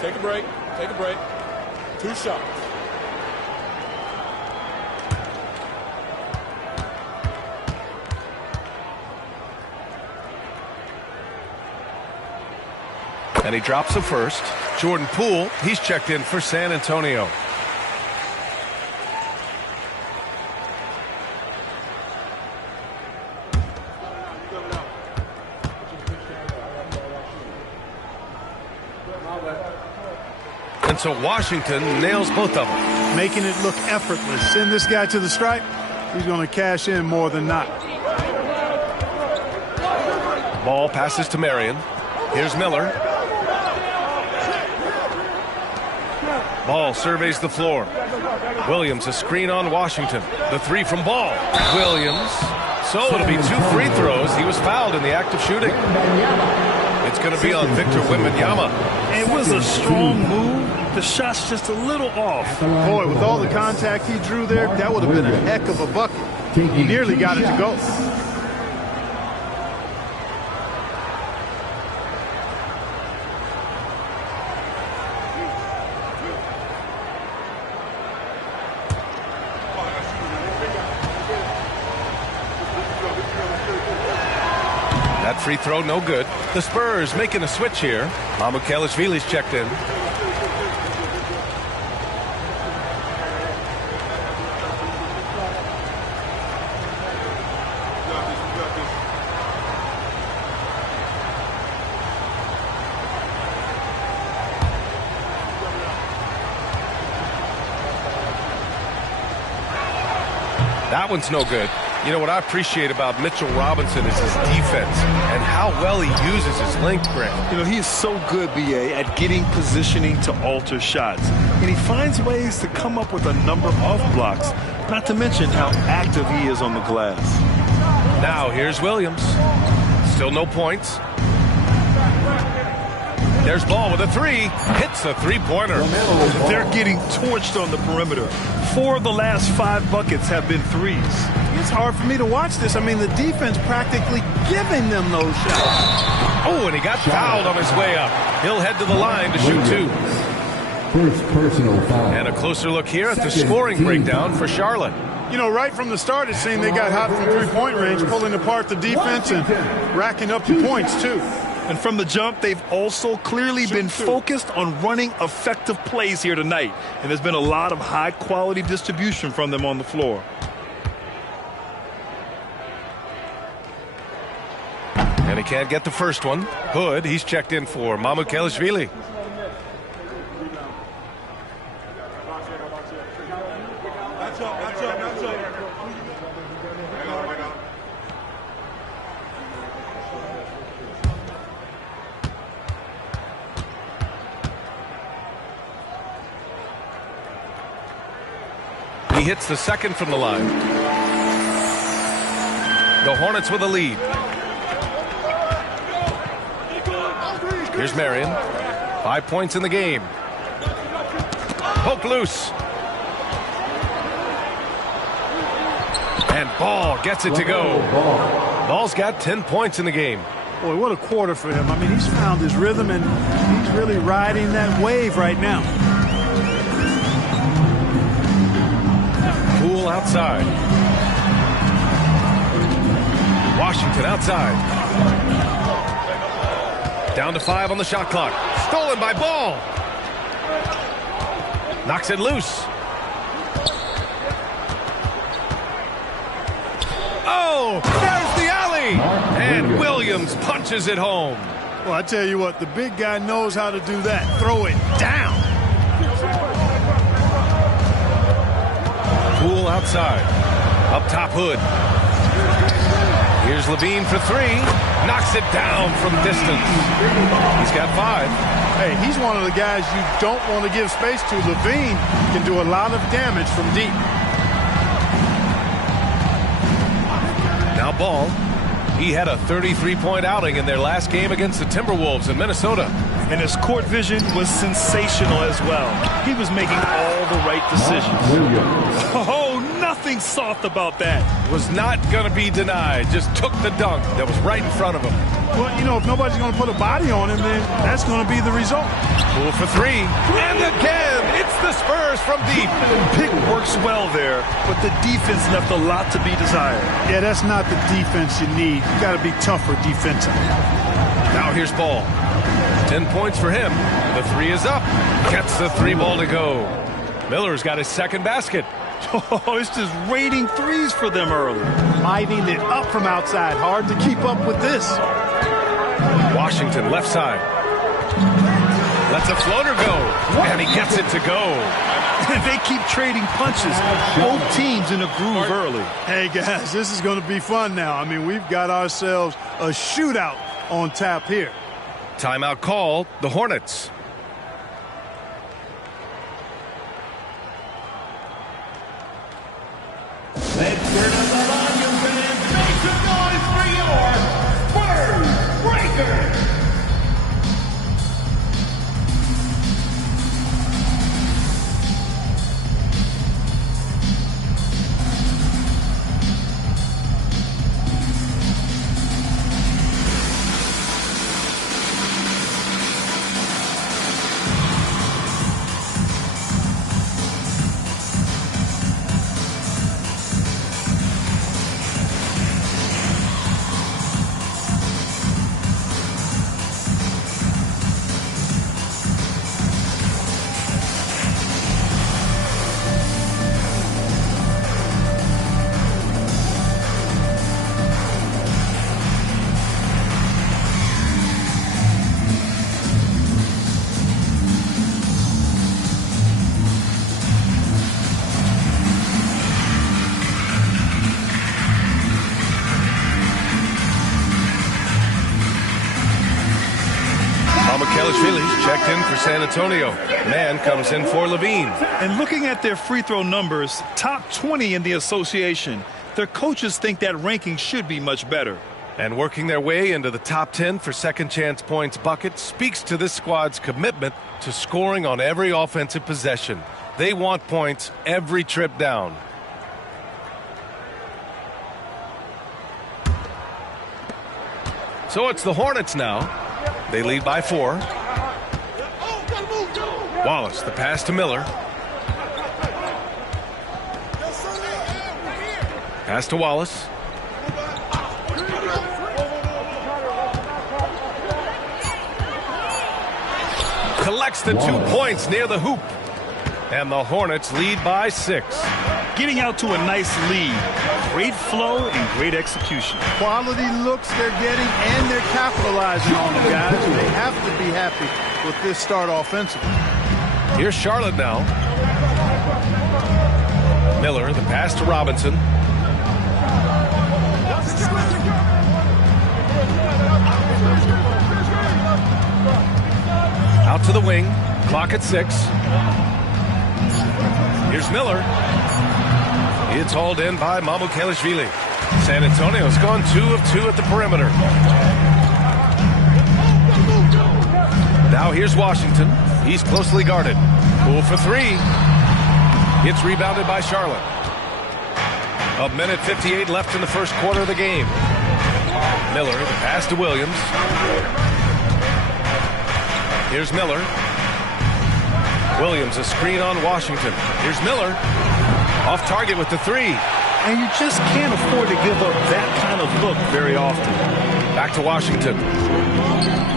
Take a break. Take a break. 2 shots. And he drops the first. Jordan Poole, he's checked in for San Antonio. And so Washington nails both of them. Making it look effortless. Send this guy to the stripe. He's going to cash in more than not. Ball passes to Marion. Here's Miller. Ball surveys the floor. Williams a screen on Washington. The three from Ball. Williams. So it'll be 2 free throws. He was fouled in the act of shooting. It's going to be on Victor Wembanyama. It was a strong move. The shot's just a little off. Boy, with all the contact he drew there, that would have been a heck of a bucket. He nearly got it to go. That free throw, no good. The Spurs making a switch here. Mamukelashvili's checked in. That one's no good. You know what I appreciate about Mitchell Robinson is his defense and how well he uses his length, Greg. You know, he is so good, B.A., at getting positioning to alter shots. And he finds ways to come up with a number of blocks, not to mention how active he is on the glass. Now here's Williams. Still no points. There's Ball with a three. Hits a three-pointer. They're getting torched on the perimeter. 4 of the last 5 buckets have been threes. It's hard for me to watch this. I mean, the defense practically giving them those shots. Oh, and he got fouled on his way up. He'll head to the line to shoot 2. First personal foul. And a closer look here at the scoring breakdown for Charlotte. You know, right from the start, it seemed they got hot from three-point range, pulling apart the defense and racking up the points, too. And from the jump, they've also clearly been focused on running effective plays here tonight. And there's been a lot of high-quality distribution from them on the floor. And he can't get the first one. Hood, he's checked in for Mamukelashvili. He hits the second from the line. The Hornets with a lead. Here's Marion. 5 points in the game. Poke loose. And Ball gets it to go. Ball's got 10 points in the game. Boy, what a quarter for him. I mean, he's found his rhythm, and he's really riding that wave right now. Poole outside. Washington outside. Down to 5 on the shot clock. Stolen by Ball. Knocks it loose. Oh, there's the alley. And Williams punches it home. Well, I tell you what, the big guy knows how to do that. Throw it down. Poole outside. Up top, Hood. Here's Levine for 3. Knocks it down from distance. He's got 5. Hey, he's one of the guys you don't want to give space to. Levine can do a lot of damage from deep. Now Ball. He had a 33-point outing in their last game against the Timberwolves in Minnesota. And his court vision was sensational as well. He was making all the right decisions. Oh, nothing soft about that. Was not going to be denied. Just took the dunk that was right in front of him. Well, you know, if nobody's going to put a body on him, then that's going to be the result. Poole for 3. And again, it's the Spurs from deep. Pick works well there, but the defense left a lot to be desired. Yeah, that's not the defense you need. You got to be tougher defensively. Now here's Ball. 10 points for him. The 3 is up. Gets the 3 ball to go. Miller's got his second basket. Oh, it's just raining threes for them early. Lighting it up from outside. Hard to keep up with this. Washington left side. Lets a floater go. And he gets it to go. They keep trading punches. Both teams in a groove early. Hey, guys, this is going to be fun now. I mean, we've got ourselves a shootout on tap here. Timeout call, the Hornets. checked in for San Antonio. Man comes in for Levine. And looking at their free throw numbers, top 20 in the association. Their coaches think that ranking should be much better. And working their way into the top 10 for second chance points bucket speaks to this squad's commitment to scoring on every offensive possession. They want points every trip down. So it's the Hornets now. They lead by 4. Wallace, the pass to Miller. Pass to Wallace. Collects the 2 points near the hoop. And the Hornets lead by 6. Getting out to a nice lead. Great flow and great execution. Quality looks they're getting, and they're capitalizing on them, guys. They have to be happy with this start offensively. Here's Charlotte now. Miller, the pass to Robinson. Out to the wing. Clock at 6. Here's Miller. It's hauled in by Mamukelashvili. San Antonio's gone 2 of 2 at the perimeter. Now here's Washington. He's closely guarded. Poole for 3. It's rebounded by Charlotte. 1:58 left in the first quarter of the game. Miller, the pass to Williams. Here's Miller. Williams, a screen on Washington. Here's Miller. Off target with the 3. And you just can't afford to give up that kind of look very often. Back to Washington.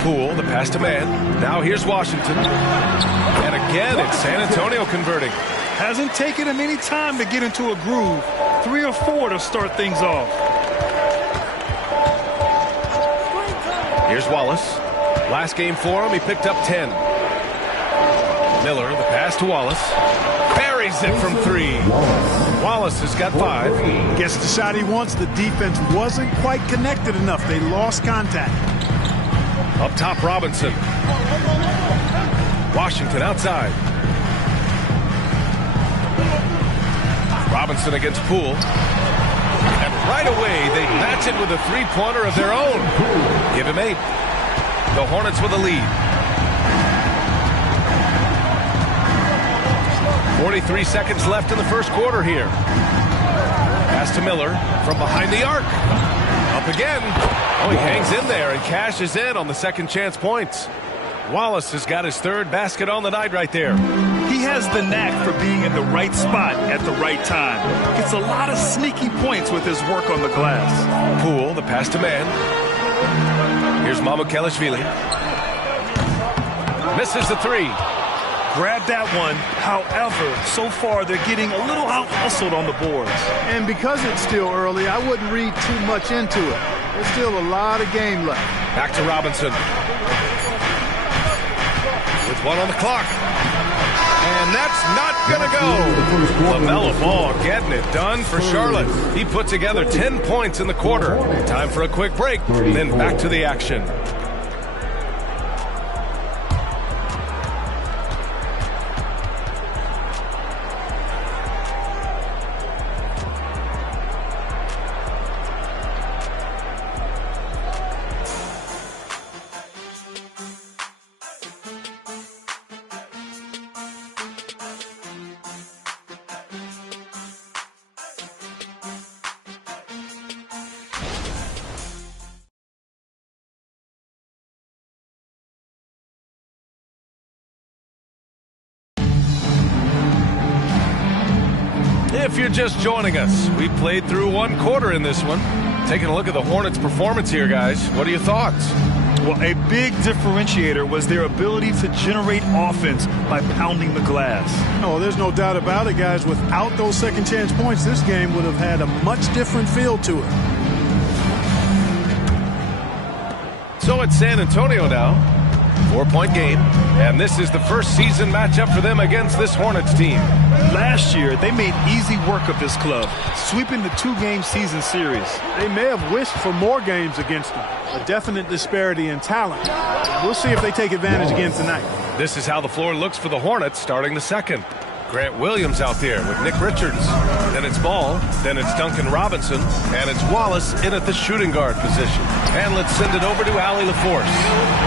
Poole, the pass to Man. Now here's Washington. And again, it's San Antonio converting. Hasn't taken him any time to get into a groove. 3 or 4 to start things off. Here's Wallace. Last game for him, he picked up 10. Miller, the pass to Wallace. Buries it from 3. Wallace has got 5. Gets the shot he wants. The defense wasn't quite connected enough. They lost contact. Up top, Robinson. Washington outside. Robinson against Poole. And right away, they match it with a 3-pointer of their own. Give him 8. The Hornets with a lead. 43 seconds left in the first quarter here. Pass to Miller from behind the arc. Up again. Oh, he hangs in there and cashes in on the second chance points. Wallace has got his 3rd basket on the night right there. He has the knack for being in the right spot at the right time. Gets a lot of sneaky points with his work on the glass. Poole, the pass to Man. Here's Mamukelashvili. Misses the 3. Grab that one. However, so far they're getting a little out-hustled on the boards. And because it's still early, I wouldn't read too much into it. There's still a lot of game left. Back to Robinson. With 1 on the clock. And that's not going to go. LaMelo Ball getting it done for Charlotte. He put together 10 points in the quarter. Time for a quick break, then back to the action. If you're just joining us, we played through 1 quarter in this one. Taking a look at the Hornets' performance here, guys. What are your thoughts? Well, a big differentiator was their ability to generate offense by pounding the glass. Oh, there's no doubt about it, guys. Without those second chance points, this game would have had a much different feel to it. So it's San Antonio now. 4-point game. And this is the first season matchup for them against this Hornets team. Last year, they made easy work of this club, sweeping the 2-game season series. They may have wished for more games against them. A definite disparity in talent. We'll see if they take advantage again tonight. This is how the floor looks for the Hornets starting the second. Grant Williams out there with Nick Richards. Then it's Ball. Then it's Duncan Robinson. And it's Wallace in at the shooting guard position. And let's send it over to Allie LaForce.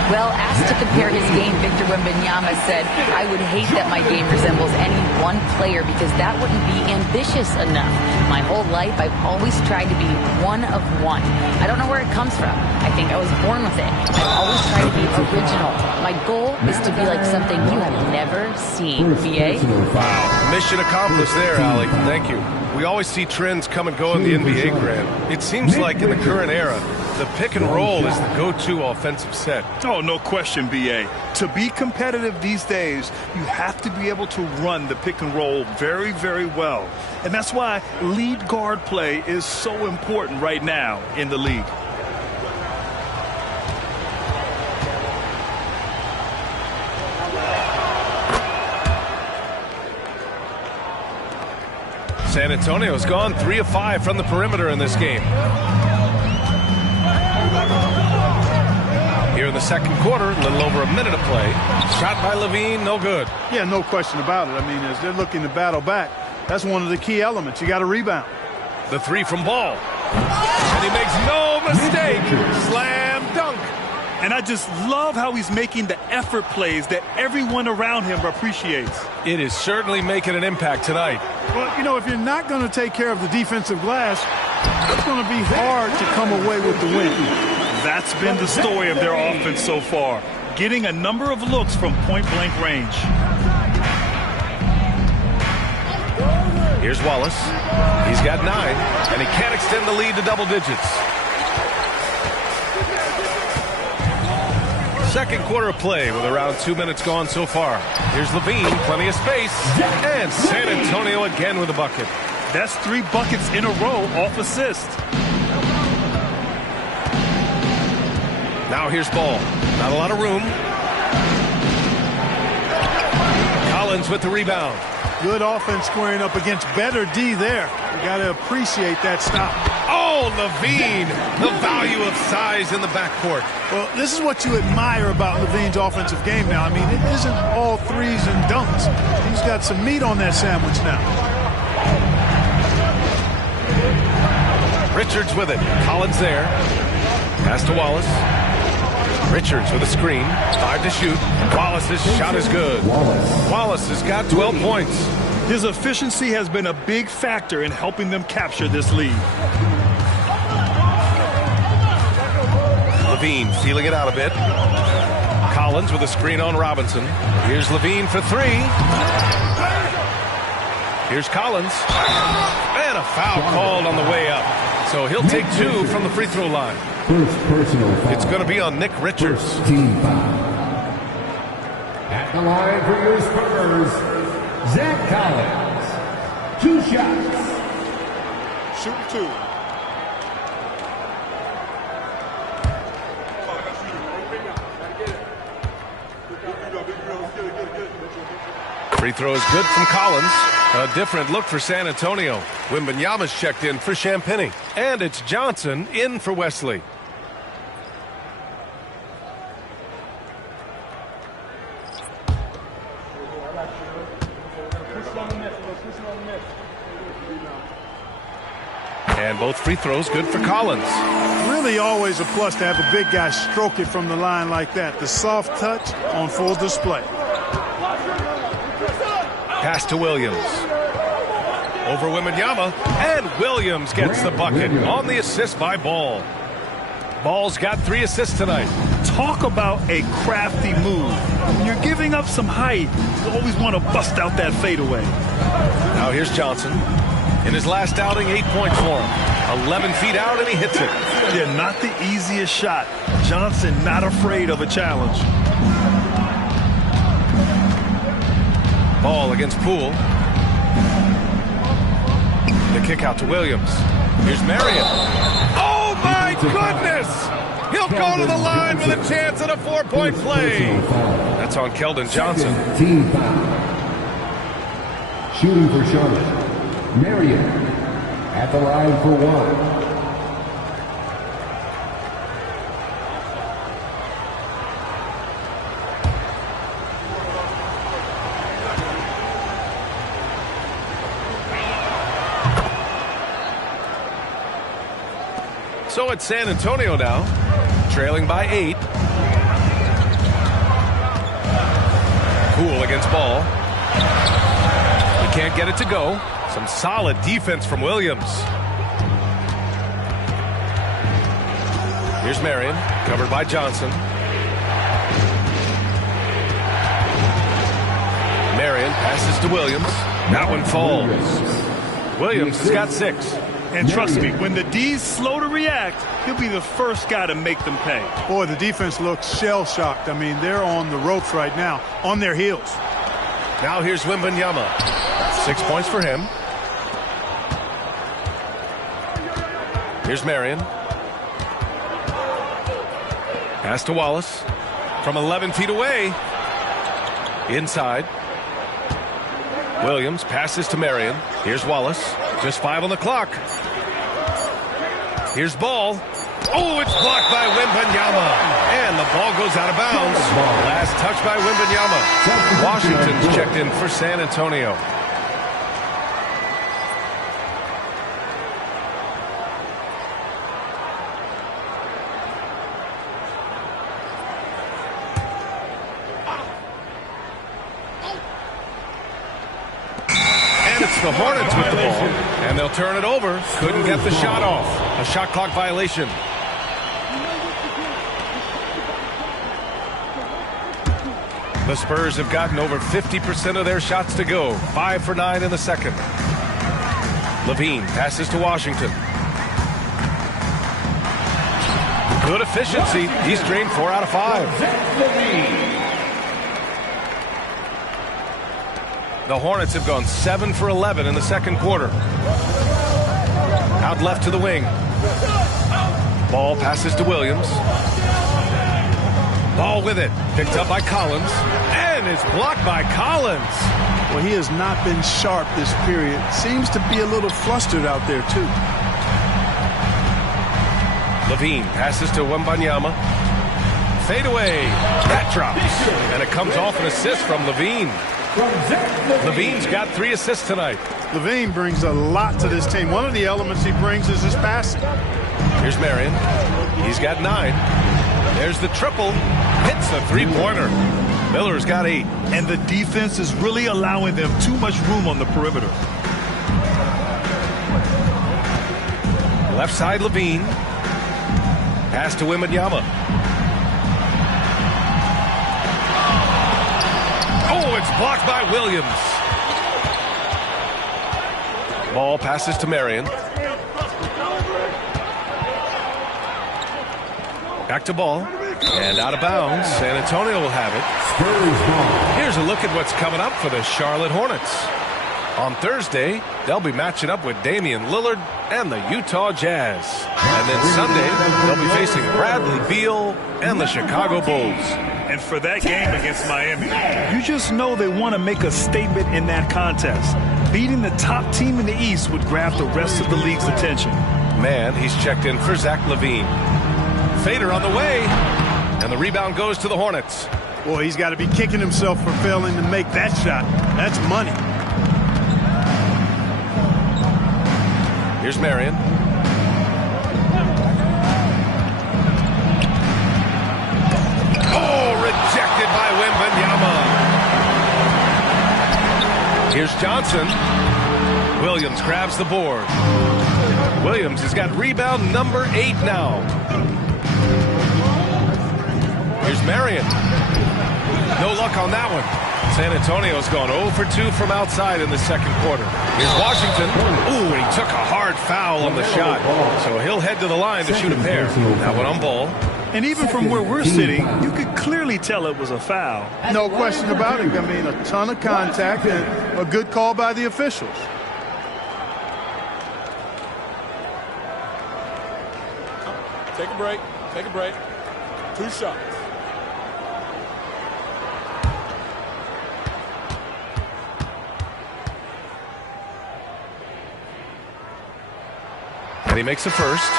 Well, asked to compare his game, Victor Wembanyama said, I would hate that my game resembles any one player because that wouldn't be ambitious enough. My whole life, I've always tried to be one of one. I don't know where it comes from. I think I was born with it. I've always tried to be original. My goal is to be like something you have never seen. BA? Wow. Mission accomplished there, Allie. Thank you. We always see trends come and go in the NBA, Grant. It seems like in the current era, the pick and roll is the go-to offensive set. Oh, no question, BA. To be competitive these days, you have to be able to run the pick and roll very, very well. And that's why lead guard play is so important right now in the league. San Antonio's gone 3 of 5 from the perimeter in this game. Here in the second quarter, a little over a minute to play. Shot by Levine, no good. Yeah, no question about it. I mean, as they're looking to battle back, that's one of the key elements. You got to rebound. The three from Ball. And he makes no mistake. Slam dunk. And I just love how he's making the effort plays that everyone around him appreciates. It is certainly making an impact tonight. Well, you know, if you're not going to take care of the defensive glass, it's going to be hard to come away with the win. That's been the story of their offense so far, getting a number of looks from point-blank range. Here's Wallace. He's got 9, and he can't extend the lead to double digits. Second quarter of play with around 2 minutes gone so far. Here's Levine, plenty of space, and San Antonio again with a bucket. That's 3 buckets in a row off assist. Now here's Ball. Not a lot of room. Collins with the rebound. Good offense squaring up against better D there. You got to appreciate that stop. Oh, Levine, the value of size in the backcourt. Well, this is what you admire about Levine's offensive game now. I mean, it isn't all threes and dunks. He's got some meat on that sandwich now. Richards with it. Collins there. Pass to Wallace. Richards with a screen. 5 to shoot. Wallace's shot is good. Wallace has got 12 points. His efficiency has been a big factor in helping them capture this lead. Levine feeling it out a bit. Collins with a screen on Robinson. Here's Levine for 3. Here's Collins. And a foul called on the way up. So he'll take 2 from the free throw line. First personal foul. It's going to be on Nick Richards. First team foul. At the line for your Spurs, Zach Collins. 2 shots. Shoot 2. Free throw is good from Collins. A different look for San Antonio. Wembanyama's checked in for Champagny. And it's Johnson in for Wesley. And both free throws good for Collins. Really always a plus to have a big guy stroke it from the line like that. The soft touch on full display. Pass to Williams. Over Wembanyama. And Williams gets the bucket on the assist by Ball. Ball's got 3 assists tonight. Talk about a crafty move. When you're giving up some height, you always want to bust out that fadeaway. Now here's Johnson. In his last outing, 8 points for him. 11 feet out, and he hits it. Yeah, not the easiest shot. Johnson not afraid of a challenge. Ball against Poole. The kick out to Williams. Here's Marion. Oh, my goodness! He'll go to the line with a chance at a 4-point play. That's on Keldon Johnson. Team foul. Shooting for Charlotte. Marion at the line for 1. So it's San Antonio now, trailing by 8. Cool against ball. He can't get it to go. Some solid defense from Williams. Here's Marion, covered by Johnson. Marion passes to Williams. That one falls. Williams has got 6. And trust me, when the D's slow to react, he'll be the first guy to make them pay. Boy, the defense looks shell-shocked. I mean, they're on the ropes right now, on their heels. Now here's Wembanyama. 6 points for him. Here's Marion. Pass to Wallace. From 11 feet away. Inside. Williams passes to Marion. Here's Wallace. Just 5 on the clock. Here's Ball. Oh, it's blocked by Wembanyama. And the ball goes out of bounds. Last touch by Wembanyama. Washington's checked in for San Antonio. The Hornets with the ball, and they'll turn it over. Couldn't get the shot off. A shot clock violation. The Spurs have gotten over 50% of their shots to go. 5 for 9 in the second. LaVine passes to Washington. Good efficiency. He's drained 4 out of 5. The Hornets have gone 7 for 11 in the second quarter. Out left to the wing. Ball passes to Williams. Ball with it. Picked up by Collins. And it's blocked by Collins. Well, he has not been sharp this period. Seems to be a little flustered out there, too. LaVine passes to Wembanyama. Fade away. That drops. And it comes off an assist from LaVine. LaVine's got 3 assists tonight. LaVine brings a lot to this team. One of the elements he brings is his passing. Here's Marion. He's got 9. There's the triple. Hits the 3-pointer. Miller's got 8. And the defense is really allowing them too much room on the perimeter. Left side, LaVine. Pass to Wembanyama. Oh, it's blocked by Williams. Ball passes to Marion. Back to Ball. And out of bounds. San Antonio will have it. Here's a look at what's coming up for the Charlotte Hornets. On Thursday, they'll be matching up with Damian Lillard and the Utah Jazz. And then Sunday, they'll be facing Bradley Beal and the Chicago Bulls. And for that game against Miami, you just know they want to make a statement in that contest. Beating the top team in the East would grab the rest of the league's attention. Man, he's checked in for Zach LaVine. Fader on the way, and the rebound goes to the Hornets. Boy, he's got to be kicking himself for failing to make that shot. That's money. Here's Marion. Oh, rejected by Wembanyama. Here's Johnson. Williams grabs the board. Williams has got rebound number 8 now. Here's Marion. No luck on that one. San Antonio's gone 0 for 2 from outside in the second quarter. Here's Washington. Ooh, and he took a hard foul on the shot. So he'll head to the line to shoot a pair. That one on Ball. And even from where we're sitting, you could clearly tell it was a foul. No question about it. I mean, a ton of contact and a good call by the officials. Take a break. Take a break. 2 shots. And he makes the first.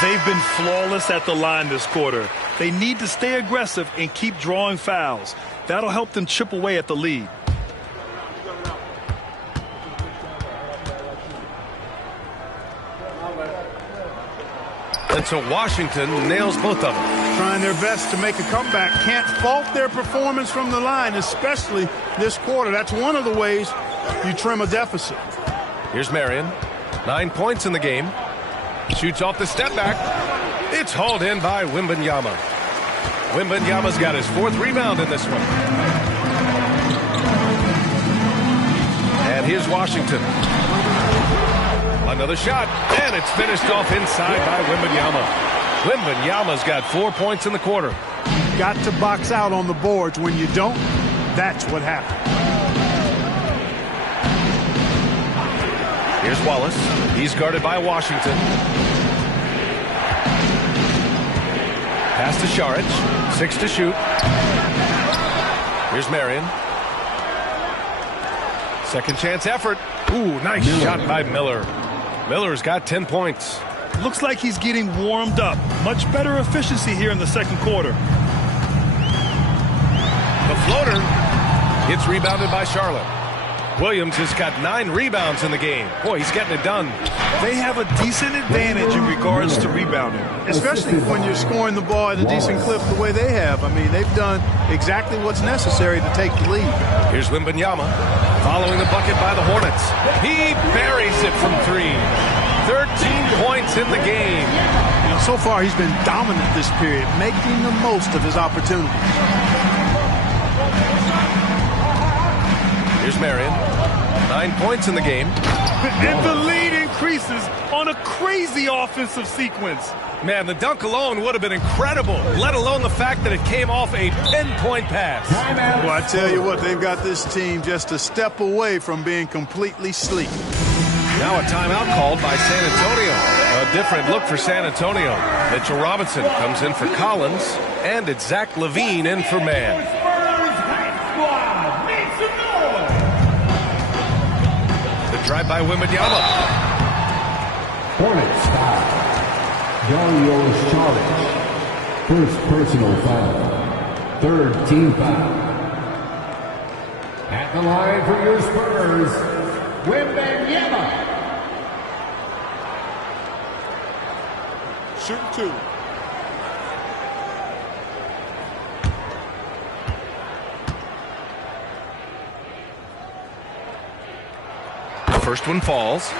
They've been flawless at the line this quarter. They need to stay aggressive and keep drawing fouls. That'll help them chip away at the lead. And so Washington nails both of them. Trying their best to make a comeback. Can't fault their performance from the line, especially this quarter. That's one of the ways you trim a deficit. Here's Marion. 9 points in the game. Shoots off the step back. It's hauled in by Wembanyama. Wembanyama's got his 4th rebound in this one. And here's Washington. Another shot, and it's finished off inside by Wembanyama. Wembanyama's got 4 points in the quarter. Got to box out on the boards. When you don't, that's what happens. Here's Wallace. He's guarded by Washington. Pass to Šarić. 6 to shoot. Here's Marion. Second chance effort. Ooh, nice shot by Miller. Miller's got 10 points. Looks like he's getting warmed up. Much better efficiency here in the second quarter. The floater gets rebounded by Charlotte. Williams has got 9 rebounds in the game. Boy, he's getting it done. They have a decent advantage in regards to rebounding, especially when you're scoring the ball at a decent clip the way they have. I mean, they've done exactly what's necessary to take the lead. Here's Wembanyama following the bucket by the Hornets. He buries it from 3. 13 points in the game. You know, so far he's been dominant this period, making the most of his opportunities. Here's Marion. 9 points in the game. And the lead increases on a crazy offensive sequence. Man, the dunk alone would have been incredible, let alone the fact that it came off a pinpoint pass. Well, I tell you what, they've got this team just a step away from being completely sleek. Now a timeout called by San Antonio. A different look for San Antonio. Mitchell Robinson comes in for Collins, and it's Zach LaVine in for Mann. Drive by Wembanyama. Hornets foul. Dario Šarić. First personal foul. 3rd team foul. At the line for your Spurs, Wembanyama. Shoot 2. First one falls.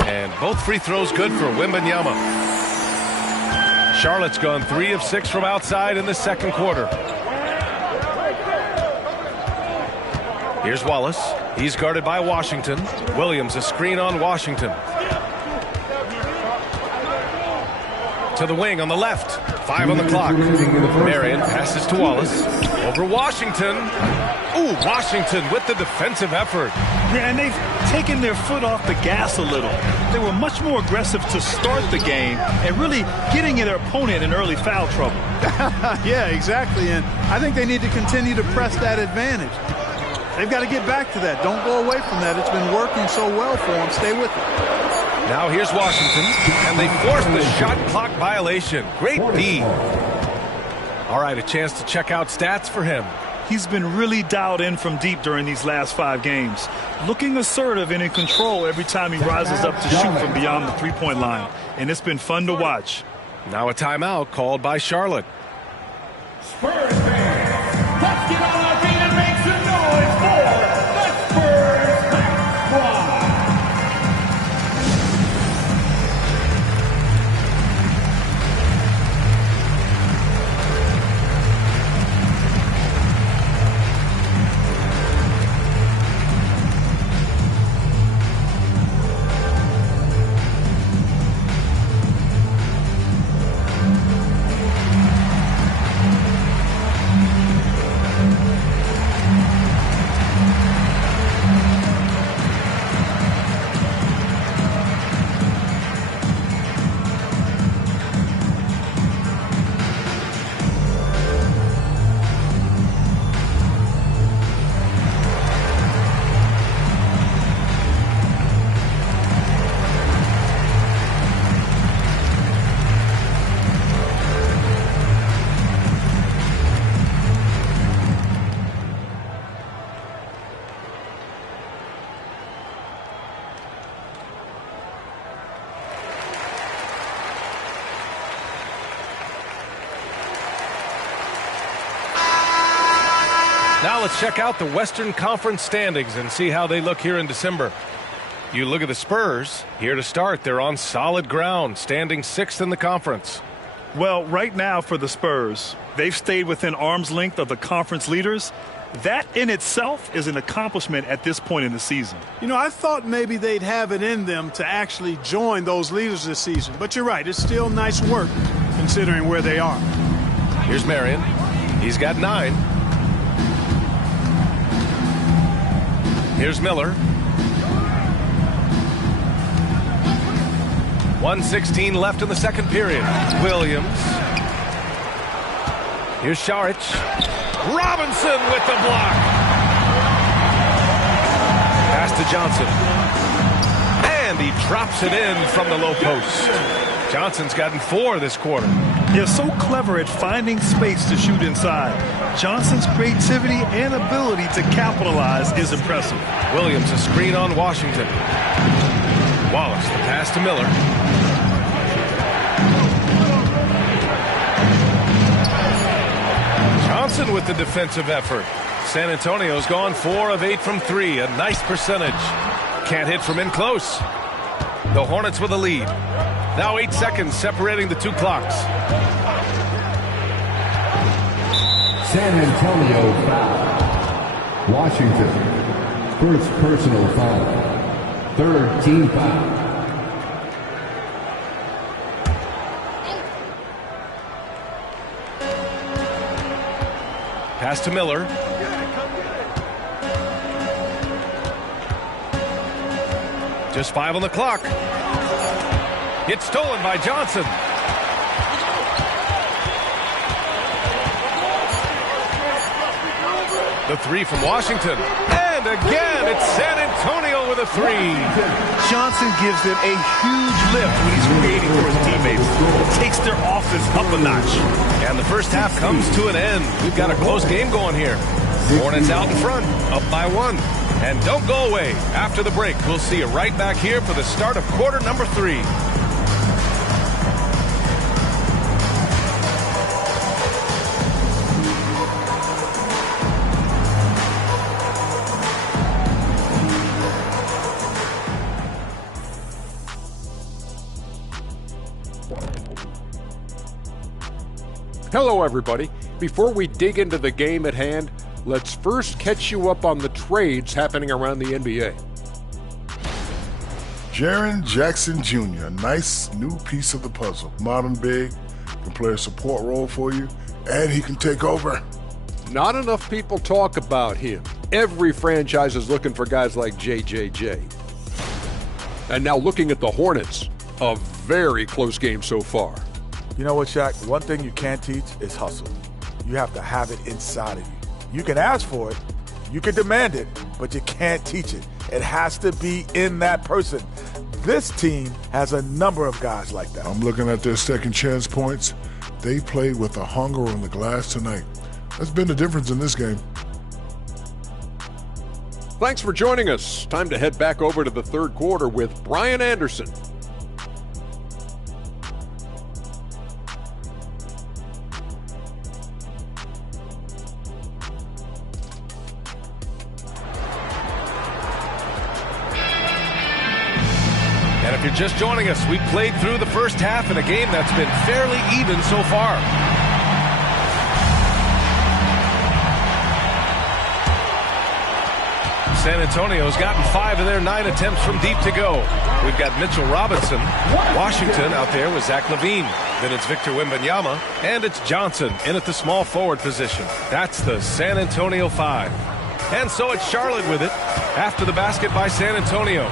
And both free throws good for Wembanyama. Charlotte's gone 3 of 6 from outside in the second quarter. Here's Wallace. He's guarded by Washington. Williams, a screen on Washington. To the wing on the left. 5 on the clock. Marion passes to Wallace. Over Washington. Ooh, Washington with the defensive effort. Yeah, and they've taken their foot off the gas a little. They were much more aggressive to start the game and really getting their opponent in early foul trouble. Yeah, exactly. And I think they need to continue to press that advantage. They've got to get back to that. Don't go away from that. It's been working so well for them. Stay with it. Now here's Washington, and they force the shot clock violation. Great D. All right, a chance to check out stats for him. He's been really dialed in from deep during these last 5 games. Looking assertive and in control every time he rises up to shoot from beyond the three-point line. And it's been fun to watch. Now a timeout called by Charlotte. Spurs fans, let's get on our feet and make some noise for the Spurs Back Squad. Now let's check out the Western Conference standings and see how they look here in December. You look at the Spurs. Here to start, they're on solid ground, standing 6th in the conference. Well, right now for the Spurs, they've stayed within arm's length of the conference leaders. That in itself is an accomplishment at this point in the season. You know, I thought maybe they'd have it in them to actually join those leaders this season. But you're right, it's still nice work considering where they are. Here's Marion. He's got 9. Here's Miller. 1:16 left in the second period. Williams. Here's Šarić. Robinson with the block. Pass to Johnson. And he drops it in from the low post. Johnson's gotten 4 this quarter. They're so clever at finding space to shoot inside. Johnson's creativity and ability to capitalize is impressive. Williams a screen on Washington. Wallace the pass to Miller. Johnson with the defensive effort. San Antonio's gone 4 of 8 from 3. A nice percentage. Can't hit from in close. The Hornets with a lead. Now 8 seconds separating the 2 clocks. San Antonio foul. Washington. First personal foul. Third team foul. Pass to Miller. Just 5 on the clock. It's stolen by Johnson. The 3 from Washington. And again, it's San Antonio with a 3. Johnson gives them a huge lift when he's creating for his teammates. It takes their offense up a notch. And the first half comes to an end. We've got a close game going here. Hornets out in front, up by 1. And don't go away. After the break, we'll see you right back here for the start of quarter number 3. Hello, everybody. Before we dig into the game at hand, let's first catch you up on the trades happening around the NBA. Jaren Jackson Jr., a nice new piece of the puzzle. Modern big, can play a support role for you, and he can take over. Not enough people talk about him. Every franchise is looking for guys like JJJ. And now looking at the Hornets, a very close game so far. You know what, Shaq? One thing you can't teach is hustle. You have to have it inside of you. You can ask for it, you can demand it, but you can't teach it. It has to be in that person. This team has a number of guys like that. I'm looking at their second chance points. They played with a hunger on the glass tonight. That's been the difference in this game. Thanks for joining us. Time to head back over to the third quarter with Brian Anderson. And if you're just joining us, we played through the first half in a game that's been fairly even so far. San Antonio's gotten 5 of their 9 attempts from deep to go. We've got Mitchell Robinson. Washington out there with Zach LaVine. Then it's Victor Wembanyama. And it's Johnson in at the small forward position. That's the San Antonio 5. And so it's Charlotte with it after the basket by San Antonio.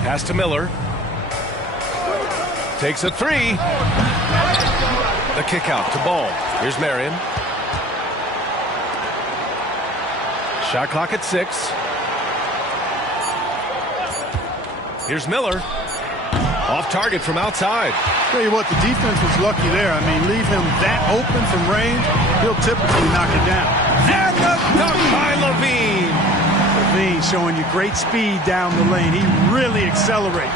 Pass to Miller. Takes a 3. The kick out to Ball. Here's Marion. Shot clock at 6. Here's Miller. Off target from outside. Tell you what, the defense was lucky there. I mean, leave him that open from range, he'll typically knock it down. And the dunk by LaVine. LaVine showing you great speed down the lane. He really accelerates.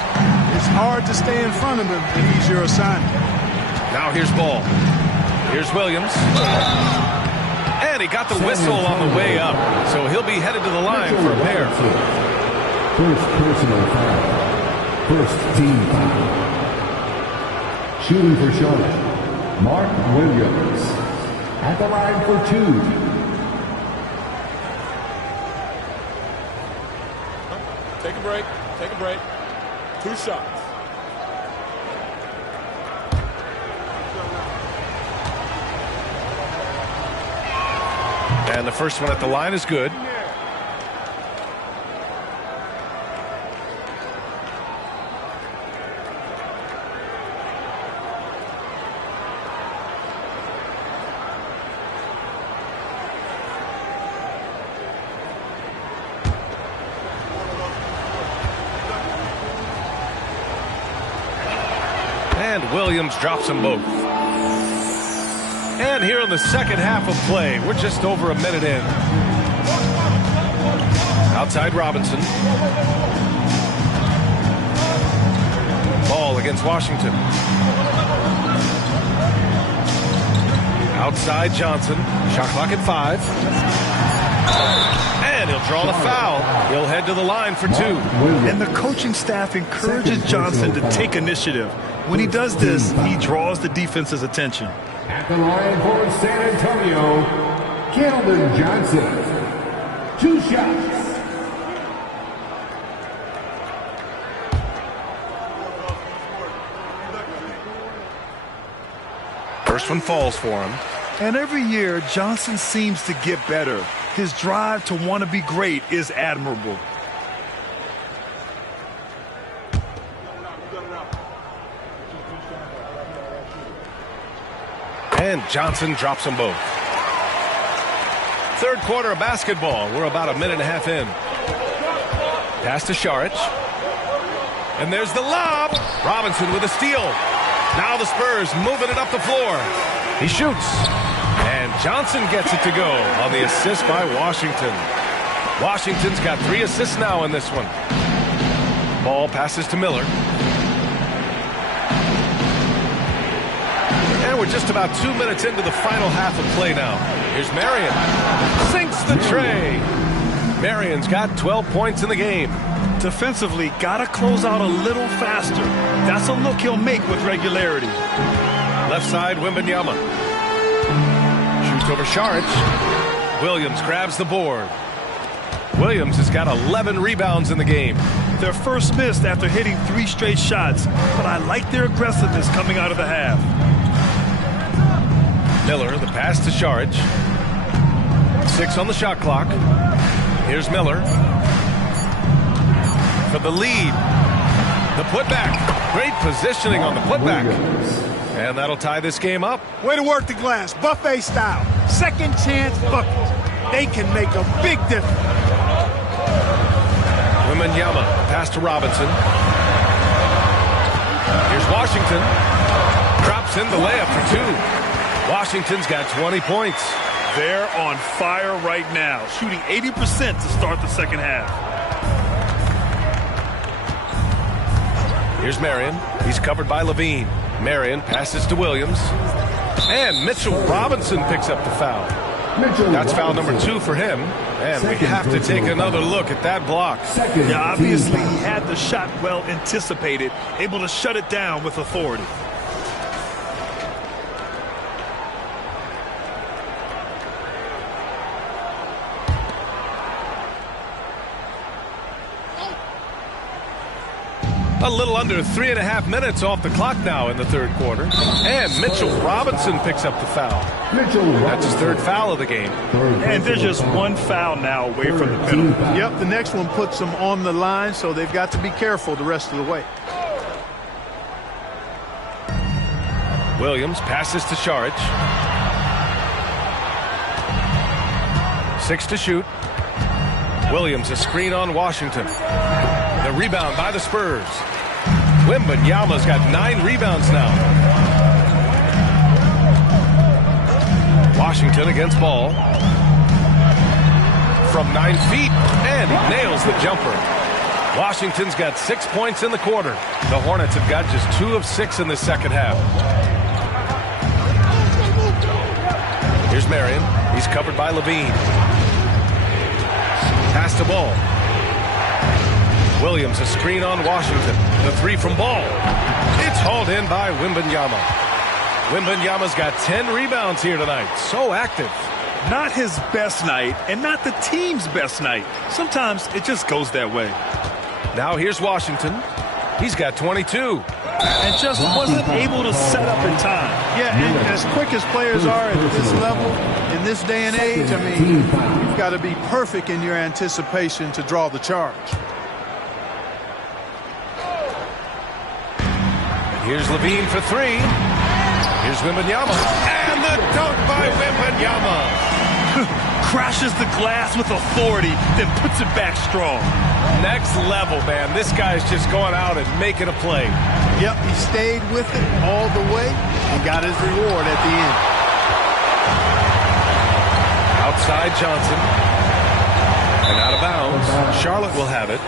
It's hard to stay in front of him if he's your assignment. Now here's Ball. Here's Williams. And he got the whistle on the way up, so he'll be headed to the line for a pair. First personal foul. First team foul. Shooting for Charlotte, Mark Williams. At the line for 2. Take a break. Take a break. 2 shots. And the first one at the line is good. And Williams drops them both. And here in the second half of play, we're just over a minute in. Outside Robinson. Ball against Washington. Outside Johnson. Shot clock at 5. And he'll draw the foul. He'll head to the line for 2. And the coaching staff encourages Johnson to take initiative. When he does this, he draws the defense's attention. At the line for San Antonio, Keldon Johnson. 2 shots. First one falls for him. And every year, Johnson seems to get better. His drive to want to be great is admirable. And Johnson drops them both. Third quarter of basketball. We're about a minute and a half in. Pass to Šarić. And there's the lob. Robinson with a steal. Now the Spurs moving it up the floor. He shoots. And Johnson gets it to go on the assist by Washington. Washington's got 3 assists now in this one. Ball passes to Miller. And we're just about 2 minutes into the final half of play now. Here's Marion. Sinks the tray. Marion's got 12 points in the game. Defensively, got to close out a little faster. That's a look he'll make with regularity. Left side, Wembanyama. Shoots over Šarić. Williams grabs the board. Williams has got 11 rebounds in the game. Their first missed after hitting 3 straight shots, but I like their aggressiveness coming out of the half. Miller, the pass to Šarić. 6 on the shot clock. Here's Miller. For the lead. The putback. Great positioning on the putback. And that'll tie this game up. Way to work the glass. Buffet style. Second chance buckets. They can make a big difference. Wembanyama, pass to Robinson. Here's Washington. Drops in the layup for 2. Washington's got 20 points. They're on fire right now, shooting 80% to start the second half. Here's Marion. He's covered by Levine. Marion passes to Williams. And Mitchell Robinson picks up the foul. That's foul number 2 for him. And we have to take another look at that block. Yeah, obviously he had the shot well anticipated, able to shut it down with authority. A little under 3.5 minutes off the clock now in the third quarter. And Mitchell Robinson picks up the foul. That's his 3rd foul of the game. And they're just 1 foul now away from the penalty. Yep, the next one puts them on the line, so they've got to be careful the rest of the way. Williams passes to Šarić. 6 to shoot. Williams a screen on Washington. The rebound by the Spurs. Wembanyama's got 9 rebounds now. Washington against ball. From 9 feet, and he nails the jumper. Washington's got 6 points in the quarter. The Hornets have got just 2 of 6 in the second half. Here's Marion. He's covered by Levine. Pass to Ball. Williams, a screen on Washington. The three from Ball. It's hauled in by Wembanyama. Wembanyama's got 10 rebounds here tonight. So active. Not his best night and not the team's best night. Sometimes it just goes that way. Now here's Washington. He's got 22. And just wasn't able to set up in time. Yeah, and as quick as players are at this level, in this day and age, I mean, you've got to be perfect in your anticipation to draw the charge. Here's Levine for three. Here's Wembanyama. And the dunk by Wembanyama. Crashes the glass with authority, then puts it back strong. Next level, man. This guy's just going out and making a play. Yep, he stayed with it all the way and got his reward at the end. Outside Johnson. And out of bounds. Charlotte will have it.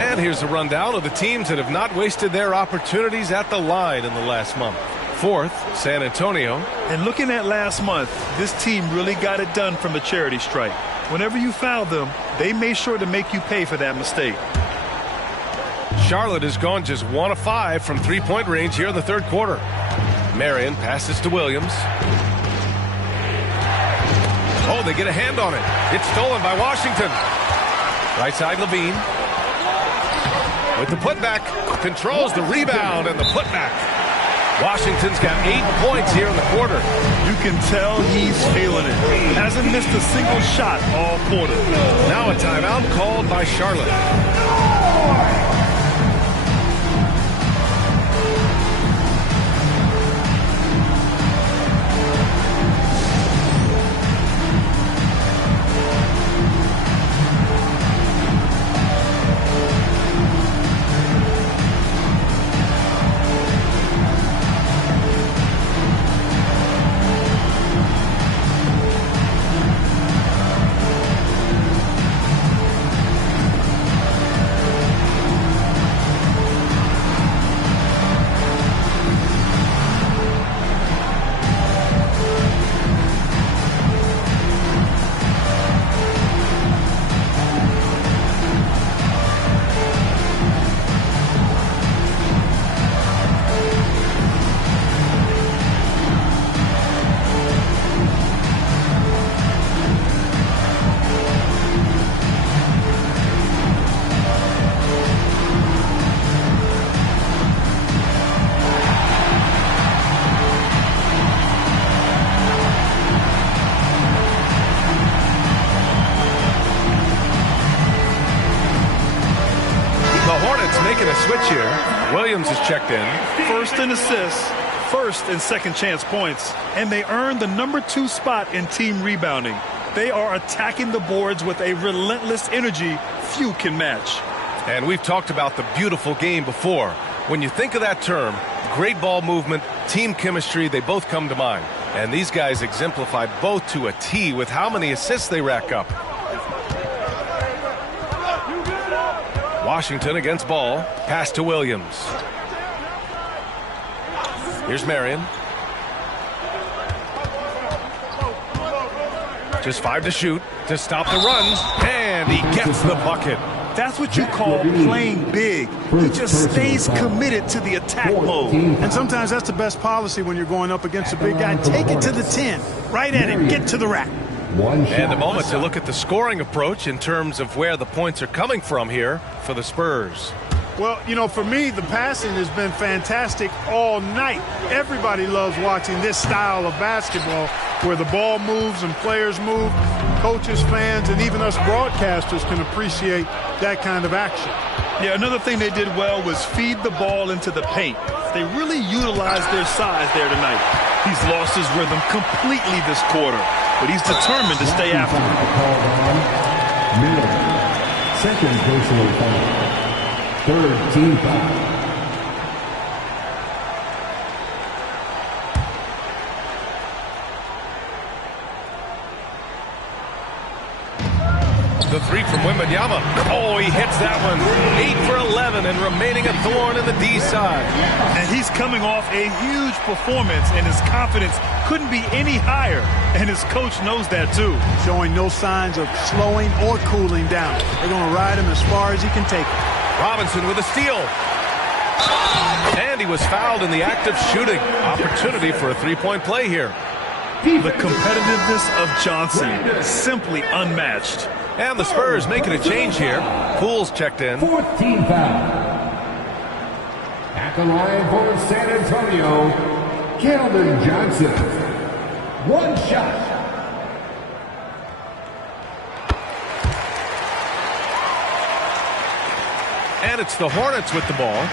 And here's a rundown of the teams that have not wasted their opportunities at the line in the last month. Fourth, San Antonio. And looking at last month, this team really got it done from the charity stripe. Whenever you foul them, they made sure to make you pay for that mistake. Charlotte has gone just 1 of 5 from three-point range here in the third quarter. Marion passes to Williams. Oh, they get a hand on it. It's stolen by Washington. Right side, Levine. With the putback, controls the rebound and the putback. Washington's got 8 points here in the quarter. You can tell he's feeling it. Hasn't missed a single shot all quarter. Now a timeout called by Charlotte. Making a switch here. Williams is checked in. First in assists, first and second chance points, and they earned the #2 spot in team rebounding. They are attacking the boards with a relentless energy few can match. And we've talked about the beautiful game before. When you think of that term, great ball movement, team chemistry, they both come to mind. And these guys exemplify both to a T with how many assists they rack up. Washington against Ball. Pass to Williams. Here's Marion. Just 5 to shoot to stop the run. And he gets the bucket. That's what you call playing big. He just stays committed to the attack mode. And sometimes that's the best policy when you're going up against a big guy. Take it to the 10. Right at him. Get to the rack. And a moment to look at the scoring approach in terms of where the points are coming from here for the Spurs. Well, you know, for me, the passing has been fantastic all night. Everybody loves watching this style of basketball where the ball moves and players move. Coaches, fans, and even us broadcasters can appreciate that kind of action. Yeah, another thing they did well was feed the ball into the paint. They really utilized their size there tonight. He's lost his rhythm completely this quarter, but he's determined to stay after it. Second personal foul. Third team foul. The three from Wembanyama. Oh, he hits that one. 8 for 11 and remaining a thorn in the D side. And he's coming off a huge performance, and his confidence couldn't be any higher. And his coach knows that, too. Showing no signs of slowing or cooling down. They're going to ride him as far as he can take him. Robinson with a steal. And he was fouled in the act of shooting. Opportunity for a three-point play here. The competitiveness of Johnson, simply unmatched. And the Spurs making a change here. Poole's checked in. 14 foul. At the line for San Antonio, Keldon Johnson. One shot. And it's the Hornets with the ball.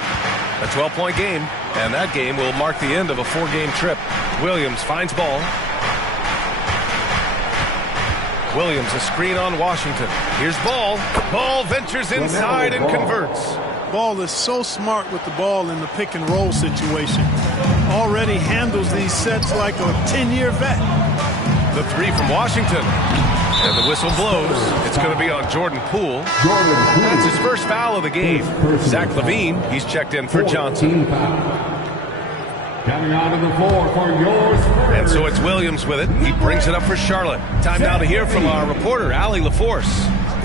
A 12-point game. And that game will mark the end of a 4-game trip. Williams finds ball. Williams, a screen on Washington. Here's Ball. Ball ventures inside and converts. Ball is so smart with the ball in the pick-and-roll situation. Already handles these sets like a 10-year vet. The three from Washington. And the whistle blows. It's going to be on Jordan Poole. That's his first foul of the game. Zach LaVine, he's checked in for Johnson. Coming out of the floor for your Spurs. And so it's Williams with it. He brings it up for Charlotte. Time now to hear from our reporter, Allie LaForce.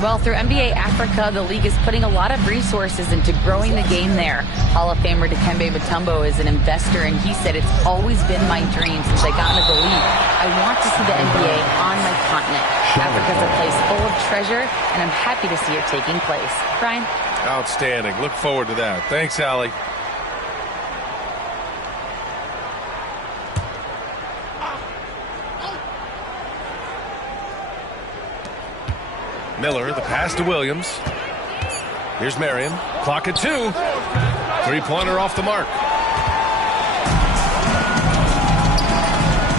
Well, through NBA Africa, the league is putting a lot of resources into growing the game there. Hall of Famer Dikembe Mutombo is an investor, and he said, "It's always been my dream since I got into the league. I want to see the NBA on my continent. Africa's a place full of treasure, and I'm happy to see it taking place." Brian? Outstanding. Look forward to that. Thanks, Allie. Miller, the pass to Williams. Here's Marion. Clock at 2. Three-pointer off the mark.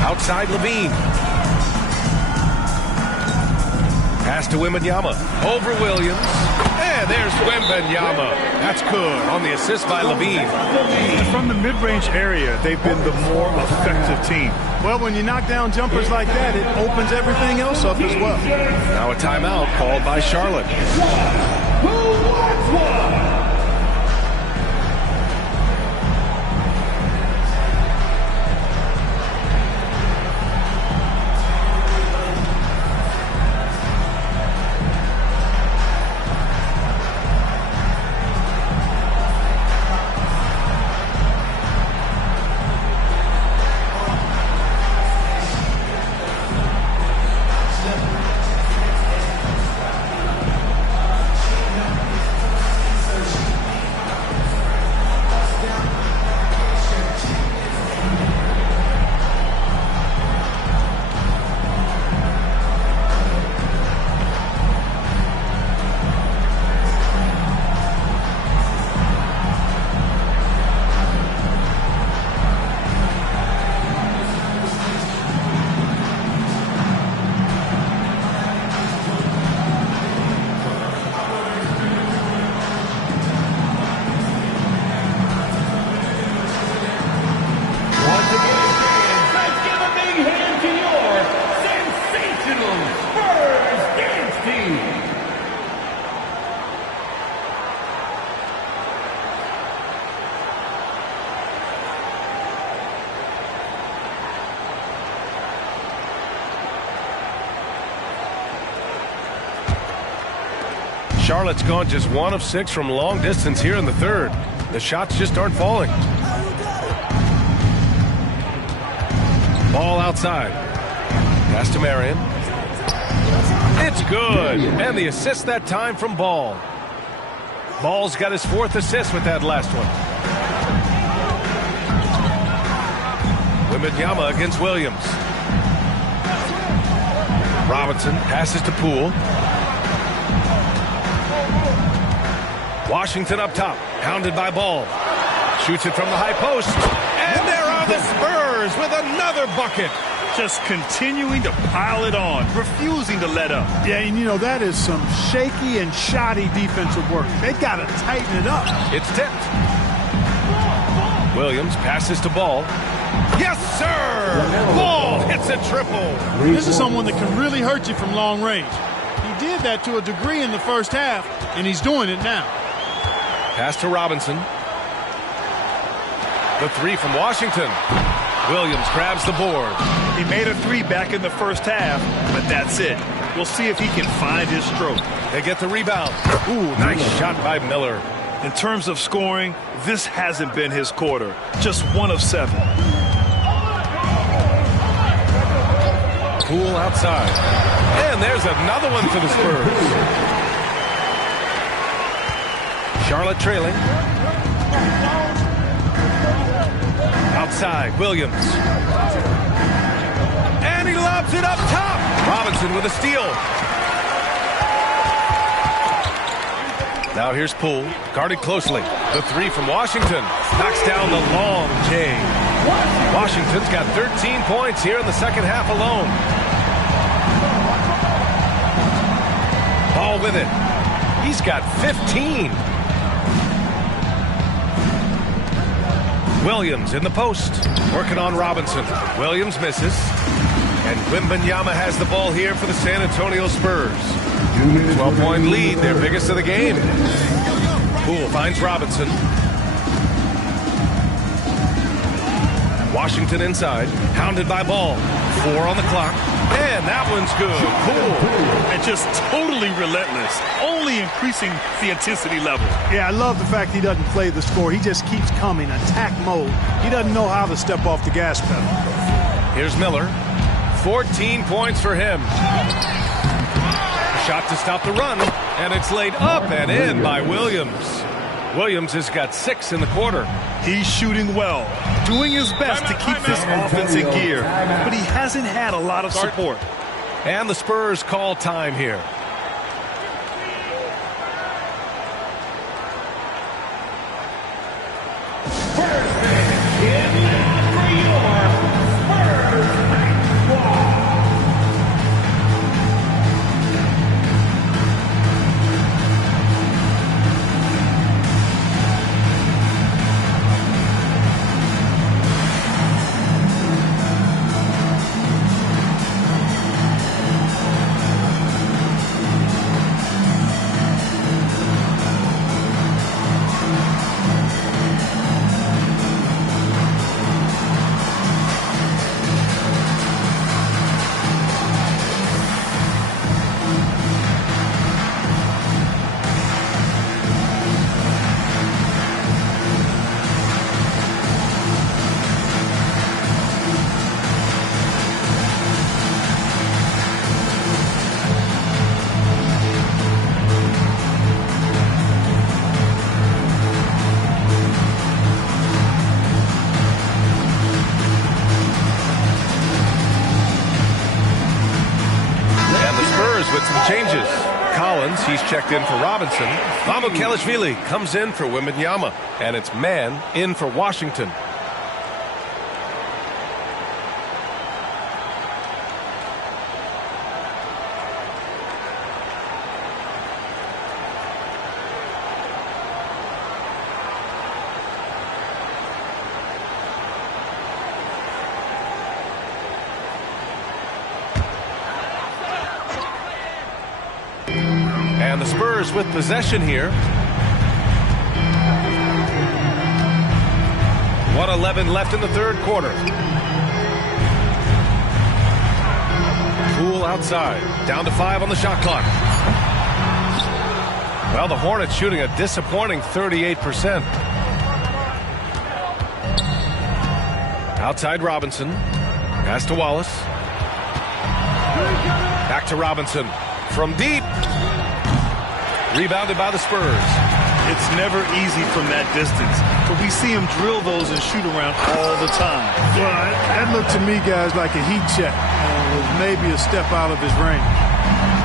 Outside LaVine. Pass to Wembanyama. Over Williams. And there's Wembanyama. That's good on the assist by LaVine. And from the mid-range area, they've been the more effective team. Well, when you knock down jumpers like that, it opens everything else up as well. Now a timeout called by Charlotte. Who wants one? Charlotte's gone just 1 of 6 from long distance here in the third. The shots just aren't falling. Ball outside. Pass to Marion. It's good. And the assist that time from Ball. Ball's got his 4th assist with that last one. Wembanyama against Williams. Robinson passes to Poole. Washington up top, hounded by Ball. Shoots it from the high post. And there are the Spurs with another bucket. Just continuing to pile it on, refusing to let up. Yeah, and you know, that is some shaky and shoddy defensive work. They got to tighten it up. It's tipped. Williams passes to Ball. Yes, sir! Ball hits a triple. This is someone that can really hurt you from long range. He did that to a degree in the first half, and he's doing it now. Pass to Robinson. The three from Washington. Williams grabs the board. He made a three back in the first half, but that's it. We'll see if he can find his stroke. They get the rebound. Ooh, nice shot by Miller. In terms of scoring, this hasn't been his quarter. Just 1 of 7. Poole outside. And there's another one for the Spurs. Charlotte trailing. Outside, Williams. And he lobs it up top. Robinson with a steal. Now here's Poole, guarded closely. The three from Washington. Knocks down the long J. Washington's got 13 points here in the second half alone. Ball with it. He's got 15. Williams in the post. Working on Robinson. Williams misses. And Wembanyama has the ball here for the San Antonio Spurs. 12-point lead, their biggest of the game. Poole finds Robinson. Washington inside, hounded by Ball. 4 on the clock, and that one's good. Poole. And just totally relentless, only increasing the intensity level. Yeah, I love the fact he doesn't play the score. He just keeps coming, attack mode. He doesn't know how to step off the gas pedal. Here's Miller. 14 points for him. Shot to stop the run, and it's laid up and in by Williams. Williams has got 6 in the quarter. He's shooting well, doing his best to keep this offense in gear, but he hasn't had a lot of support. And the Spurs call time here. With some changes. Collins, he's checked in for Robinson. Mamukelashvili comes in for Wembanyama. And it's Mann in for Washington. And the Spurs with possession here. 1:11 left in the third quarter. Poole outside. Down to 5 on the shot clock. Well, the Hornets shooting a disappointing 38%. Outside Robinson. Pass to Wallace. Back to Robinson. From deep. Rebounded by the Spurs. It's never easy from that distance, but we see him drill those and shoot around all the time. Well, that looked to me, guys, like a heat check. With maybe a step out of his range.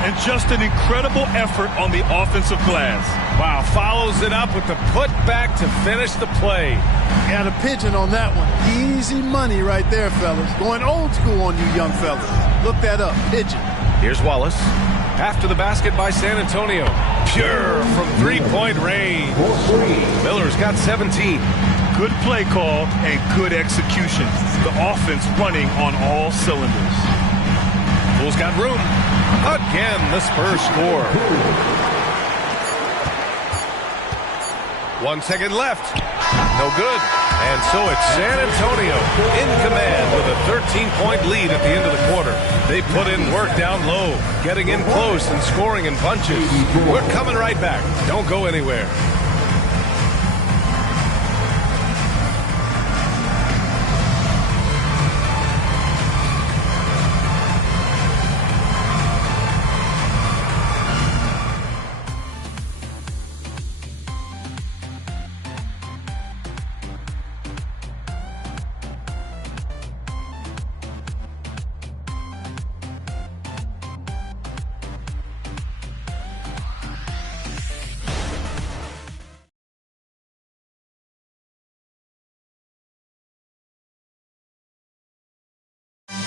And just an incredible effort on the offensive glass. Wow, follows it up with the putback to finish the play. Got a pigeon on that one. Easy money right there, fellas. Going old school on you young fellas. Look that up, pigeon. Here's Wallace. After the basket by San Antonio. Pure from three-point range. Miller's got 17. Good play call and good execution. The offense running on all cylinders. Poole's got room. Again, the Spurs score. 1 second left. No good. And so it's San Antonio in command with a 13-point lead at the end of the quarter. They put in work down low, getting in close and scoring in bunches. We're coming right back. Don't go anywhere.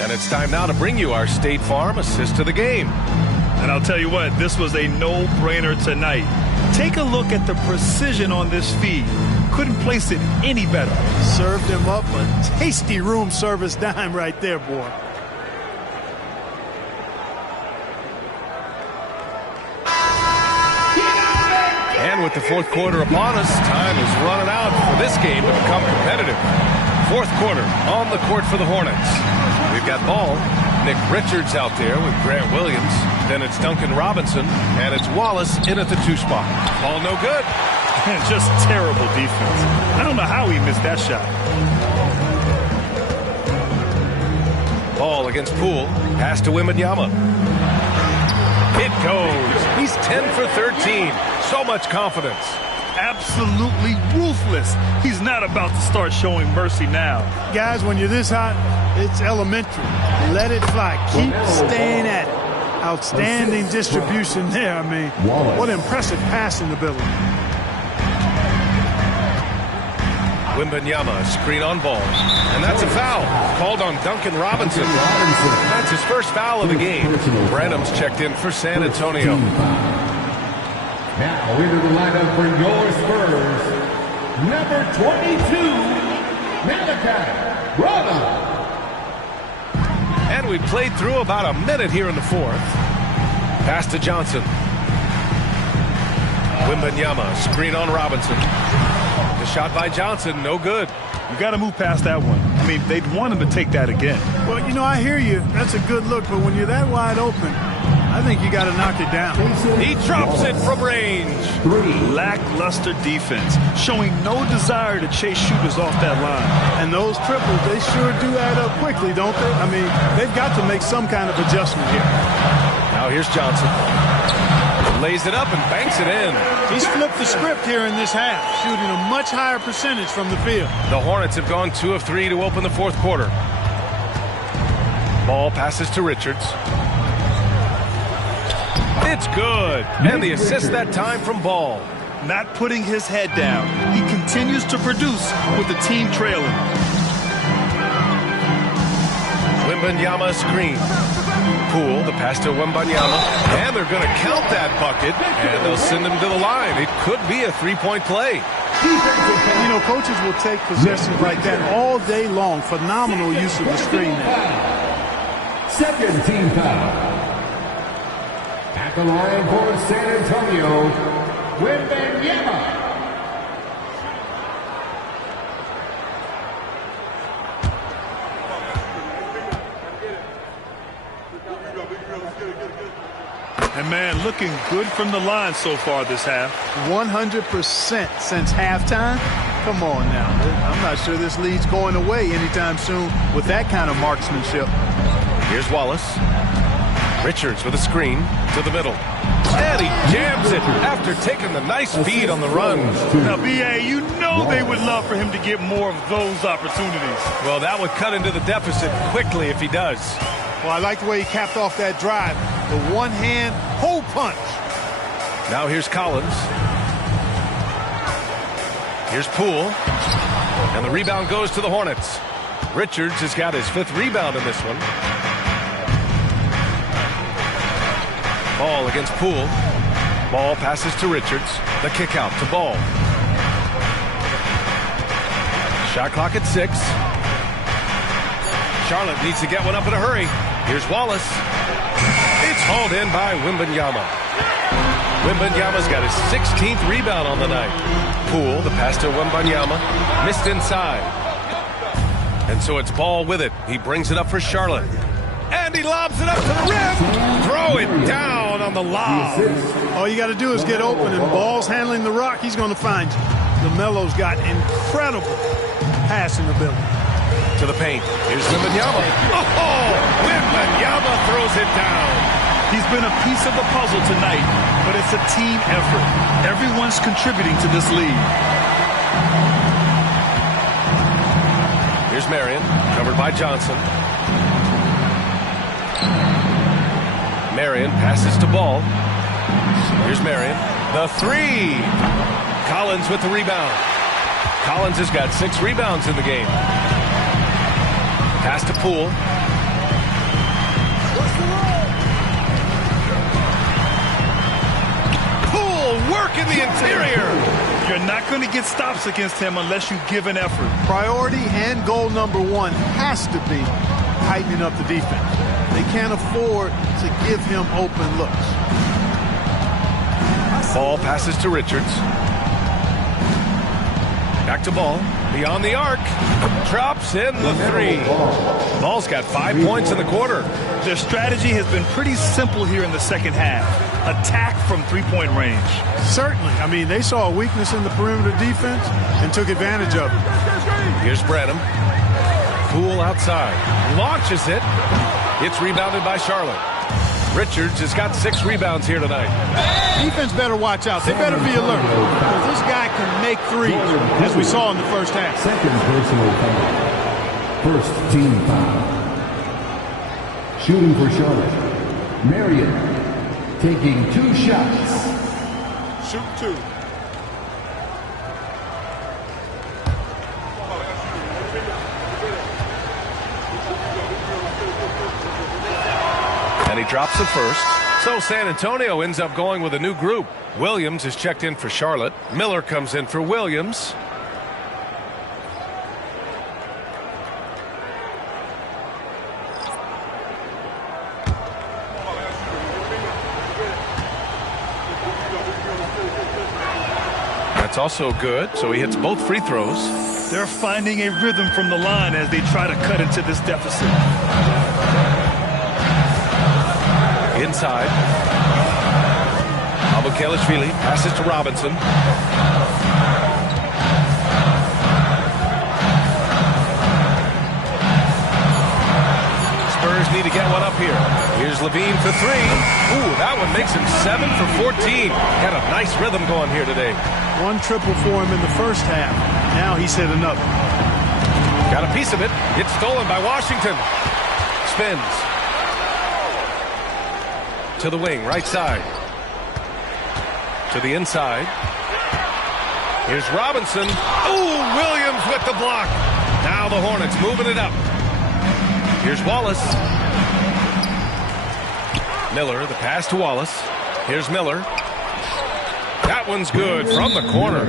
And it's time now to bring you our State Farm assist to the game. And I'll tell you what, this was a no-brainer tonight. Take a look at the precision on this feed. Couldn't place it any better. Served him up a tasty room service dime right there, boy. And with the fourth quarter upon us, time is running out for this game to become competitive. Fourth quarter on the court for the Hornets. We've got ball. Nick Richards out there with Grant Williams. Then it's Duncan Robinson, and it's Wallace in at the 2 spot. Ball no good. Just terrible defense. I don't know how he missed that shot. Ball against Poole. Pass to Wembanyama. It goes. He's 10 for 13. So much confidence. Absolutely ruthless. He's not about to start showing mercy now. Guys, when you're this hot, it's elementary. Let it fly. Keep staying at it. Outstanding distribution there. I mean, what impressive passing ability. Wembanyama, screen on ball. And that's a foul. Called on Duncan Robinson. That's his first foul of the game. Branham's checked in for San Antonio. Now into the lineup for your Spurs, number 22, Malachi Branham. And we played through about a minute here in the fourth. Pass to Johnson. Wembanyama, screen on Robinson. The shot by Johnson, no good. You got to move past that one. I mean, they'd want him to take that again. Well, you know, I hear you. That's a good look, but when you're that wide open, I think you got to knock it down. He drops it from range. Lackluster defense, showing no desire to chase shooters off that line. And those triples, they sure do add up quickly, don't they? I mean, they've got to make some kind of adjustment here. Now here's Johnson. Lays it up and banks it in. He's flipped the script here in this half, shooting a much higher percentage from the field. The Hornets have gone 2 of 3 to open the fourth quarter. Ball passes to Richards. It's good. And the assist that time from Ball. Not putting his head down. He continues to produce with the team trailing. Wembanyama screen. Poole, the pass to Wembanyama. And they're going to count that bucket. And they'll send him to the line. It could be a three-point play. You know, coaches will take possessions like that all day long. Phenomenal use of the screen there. Second team foul. At the line for San Antonio, Wembanyama. And, man, looking good from the line so far this half. 100% since halftime. Come on now. I'm not sure this lead's going away anytime soon with that kind of marksmanship. Here's Wallace. Richards with a screen to the middle. And he jams it after taking the nice feed on the run. Now, B.A., you know they would love for him to get more of those opportunities. Well, that would cut into the deficit quickly if he does. Well, I like the way he capped off that drive. The one-hand hole punch. Now here's Collins. Here's Poole. And the rebound goes to the Hornets. Richards has got his 5th rebound in this one. Ball against Poole. Ball passes to Richards. The kick out to Ball. Shot clock at 6. Charlotte needs to get one up in a hurry. Here's Wallace. It's hauled in by Wembanyama. Wembanyama's got his 16th rebound on the night. Poole, the pass to Wembanyama, missed inside. And so it's Ball with it. He brings it up for Charlotte. And he lobs it up to the rim. Throw it down on the lob. All you got to do is get open, and Ball's handling the rock. He's going to find you. LaMelo's got incredible passing ability. To the paint. Here's Wembanyama. Oh, Wembanyama throws it down. He's been a piece of the puzzle tonight, but it's a team effort. Everyone's contributing to this lead. Here's Marion, covered by Johnson. Marion passes to Ball. Here's Marion. The three. Collins with the rebound. Collins has got 6 rebounds in the game. Pass to Poole. Poole work in the interior. You're not going to get stops against him unless you give an effort. Priority and goal number 1 has to be tightening up the defense. They can't afford to give him open looks. Ball passes to Richards. Back to Ball. Beyond the arc. Drops in the 3. Ball's got 5 points in the quarter. Their strategy has been pretty simple here in the second half. Attack from 3-point range. Certainly. I mean, they saw a weakness in the perimeter defense and took advantage of it. Here's Branham. Poole outside. Launches it. It's rebounded by Charlotte. Richards has got 6 rebounds here tonight. Defense better watch out. They better be alert, because this guy can make threes, as we saw in the first half. Second personal foul. First team foul. Shooting for Charlotte. Marion taking 2 shots. Shoot 2. And he drops the first. So San Antonio ends up going with a new group. Williams is checked in for Charlotte. Miller comes in for Williams. That's also good. So he hits both free throws. They're finding a rhythm from the line as they try to cut into this deficit. Inside. Abukelishvili passes to Robinson. Spurs need to get one up here. Here's Levine for 3. Ooh, that one makes him 7 for 14. Got a nice rhythm going here today. 1 triple for him in the first half. Now he's hit another. Got a piece of it. It's stolen by Washington. Spins. To the wing, right side. To the inside. Here's Robinson. Ooh, Williams with the block. Now the Hornets moving it up. Here's Wallace. Miller, the pass to Wallace. Here's Miller. That one's good from the corner.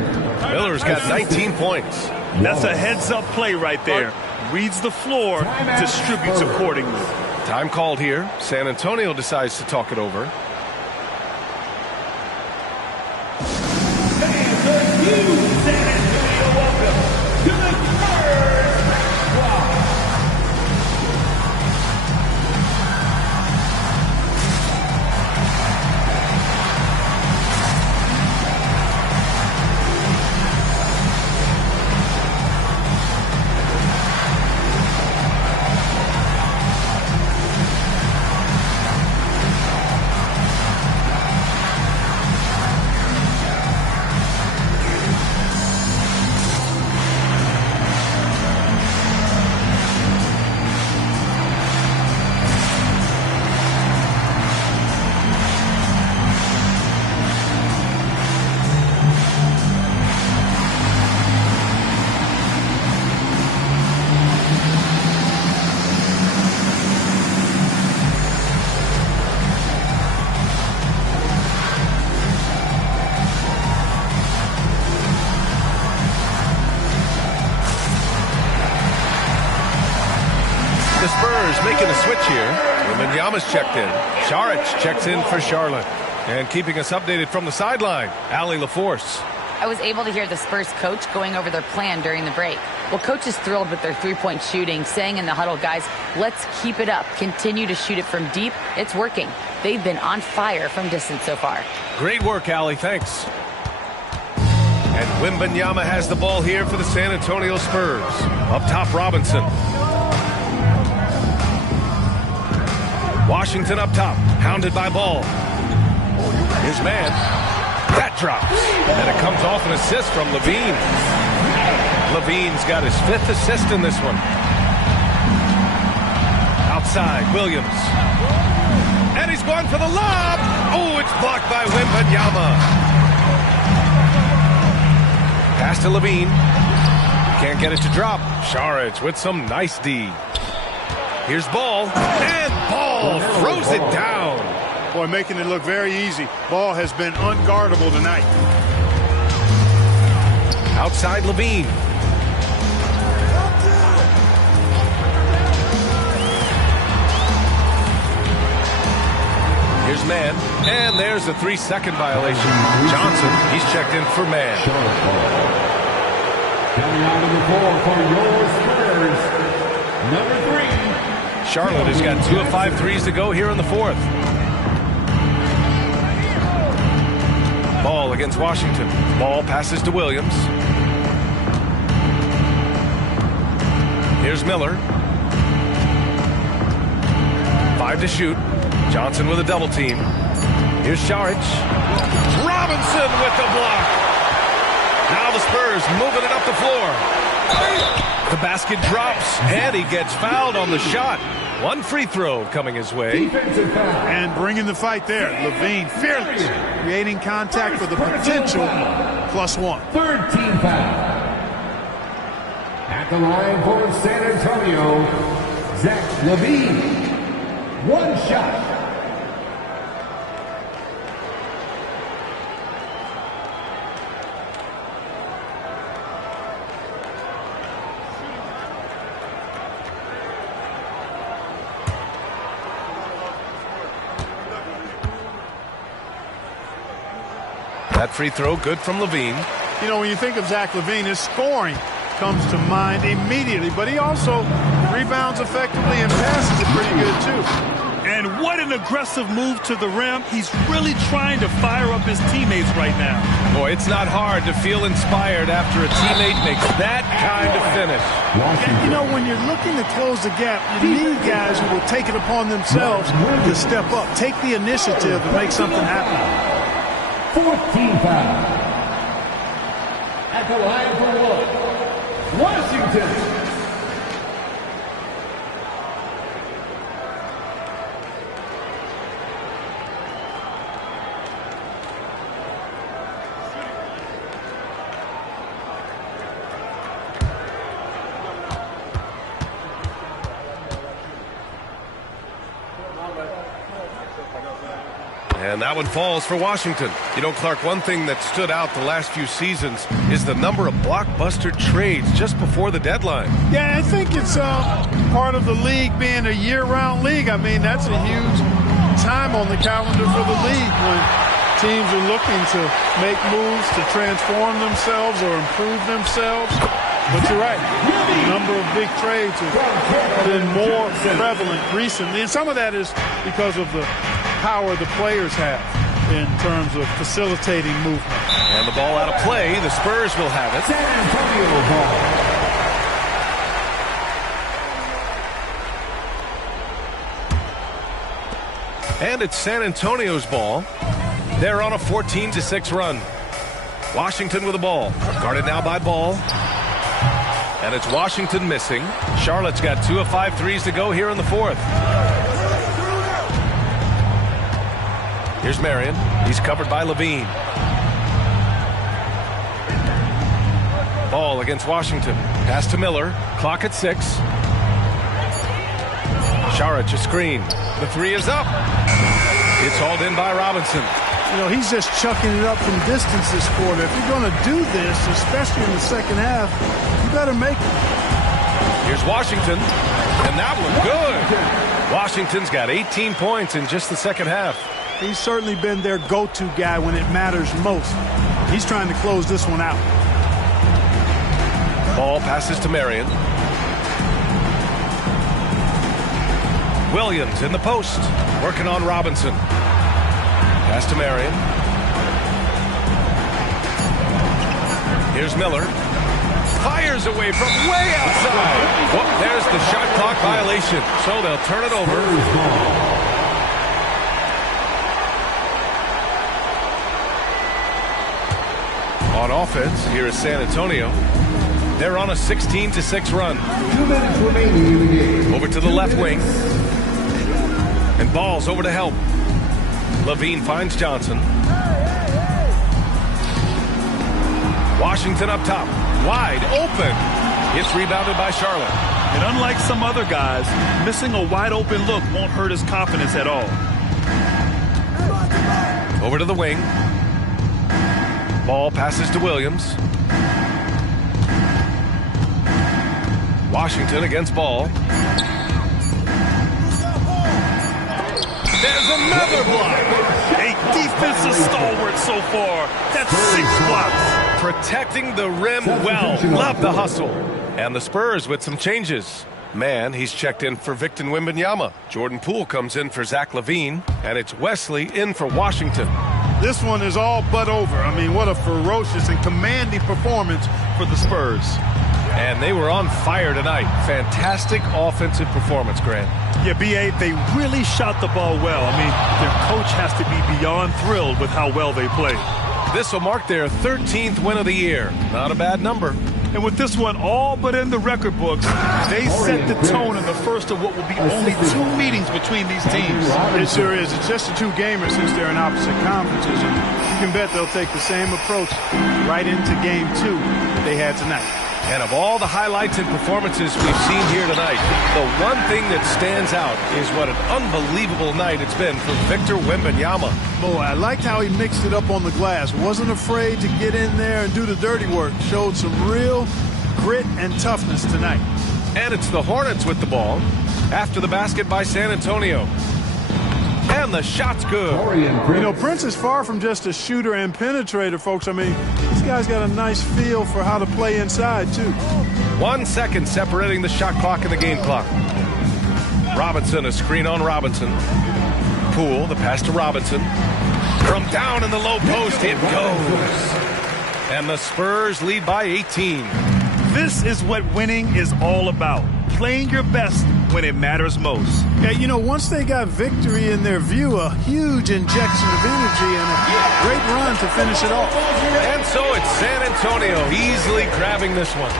Miller's got 19 points. That's a heads-up play right there. Reads the floor, distributes accordingly. Time called here. San Antonio decides to talk it over. The Spurs making a switch here. Wembanyama's checked in. Saric checks in for Charlotte. And keeping us updated from the sideline, Allie LaForce. I was able to hear the Spurs coach going over their plan during the break. Well, coach is thrilled with their three-point shooting, saying in the huddle, guys, let's keep it up. Continue to shoot it from deep. It's working. They've been on fire from distance so far. Great work, Allie. Thanks. And Wembanyama has the ball here for the San Antonio Spurs. Up top, Robinson. Washington up top, hounded by Ball. His man. That drops. And it comes off an assist from Levine. Levine's got his 5th assist in this one. Outside, Williams. And he's going for the lob. Oh, it's blocked by Wembanyama. Pass to Levine. Can't get it to drop. Saric with some nice D. Here's Ball. And Ball throws it down. Boy, making it look very easy. Ball has been unguardable tonight. Outside Levine. Here's Mann. And there's a 3-second violation. Johnson, he's checked in for Mann. Coming out of the floor for your Spurs, number 3. Charlotte has got 2 of 5 threes to go here in the 4th. Ball against Washington. Ball passes to Williams. Here's Miller. 5 to shoot. Johnson with a double team. Here's Saric. Robinson with the block. Now the Spurs moving it up the floor. The basket drops, and he gets fouled on the shot. 1 free throw coming his way. And bringing the fight there. Levine, fearless. Creating contact for the potential +1. 3rd team foul. At the line for San Antonio, Zach Levine. 1 shot. That free throw good from Levine. You know, when you think of Zach Levine, his scoring comes to mind immediately, but he also rebounds effectively and passes it pretty good too. And what an aggressive move to the rim. He's really trying to fire up his teammates right now. Boy, it's not hard to feel inspired after a teammate makes that kind of finish. And, you know, when you're looking to close the gap, you need guys who will take it upon themselves to step up, take the initiative and make something happen. 4th team foul. At the line for Washington. And that one falls for Washington. You know, Clark, one thing that stood out the last few seasons is the number of blockbuster trades just before the deadline. Yeah, I think it's part of the league being a year-round league. I mean, that's a huge time on the calendar for the league when teams are looking to make moves to transform themselves or improve themselves. But you're right. The number of big trades have been more prevalent recently. And some of that is because of the power the players have in terms of facilitating movement. And the ball out of play. The Spurs will have it. San Antonio ball. And it's San Antonio's ball. They're on a 14-6 run. Washington with the ball. Guarded now by Ball. And it's Washington missing. Charlotte's got 2 of 5 threes to go here in the 4th. Here's Marion. He's covered by Levine. Ball against Washington. Pass to Miller. Clock at 6. Saric a screen. The 3 is up. It's hauled in by Robinson. You know, he's just chucking it up from distance this quarter. If you're going to do this, especially in the second half, you better make it. Here's Washington. And that one good. Washington's got 18 points in just the second half. He's certainly been their go-to guy when it matters most. He's trying to close this one out. Ball passes to Marion. Williams in the post, working on Robinson. Pass to Marion. Here's Miller. Fires away from way outside. Oh, there's the shot clock violation, so they'll turn it over. On offense, here is San Antonio. They're on a 16-6 run. 2 minutes remaining in the game. Over to the left wing. And ball's over to help. Levine finds Johnson. Washington up top. Wide open. It's rebounded by Charlotte. And unlike some other guys, missing a wide open look won't hurt his confidence at all. Over to the wing. Ball passes to Williams. Washington against ball. There's another block. A defensive stalwart so far. That's 6 blocks. Protecting the rim well. Love the hustle. And the Spurs with some changes. Man, he's checked in for Victor Wembanyama. Jordan Poole comes in for Zach LaVine. And it's Wesley in for Washington. This one is all but over. I mean, what a ferocious and commanding performance for the Spurs. And they were on fire tonight. Fantastic offensive performance, Grant. Yeah, B.A., they really shot the ball well. I mean, their coach has to be beyond thrilled with how well they played. This will mark their 13th win of the year. Not a bad number. And with this one all but in the record books, they set the tone in the first of what will be only 2 meetings between these teams. It sure is. It's just a 2-gamer since they're in opposite conferences. And you can bet they'll take the same approach right into game 2 they had tonight. And of all the highlights and performances we've seen here tonight, the one thing that stands out is what an unbelievable night it's been for Victor Wembanyama. Boy, I liked how he mixed it up on the glass. Wasn't afraid to get in there and do the dirty work. Showed some real grit and toughness tonight. And it's the Hornets with the ball after the basket by San Antonio. And the shot's good. You know, Prince is far from just a shooter and penetrator, folks. I mean, this guy's got a nice feel for how to play inside, too. 1 second separating the shot clock and the game clock. Robinson, a screen on Robinson. Poole, the pass to Robinson. From down in the low post, it goes. And the Spurs lead by 18. This is what winning is all about. Playing your best when it matters most. Yeah, you know, once they got victory in their view, a huge injection of energy and a great run to finish it off. And so it's San Antonio easily grabbing this one.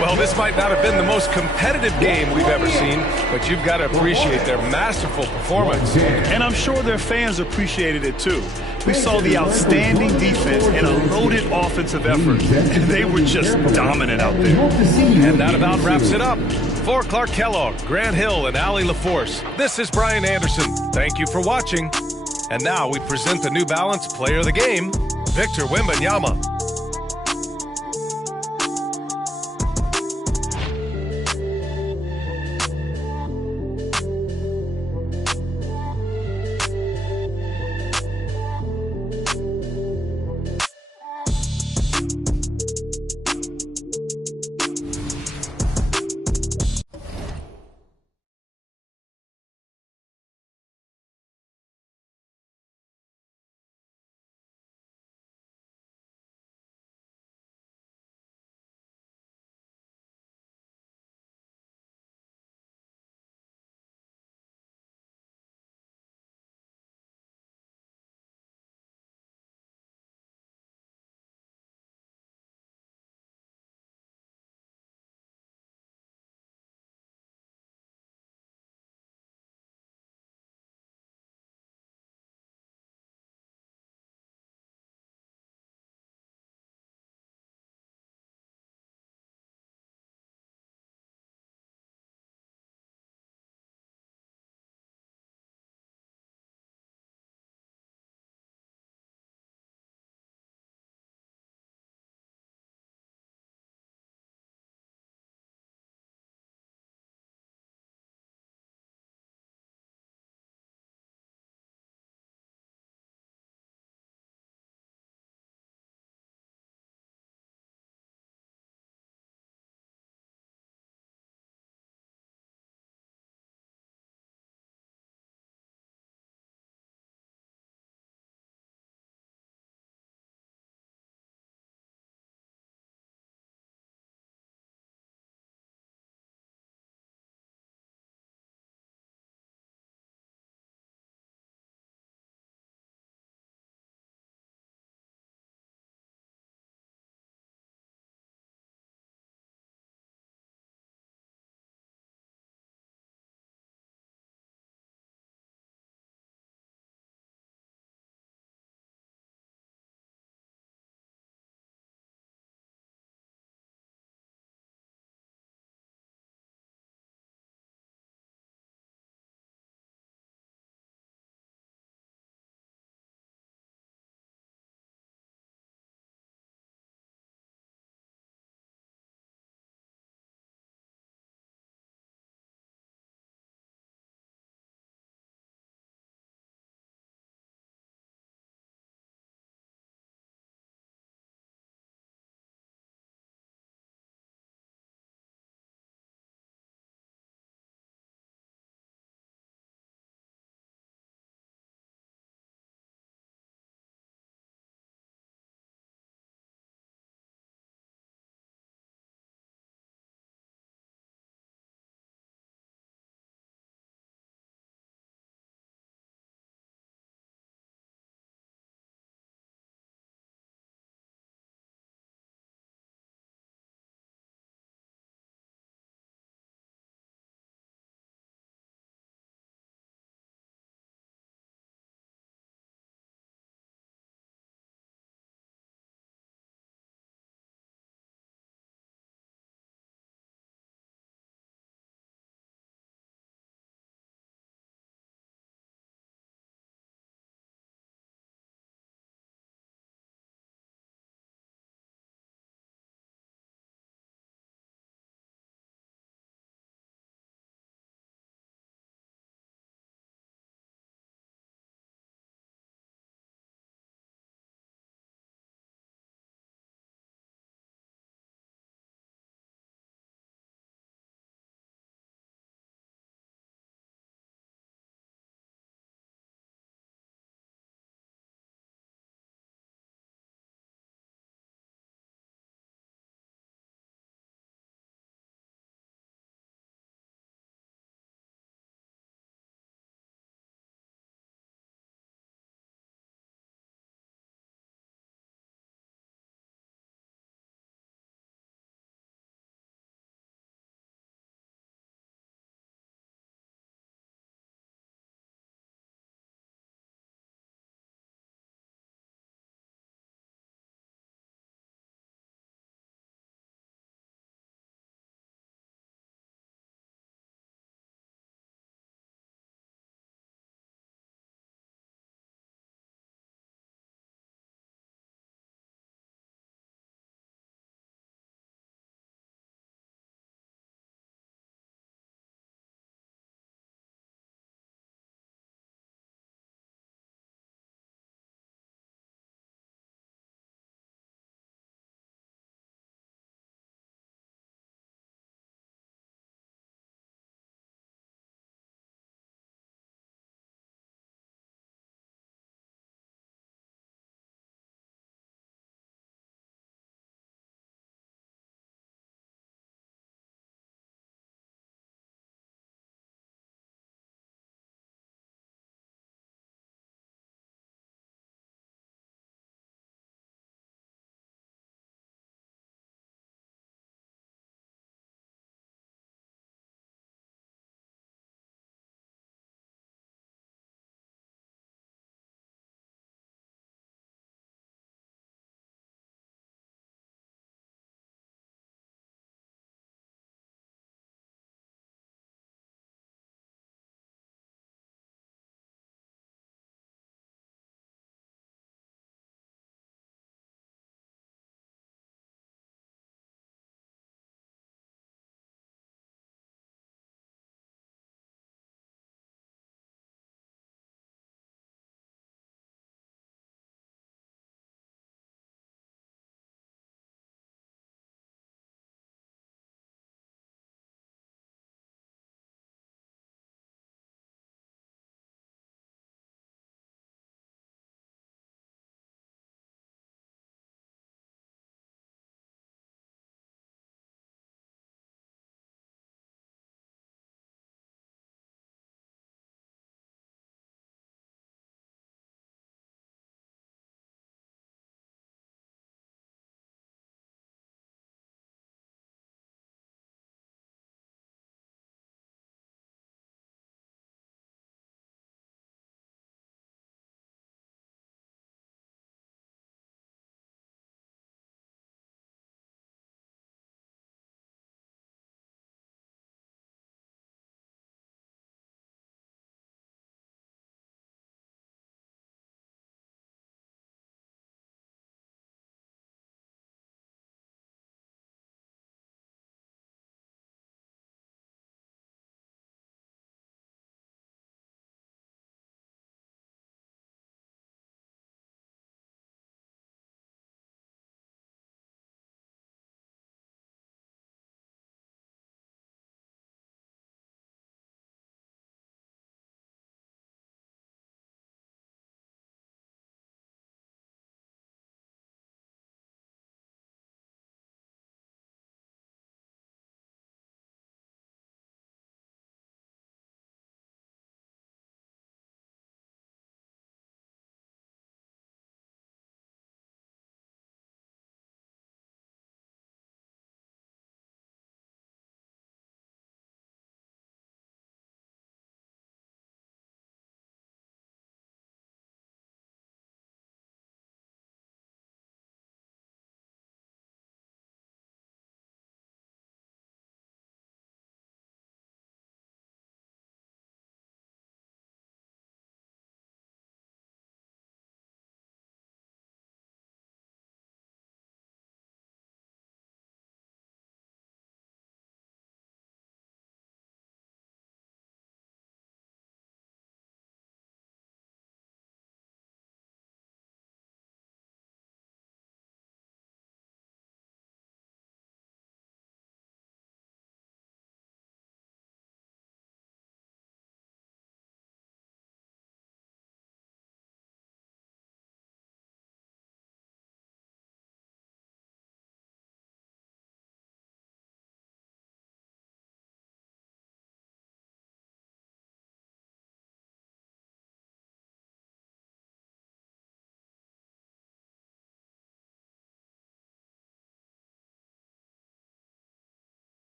Well, this might not have been the most competitive game we've ever seen, but you've got to appreciate their masterful performance. And I'm sure their fans appreciated it too. We saw the outstanding defense and a loaded offensive effort. And they were just dominant out there. And that about wraps it up. For Clark Kellogg, Grant Hill, and Allie LaForce, this is Brian Anderson. Thank you for watching. And now we present the New Balance Player of the Game, Victor Wembanyama.